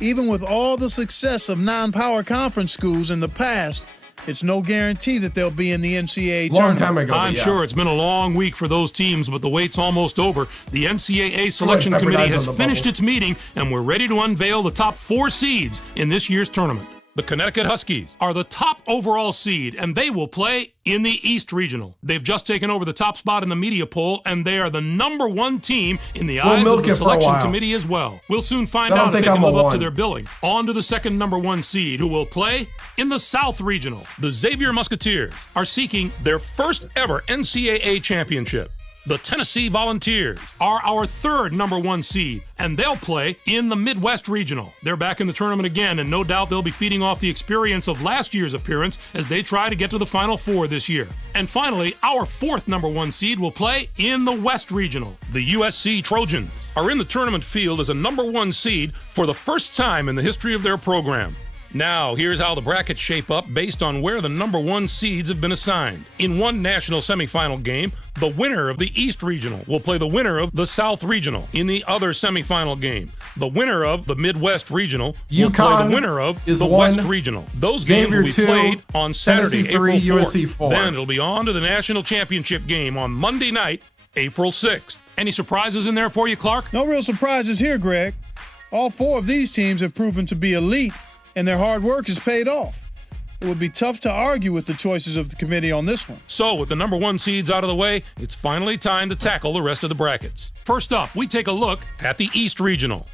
Even with all the success of non-power conference schools in the past, it's no guarantee that they'll be in the NCAA tournament. Time ago, I'm sure it's been a long week for those teams, but the wait's almost over. The NCAA Selection Committee has finished its meeting, and we're ready to unveil the top 4 seeds in this year's tournament. The Connecticut Huskies are the top overall seed, and they will play in the East Regional. They've just taken over the top spot in the media poll, and they are the number 1 team in the eyes of the Selection Committee as well. We'll soon find out if they can live up to their billing. On to the second number 1 seed, who will play in the South Regional. The Xavier Musketeers are seeking their first ever NCAA championship. The Tennessee Volunteers are our third number 1 seed, and they'll play in the Midwest Regional. They're back in the tournament again, and no doubt they'll be feeding off the experience of last year's appearance as they try to get to the Final Four this year. And finally, our fourth number 1 seed will play in the West Regional. The USC Trojans are in the tournament field as a number 1 seed for the first time in the history of their program. Now, here's how the brackets shape up based on where the number 1 seeds have been assigned. In one national semifinal game, the winner of the East Regional will play the winner of the South Regional. In the other semifinal game, the winner of the Midwest Regional will play the winner of the West Regional. Those games will be played on Saturday, April 4th. Then it'll be on to the national championship game on Monday night, April 6th. Any surprises in there for you, Clark? No real surprises here, Greg. All 4 of these teams have proven to be elite, and their hard work has paid off. It would be tough to argue with the choices of the committee on this one. So, with the number 1 seeds out of the way, it's finally time to tackle the rest of the brackets. First up, we take a look at the East Regional.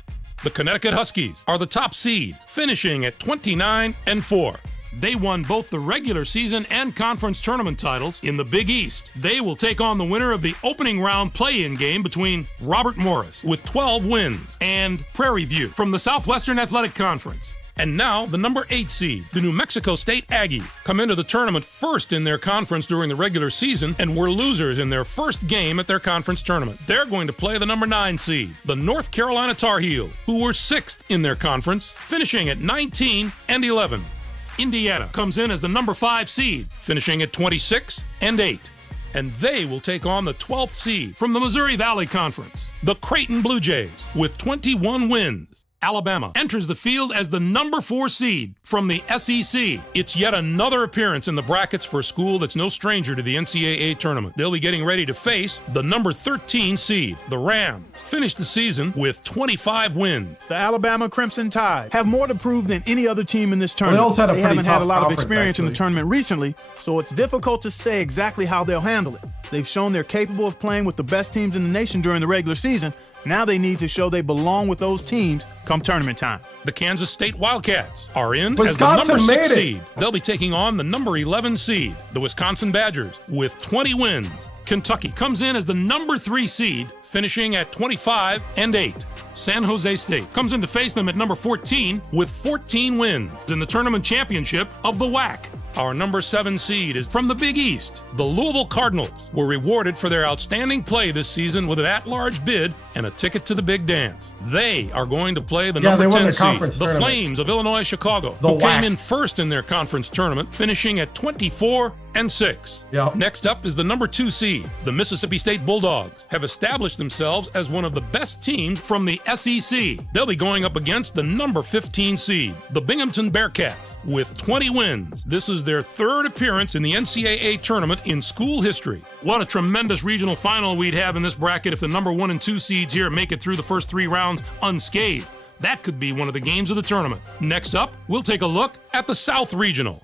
The Connecticut Huskies are the top seed, finishing at 29-4. They won both the regular season and conference tournament titles in the Big East. They will take on the winner of the opening round play-in game between Robert Morris, with 12 wins, and Prairie View from the Southwestern Athletic Conference. And now, the number 8 seed, the New Mexico State Aggies, come into the tournament first in their conference during the regular season and were losers in their first game at their conference tournament. They're going to play the number 9 seed, the North Carolina Tar Heels, who were 6th in their conference, finishing at 19-11. Indiana comes in as the number 5 seed, finishing at 26-8. And they will take on the 12th seed from the Missouri Valley Conference, the Creighton Blue Jays, with 21 wins. Alabama enters the field as the number 4 seed from the SEC. It's yet another appearance in the brackets for a school that's no stranger to the NCAA tournament. They'll be getting ready to face the number 13 seed, the Rams. Finished the season with 25 wins. The Alabama Crimson Tide have more to prove than any other team in this tournament. They haven't had a lot of experience in the tournament recently, so it's difficult to say exactly how they'll handle it. They've shown they're capable of playing with the best teams in the nation during the regular season. Now they need to show they belong with those teams come tournament time. The Kansas State Wildcats are in as the number 6 seed. They'll be taking on the number 11 seed, the Wisconsin Badgers, with 20 wins. Kentucky comes in as the number 3 seed, finishing at 25-8. San Jose State comes in to face them at number 14 with 14 wins in the tournament championship of the WAC. Our number 7 seed is from the Big East. The Louisville Cardinals were rewarded for their outstanding play this season with an at-large bid and a ticket to the big dance. They are going to play the number 10 seed, the Flames of Illinois Chicago, who came in first in their conference tournament, finishing at 24-6. Yep. Next up is the number 2 seed. The Mississippi State Bulldogs have established themselves as one of the best teams from the SEC. They'll be going up against the number 15 seed, the Binghamton Bearcats, with 20 wins. This is is their third appearance in the NCAA tournament in school history. What a tremendous regional final we'd have in this bracket if the number 1 and 2 seeds here make it through the first 3 rounds unscathed. That could be one of the games of the tournament. Next up, we'll take a look at the South Regional.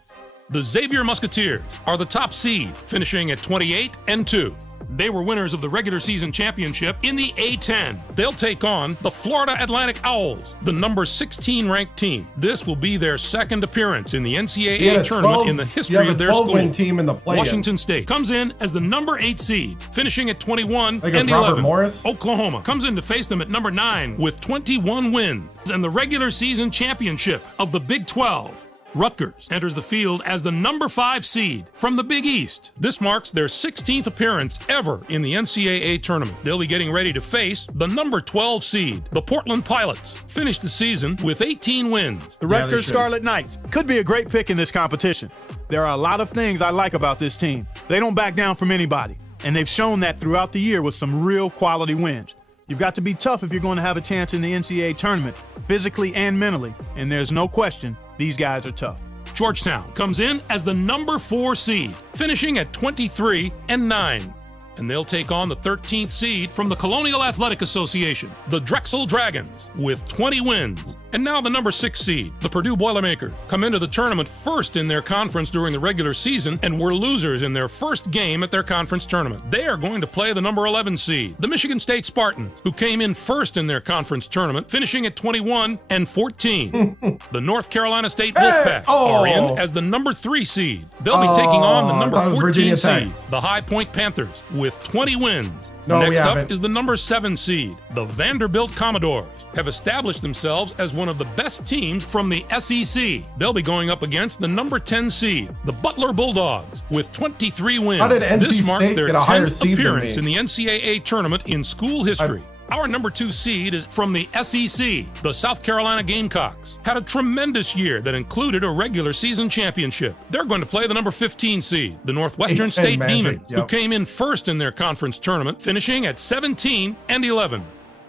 The Xavier Musketeers are the top seed, finishing at 28-2. They were winners of the regular season championship in the A10. They'll take on the Florida Atlantic Owls, the number 16 ranked team. This will be their second appearance in the NCAA tournament in the history of their school. Team in the Washington State comes in as the number 8 seed, finishing at 21-11. Oklahoma comes in to face them at number 9 with 21 wins and the regular season championship of the Big 12. Rutgers enters the field as the number 5 seed from the Big East. This marks their 16th appearance ever in the NCAA tournament. They'll be getting ready to face the number 12 seed, the Portland Pilots. Finished the season with 18 wins. The Rutgers Scarlet Knights could be a great pick in this competition. There are a lot of things I like about this team. They don't back down from anybody, and they've shown that throughout the year with some real quality wins. You've got to be tough if you're going to have a chance in the NCAA tournament, physically and mentally, and there's no question these guys are tough. Georgetown comes in as the number 4 seed, finishing at 23-9. And they'll take on the 13th seed from the Colonial Athletic Association, the Drexel Dragons, with 20 wins. And now the number 6 seed, the Purdue Boilermakers, come into the tournament first in their conference during the regular season and were losers in their first game at their conference tournament. They are going to play the number 11 seed, the Michigan State Spartans, who came in first in their conference tournament, finishing at 21-14. The North Carolina State Wolfpack are in as the number 3 seed. They'll be taking on the number 14 seed, the High Point Panthers, with 20 wins. Next up is the number 7 seed. The Vanderbilt Commodores have established themselves as one of the best teams from the SEC. They'll be going up against the number 10 seed, the Butler Bulldogs, with 23 wins. How did NC this marks State their get a higher 10th seed than appearance me? in the NCAA tournament in school history. Our number 2 seed is from the SEC. The South Carolina Gamecocks had a tremendous year that included a regular season championship. They're going to play the number 15 seed, the Northwestern State Demons, who came in first in their conference tournament, finishing at 17-11.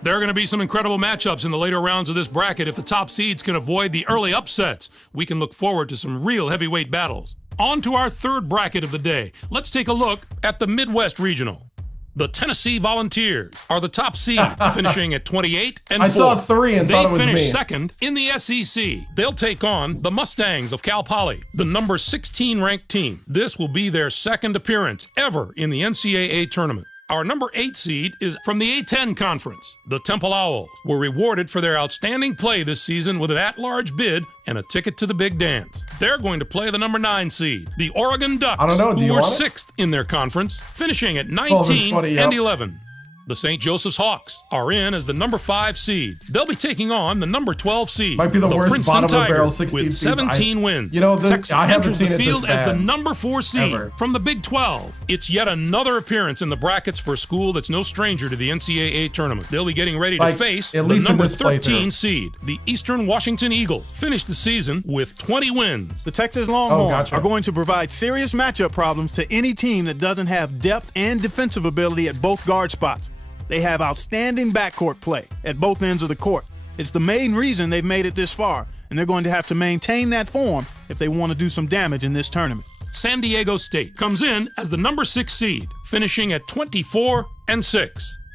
There are going to be some incredible matchups in the later rounds of this bracket. If the top seeds can avoid the early upsets, we can look forward to some real heavyweight battles. On to our third bracket of the day. Let's take a look at the Midwest Regional. The Tennessee Volunteers are the top seed, finishing at 28-4. I saw 3 and thought it was me. They finished second in the SEC. They'll take on the Mustangs of Cal Poly, the number 16 ranked team. This will be their second appearance ever in the NCAA tournament. Our number 8 seed is from the A10 Conference. The Temple Owls were rewarded for their outstanding play this season with an at-large bid and a ticket to the big dance. They're going to play the number 9 seed, the Oregon Ducks, who were 6th in their conference, finishing at 19-11. The St. Joseph's Hawks are in as the number 5 seed. They'll be taking on the number 12 seed, Might be the worst Princeton bottom of the barrel Tigers, 16 with 17 wins. You know, Texas I haven't enters seen the it this field as the bad number 4 seed ever. from the Big 12. It's yet another appearance in the brackets for a school that's no stranger to the NCAA tournament. They'll be getting ready to face the number 13 seed, the Eastern Washington Eagles. Finished the season with 20 wins. The Texas Longhorns are going to provide serious matchup problems to any team that doesn't have depth and defensive ability at both guard spots. They have outstanding backcourt play at both ends of the court. It's the main reason they've made it this far, and they're going to have to maintain that form if they want to do some damage in this tournament. San Diego State comes in as the number 6 seed, finishing at 24-6.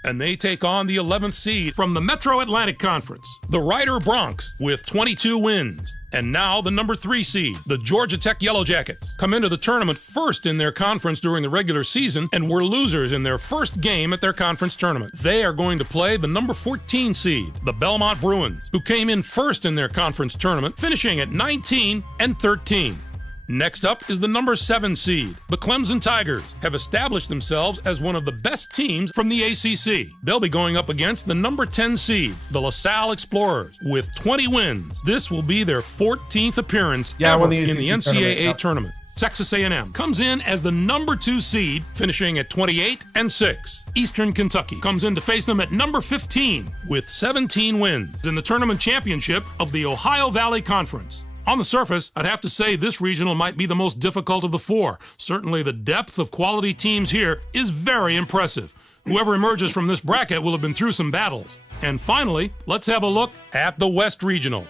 And they take on the 11th seed from the Metro Atlantic Conference, the Rider Broncs, with 22 wins. And now the number 3 seed, the Georgia Tech Yellow Jackets, come into the tournament first in their conference during the regular season and were losers in their first game at their conference tournament. They are going to play the number 14 seed, the Belmont Bruins, who came in first in their conference tournament, finishing at 19-13. Next up is the number 7 seed. The Clemson Tigers have established themselves as one of the best teams from the ACC. They'll be going up against the number 10 seed, the LaSalle Explorers, with 20 wins. This will be their 14th appearance ever in the NCAA tournament. Texas A&M comes in as the number 2 seed, finishing at 28-6. Eastern Kentucky comes in to face them at number 15 with 17 wins in the tournament championship of the Ohio Valley Conference. On the surface, I'd have to say this regional might be the most difficult of the 4. Certainly the depth of quality teams here is very impressive. Whoever emerges from this bracket will have been through some battles. And finally, let's have a look at the West Regional.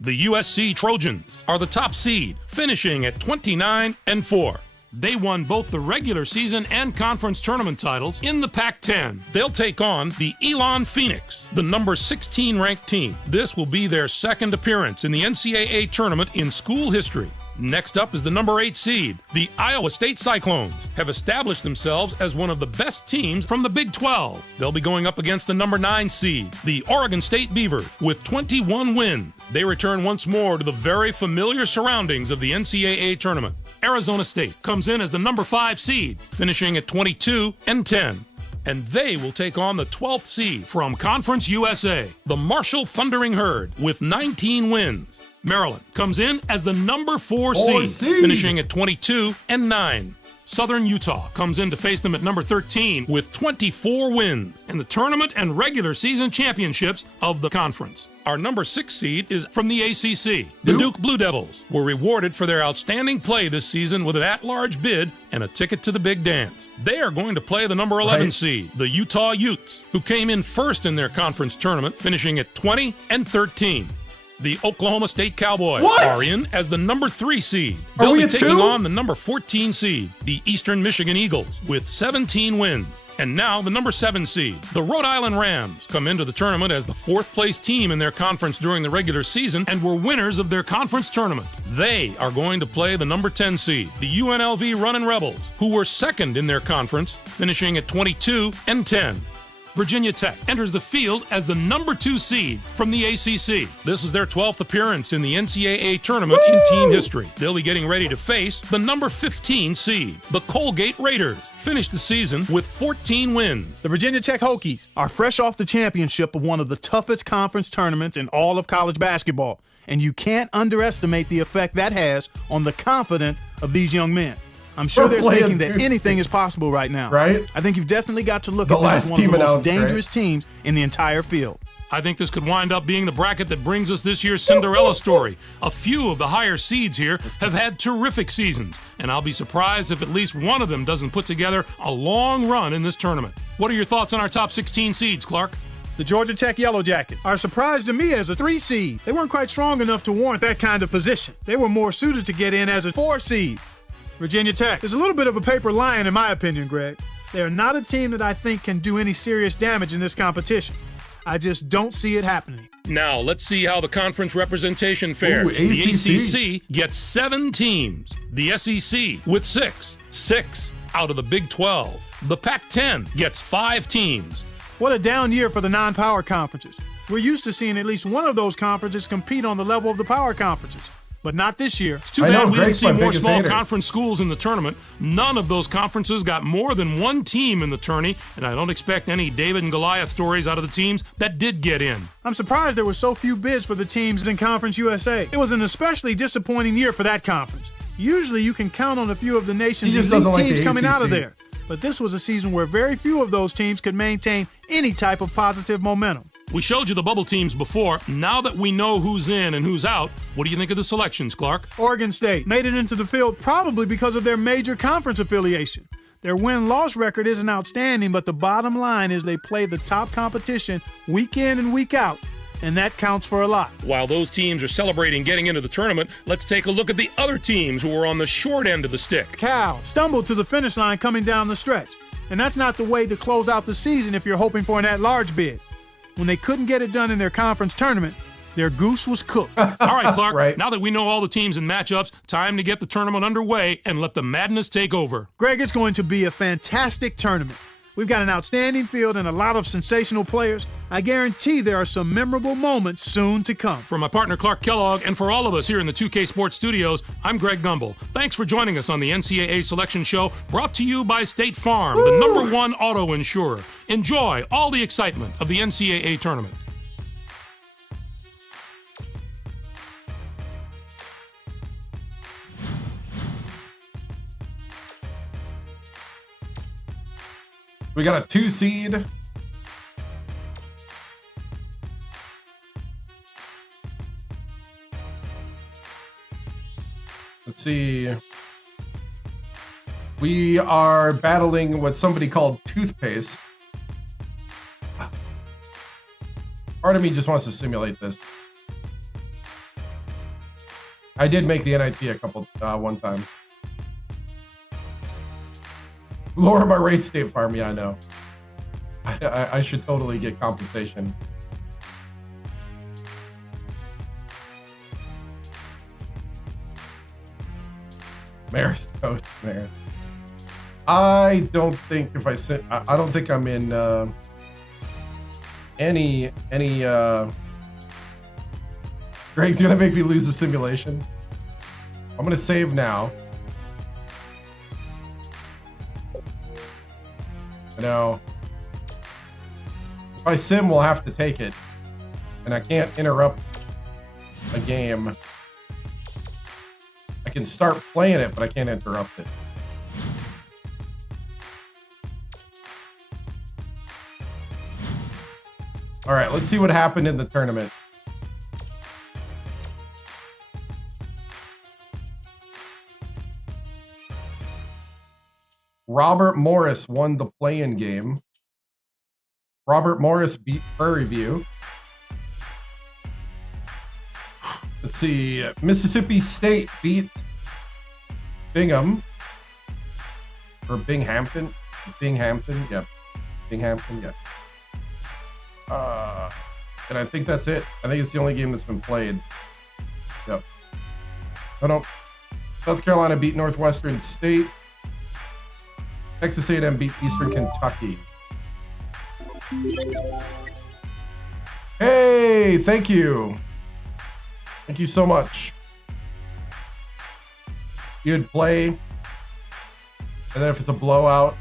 The USC Trojans are the top seed, finishing at 29-4. They won both the regular season and conference tournament titles in the Pac-10. They'll take on the Elon Phoenix, the number 16 ranked team. This will be their second appearance in the NCAA tournament in school history. Next up is the number 8 seed. The Iowa State Cyclones have established themselves as one of the best teams from the Big 12. They'll be going up against the number 9 seed, the Oregon State Beavers, with 21 wins. They return once more to the very familiar surroundings of the NCAA tournament. Arizona State comes in as the number 5 seed, finishing at 22-10. And they will take on the 12th seed from Conference USA, the Marshall Thundering Herd, with 19 wins. Maryland comes in as the number 4 seed, finishing at 22-9. Southern Utah comes in to face them at number 13 with 24 wins in the tournament and regular season championships of the conference. Our number 6 seed is from the ACC. The Duke Blue Devils were rewarded for their outstanding play this season with an at-large bid and a ticket to the big dance. They are going to play the number 11 seed, the Utah Utes, who came in first in their conference tournament, finishing at 20-13. The Oklahoma State Cowboys are in as the number 3 seed. They'll be taking on the number 14 seed, the Eastern Michigan Eagles, with 17 wins. And now the number 7 seed, the Rhode Island Rams, come into the tournament as the 4th place team in their conference during the regular season and were winners of their conference tournament. They are going to play the number 10 seed, the UNLV Runnin' Rebels, who were 2nd in their conference, finishing at 22-10. Virginia Tech enters the field as the number 2 seed from the ACC. This is their 12th appearance in the NCAA tournament in team history. They'll be getting ready to face the number 15 seed, the Colgate Raiders. Finished the season with 14 wins. The Virginia Tech Hokies are fresh off the championship of one of the toughest conference tournaments in all of college basketball, and you can't underestimate the effect that has on the confidence of these young men. I'm sure they're thinking that anything is possible right now. Right? I think you've definitely got to look at them as one of the most dangerous teams in the entire field. I think this could wind up being the bracket that brings us this year's Cinderella story. A few of the higher seeds here have had terrific seasons, and I'll be surprised if at least one of them doesn't put together a long run in this tournament. What are your thoughts on our top 16 seeds, Clark? The Georgia Tech Yellow Jackets are a surprise to me as a 3 seed. They weren't quite strong enough to warrant that kind of position. They were more suited to get in as a 4 seed. Virginia Tech is a little bit of a paper lion in my opinion, Greg. They are not a team that I think can do any serious damage in this competition. I just don't see it happening. Now, let's see how the conference representation fares. The ACC gets 7 teams. The SEC with 6. 6 out of the Big 12. The Pac-10 gets 5 teams. What a down year for the non-power conferences. We're used to seeing at least one of those conferences compete on the level of the power conferences. But not this year. It's too bad we didn't see more small conference schools in the tournament. None of those conferences got more than 1 team in the tourney, and I don't expect any David and Goliath stories out of the teams that did get in. I'm surprised there were so few bids for the teams in Conference USA. It was an especially disappointing year for that conference. Usually you can count on a few of the nation's elite teams coming out of there. But this was a season where very few of those teams could maintain any type of positive momentum. We showed you the bubble teams before. Now that we know who's in and who's out, what do you think of the selections, Clark? Oregon State made it into the field probably because of their major conference affiliation. Their win-loss record isn't outstanding, but the bottom line is they play the top competition week in and week out, and that counts for a lot. While those teams are celebrating getting into the tournament, let's take a look at the other teams who are on the short end of the stick. Cal stumbled to the finish line coming down the stretch, and that's not the way to close out the season if you're hoping for an at-large bid. When they couldn't get it done in their conference tournament, their goose was cooked. All right, Clark, Now that we know all the teams and matchups, time to get the tournament underway and let the madness take over. Greg, it's going to be a fantastic tournament. We've got an outstanding field and a lot of sensational players. I guarantee there are some memorable moments soon to come. For my partner Clark Kellogg and for all of us here in the 2K Sports Studios, I'm Greg Gumbel. Thanks for joining us on the NCAA Selection Show, brought to you by State Farm, the #1 auto insurer. Enjoy all the excitement of the NCAA tournament. We got a 2 seed. Let's see. We are battling what somebody called toothpaste. Part of me just wants to simulate this. I did make the NIT a couple one time. Lower my rate, State Farm. Yeah, I know. I should totally get compensation. Mayor's coach, Mayor. I don't think if I sit, I don't think I'm in any Greg's gonna make me lose the simulation. I'm gonna save now. I know. If I sim, we'll have to take it. And I can't interrupt a game. I can start playing it, but I can't interrupt it. All right, let's see what happened in the tournament. Robert Morris won the play-in game. Robert Morris beat Prairie View. Let's see. Mississippi State beat Bingham. Or Binghamton. Binghamton, yep. Binghamton, yep. And I think that's it. I think it's the only game that's been played. Yep. Oh no. South Carolina beat Northwestern State. Texas A&M beat Eastern Kentucky. Hey, thank you. Thank you so much. You'd play, and then if it's a blowout,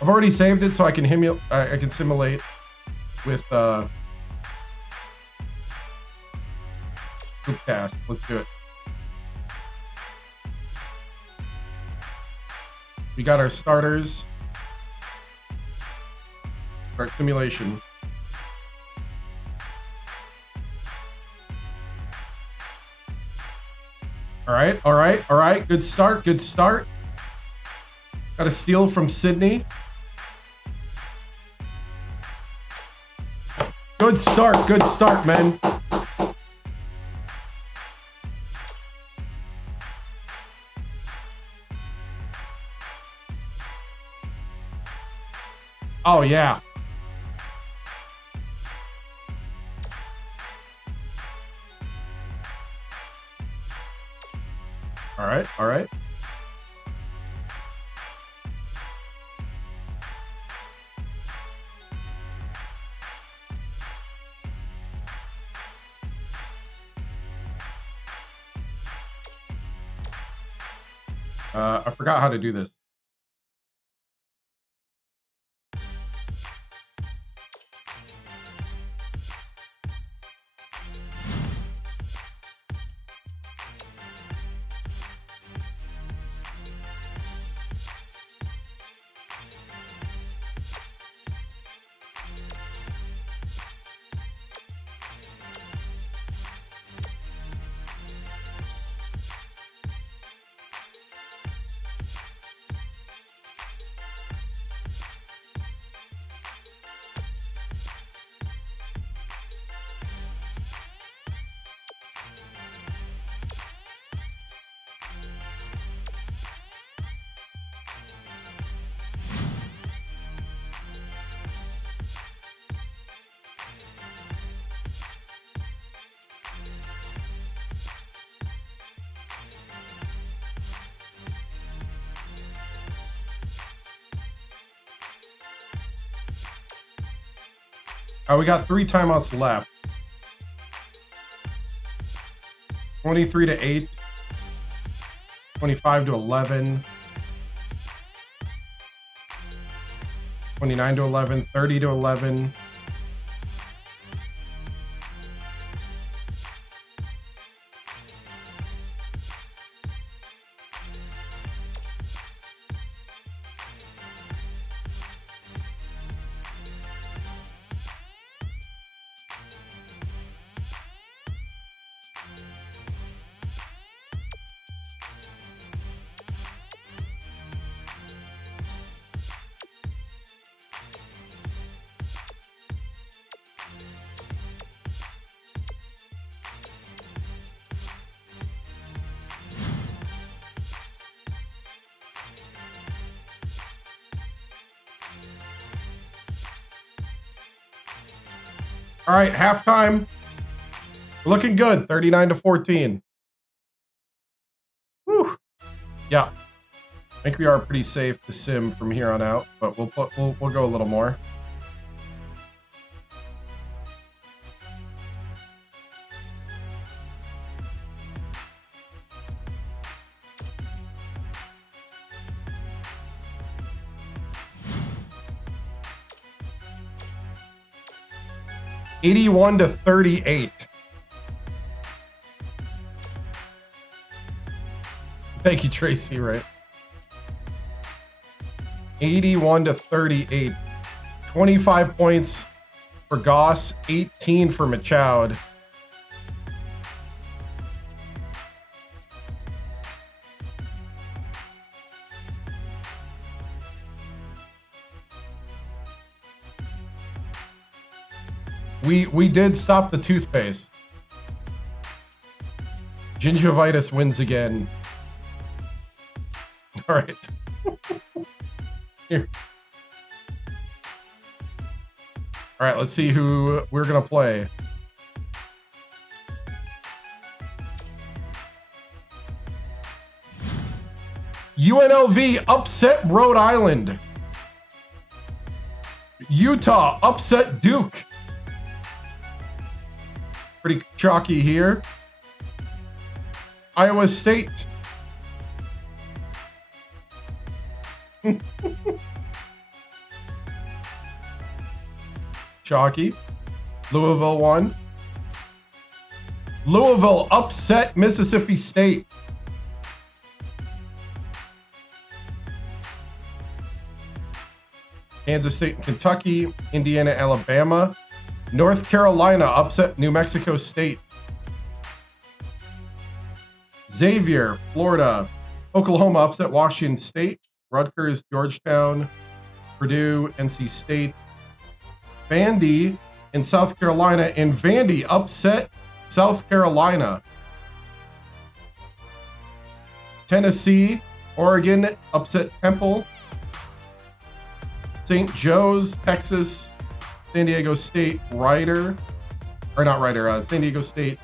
I've already saved it so I can simulate with Hoopcast. Let's do it. We got our starters. Start simulation. All right, all right, all right. Good start, good start. Got a steal from Sydney. Good start, man. Oh, yeah. All right, all right. I forgot how to do this. All right, we got 3 timeouts left. 23-8, 25-11, 29-11, 30-11. All right, halftime. Looking good, 39-14. Whew. Yeah. I think we are pretty safe to sim from here on out, but we'll go a little more. $81-38. Thank you, Tracy, right? 81-38. 25 points for Goss, 18 for Machoud. We did stop the toothpaste. Gingivitis wins again. All right. Here. All right, let's see who we're going to play. UNLV upset Rhode Island. Utah upset Duke. Pretty chalky here. Iowa State. Chalky. Louisville won. Louisville upset Mississippi State. Kansas State and Kentucky. Indiana, Alabama. North Carolina upset New Mexico State. Xavier, Florida. Oklahoma upset Washington State. Rutgers, Georgetown. Purdue, NC State. Vandy in South Carolina. And Vandy upset South Carolina. Tennessee, Oregon upset Temple. St. Joe's, Texas. San Diego State, San Diego State,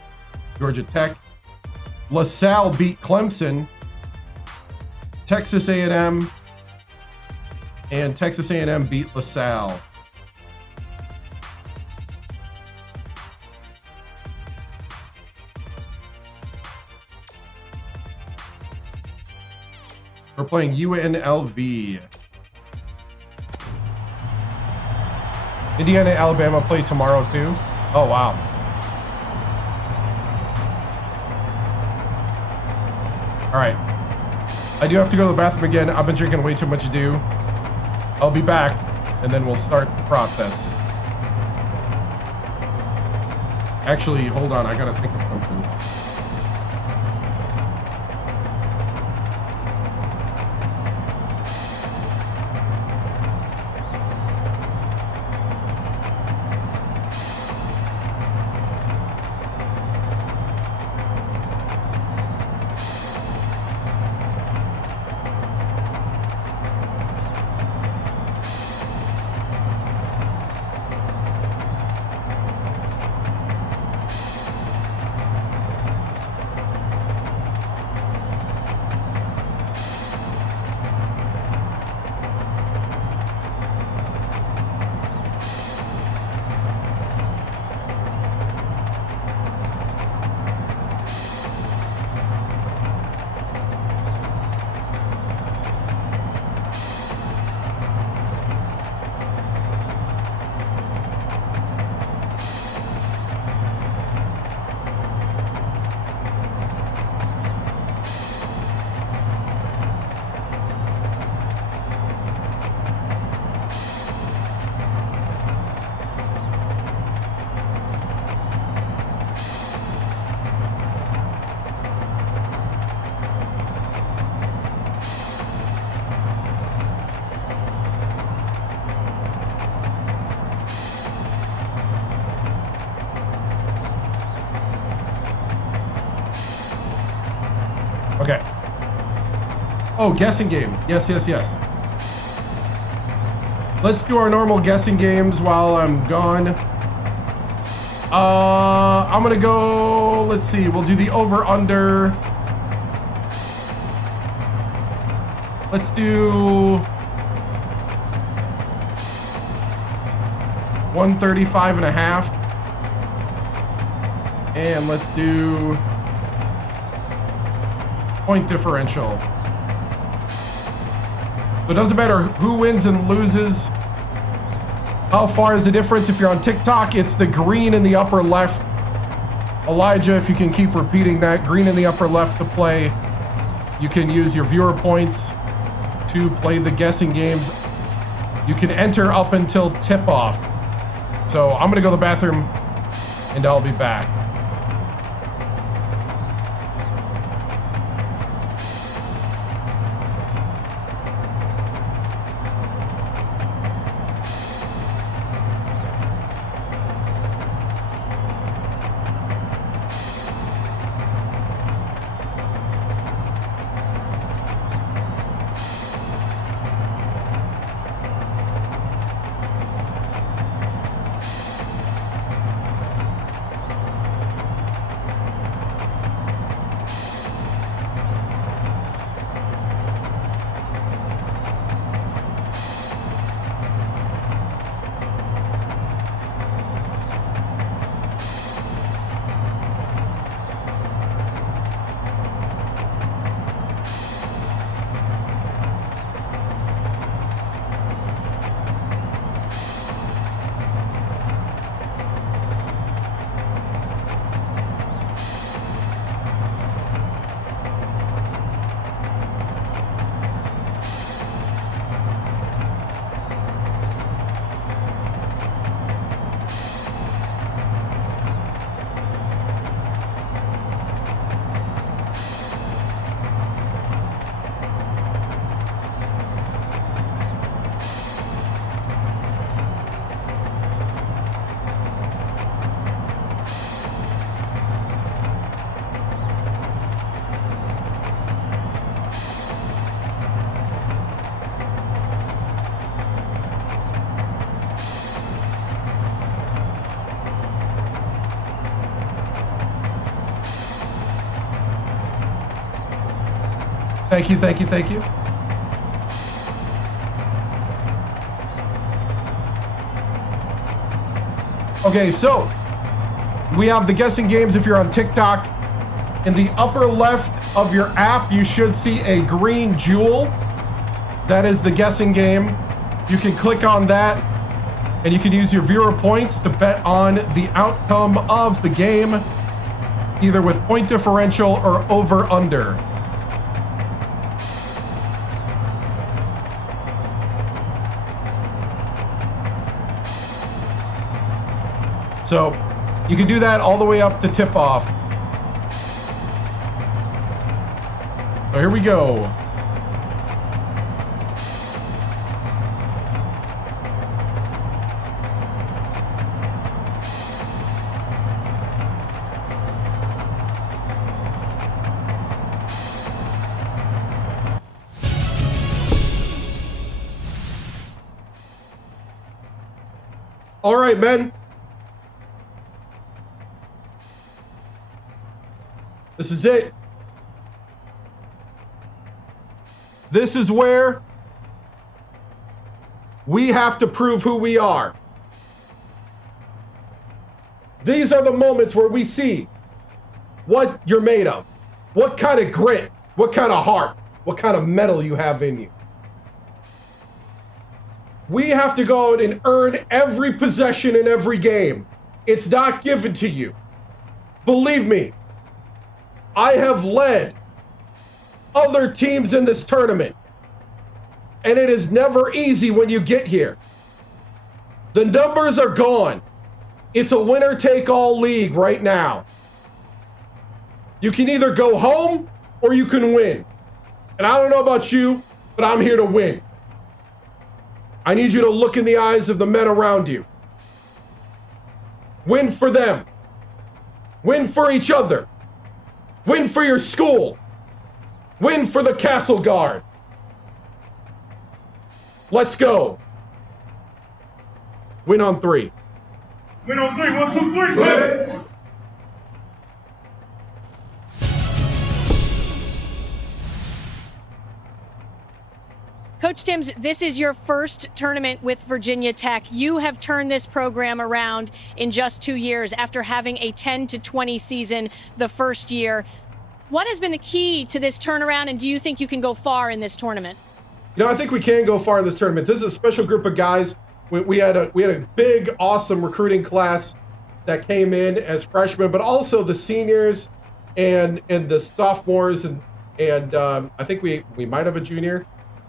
Georgia Tech. LaSalle beat Clemson. Texas A&M, and Texas A&M beat LaSalle. We're playing UNLV. Indiana, Alabama play tomorrow too. Oh, wow. All right. I do have to go to the bathroom again. I've been drinking way too much Dew. I'll be back, and then we'll start the process. Actually, hold on. I gotta think of something. Okay. Oh, guessing game. Yes, yes, yes. Let's do our normal guessing games while I'm gone. I'm gonna go, let's see, we'll do the over-under. Let's do 135.5. And let's do point differential. So it doesn't matter who wins and loses. How far is the difference? If you're on TikTok, it's the green in the upper left. Elijah, if you can keep repeating that, green in the upper left to play. You can use your viewer points to play the guessing games. You can enter up until tip-off. So I'm gonna go to the bathroom and I'll be back. Thank you, thank you, thank you. Okay, so we have the guessing games if you're on TikTok. In the upper left of your app, you should see a green jewel. That is the guessing game. You can click on that and you can use your viewer points to bet on the outcome of the game, either with point differential or over under. So you can do that all the way up to tip off. So here we go. All right, men. This is it. This is where we have to prove who we are. These are the moments where we see what you're made of, what kind of grit, what kind of heart, what kind of metal you have in you. We have to go out and earn every possession in every game. It's not given to you. Believe me. I have led other teams in this tournament, and it is never easy when you get here. The numbers are gone. It's a winner-take-all league right now. You can either go home or you can win. And I don't know about you, but I'm here to win. I need you to look in the eyes of the men around you. Win for them. Win for each other. Win for your school. Win for the Castle Guard. Let's go. Win on 3. Win on three. 1, 2, 3. Ready? Coach TImms, this is your first tournament with Virginia Tech. You have turned this program around in just 2 years after having a 10-20 season the first year. What has been the key to this turnaround, and do you think you can go far in this tournament? You know, I think we can go far in this tournament. This is a special group of guys. We had a big, awesome recruiting class that came in as freshmen, but also the seniors and the sophomores, and I think we might have a junior.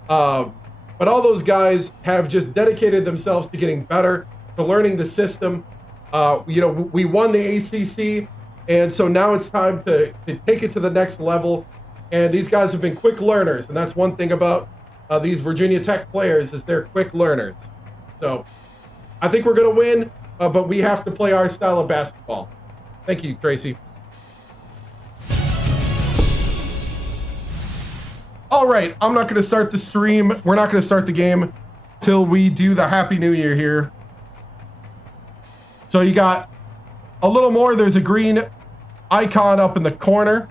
But all those guys have just dedicated themselves to getting better, to learning the system. You know, we won the ACC, and so now it's time to take it to the next level. And these guys have been quick learners, and that's one thing about these Virginia Tech players is they're quick learners. So I think we're going to win, but we have to play our style of basketball. Thank you, Tracy. All right, I'm not going to start the stream. We're not going to start the game till we do the Happy New Year here. So you got a little more. There's a green icon up in the corner.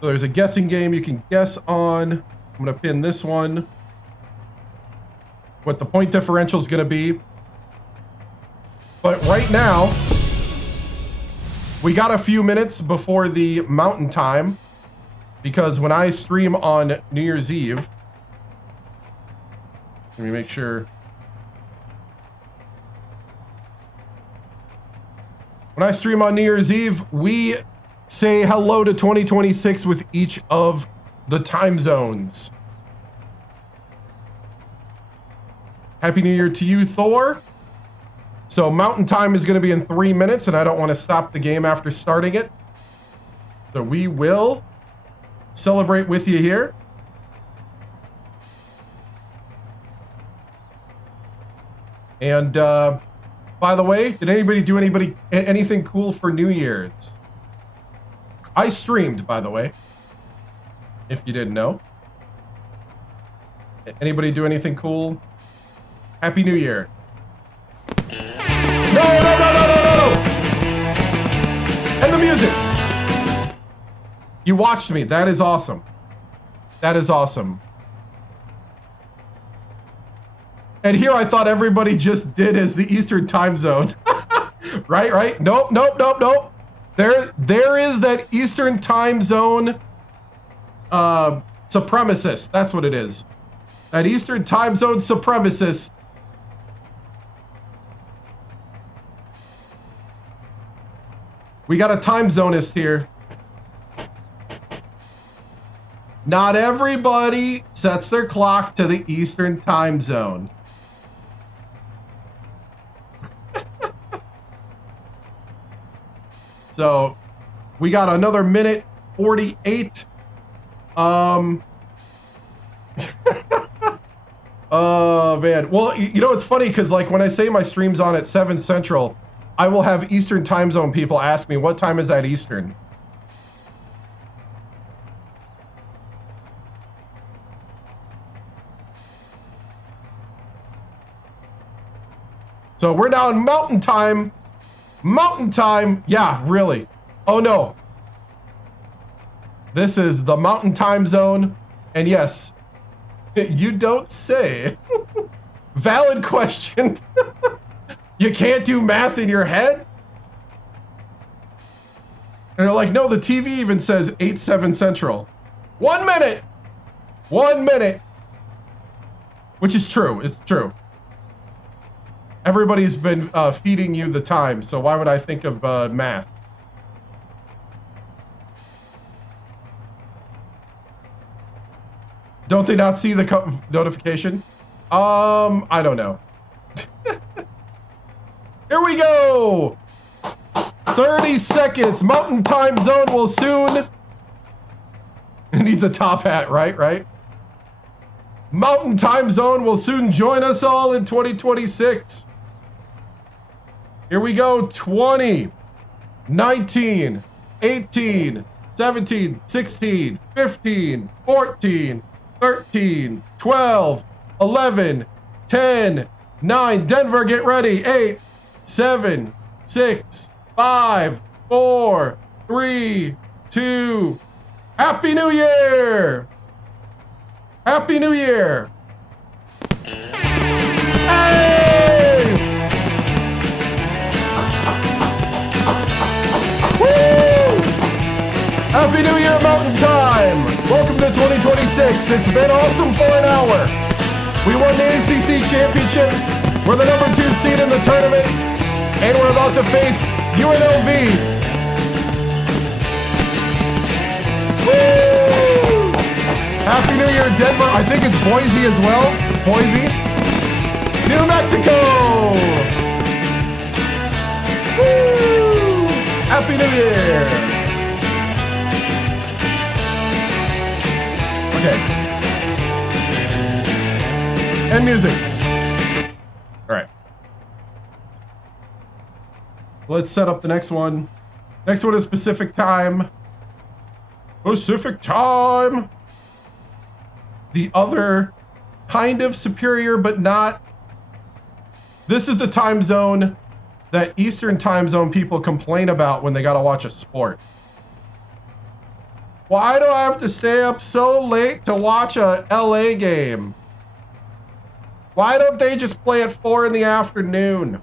So there's a guessing game you can guess on. I'm going to pin this one. What the point differential is going to be. But right now, we got a few minutes before the mountain time, because when I stream on New Year's Eve, let me make sure. When I stream on New Year's Eve, we say hello to 2026 with each of the time zones. Happy New Year to you, Thor. So mountain time is going to be in 3 minutes, and I don't want to stop the game after starting it. So we will celebrate with you here. And by the way, did anybody do anything cool for New Year's? I streamed, by the way, if you didn't know. Anybody do anything cool? Happy New Year. No! And the music. You watched me. That is awesome. That is awesome. And here I thought everybody just did as the Eastern time zone. Right? Nope. There is that Eastern time zone supremacist. That's what it is. That Eastern time zone supremacist. We got a time zonist here. Not everybody sets their clock to the Eastern time zone. So we got another minute 48. Oh man. Well, you know, it's funny because like when I say my stream's on at 7 Central, I will have Eastern time zone people ask me, what time is that Eastern? So we're now in mountain time. Mountain time. Yeah, really. Oh no. This is the mountain time zone. And yes, you don't say. Valid question. You can't do math in your head? And they're like, no, the TV even says 8/7 Central. 1 minute. 1 minute. Which is true. It's true. Everybody's been feeding you the time, so why would I think of math? Don't they not see the notification? I don't know. Here we go. 30 seconds. Mountain time zone will soon. It needs a top hat, right? Mountain time zone will soon join us all in 2026. Here we go. 20, 19, 18, 17, 16, 15, 14, 13, 12, 11, 10, 9. Denver, get ready. 8, 7, 6, 5, 4, 3, 2. Happy New Year! Happy New Year! Hey! Woo! Happy New Year, Mountain Time! Welcome to 2026. It's been awesome for an hour. We won the ACC Championship. We're the number 2 seed in the tournament. And we're about to face UNLV. Woo! Happy New Year, Denver. I think it's Boise as well. It's Boise. New Mexico. Woo! Happy New Year. Okay. And music. All right. Let's set up the next one. Next one is Pacific Time. Pacific Time. The other kind of superior, but not. This is the time zone that Eastern time zone people complain about when they got to watch a sport. Why do I have to stay up so late to watch a LA game? Why don't they just play at 4 in the afternoon?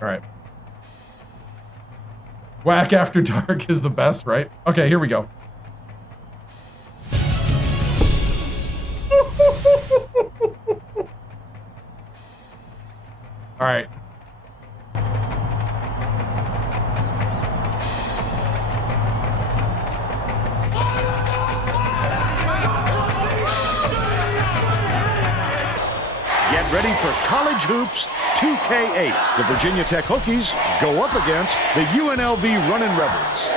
All right. Whack After Dark is the best, right? Okay, here we go. All right. Get ready for College Hoops 2K8. The Virginia Tech Hokies go up against the UNLV Runnin' Rebels.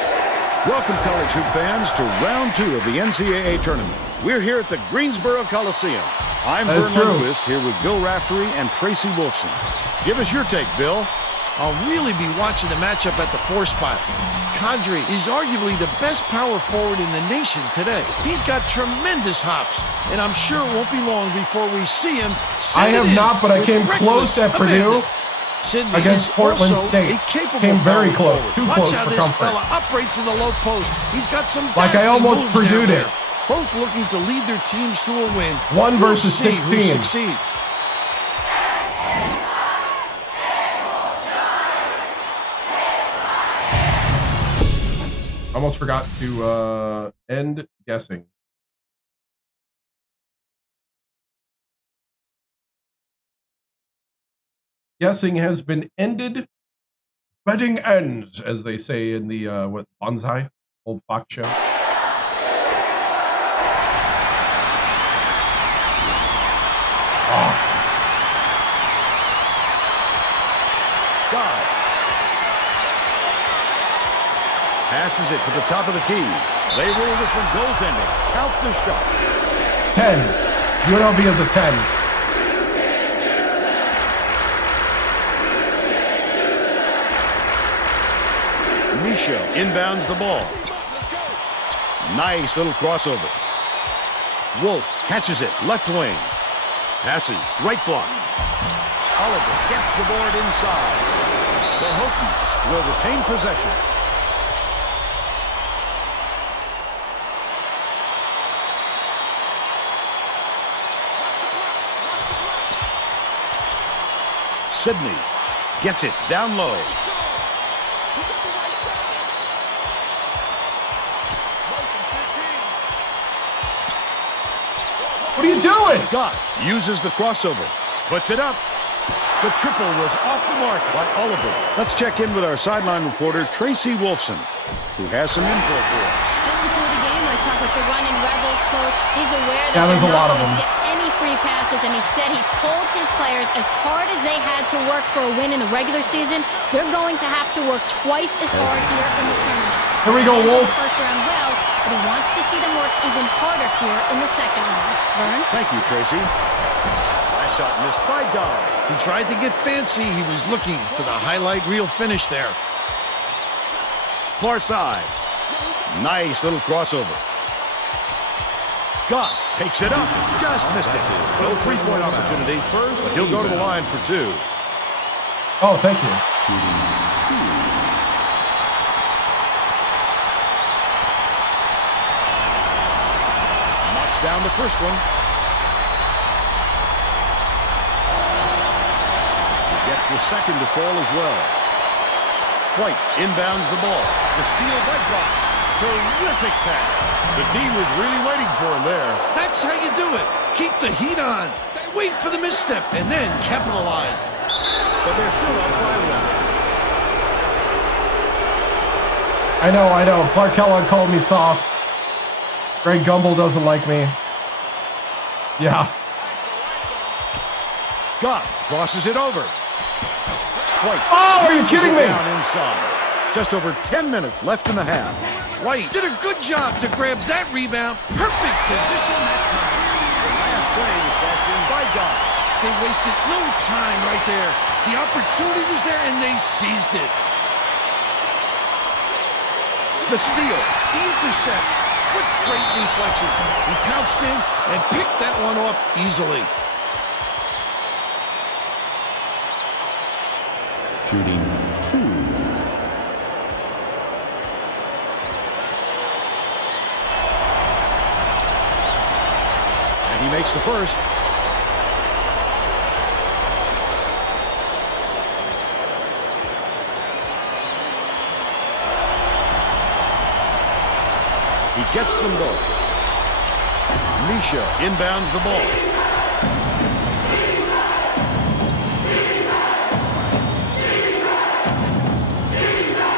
Welcome, college hoop fans, to round 2 of the NCAA tournament. We're here at the Greensboro Coliseum. I'm Vern Lundquist here with Bill Raftery and Tracy Wolfson. Give us your take, Bill. I'll really be watching the matchup at the 4 spot. Kadri is arguably the best power forward in the nation today. He's got tremendous hops, and I'm sure it won't be long before we see him. I have not, but I came close at Purdue against Portland State. Came very close, too close for comfort. Watch how this fella operates in the low post. He's got some like I almost Purdue'd it. Both looking to lead their teams to a win. 1 versus 16. Who succeeds. Almost forgot to end guessing. Guessing has been ended. Betting ends, as they say in the what Bonsai old Fox show. Passes it to the top of the key. They rule this one goaltending. Count the shot. 10. UNLV is a 10. Misha inbounds the ball. Nice little crossover. Wolf catches it, left wing. Passes, right block. Oliver gets the board inside. The Hokies will retain possession. Sydney gets it down low. What are you doing? Goss uses the crossover, puts it up. The triple was off the mark by Oliver. Let's check in with our sideline reporter, Tracy Wolfson, who has some info for us. Just before the game, I talked with the Runnin' Rebels coach. He's aware that they're not going to get any free passes, and he said he told his players as hard as they had to work for a win in the regular season, they're going to have to work twice as hard here in the tournament. Here we go, Wolf. First round well, but he wants to see them work even harder here in the second one. Vern? Thank you, Tracy. Last shot missed by Don. He tried to get fancy. He was looking for the highlight reel finish there. Far side. Nice little crossover. Goff takes it up. Just missed it. No three-point opportunity, but he'll go to the line for 2. Oh, thank you. Knocks down the first one. He gets the second to fall as well. White inbounds the ball. The steal by Goff. Terrific pass. The D was really waiting for him there. That's how you do it. Keep the heat on. Wait for the misstep and then capitalize. But they're still up by 1. I know. Clark Kellogg called me soft. Greg Gumbel doesn't like me. Yeah. Goff crosses it over. White. Oh, are you kidding me? Down inside. Just over 10 minutes left in the half. White did a good job to grab that rebound. Perfect position that time. The last play was dashed in by Don. They wasted no time right there. The opportunity was there and they seized it. The steal. The intercept. What great reflections. He pounced in and picked that one off easily. Shooting 2. And he makes the first. He gets them both. Misha inbounds the ball.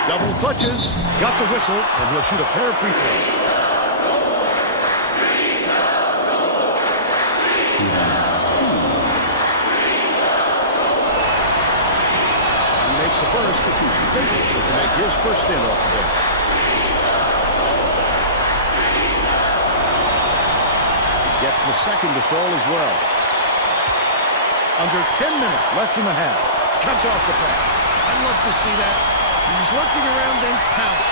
Double clutches. Got the whistle, and he'll shoot a pair of free throws. He makes the first. Davidson to make his first stand off the bench. Gets the second to fall as well. Under 10 minutes left in the half. Cuts off the pass. I'd love to see that. He was looking around and pounced.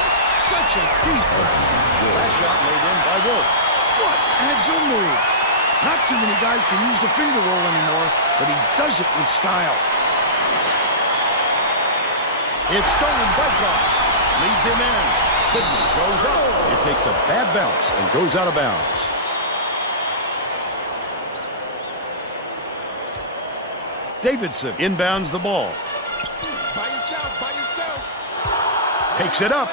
Such a deep last shot laid in by Wolf. What agile move. Not too many guys can use the finger roll anymore, but he does it with style. It's stolen by Goff. Leads him in. Sidney goes up. It takes a bad bounce and goes out of bounds. Davidson inbounds the ball. By yourself. Takes it up.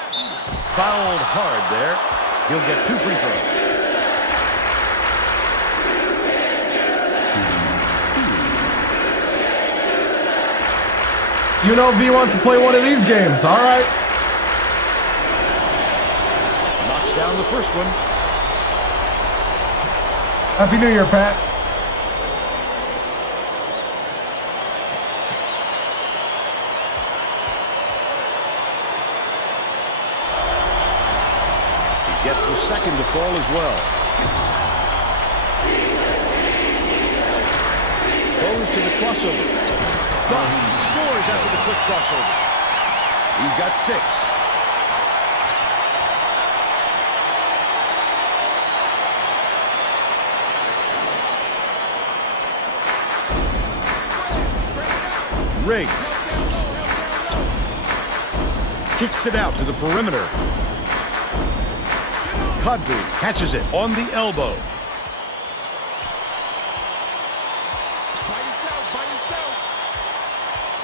Fouled hard there. He'll get 2 free throws. You know V wants to play one of these games. All right. Knocks down the first one. Happy New Year, Pat. Gets the second to fall as well. Goes to the crossover. Goff scores after the quick crossover. He's got 6. Rig. Kicks it out to the perimeter. Kadri catches it on the elbow. By yourself.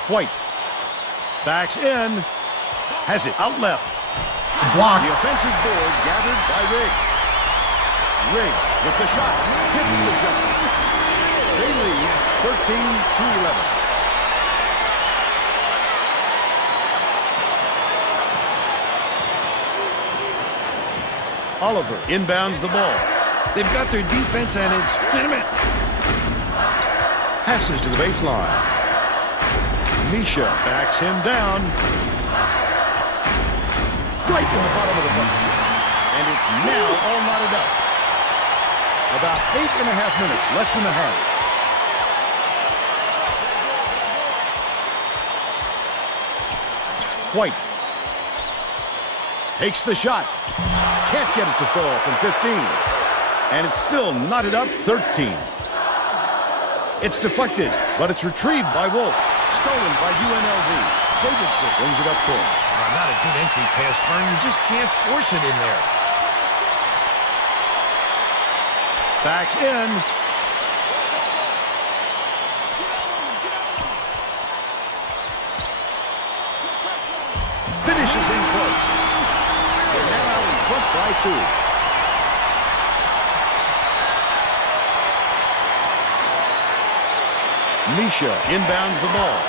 White backs in, has it out left. Block. The offensive board gathered by Riggs. Riggs with the shot, hits the jumper. They lead 13-11. Oliver inbounds the ball. They've got their defense and it's minute. Passes to the baseline. Misha backs him down. Right in the bottom of the bucket. and it's now all knotted up. About 8.5 minutes left in the half. White takes the shot. Can't get it to fall from 15. And it's still knotted up 13. It's deflected, but it's retrieved by Wolf. Stolen by UNLV. Davidson brings it up court. Oh, not a good entry pass, Fern. You just can't force it in there. Backs in. Finishes in close. They're now out in front by 2. Misha inbounds the ball.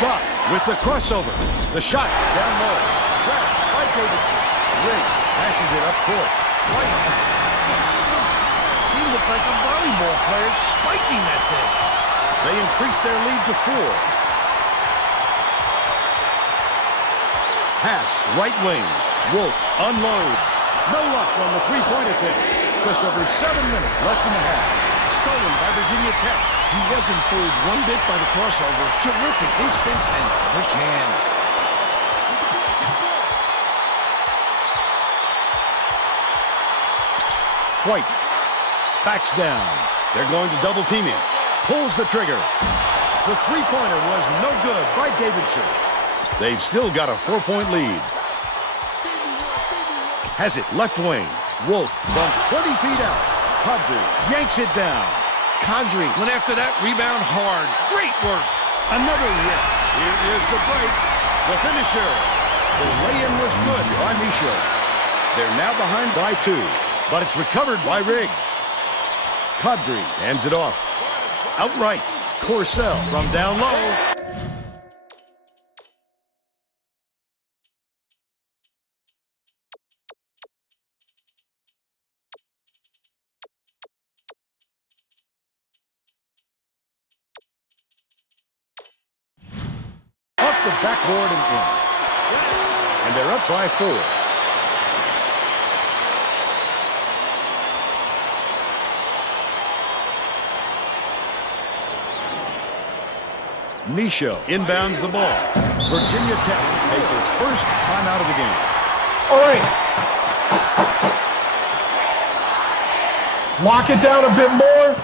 Goff with the crossover. The shot down low. Grabbed by Davidson. Ring passes it up court. White. He looked like a volleyball player spiking that thing. They increase their lead to 4. Pass, right wing. Wolf unloads. No luck on the three-point attempt. Just over 7 minutes left in the half. Stolen by Virginia Tech. He wasn't fooled one bit by the crossover. Terrific instincts and quick hands. White backs down. They're going to double team him. Pulls the trigger. The three-pointer was no good by Davidson. They've still got a 4-point lead. Has it left wing. Wolf from 20 feet out. Kadri yanks it down. Kadri went after that rebound hard. Great work. Another hit. Here is the break. The finisher. The lay-in was good by Misha. They're now behind by 2, but it's recovered by Riggs. Kadri hands it off. Outright. Corcel from down low. Off the backboard and in. And they're up by 4. Misha inbounds the ball. Virginia Tech takes its first timeout of the game. All right. Lock it down a bit more.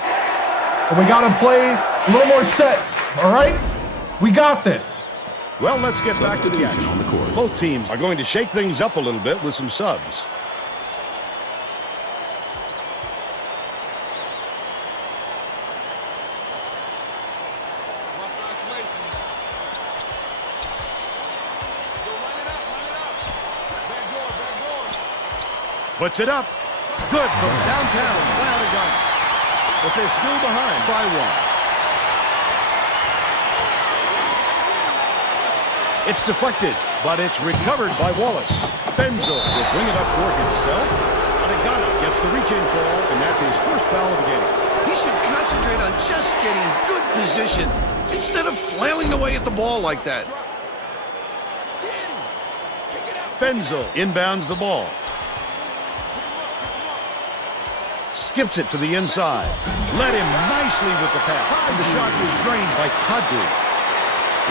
And we got to play a little more sets. All right? We got this. Well, let's get back to the action on the court. Both teams are going to shake things up a little bit with some subs. Puts it up. Good from downtown. Wow, they got it. But they're still behind by 1. It's deflected, but it's recovered by Wallace. Benzel will bring it up for himself. Adegana gets the reach-in call, and that's his first foul of the game. He should concentrate on just getting good position instead of flailing away at the ball like that. Benzel inbounds the ball. Skips it to the inside. Led him nicely with the pass, and the shot was drained by Kadri.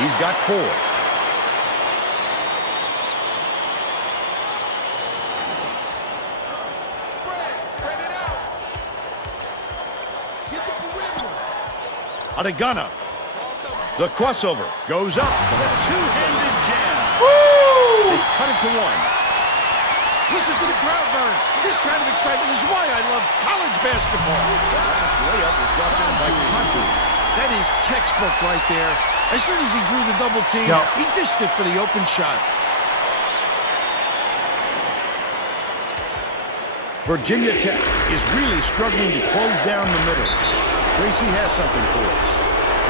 He's got 4. Spread it out. Get the perimeter. Adegana. The crossover goes up. The two-handed jam. Woo! They cut it to 1. Listen to the crowd, Vern. This kind of excitement is why I love college basketball. The last layup was dropped in by Kadri. That is textbook right there. As soon as he drew the double team, he dished it for the open shot. Virginia Tech is really struggling to close down the middle. Tracy has something for us.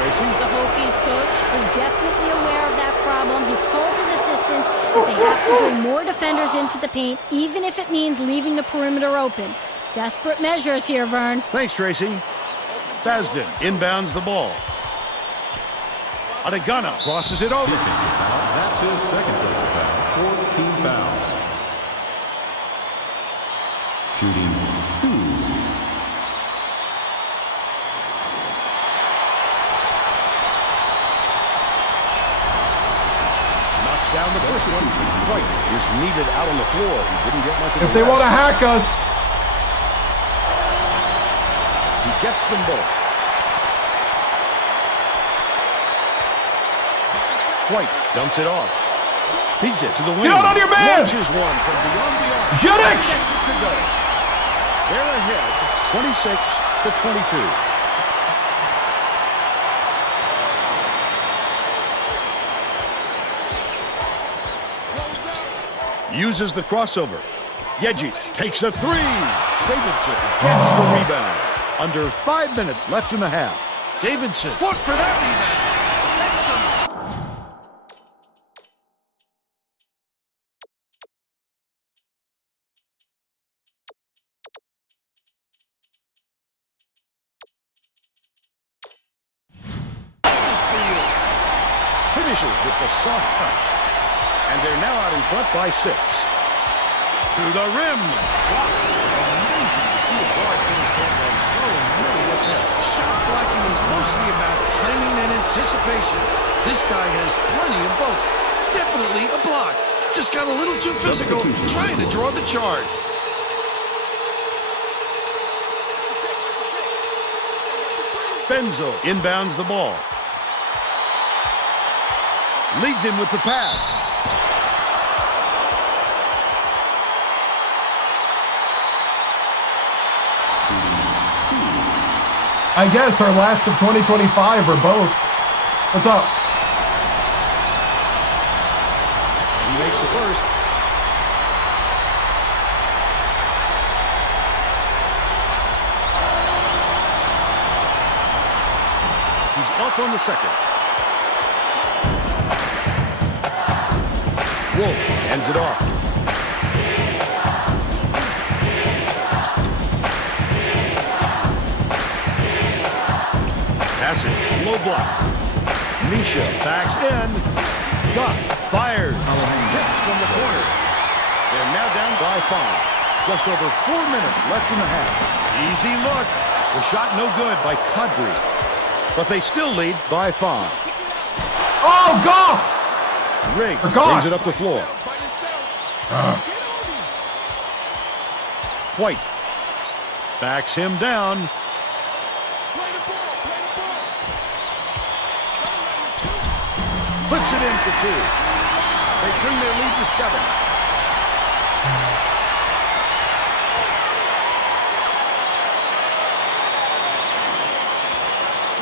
Tracy? The Hokies coach is definitely aware of that problem. He told his assistants that they have to bring more defenders into the paint, even if it means leaving the perimeter open. Desperate measures here, Vern. Thanks, Tracy. Basden inbounds the ball. Adegana crosses it over. That's his second foul. 4th team foul. one. White is needed out on the floor. He didn't get much of If they want to hack us. He gets them both. White dumps it off. Feeds it to the wing. Get out on your man! Launches one from beyond the arc. Zedek! Gets it to go. They're ahead, 26-22. Uses the crossover. Reggie takes a three. Davidson gets the rebound. Under 5 minutes left in the half. Davidson, fought for that rebound. Excellent. This for you. Finishes with the soft touch. And they're now out in front by 6. To the rim. Wow. Amazing to see a guard finish that one so really with that. Shot blocking is mostly about timing and anticipation. This guy has plenty of both. Definitely a block. Just got a little too physical trying to draw the charge. Benzo inbounds the ball. Leads him with the pass. I guess our last of 2025 or both. What's up? He makes the first. He's off on the second. Wolf ends it off. Passing, low block. Misha backs in. Goff fires. Hits from the corner. They're now down by 5. Just over 4 minutes left in the half. Easy look. The shot no good by Kadri. But they still lead by 5. Oh, Goff! Rig Or Goss. brings it up the floor. White backs him down. Flips it in for 2. They bring their lead to 7.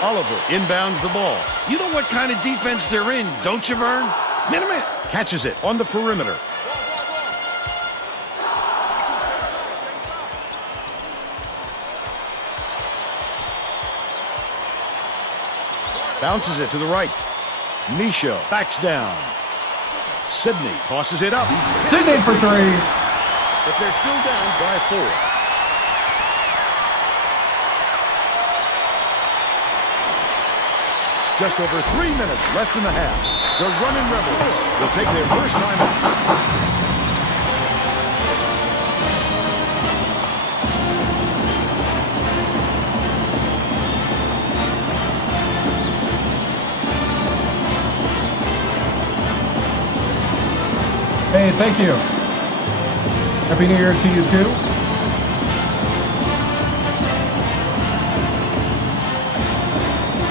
Oliver inbounds the ball. You know what kind of defense they're in, don't you, Vern? Minute. Catches it on the perimeter. Bounces it to the right. Misha backs down. Sidney tosses it up. Sidney for 3. But they're still down by 4. Just over 3 minutes left in the half. The running Rebels will take their first time out. Hey, thank you. Happy New Year to you too.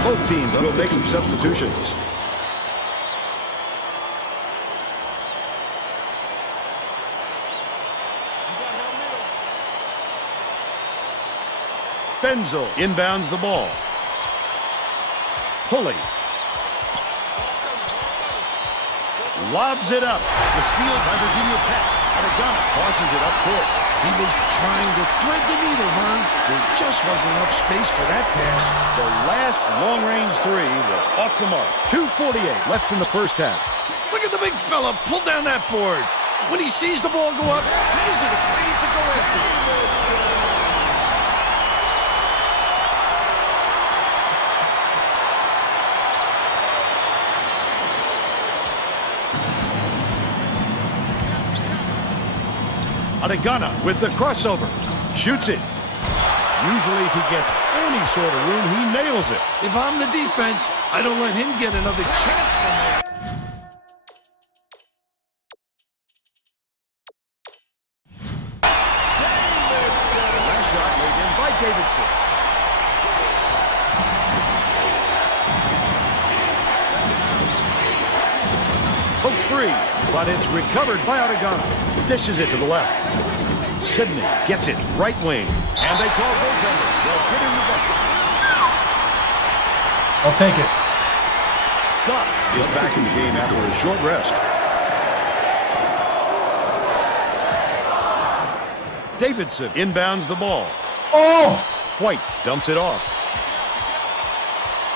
Both teams will make some substitutions. Benzo inbounds the ball. Pulley lobs it up. The steal by Virginia Tech. Adagana tosses it up court. He was trying to thread the needle, Vern. There just wasn't enough space for that pass. The last long-range 3 was off the mark. 2:48 left in the first half. Look at the big fella pull down that board. When he sees the ball go up, he isn't afraid to go after it. Adagana with the crossover. Shoots it. Usually if he gets any sort of room, he nails it. If I'm the defense, I don't let him get another chance from there. three, but it's recovered by Oregano. Dishes it to the left. Sidney gets it right wing, and they call goaltender. They'll put in the bucket. I'll take it. Goff is back in the game after a short rest. Davidson inbounds the ball. Oh! White dumps it off.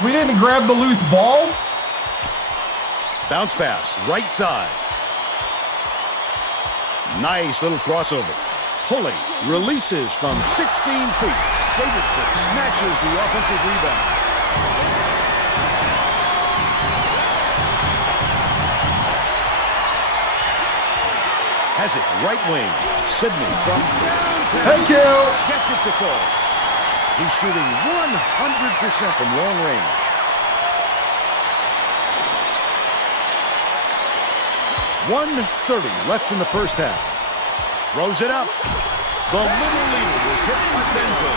We didn't grab the loose ball? Bounce pass, right side. Nice little crossover. Pulley releases from 16 feet. Davidson snatches the offensive rebound. Has it right wing. Sidney from downtown. Thank you. Gets it to fall. He's shooting 100% from long range. .130 left in the first half. Throws it up. The little lead was hit by Benzo.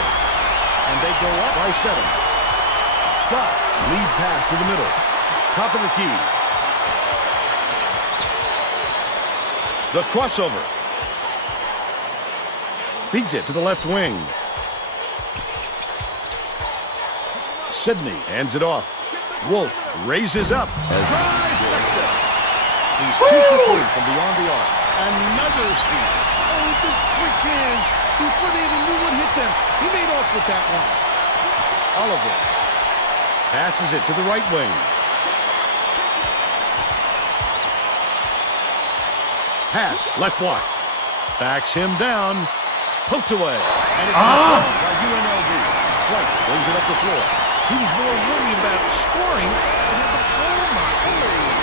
And they go up by 7. Goff, lead pass to the middle. Top of the key. The crossover. Beats it to the left wing. Sidney hands it off. Wolf raises up. He's 2 for 3 from beyond the arc. Another steal. Oh, the quick hands. Before they even knew what hit them, he made off with that one. Oliver passes it to the right wing. Pass, left block. Backs him down. Poked away. And it's by UNLV. White brings it up the floor. He was more worried about scoring than the ball mark.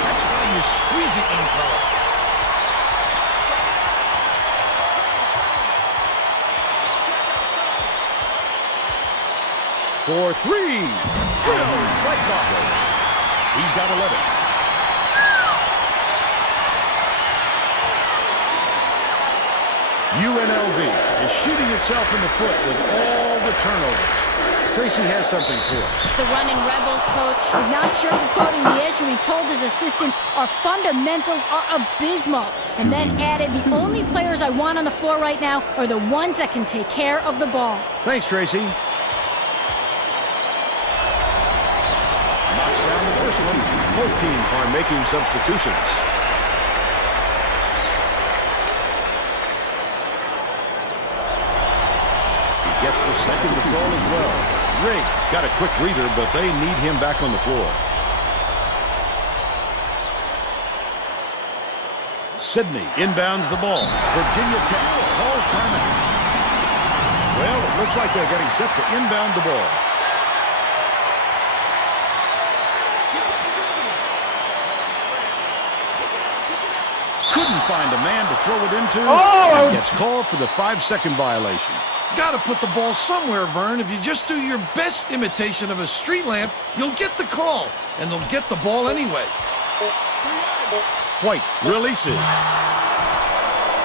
That's why you squeeze it, young fella. For 3. Drilled right Butler. He's got 11. UNLV is shooting itself in the foot with all the turnovers. Tracy has something for us. The running Rebels coach is not sugarcoating the issue. He told his assistants our fundamentals are abysmal, and then added, the only players I want on the floor right now are the ones that can take care of the ball. Thanks, Tracy. Knocks down the first one. Both teams are making substitutions. Gets the second to fall as well. Rig got a quick breather, but they need him back on the floor. Sidney inbounds the ball. Virginia Tech calls timeout. Well, it looks like they're getting set to inbound the ball. Couldn't find a man to throw it into. And gets called for the 5-second violation. Got to put the ball somewhere, Vern. If you just do your best imitation of a street lamp, you'll get the call, and they'll get the ball anyway. White releases.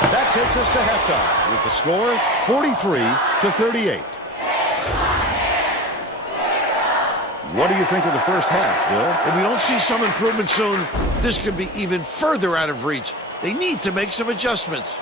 That takes us to halftime with the score 43-38. What do you think of the first half, Bill? If we don't see some improvement soon, this could be even further out of reach. They need to make some adjustments.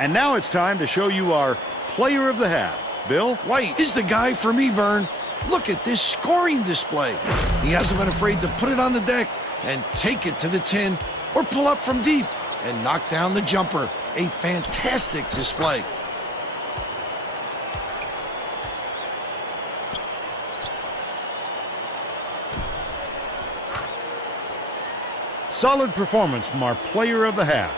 And now it's time to show you our player of the half. Bill? White is the guy for me, Vern. Look at this scoring display. He hasn't been afraid to put it on the deck and take it to the tin or pull up from deep and knock down the jumper. A fantastic display. Solid performance from our player of the half.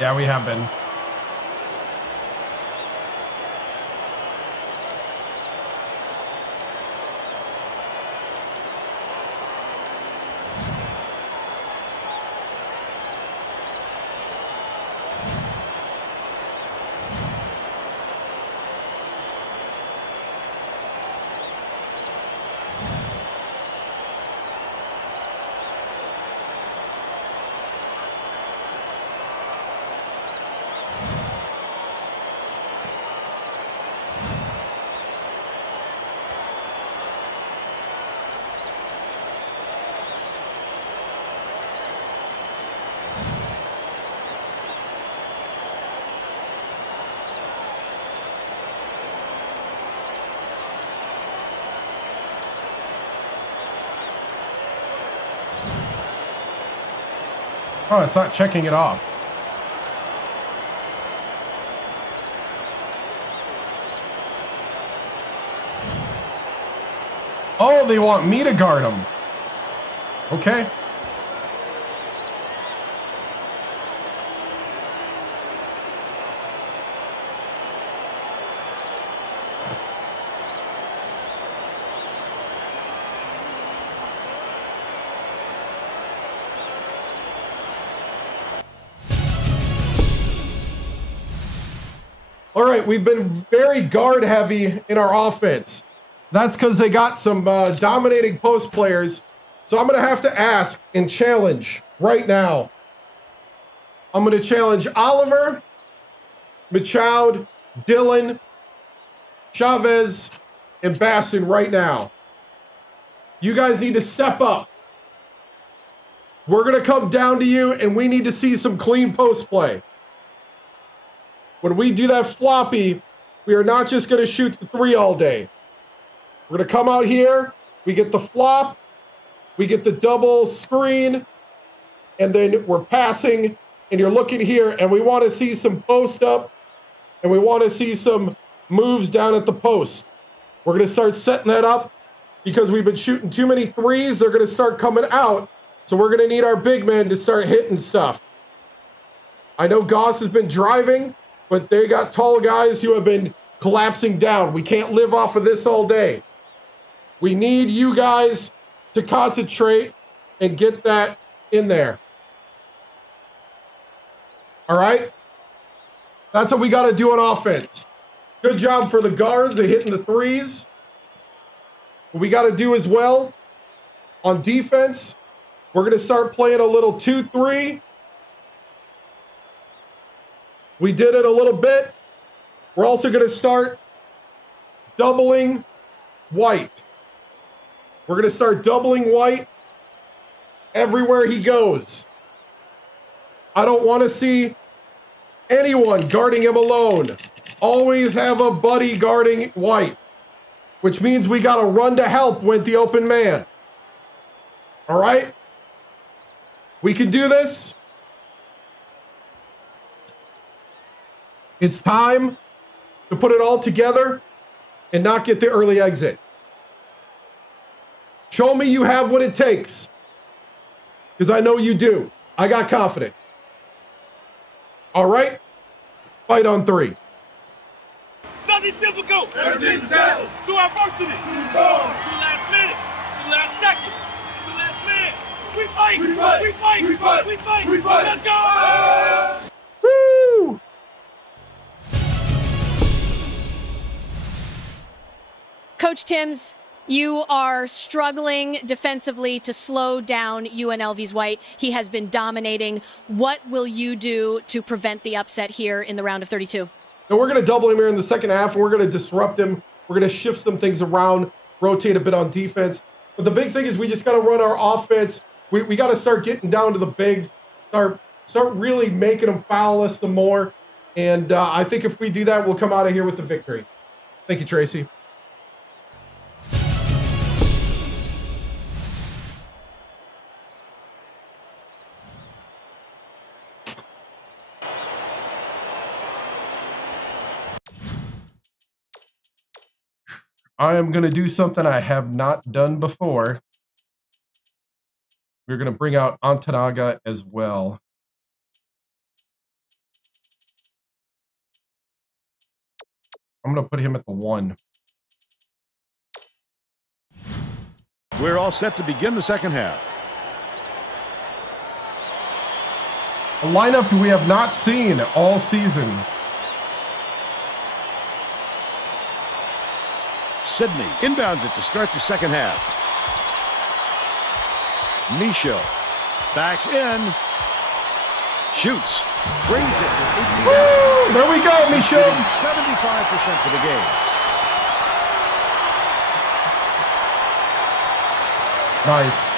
Yeah, we have been. Oh, it's not checking it off. Oh, they want me to guard them. Okay. All right, we've been very guard heavy in our offense. That's because they got some dominating post players. So I'm going to have to ask and challenge right now. I'm going to challenge Oliver, Michoud, Dylan, Chavez, and Basson right now. You guys need to step up. We're going to come down to you, and we need to see some clean post play. When we do that floppy, we are not just going to shoot the three all day. We're going to come out here, we get the flop, we get the double screen, and then we're passing, and you're looking here, and we want to see some post up, and we want to see some moves down at the post. We're going to start setting that up because we've been shooting too many threes. They're going to start coming out, so we're going to need our big men to start hitting stuff. I know Goss has been driving, but they got tall guys who have been collapsing down. We can't live off of this all day. We need you guys to concentrate and get that in there. All right? That's what we got to do on offense. Good job for the guards. They're hitting the threes. What we got to do as well on defense, we're going to start playing a little 2-3. We did it a little bit. We're also going to start doubling White. We're going to start doubling White everywhere he goes. I don't want to see anyone guarding him alone. Always have a buddy guarding White, which means we got to run to help with the open man. All right? We can do this. It's time to put it all together and not get the early exit. Show me you have what it takes, because I know you do. I got confidence. All right? Fight on three. Nothing's difficult. Everything's challenge. Through adversity. To the last minute. To the last second. To the last minute. We fight. We fight. We fight. We fight. We fight. We fight. Let's go. Woo! Coach TImms, you are struggling defensively to slow down UNLV's White. He has been dominating. What will you do to prevent the upset here in the round of 32? And we're going to double him here in the second half, and we're going to disrupt him. We're going to shift some things around, rotate a bit on defense. But the big thing is we just got to run our offense. We got to start getting down to the bigs, start really making them foul us some more. And I think if we do that, we'll come out of here with the victory. Thank you, Tracy. I am going to do something I have not done before. We're going to bring out Antanaga as well. I'm going to put him at the 1. We're all set to begin the second half. A lineup we have not seen all season. Sydney inbounds it to start the second half. Micho backs in. Shoots. Frames it. Woo! There we go, Micho. 75% for the game. Nice.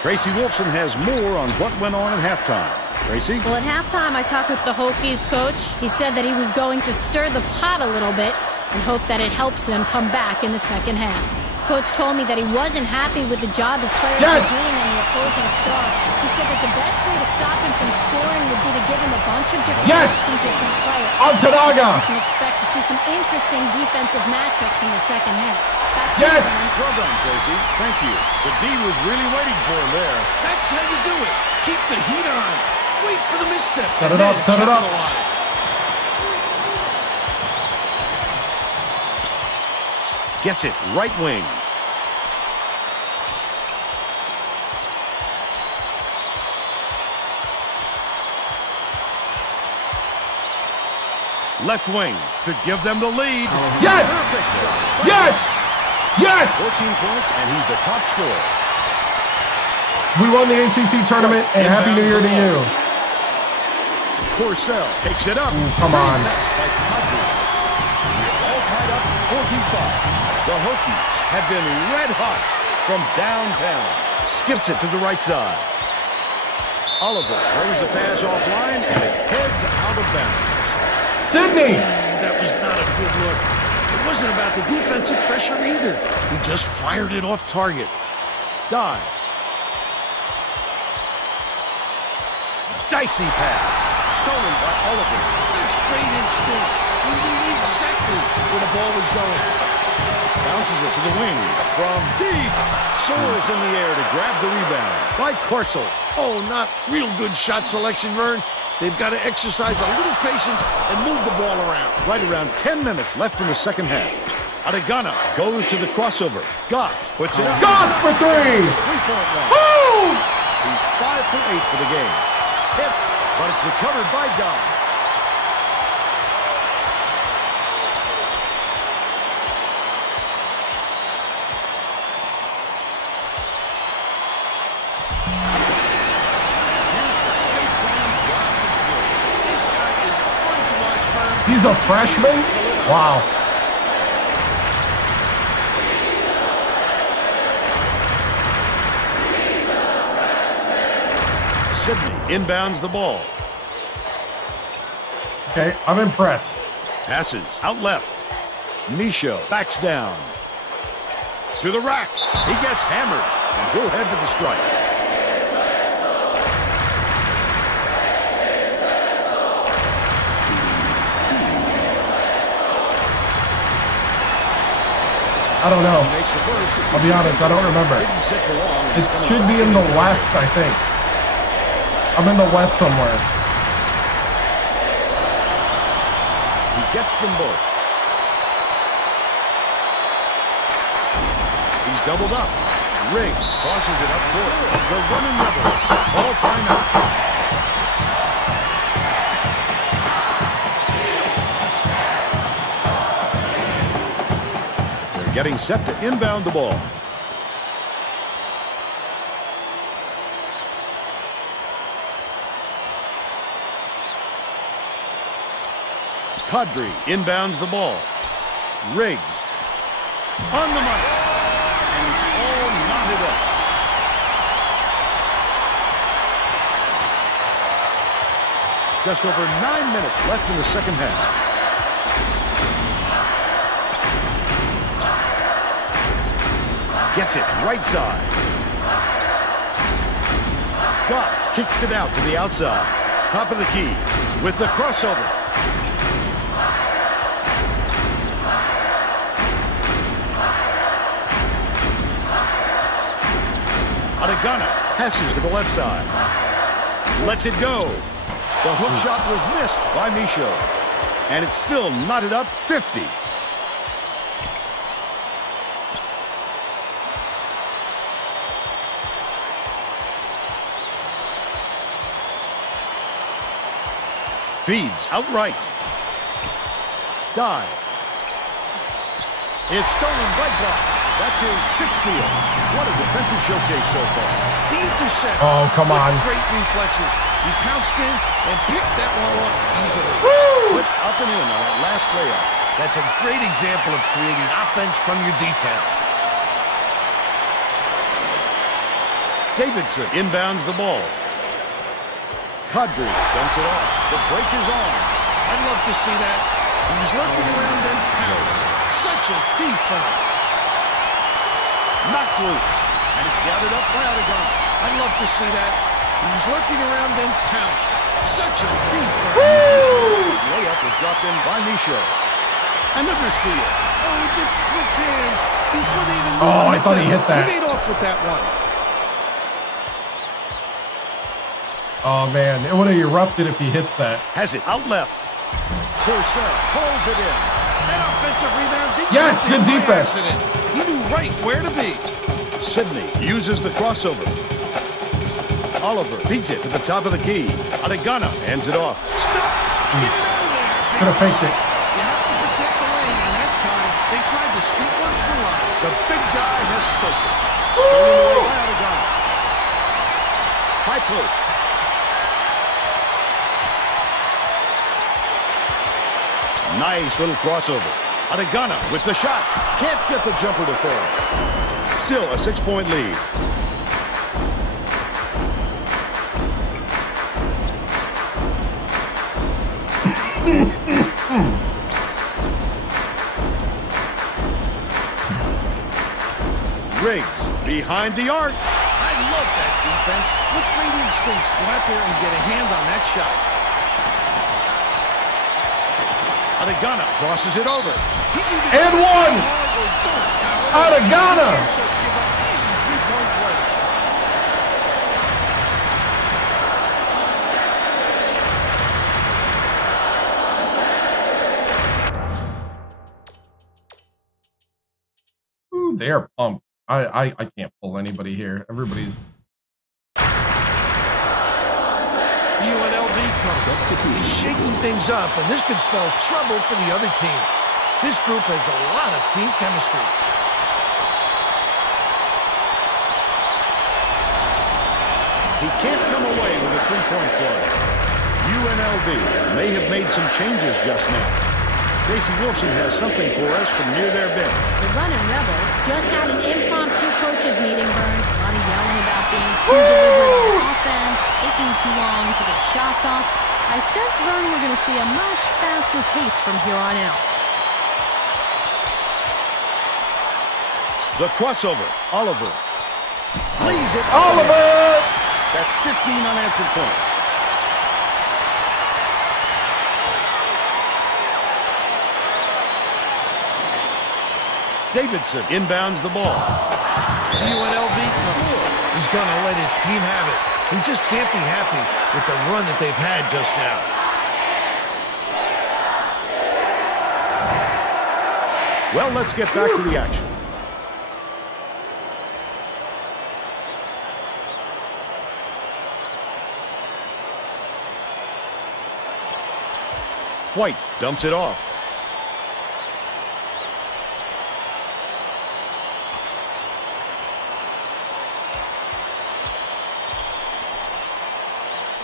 Tracy Wolfson has more on what went on at halftime. Tracy? Well, at halftime, I talked with the Hokies coach. He said that he was going to stir the pot a little bit and hope that it helps them come back in the second half. Coach told me that he wasn't happy with the job his players were doing on the opposing star. He said that the best way to stop him from scoring would be to give him a bunch of different looks from different players. Antanaga! We can expect to see some interesting defensive matchups in the second half. Yes! Well done, Tracy. Thank you. The D was really waiting for him there. That's how you do it. Keep the heat on. Wait for the misstep. Set it up, set it up. Gets it, right wing. Left wing to give them the lead. Yes! Yes! Yes! 14 points, and he's the top scorer. We won the ACC tournament, and Happy New Year to you. Courcelle takes it up. Come on. All tied up 45. The Hokies have been red hot from downtown. Skips it to the right side. Oliver throws the pass offline, and it heads out of bounds. Sydney! That was not a good look. It wasn't about the defensive pressure either. He just fired it off target. Dive. Dicey pass. Stolen by Oliver. Such great instincts. He knew exactly where the ball was going. Bounces it to the wing. From deep. Soars in the air to grab the rebound by Courcelle. Oh, not real good shot selection, Vern. They've got to exercise a little patience and move the ball around. Right around 10 minutes left in the second half. Adegana goes to the crossover. Goff puts it up. Goss for 3! 3-point line. Woo! He's 5 for 8 for the game. Tip, but it's recovered by Don. He's a freshman? Wow. Sydney inbounds the ball. Okay, I'm impressed. Passes out left. Micho backs down. To the rack. He gets hammered. And he'll head to the strike. I don't know. I'll be honest, I don't remember. It should be in the West, I think. I'm in the West somewhere. He gets them both. He's doubled up. Riggs crosses it up court. The running Rebels. All timeout. Getting set to inbound the ball. Kadri inbounds the ball. Riggs on the money. And it's all knotted up. Just over 9 minutes left in the second half. Gets it right side. Goff kicks it out to the outside. Top of the key with the crossover. Adegana passes to the left side. Lets it go. The hook shot was missed by Micho. And it's still knotted up 50. Feeds outright. Dive. It's stolen by Block. That's his 6th steal. What a defensive showcase so far. The intercept. Oh, come on. Great reflexes. He pounced in and picked that one off easily. Put up and in on that last layup. That's a great example of creating offense from your defense. Davidson inbounds the ball. Kadri dumps it off. The break is on. I'd love to see that. He was lurking around and pounced. Such a thief foul. Knocked loose. And it's gathered up by Oregon. I'd love to see that. He was lurking around and pounced. Such a thief foul. Layup was dropped in by Micho. Another steal. Oh, the quick hands. Before they even Oh, I thought he hit that. He made off with that one. Oh, man. It would have erupted if he hits that. Has it out left. Purcell pulls it in. That offensive rebound didn't Yes, good defense. Accident. He knew right where to be. Sidney uses the crossover. Oliver feeds it to the top of the key. Adegana hands it off. Stop! Get it out of there! Could have faked it. You have to protect the lane, and that time they tried to sneak one through line. The big guy has spoken. Stolen away by Adegana. High post. Nice little crossover. Adegana with the shot. Can't get the jumper to fall. Still a 6-point lead. Riggs behind the arc. I love that defense. With great instincts to go out there and get a hand on that shot. Adegana crosses it over. And one! Adegana! Just give up easy 3-point plays. Ooh, they're pumped. I can't pull anybody here. Everybody's... UNLV coach. He's shaking things up, and this could spell trouble for the other team. This group has a lot of team chemistry. He can't come away with a 3-point play. UNLV may have made some changes just now. Gracie Wilson has something for us from near their bench. The Runnin' Rebels just had an impromptu coaches meeting, Vern. A lot of yelling about being too deliberate on offense, taking too long to get shots off. I sense, Vern, we're going to see a much faster pace from here on out. The crossover. Oliver. Please it. Oliver! That's 15 unanswered points. Davidson inbounds the ball. The UNLV coach. He's going to let his team have it. He just can't be happy with the run that they've had just now. Well, let's get back to the action. White dumps it off.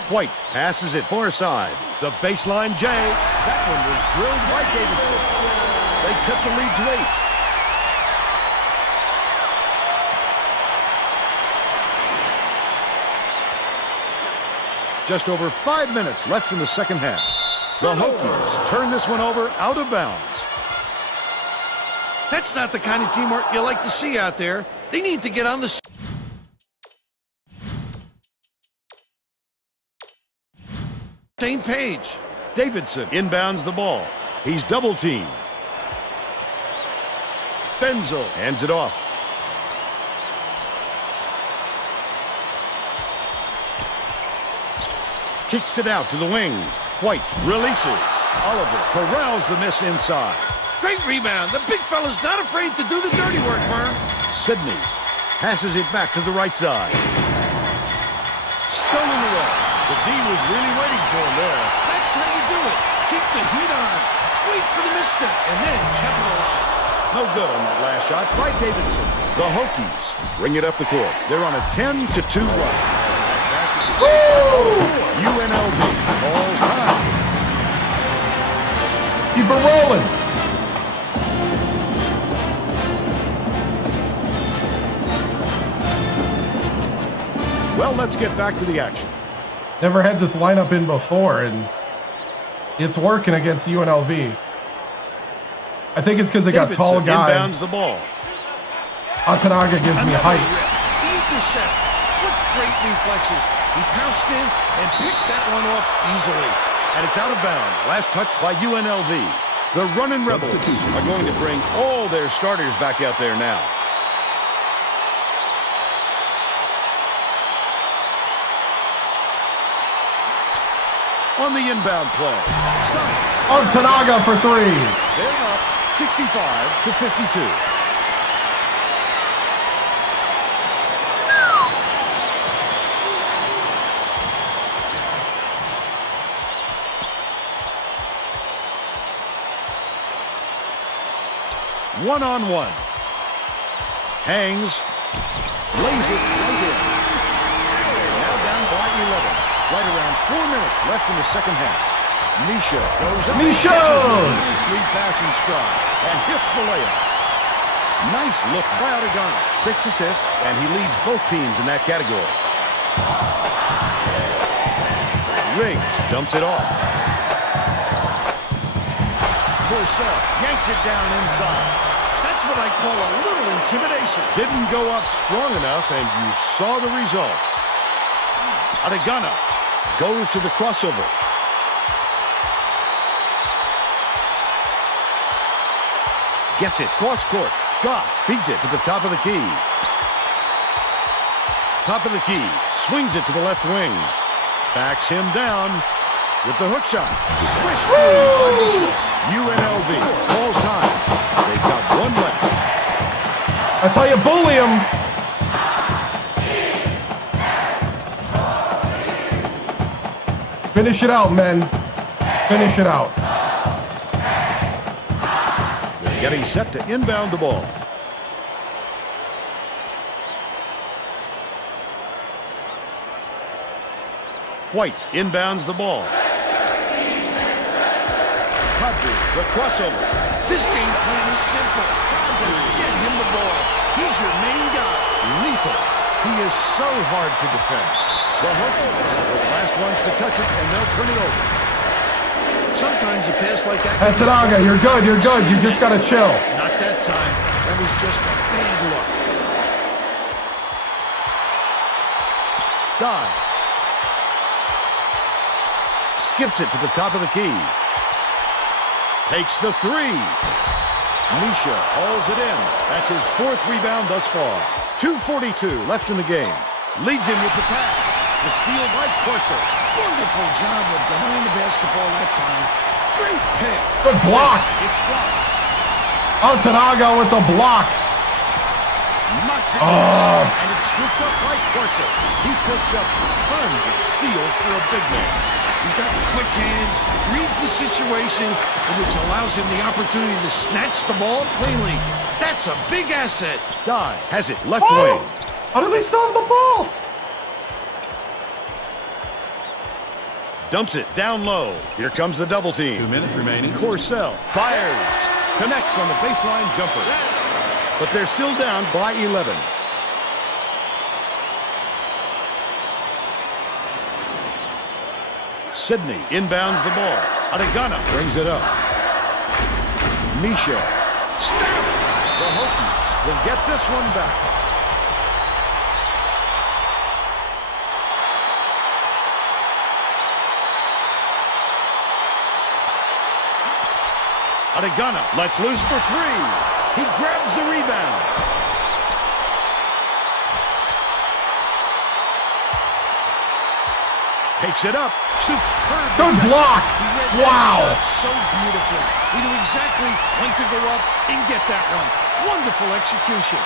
White passes it far side. The baseline J. That one was drilled by Davidson. They cut the lead to 8. Just over 5 minutes left in the second half. The Hokies turn this one over out of bounds. That's not the kind of teamwork you like to see out there. They need to get on the same page. Davidson inbounds the ball. He's double teamed. Benzo hands it off. Kicks it out to the wing. White releases. Oliver corrals the miss inside. Great rebound. The big fella's not afraid to do the dirty work, Vern. Sidney passes it back to the right side. Stolen away. The D was really waiting for him there. That's how you do it. Keep the heat on. Wait for the misstep, and then capitalize. No good on that last shot by Davidson. The Hokies bring it up the court. They're on a 10-2 run. UNLV calls time. Keep it rolling. Well, let's get back to the action. Never had this lineup in before, and it's working against UNLV. I think it's because they got tall guys. Inbounds the ball. Atanaga gives me height. The intercept. What great reflexes. He pounced in and picked that one off easily. And it's out of bounds. Last touch by UNLV. The running Rebels are going to bring all their starters back out there now. On the inbound play. Atanaga for three. They're up 65-52. One-on-one. Hangs. Lays it right in. Now down by 11. Right around 4 minutes left in the second half. Misha goes up. Misha! Nicely passing stride. And hits the layup. Nice look by Oregon. 6 assists, and he leads both teams in that category. Riggs dumps it off. Purcell yanks it down inside. That's what I call a little intimidation. Didn't go up strong enough, and you saw the result. Adegana goes to the crossover. Gets it cross court. Goff feeds it to the top of the key. Top of the key. Swings it to the left wing. Backs him down with the hook shot. Swish through. UNLV calls time. They've got one left. That's how you bully him. Finish it out, men. Finish it out. They're getting set to inbound the ball. White inbounds the ball. Hodges, the crossover. This game plan is simple. Just get him the ball. He's your main guy. Lethal. He is so hard to defend. The Hokies are the last ones to touch it, and they'll turn it over. Sometimes a pass like that. Atanaga, you're good, you're good. You just got to chill. Not that time. That was just a bad look. Dye. Skips it to the top of the key. Takes the three. Misha hauls it in. That's his 4th rebound thus far. 2:42 left in the game. Leads him with the pass. The steal by Corso. Wonderful job of behind the basketball that time. Great pick. Good block. It's blocked. Atanaga with the block. Knocks it down, and it's scooped up by Corso. He puts up tons of steals for a big man. He's got quick hands, reads the situation, which allows him the opportunity to snatch the ball cleanly. That's a big asset. Dye has it left wing. How do they still have the ball? Dumps it down low. Here comes the double team. 2 minutes remaining. Corcel fires. Connects on the baseline jumper. But they're still down by 11. Sidney inbounds the ball. Adegana brings it up. Misha. Stop! The Hokies will get this one back. Adegana lets loose for three. He grabs the rebound. Takes it up. Superb. Good block. Wow. So beautiful. He knew exactly when to go up and get that one. Wonderful execution.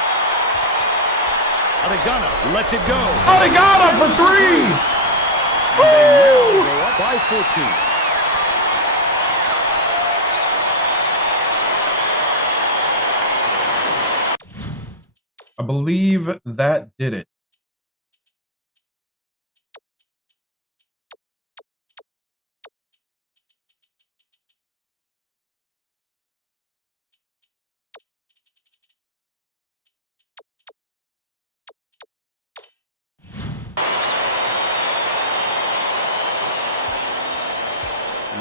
Adegana lets it go. Adegana for three. They now go up by 14. I believe that did it.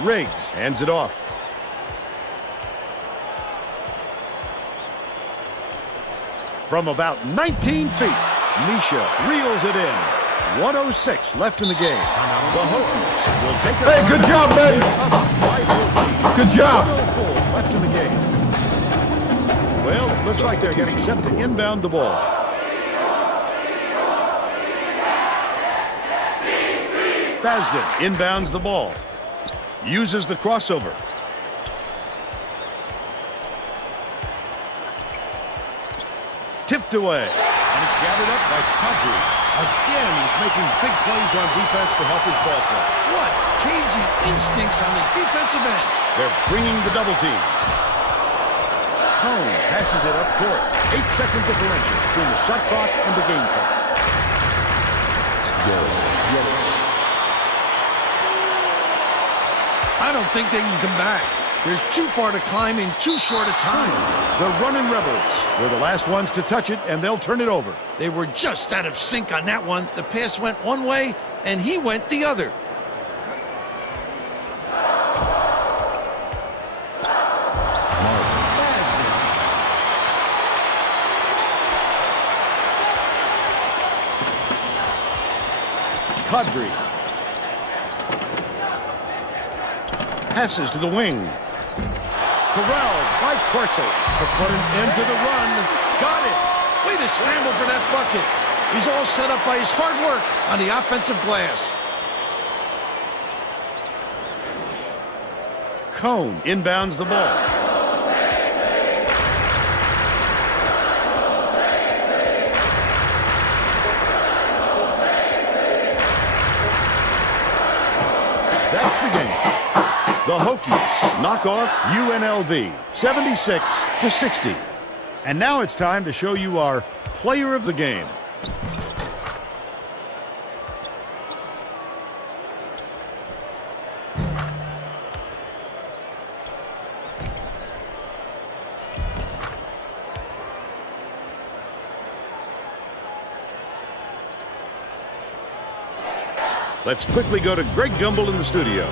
Riggs hands it off. From about 19 feet, Misha reels it in. 1:06 left in the game. The Hokies will take it. Hey, good job, man. Good job. 1:04 left in the game. Well, it looks like they're getting set to inbound the ball. Basden inbounds the ball. Uses the crossover. Tipped away. And it's gathered up by Kadri. Again, he's making big plays on defense to help his ball play. What cagey instincts on the defensive end. They're bringing the double team. Cone passes it up court. 8-second differential between the shot clock and the game clock. I don't think they can come back. They're too far to climb in too short a time. The running Rebels were the last ones to touch it, and they'll turn it over. They were just out of sync on that one. The pass went one way, and he went the other. Kadri. Passes to the wing. Corralled by Corso to put an end to the run. Got it. Way to scramble for that bucket. He's all set up by his hard work on the offensive glass. Cone inbounds the ball. That's the game. The Hokies knock off UNLV 76-60. And now it's time to show you our player of the game. Let's quickly go to Greg Gumbel in the studio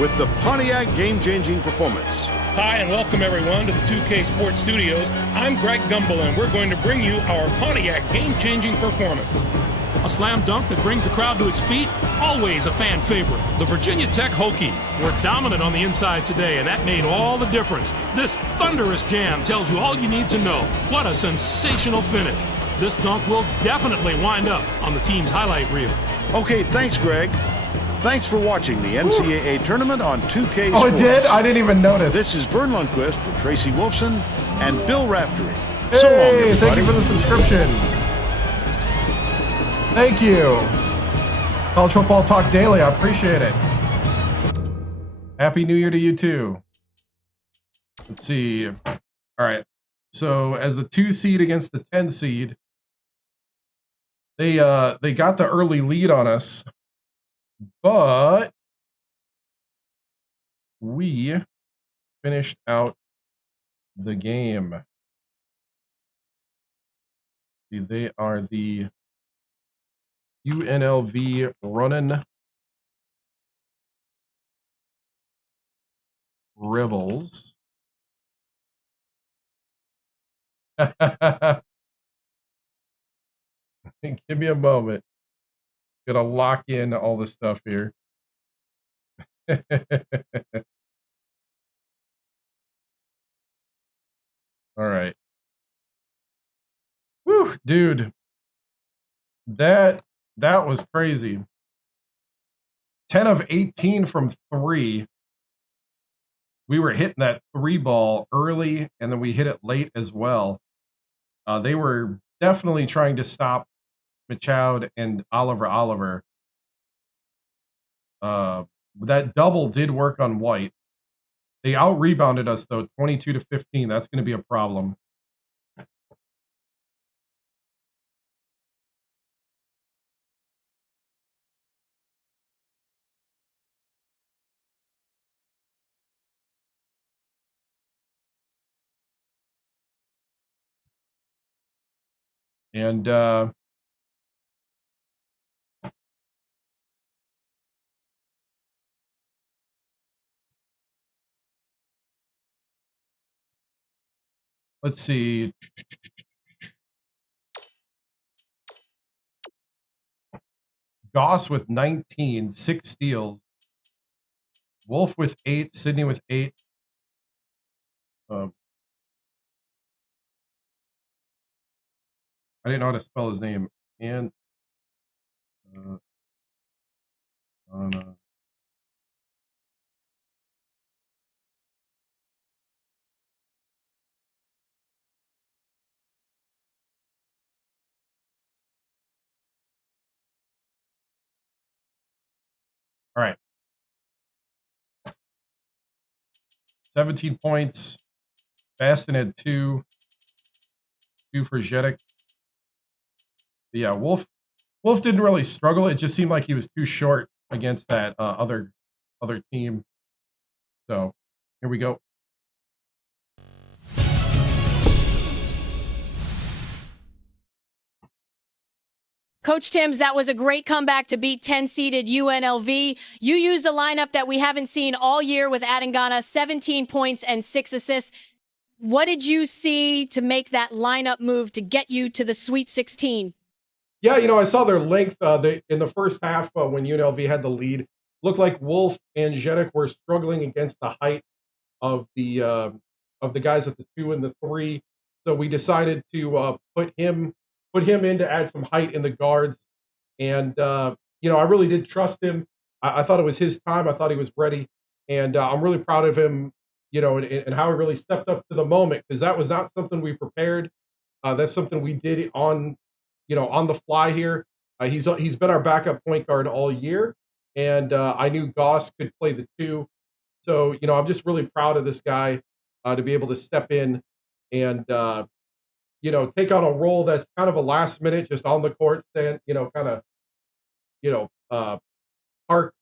with the Pontiac game-changing performance. Hi, and welcome everyone to the 2K Sports Studios. I'm Greg Gumbel, and we're going to bring you our Pontiac game-changing performance. A slam dunk that brings the crowd to its feet, always a fan favorite. The Virginia Tech Hokies were dominant on the inside today, and that made all the difference. This thunderous jam tells you all you need to know. What a sensational finish. This dunk will definitely wind up on the team's highlight reel. Okay, thanks, Greg. Thanks for watching the NCAA tournament on 2K Sports. Oh, it did? I didn't even notice. This is Vern Lundquist for Tracy Wolfson and Bill Raftery. Hey, So long, everybody. thank you for the subscription. Thank you. College Football Talk Daily. I appreciate it. Happy New Year to you too. Let's see. All right. So as the 2 seed against the 10 seed, they got the early lead on us, but we finished out the game. See, they are the UNLV running Rebels. Give me a moment. Gonna lock in all this stuff here. All right. Woo, dude. That was crazy. 10 of 18 from 3. We were hitting that 3 ball early, and then we hit it late as well. They were definitely trying to stop Michoud and Oliver. That double did work on White. They out-rebounded us, though, 22-15. That's going to be a problem. And let's see. Goss with 19, 6 steals. Wolf with 8, Sydney with 8. I didn't know how to spell his name. And all right. 17 points. Baston had 2. 2 for Zedek. Yeah, Wolf didn't really struggle. It just seemed like he was too short against that other team. So here we go. Coach Timms, that was a great comeback to beat 10-seeded UNLV. You used a lineup that we haven't seen all year with Adangana, 17 points and 6 assists. What did you see to make that lineup move to get you to the Sweet 16? Yeah, I saw their length in the first half when UNLV had the lead. Looked like Wolf and Zedek were struggling against the height of the guys at the 2 and the 3. So we decided to put him in to add some height in the guards. And, I really did trust him. I thought it was his time. I thought he was ready. And I'm really proud of him, and how he really stepped up to the moment, because that was not something we prepared. That's something we did on the fly here. He's been our backup point guard all year. And I knew Goss could play the 2. So, I'm just really proud of this guy to be able to step in and, take on a role that's kind of a last minute, just on the court, stand, park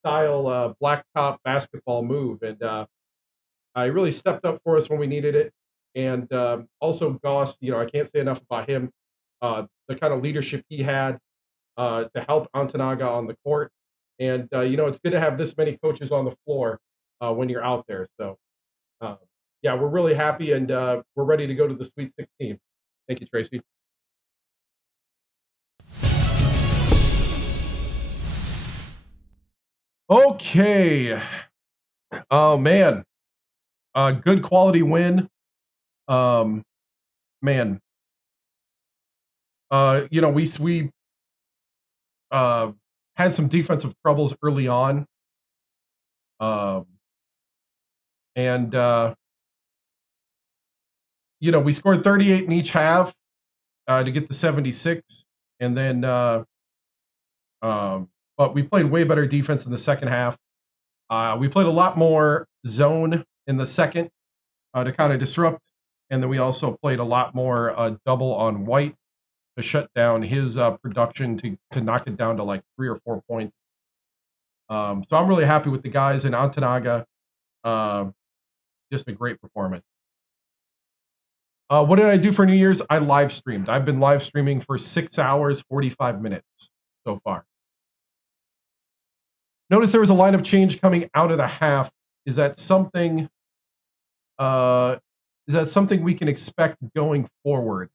style blacktop basketball move. And he really stepped up for us when we needed it. And also Goss, I can't say enough about him, the kind of leadership he had to help Antanaga on the court. And, it's good to have this many coaches on the floor when you're out there. So, yeah, we're really happy, and we're ready to go to the Sweet 16. Thank you, Tracy. Okay. Oh, man. Good quality win. Man. We had some defensive troubles early on. And we scored 38 in each half to get to 76. And then, but we played way better defense in the second half. We played a lot more zone in the second to kind of disrupt. And then we also played a lot more double on White to shut down his production, to knock it down to like 3 or 4 points. So I'm really happy with the guys in Antanaga. Just a great performance. What did I do for New Year's? I live streamed. I've been live streaming for 6 hours, 45 minutes so far. Notice there was a lineup change coming out of the half. Is that something we can expect going forward?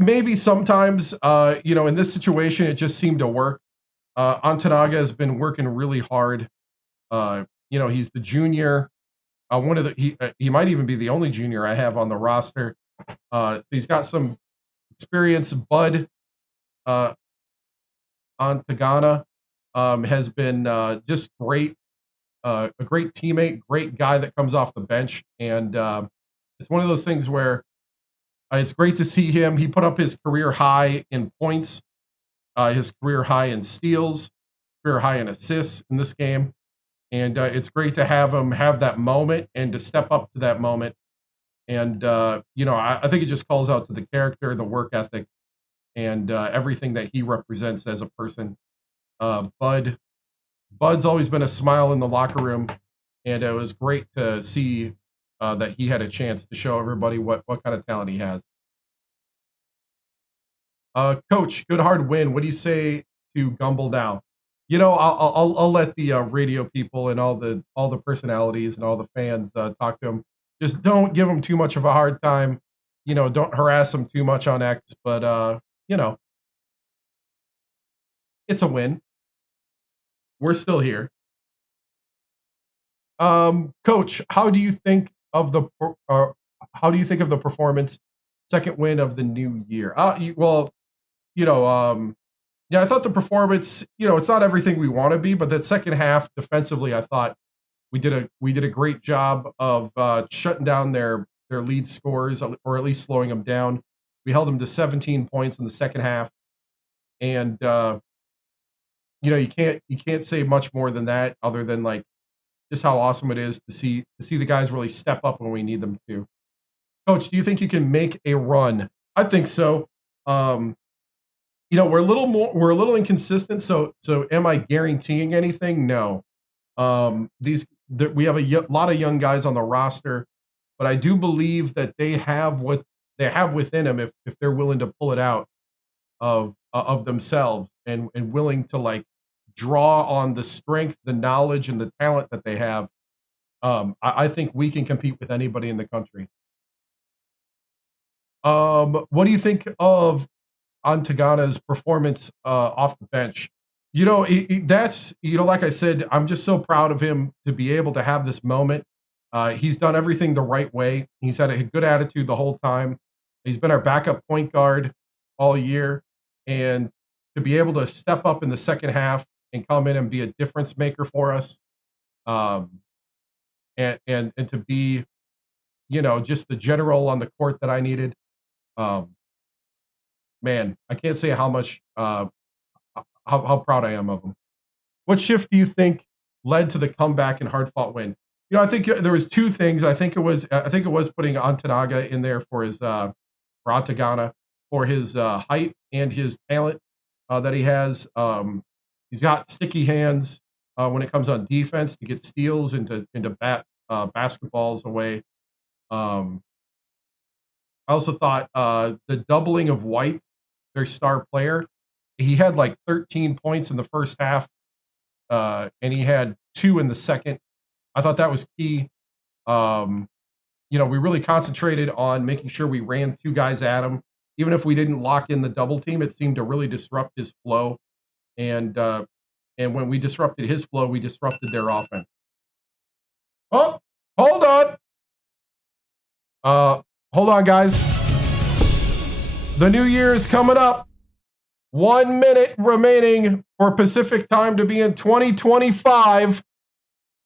Maybe sometimes, in this situation, it just seemed to work. Antanaga has been working really hard. He's the junior. He might even be the only junior I have on the roster. He's got some experience. Bud Antagana has been just great. A great teammate, great guy that comes off the bench. And it's one of those things where it's great to see him. He put up his career high in points, his career high in steals, career high in assists in this game. And it's great to have him have that moment and to step up to that moment. And, I think it just calls out to the character, the work ethic, and everything that he represents as a person. Bud's always been a smile in the locker room, and it was great to see that he had a chance to show everybody what kind of talent he has. Coach, good hard win. What do you say to Gumble now? I'll let the radio people and all the personalities and all the fans talk to him. Just don't give him too much of a hard time. Don't harass him too much on X. But it's a win. We're still here. Coach, how do you think of the performance? Second win of the new year. I thought the performance, it's not everything we want to be, but that second half defensively, I thought we did a great job of shutting down their lead scorers, or at least slowing them down. We held them to 17 points in the second half, and you can't say much more than that, other than like just how awesome it is to see the guys really step up when we need them to. Coach, do you think you can make a run? I think so. We're a little inconsistent. So am I guaranteeing anything? No. We have a lot of young guys on the roster, but I do believe that they have what they have within them if they're willing to pull it out of themselves and willing to like draw on the strength, the knowledge, and the talent that they have. I think we can compete with anybody in the country. What do you think of Antagana's performance off the bench? That's like I said, I'm just so proud of him to be able to have this moment. He's done everything the right way. He's had a good attitude the whole time. He's been our backup point guard all year, and to be able to step up in the second half and come in and be a difference maker for us, and to be, just the general on the court that I needed. Man, I can't say how much how proud I am of him. What shift do you think led to the comeback and hard-fought win? I think there was two things. I think it was putting Antanaga in there for his for Antagana for his height and his talent that he has. He's got sticky hands when it comes on defense to get steals into basketballs away. I also thought the doubling of White, their star player, he had like 13 points in the first half, and he had 2 in the second. I thought that was key. We really concentrated on making sure we ran 2 guys at him. Even if we didn't lock in the double team, it seemed to really disrupt his flow. And when we disrupted his flow, we disrupted their offense. Oh, hold on. Hold on, guys. The new year is coming up. 1 minute remaining for Pacific time to be in 2025.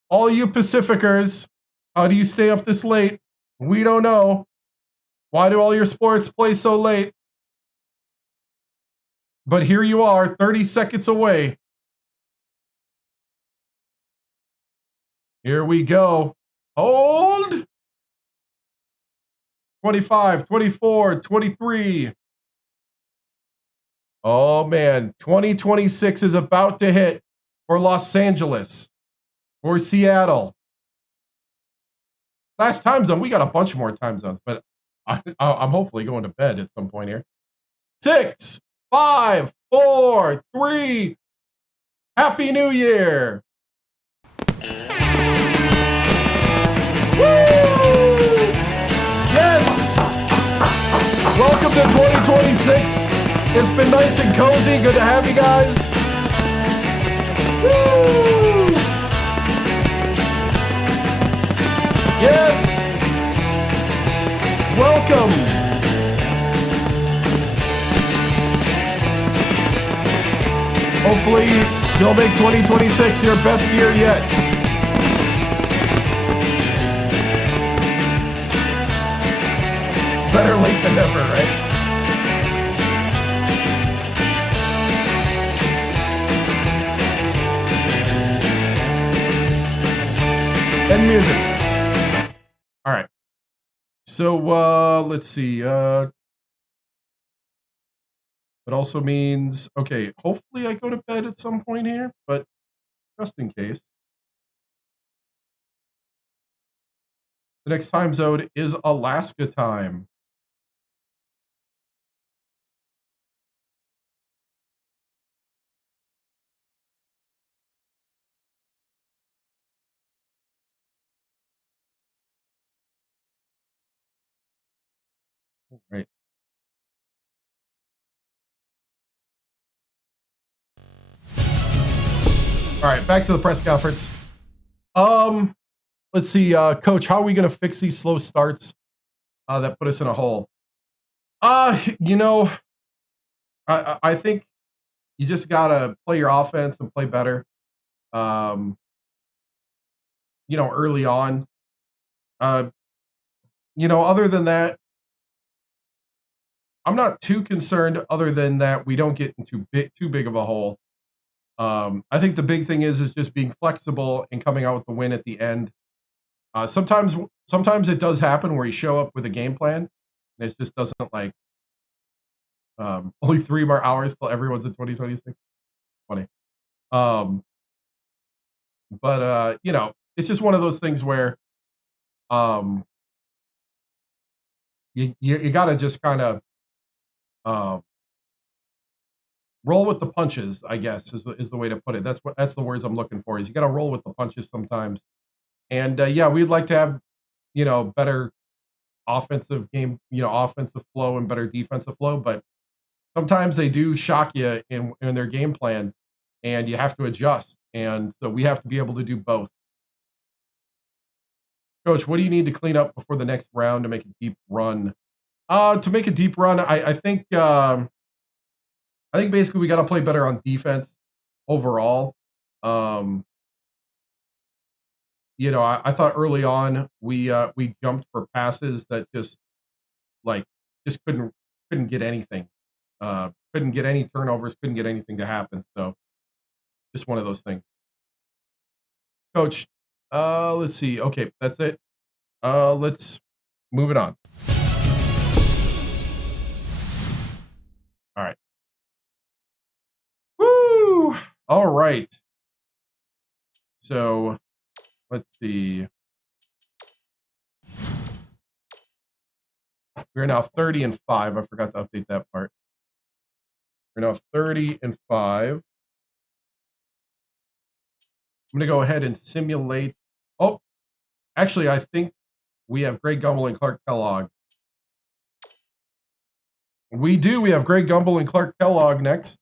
All you Pacificers, how do you stay up this late? We don't know. Why do all your sports play so late? But here you are, 30 seconds away. Here we go. Hold. 25, 24, 23. Oh, man. 2026 is about to hit for Los Angeles, for Seattle. Last time zone, we got a bunch more time zones, but I'm hopefully going to bed at some point here. 6, 5, 4, 3. Happy New Year. Yes! Welcome to 2026. It's been nice and cozy. Good to have you guys. Woo! Yes! Welcome. Hopefully You'll make 2026 your best year yet. Better late than never, right? And music. All right. So let's see. It also means, okay, hopefully I go to bed at some point here, but just in case. The next time zone is Alaska time. All right. All right, back to the press conference. Let's see, Coach, how are we going to fix these slow starts that put us in a hole? You know, I think you just got to play your offense and play better. You know, early on. You know, other than that, I'm not too concerned other than that we don't get into too big of a hole. I think the big thing is just being flexible and coming out with the win at the end. Sometimes it does happen where you show up with a game plan and it just doesn't like only 3 more hours till everyone's in 2026. Funny. But you know, it's just one of those things where you got to just kind of roll with the punches, I guess is the way to put it. That's the words I'm looking for. Is you got to roll with the punches sometimes. And yeah, we'd like to have, you know, better offensive game, you know, offensive flow and better defensive flow. But sometimes they do shock you in their game plan, and you have to adjust. And so we have to be able to do both. Coach, what do you need to clean up before the next round to make a deep run? To make a deep run, I think basically we got to play better on defense overall. You know, I thought early on we jumped for passes that just couldn't get anything. Couldn't get any turnovers, couldn't get anything to happen. So just one of those things. Coach, let's see. Okay, that's it. Let's move it on. All right. Woo! All right. So let's see. We're now 30-5. I forgot to update that part. We're now 30-5. I'm going to go ahead and simulate. Oh, actually, I think we have Greg Gumbel and Clark Kellogg. We do. We have Greg Gumbel and Clark Kellogg next.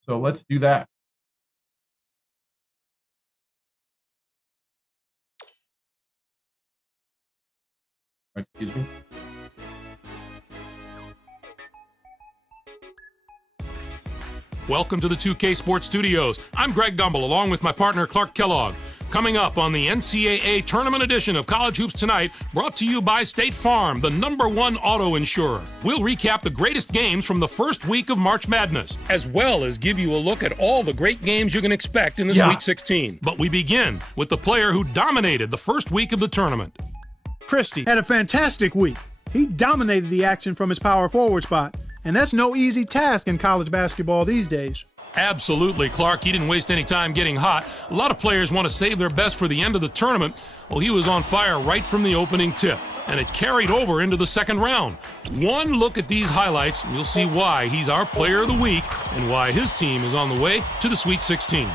So let's do that. Excuse me. Welcome to the 2K Sports Studios. I'm Greg Gumbel, along with my partner Clark Kellogg. Coming up on the NCAA Tournament Edition of College Hoops Tonight, brought to you by State Farm, the #1 auto insurer. We'll recap the greatest games from the first week of March Madness, as well as give you a look at all the great games you can expect in the Sweet 16. But we begin with the player who dominated the first week of the tournament. Christie had a fantastic week. He dominated the action from his power forward spot, and that's no easy task in college basketball these days. Absolutely, Clark. He didn't waste any time getting hot. A lot of players want to save their best for the end of the tournament. Well, he was on fire right from the opening tip, and it carried over into the second round. One look at these highlights, and you'll see why he's our player of the week and why his team is on the way to the Sweet 16.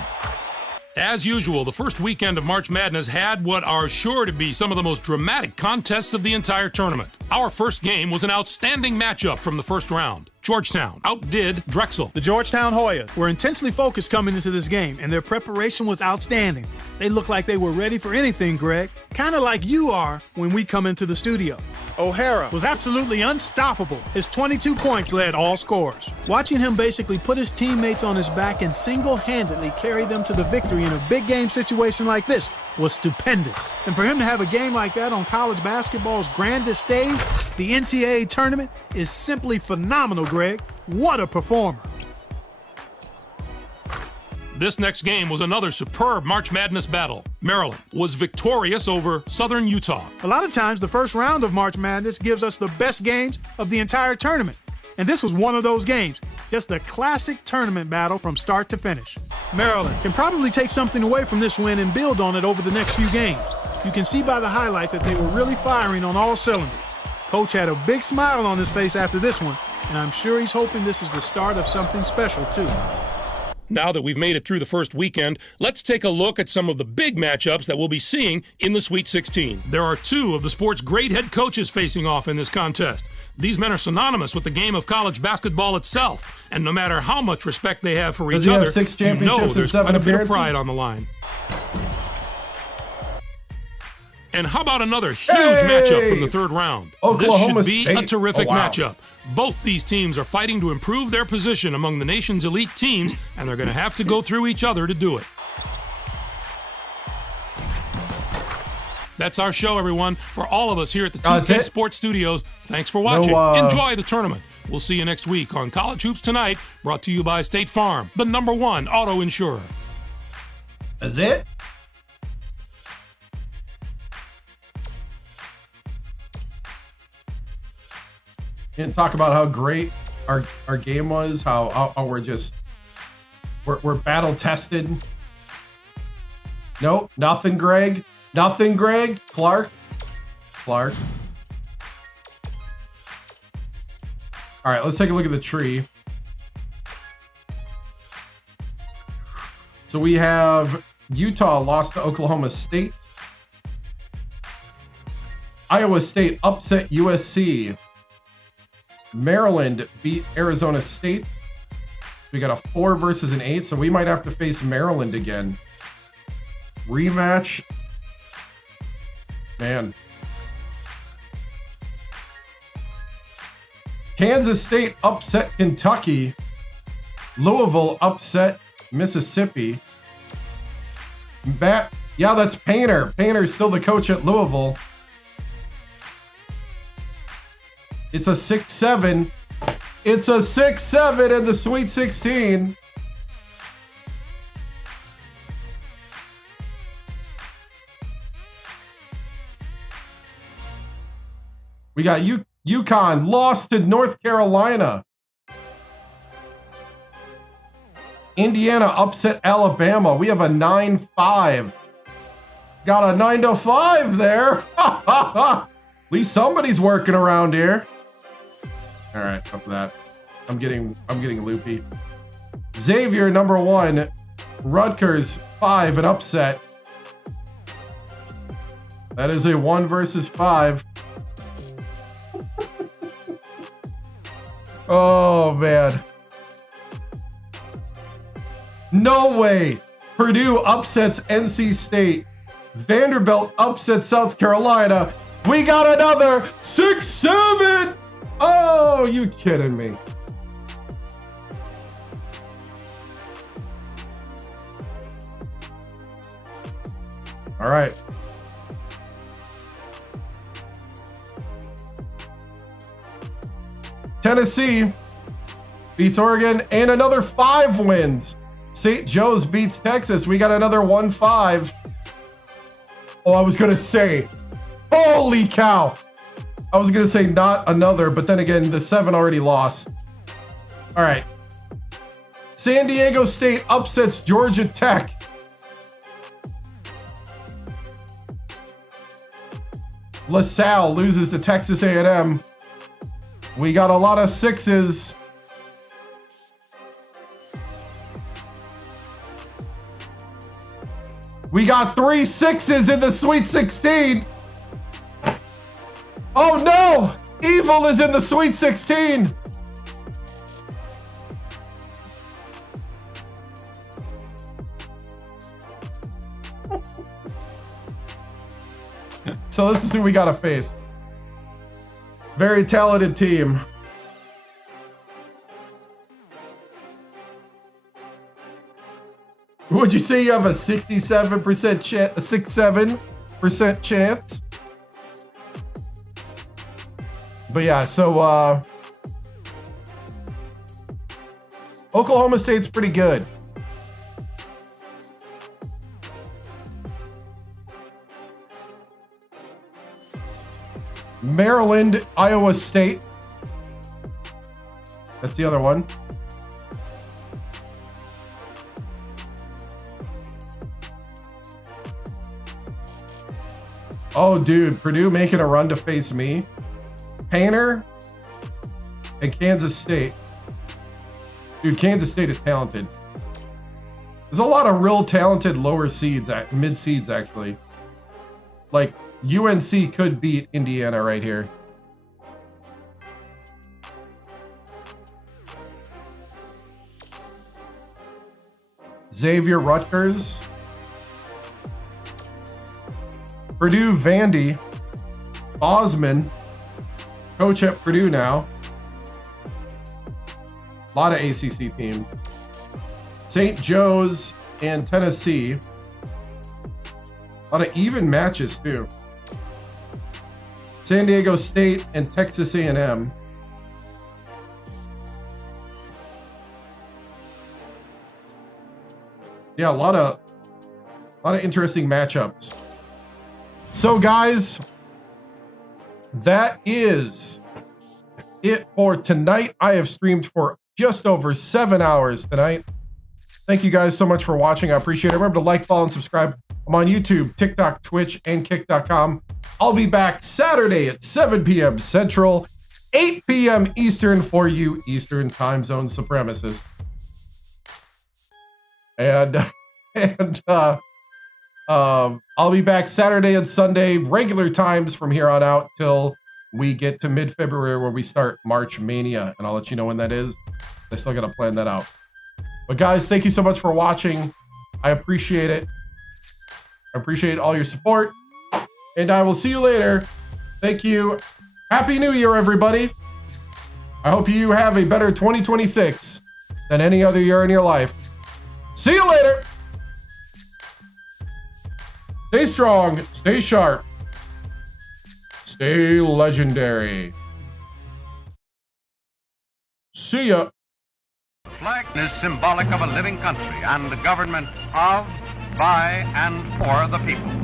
As usual, the first weekend of March Madness had what are sure to be some of the most dramatic contests of the entire tournament. Our first game was an outstanding matchup from the first round. Georgetown outdid Drexel. The Georgetown Hoyas were intensely focused coming into this game, and their preparation was outstanding. They looked like they were ready for anything, Greg. Kind of like you are when we come into the studio. O'Hara was absolutely unstoppable. His 22 points led all scorers. Watching him basically put his teammates on his back and single-handedly carry them to the victory in a big game situation like this was stupendous. And for him to have a game like that on college basketball's grandest stage, the NCAA tournament, is simply phenomenal, Greg. What a performer. This next game was another superb March Madness battle. Maryland was victorious over Southern Utah. A lot of times, the first round of March Madness gives us the best games of the entire tournament. And this was one of those games. Just a classic tournament battle from start to finish. Maryland can probably take something away from this win and build on it over the next few games. You can see by the highlights that they were really firing on all cylinders. Coach had a big smile on his face after this one, and I'm sure he's hoping this is the start of something special, too. Now that we've made it through the first weekend, let's take a look at some of the big matchups that we'll be seeing in the Sweet 16. There are two of the sport's great head coaches facing off in this contest. These men are synonymous with the game of college basketball itself, and no matter how much respect they have for each other, have 6 championships and 7 quite a bit of appearances? pride on the line. And how about another huge matchup from the third round? Oklahoma this should be State. a terrific Oh, wow. matchup. Both these teams are fighting to improve their position among the nation's elite teams, and they're going to have to go through each other to do it. That's our show, everyone. For all of us here at the 2K Sports Studios, thanks for watching. Enjoy the tournament. We'll see you next week on College Hoops Tonight, brought to you by State Farm, the #1 auto insurer. That's it? And talk about how great our game was, how we're battle tested. Nope, nothing, Greg. Nothing, Greg. Clark. All right, let's take a look at the tree. So we have Utah lost to Oklahoma State. Iowa State upset USC. Maryland beat Arizona State. We got a 4 versus an 8, so we might have to face Maryland again. Rematch. Man. Kansas State upset Kentucky. Louisville upset Mississippi. Yeah, that's Painter. Painter's still the coach at Louisville. It's a 6-7. It's a 6-7 in the Sweet 16. We got UConn lost to North Carolina. Indiana upset Alabama. We have a 9-5. Got a 9-5 there. At least somebody's working around here. All right, up that. I'm getting loopy. Xavier #1, Rutgers 5, an upset. That is a 1 versus 5. Oh man. No way. Purdue upsets NC State. Vanderbilt upsets South Carolina. We got another 6-7. Oh, you kidding me? All right. Tennessee beats Oregon and another 5 wins. St. Joe's beats Texas. We got another 1-5. Oh, I was going to say, holy cow. I was going to say not another, but then again, the 7 already lost. All right. San Diego State upsets Georgia Tech. LaSalle loses to Texas A&M. We got a lot of 6s. We got 3 6s in the Sweet 16. Oh no! Evil is in the Sweet 16. So this is who we gotta face. Very talented team. Would you say you have a 67% chance, a 67% chance? But yeah, so Oklahoma State's pretty good. Maryland, Iowa State. That's the other one. Oh, dude, Purdue making a run to face me. Painter and Kansas State. Dude, Kansas State is talented. There's a lot of real talented lower seeds, mid seeds actually. Like UNC could beat Indiana right here. Xavier, Rutgers. Purdue, Vandy. Osman, coach at Purdue now. A lot of ACC teams. St. Joe's and Tennessee. A lot of even matches too. San Diego State and Texas A&M. Yeah, a lot of interesting matchups. So guys, that is it for tonight. I have streamed for just over 7 hours tonight. Thank you guys so much for watching. I appreciate it. Remember to like, follow, and subscribe. I'm on YouTube, TikTok, Twitch, and Kick.com. I'll be back Saturday at 7 p.m. Central, 8 p.m. Eastern for you Eastern time zone supremacists. And I'll be back Saturday and Sunday, regular times from here on out till we get to mid-February where we start March Mania, and I'll let you know when that is. I still got to plan that out. But guys, thank you so much for watching. I appreciate it. I appreciate all your support, and I will see you later. Thank you. Happy New Year, everybody. I hope you have a better 2026 than any other year in your life. See you later. Stay strong, stay sharp, stay legendary. See ya. The flag is symbolic of a living country and the government of, by, and for the people.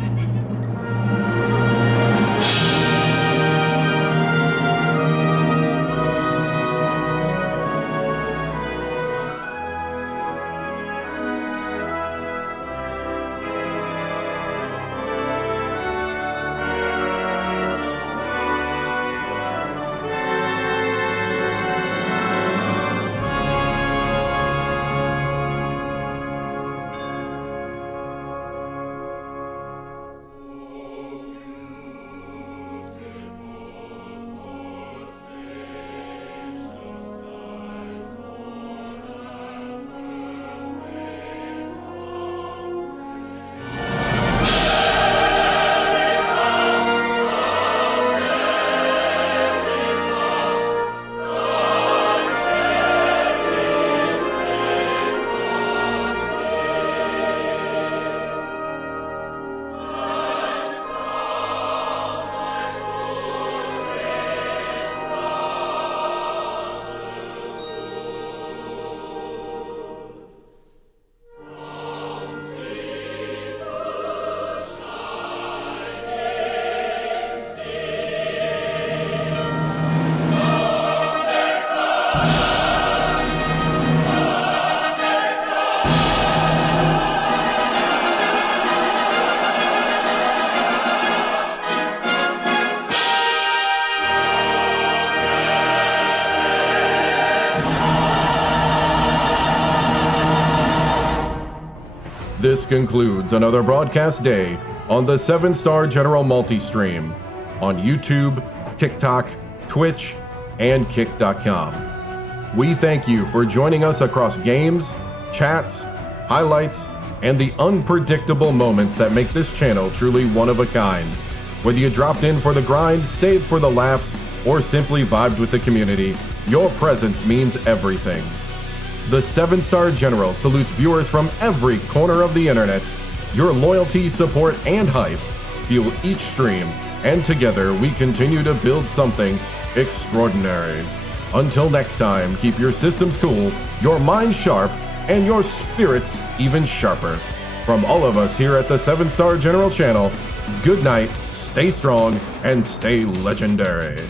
This concludes another broadcast day on the 7-Star General Multi-Stream on YouTube, TikTok, Twitch, and Kick.com. We thank you for joining us across games, chats, highlights, and the unpredictable moments that make this channel truly one of a kind. Whether you dropped in for the grind, stayed for the laughs, or simply vibed with the community, your presence means everything. The 7-Star General salutes viewers from every corner of the internet. Your loyalty, support, and hype fuel each stream, and together we continue to build something extraordinary. Until next time, keep your systems cool, your minds sharp, and your spirits even sharper. From all of us here at the 7-Star General channel, good night, stay strong, and stay legendary.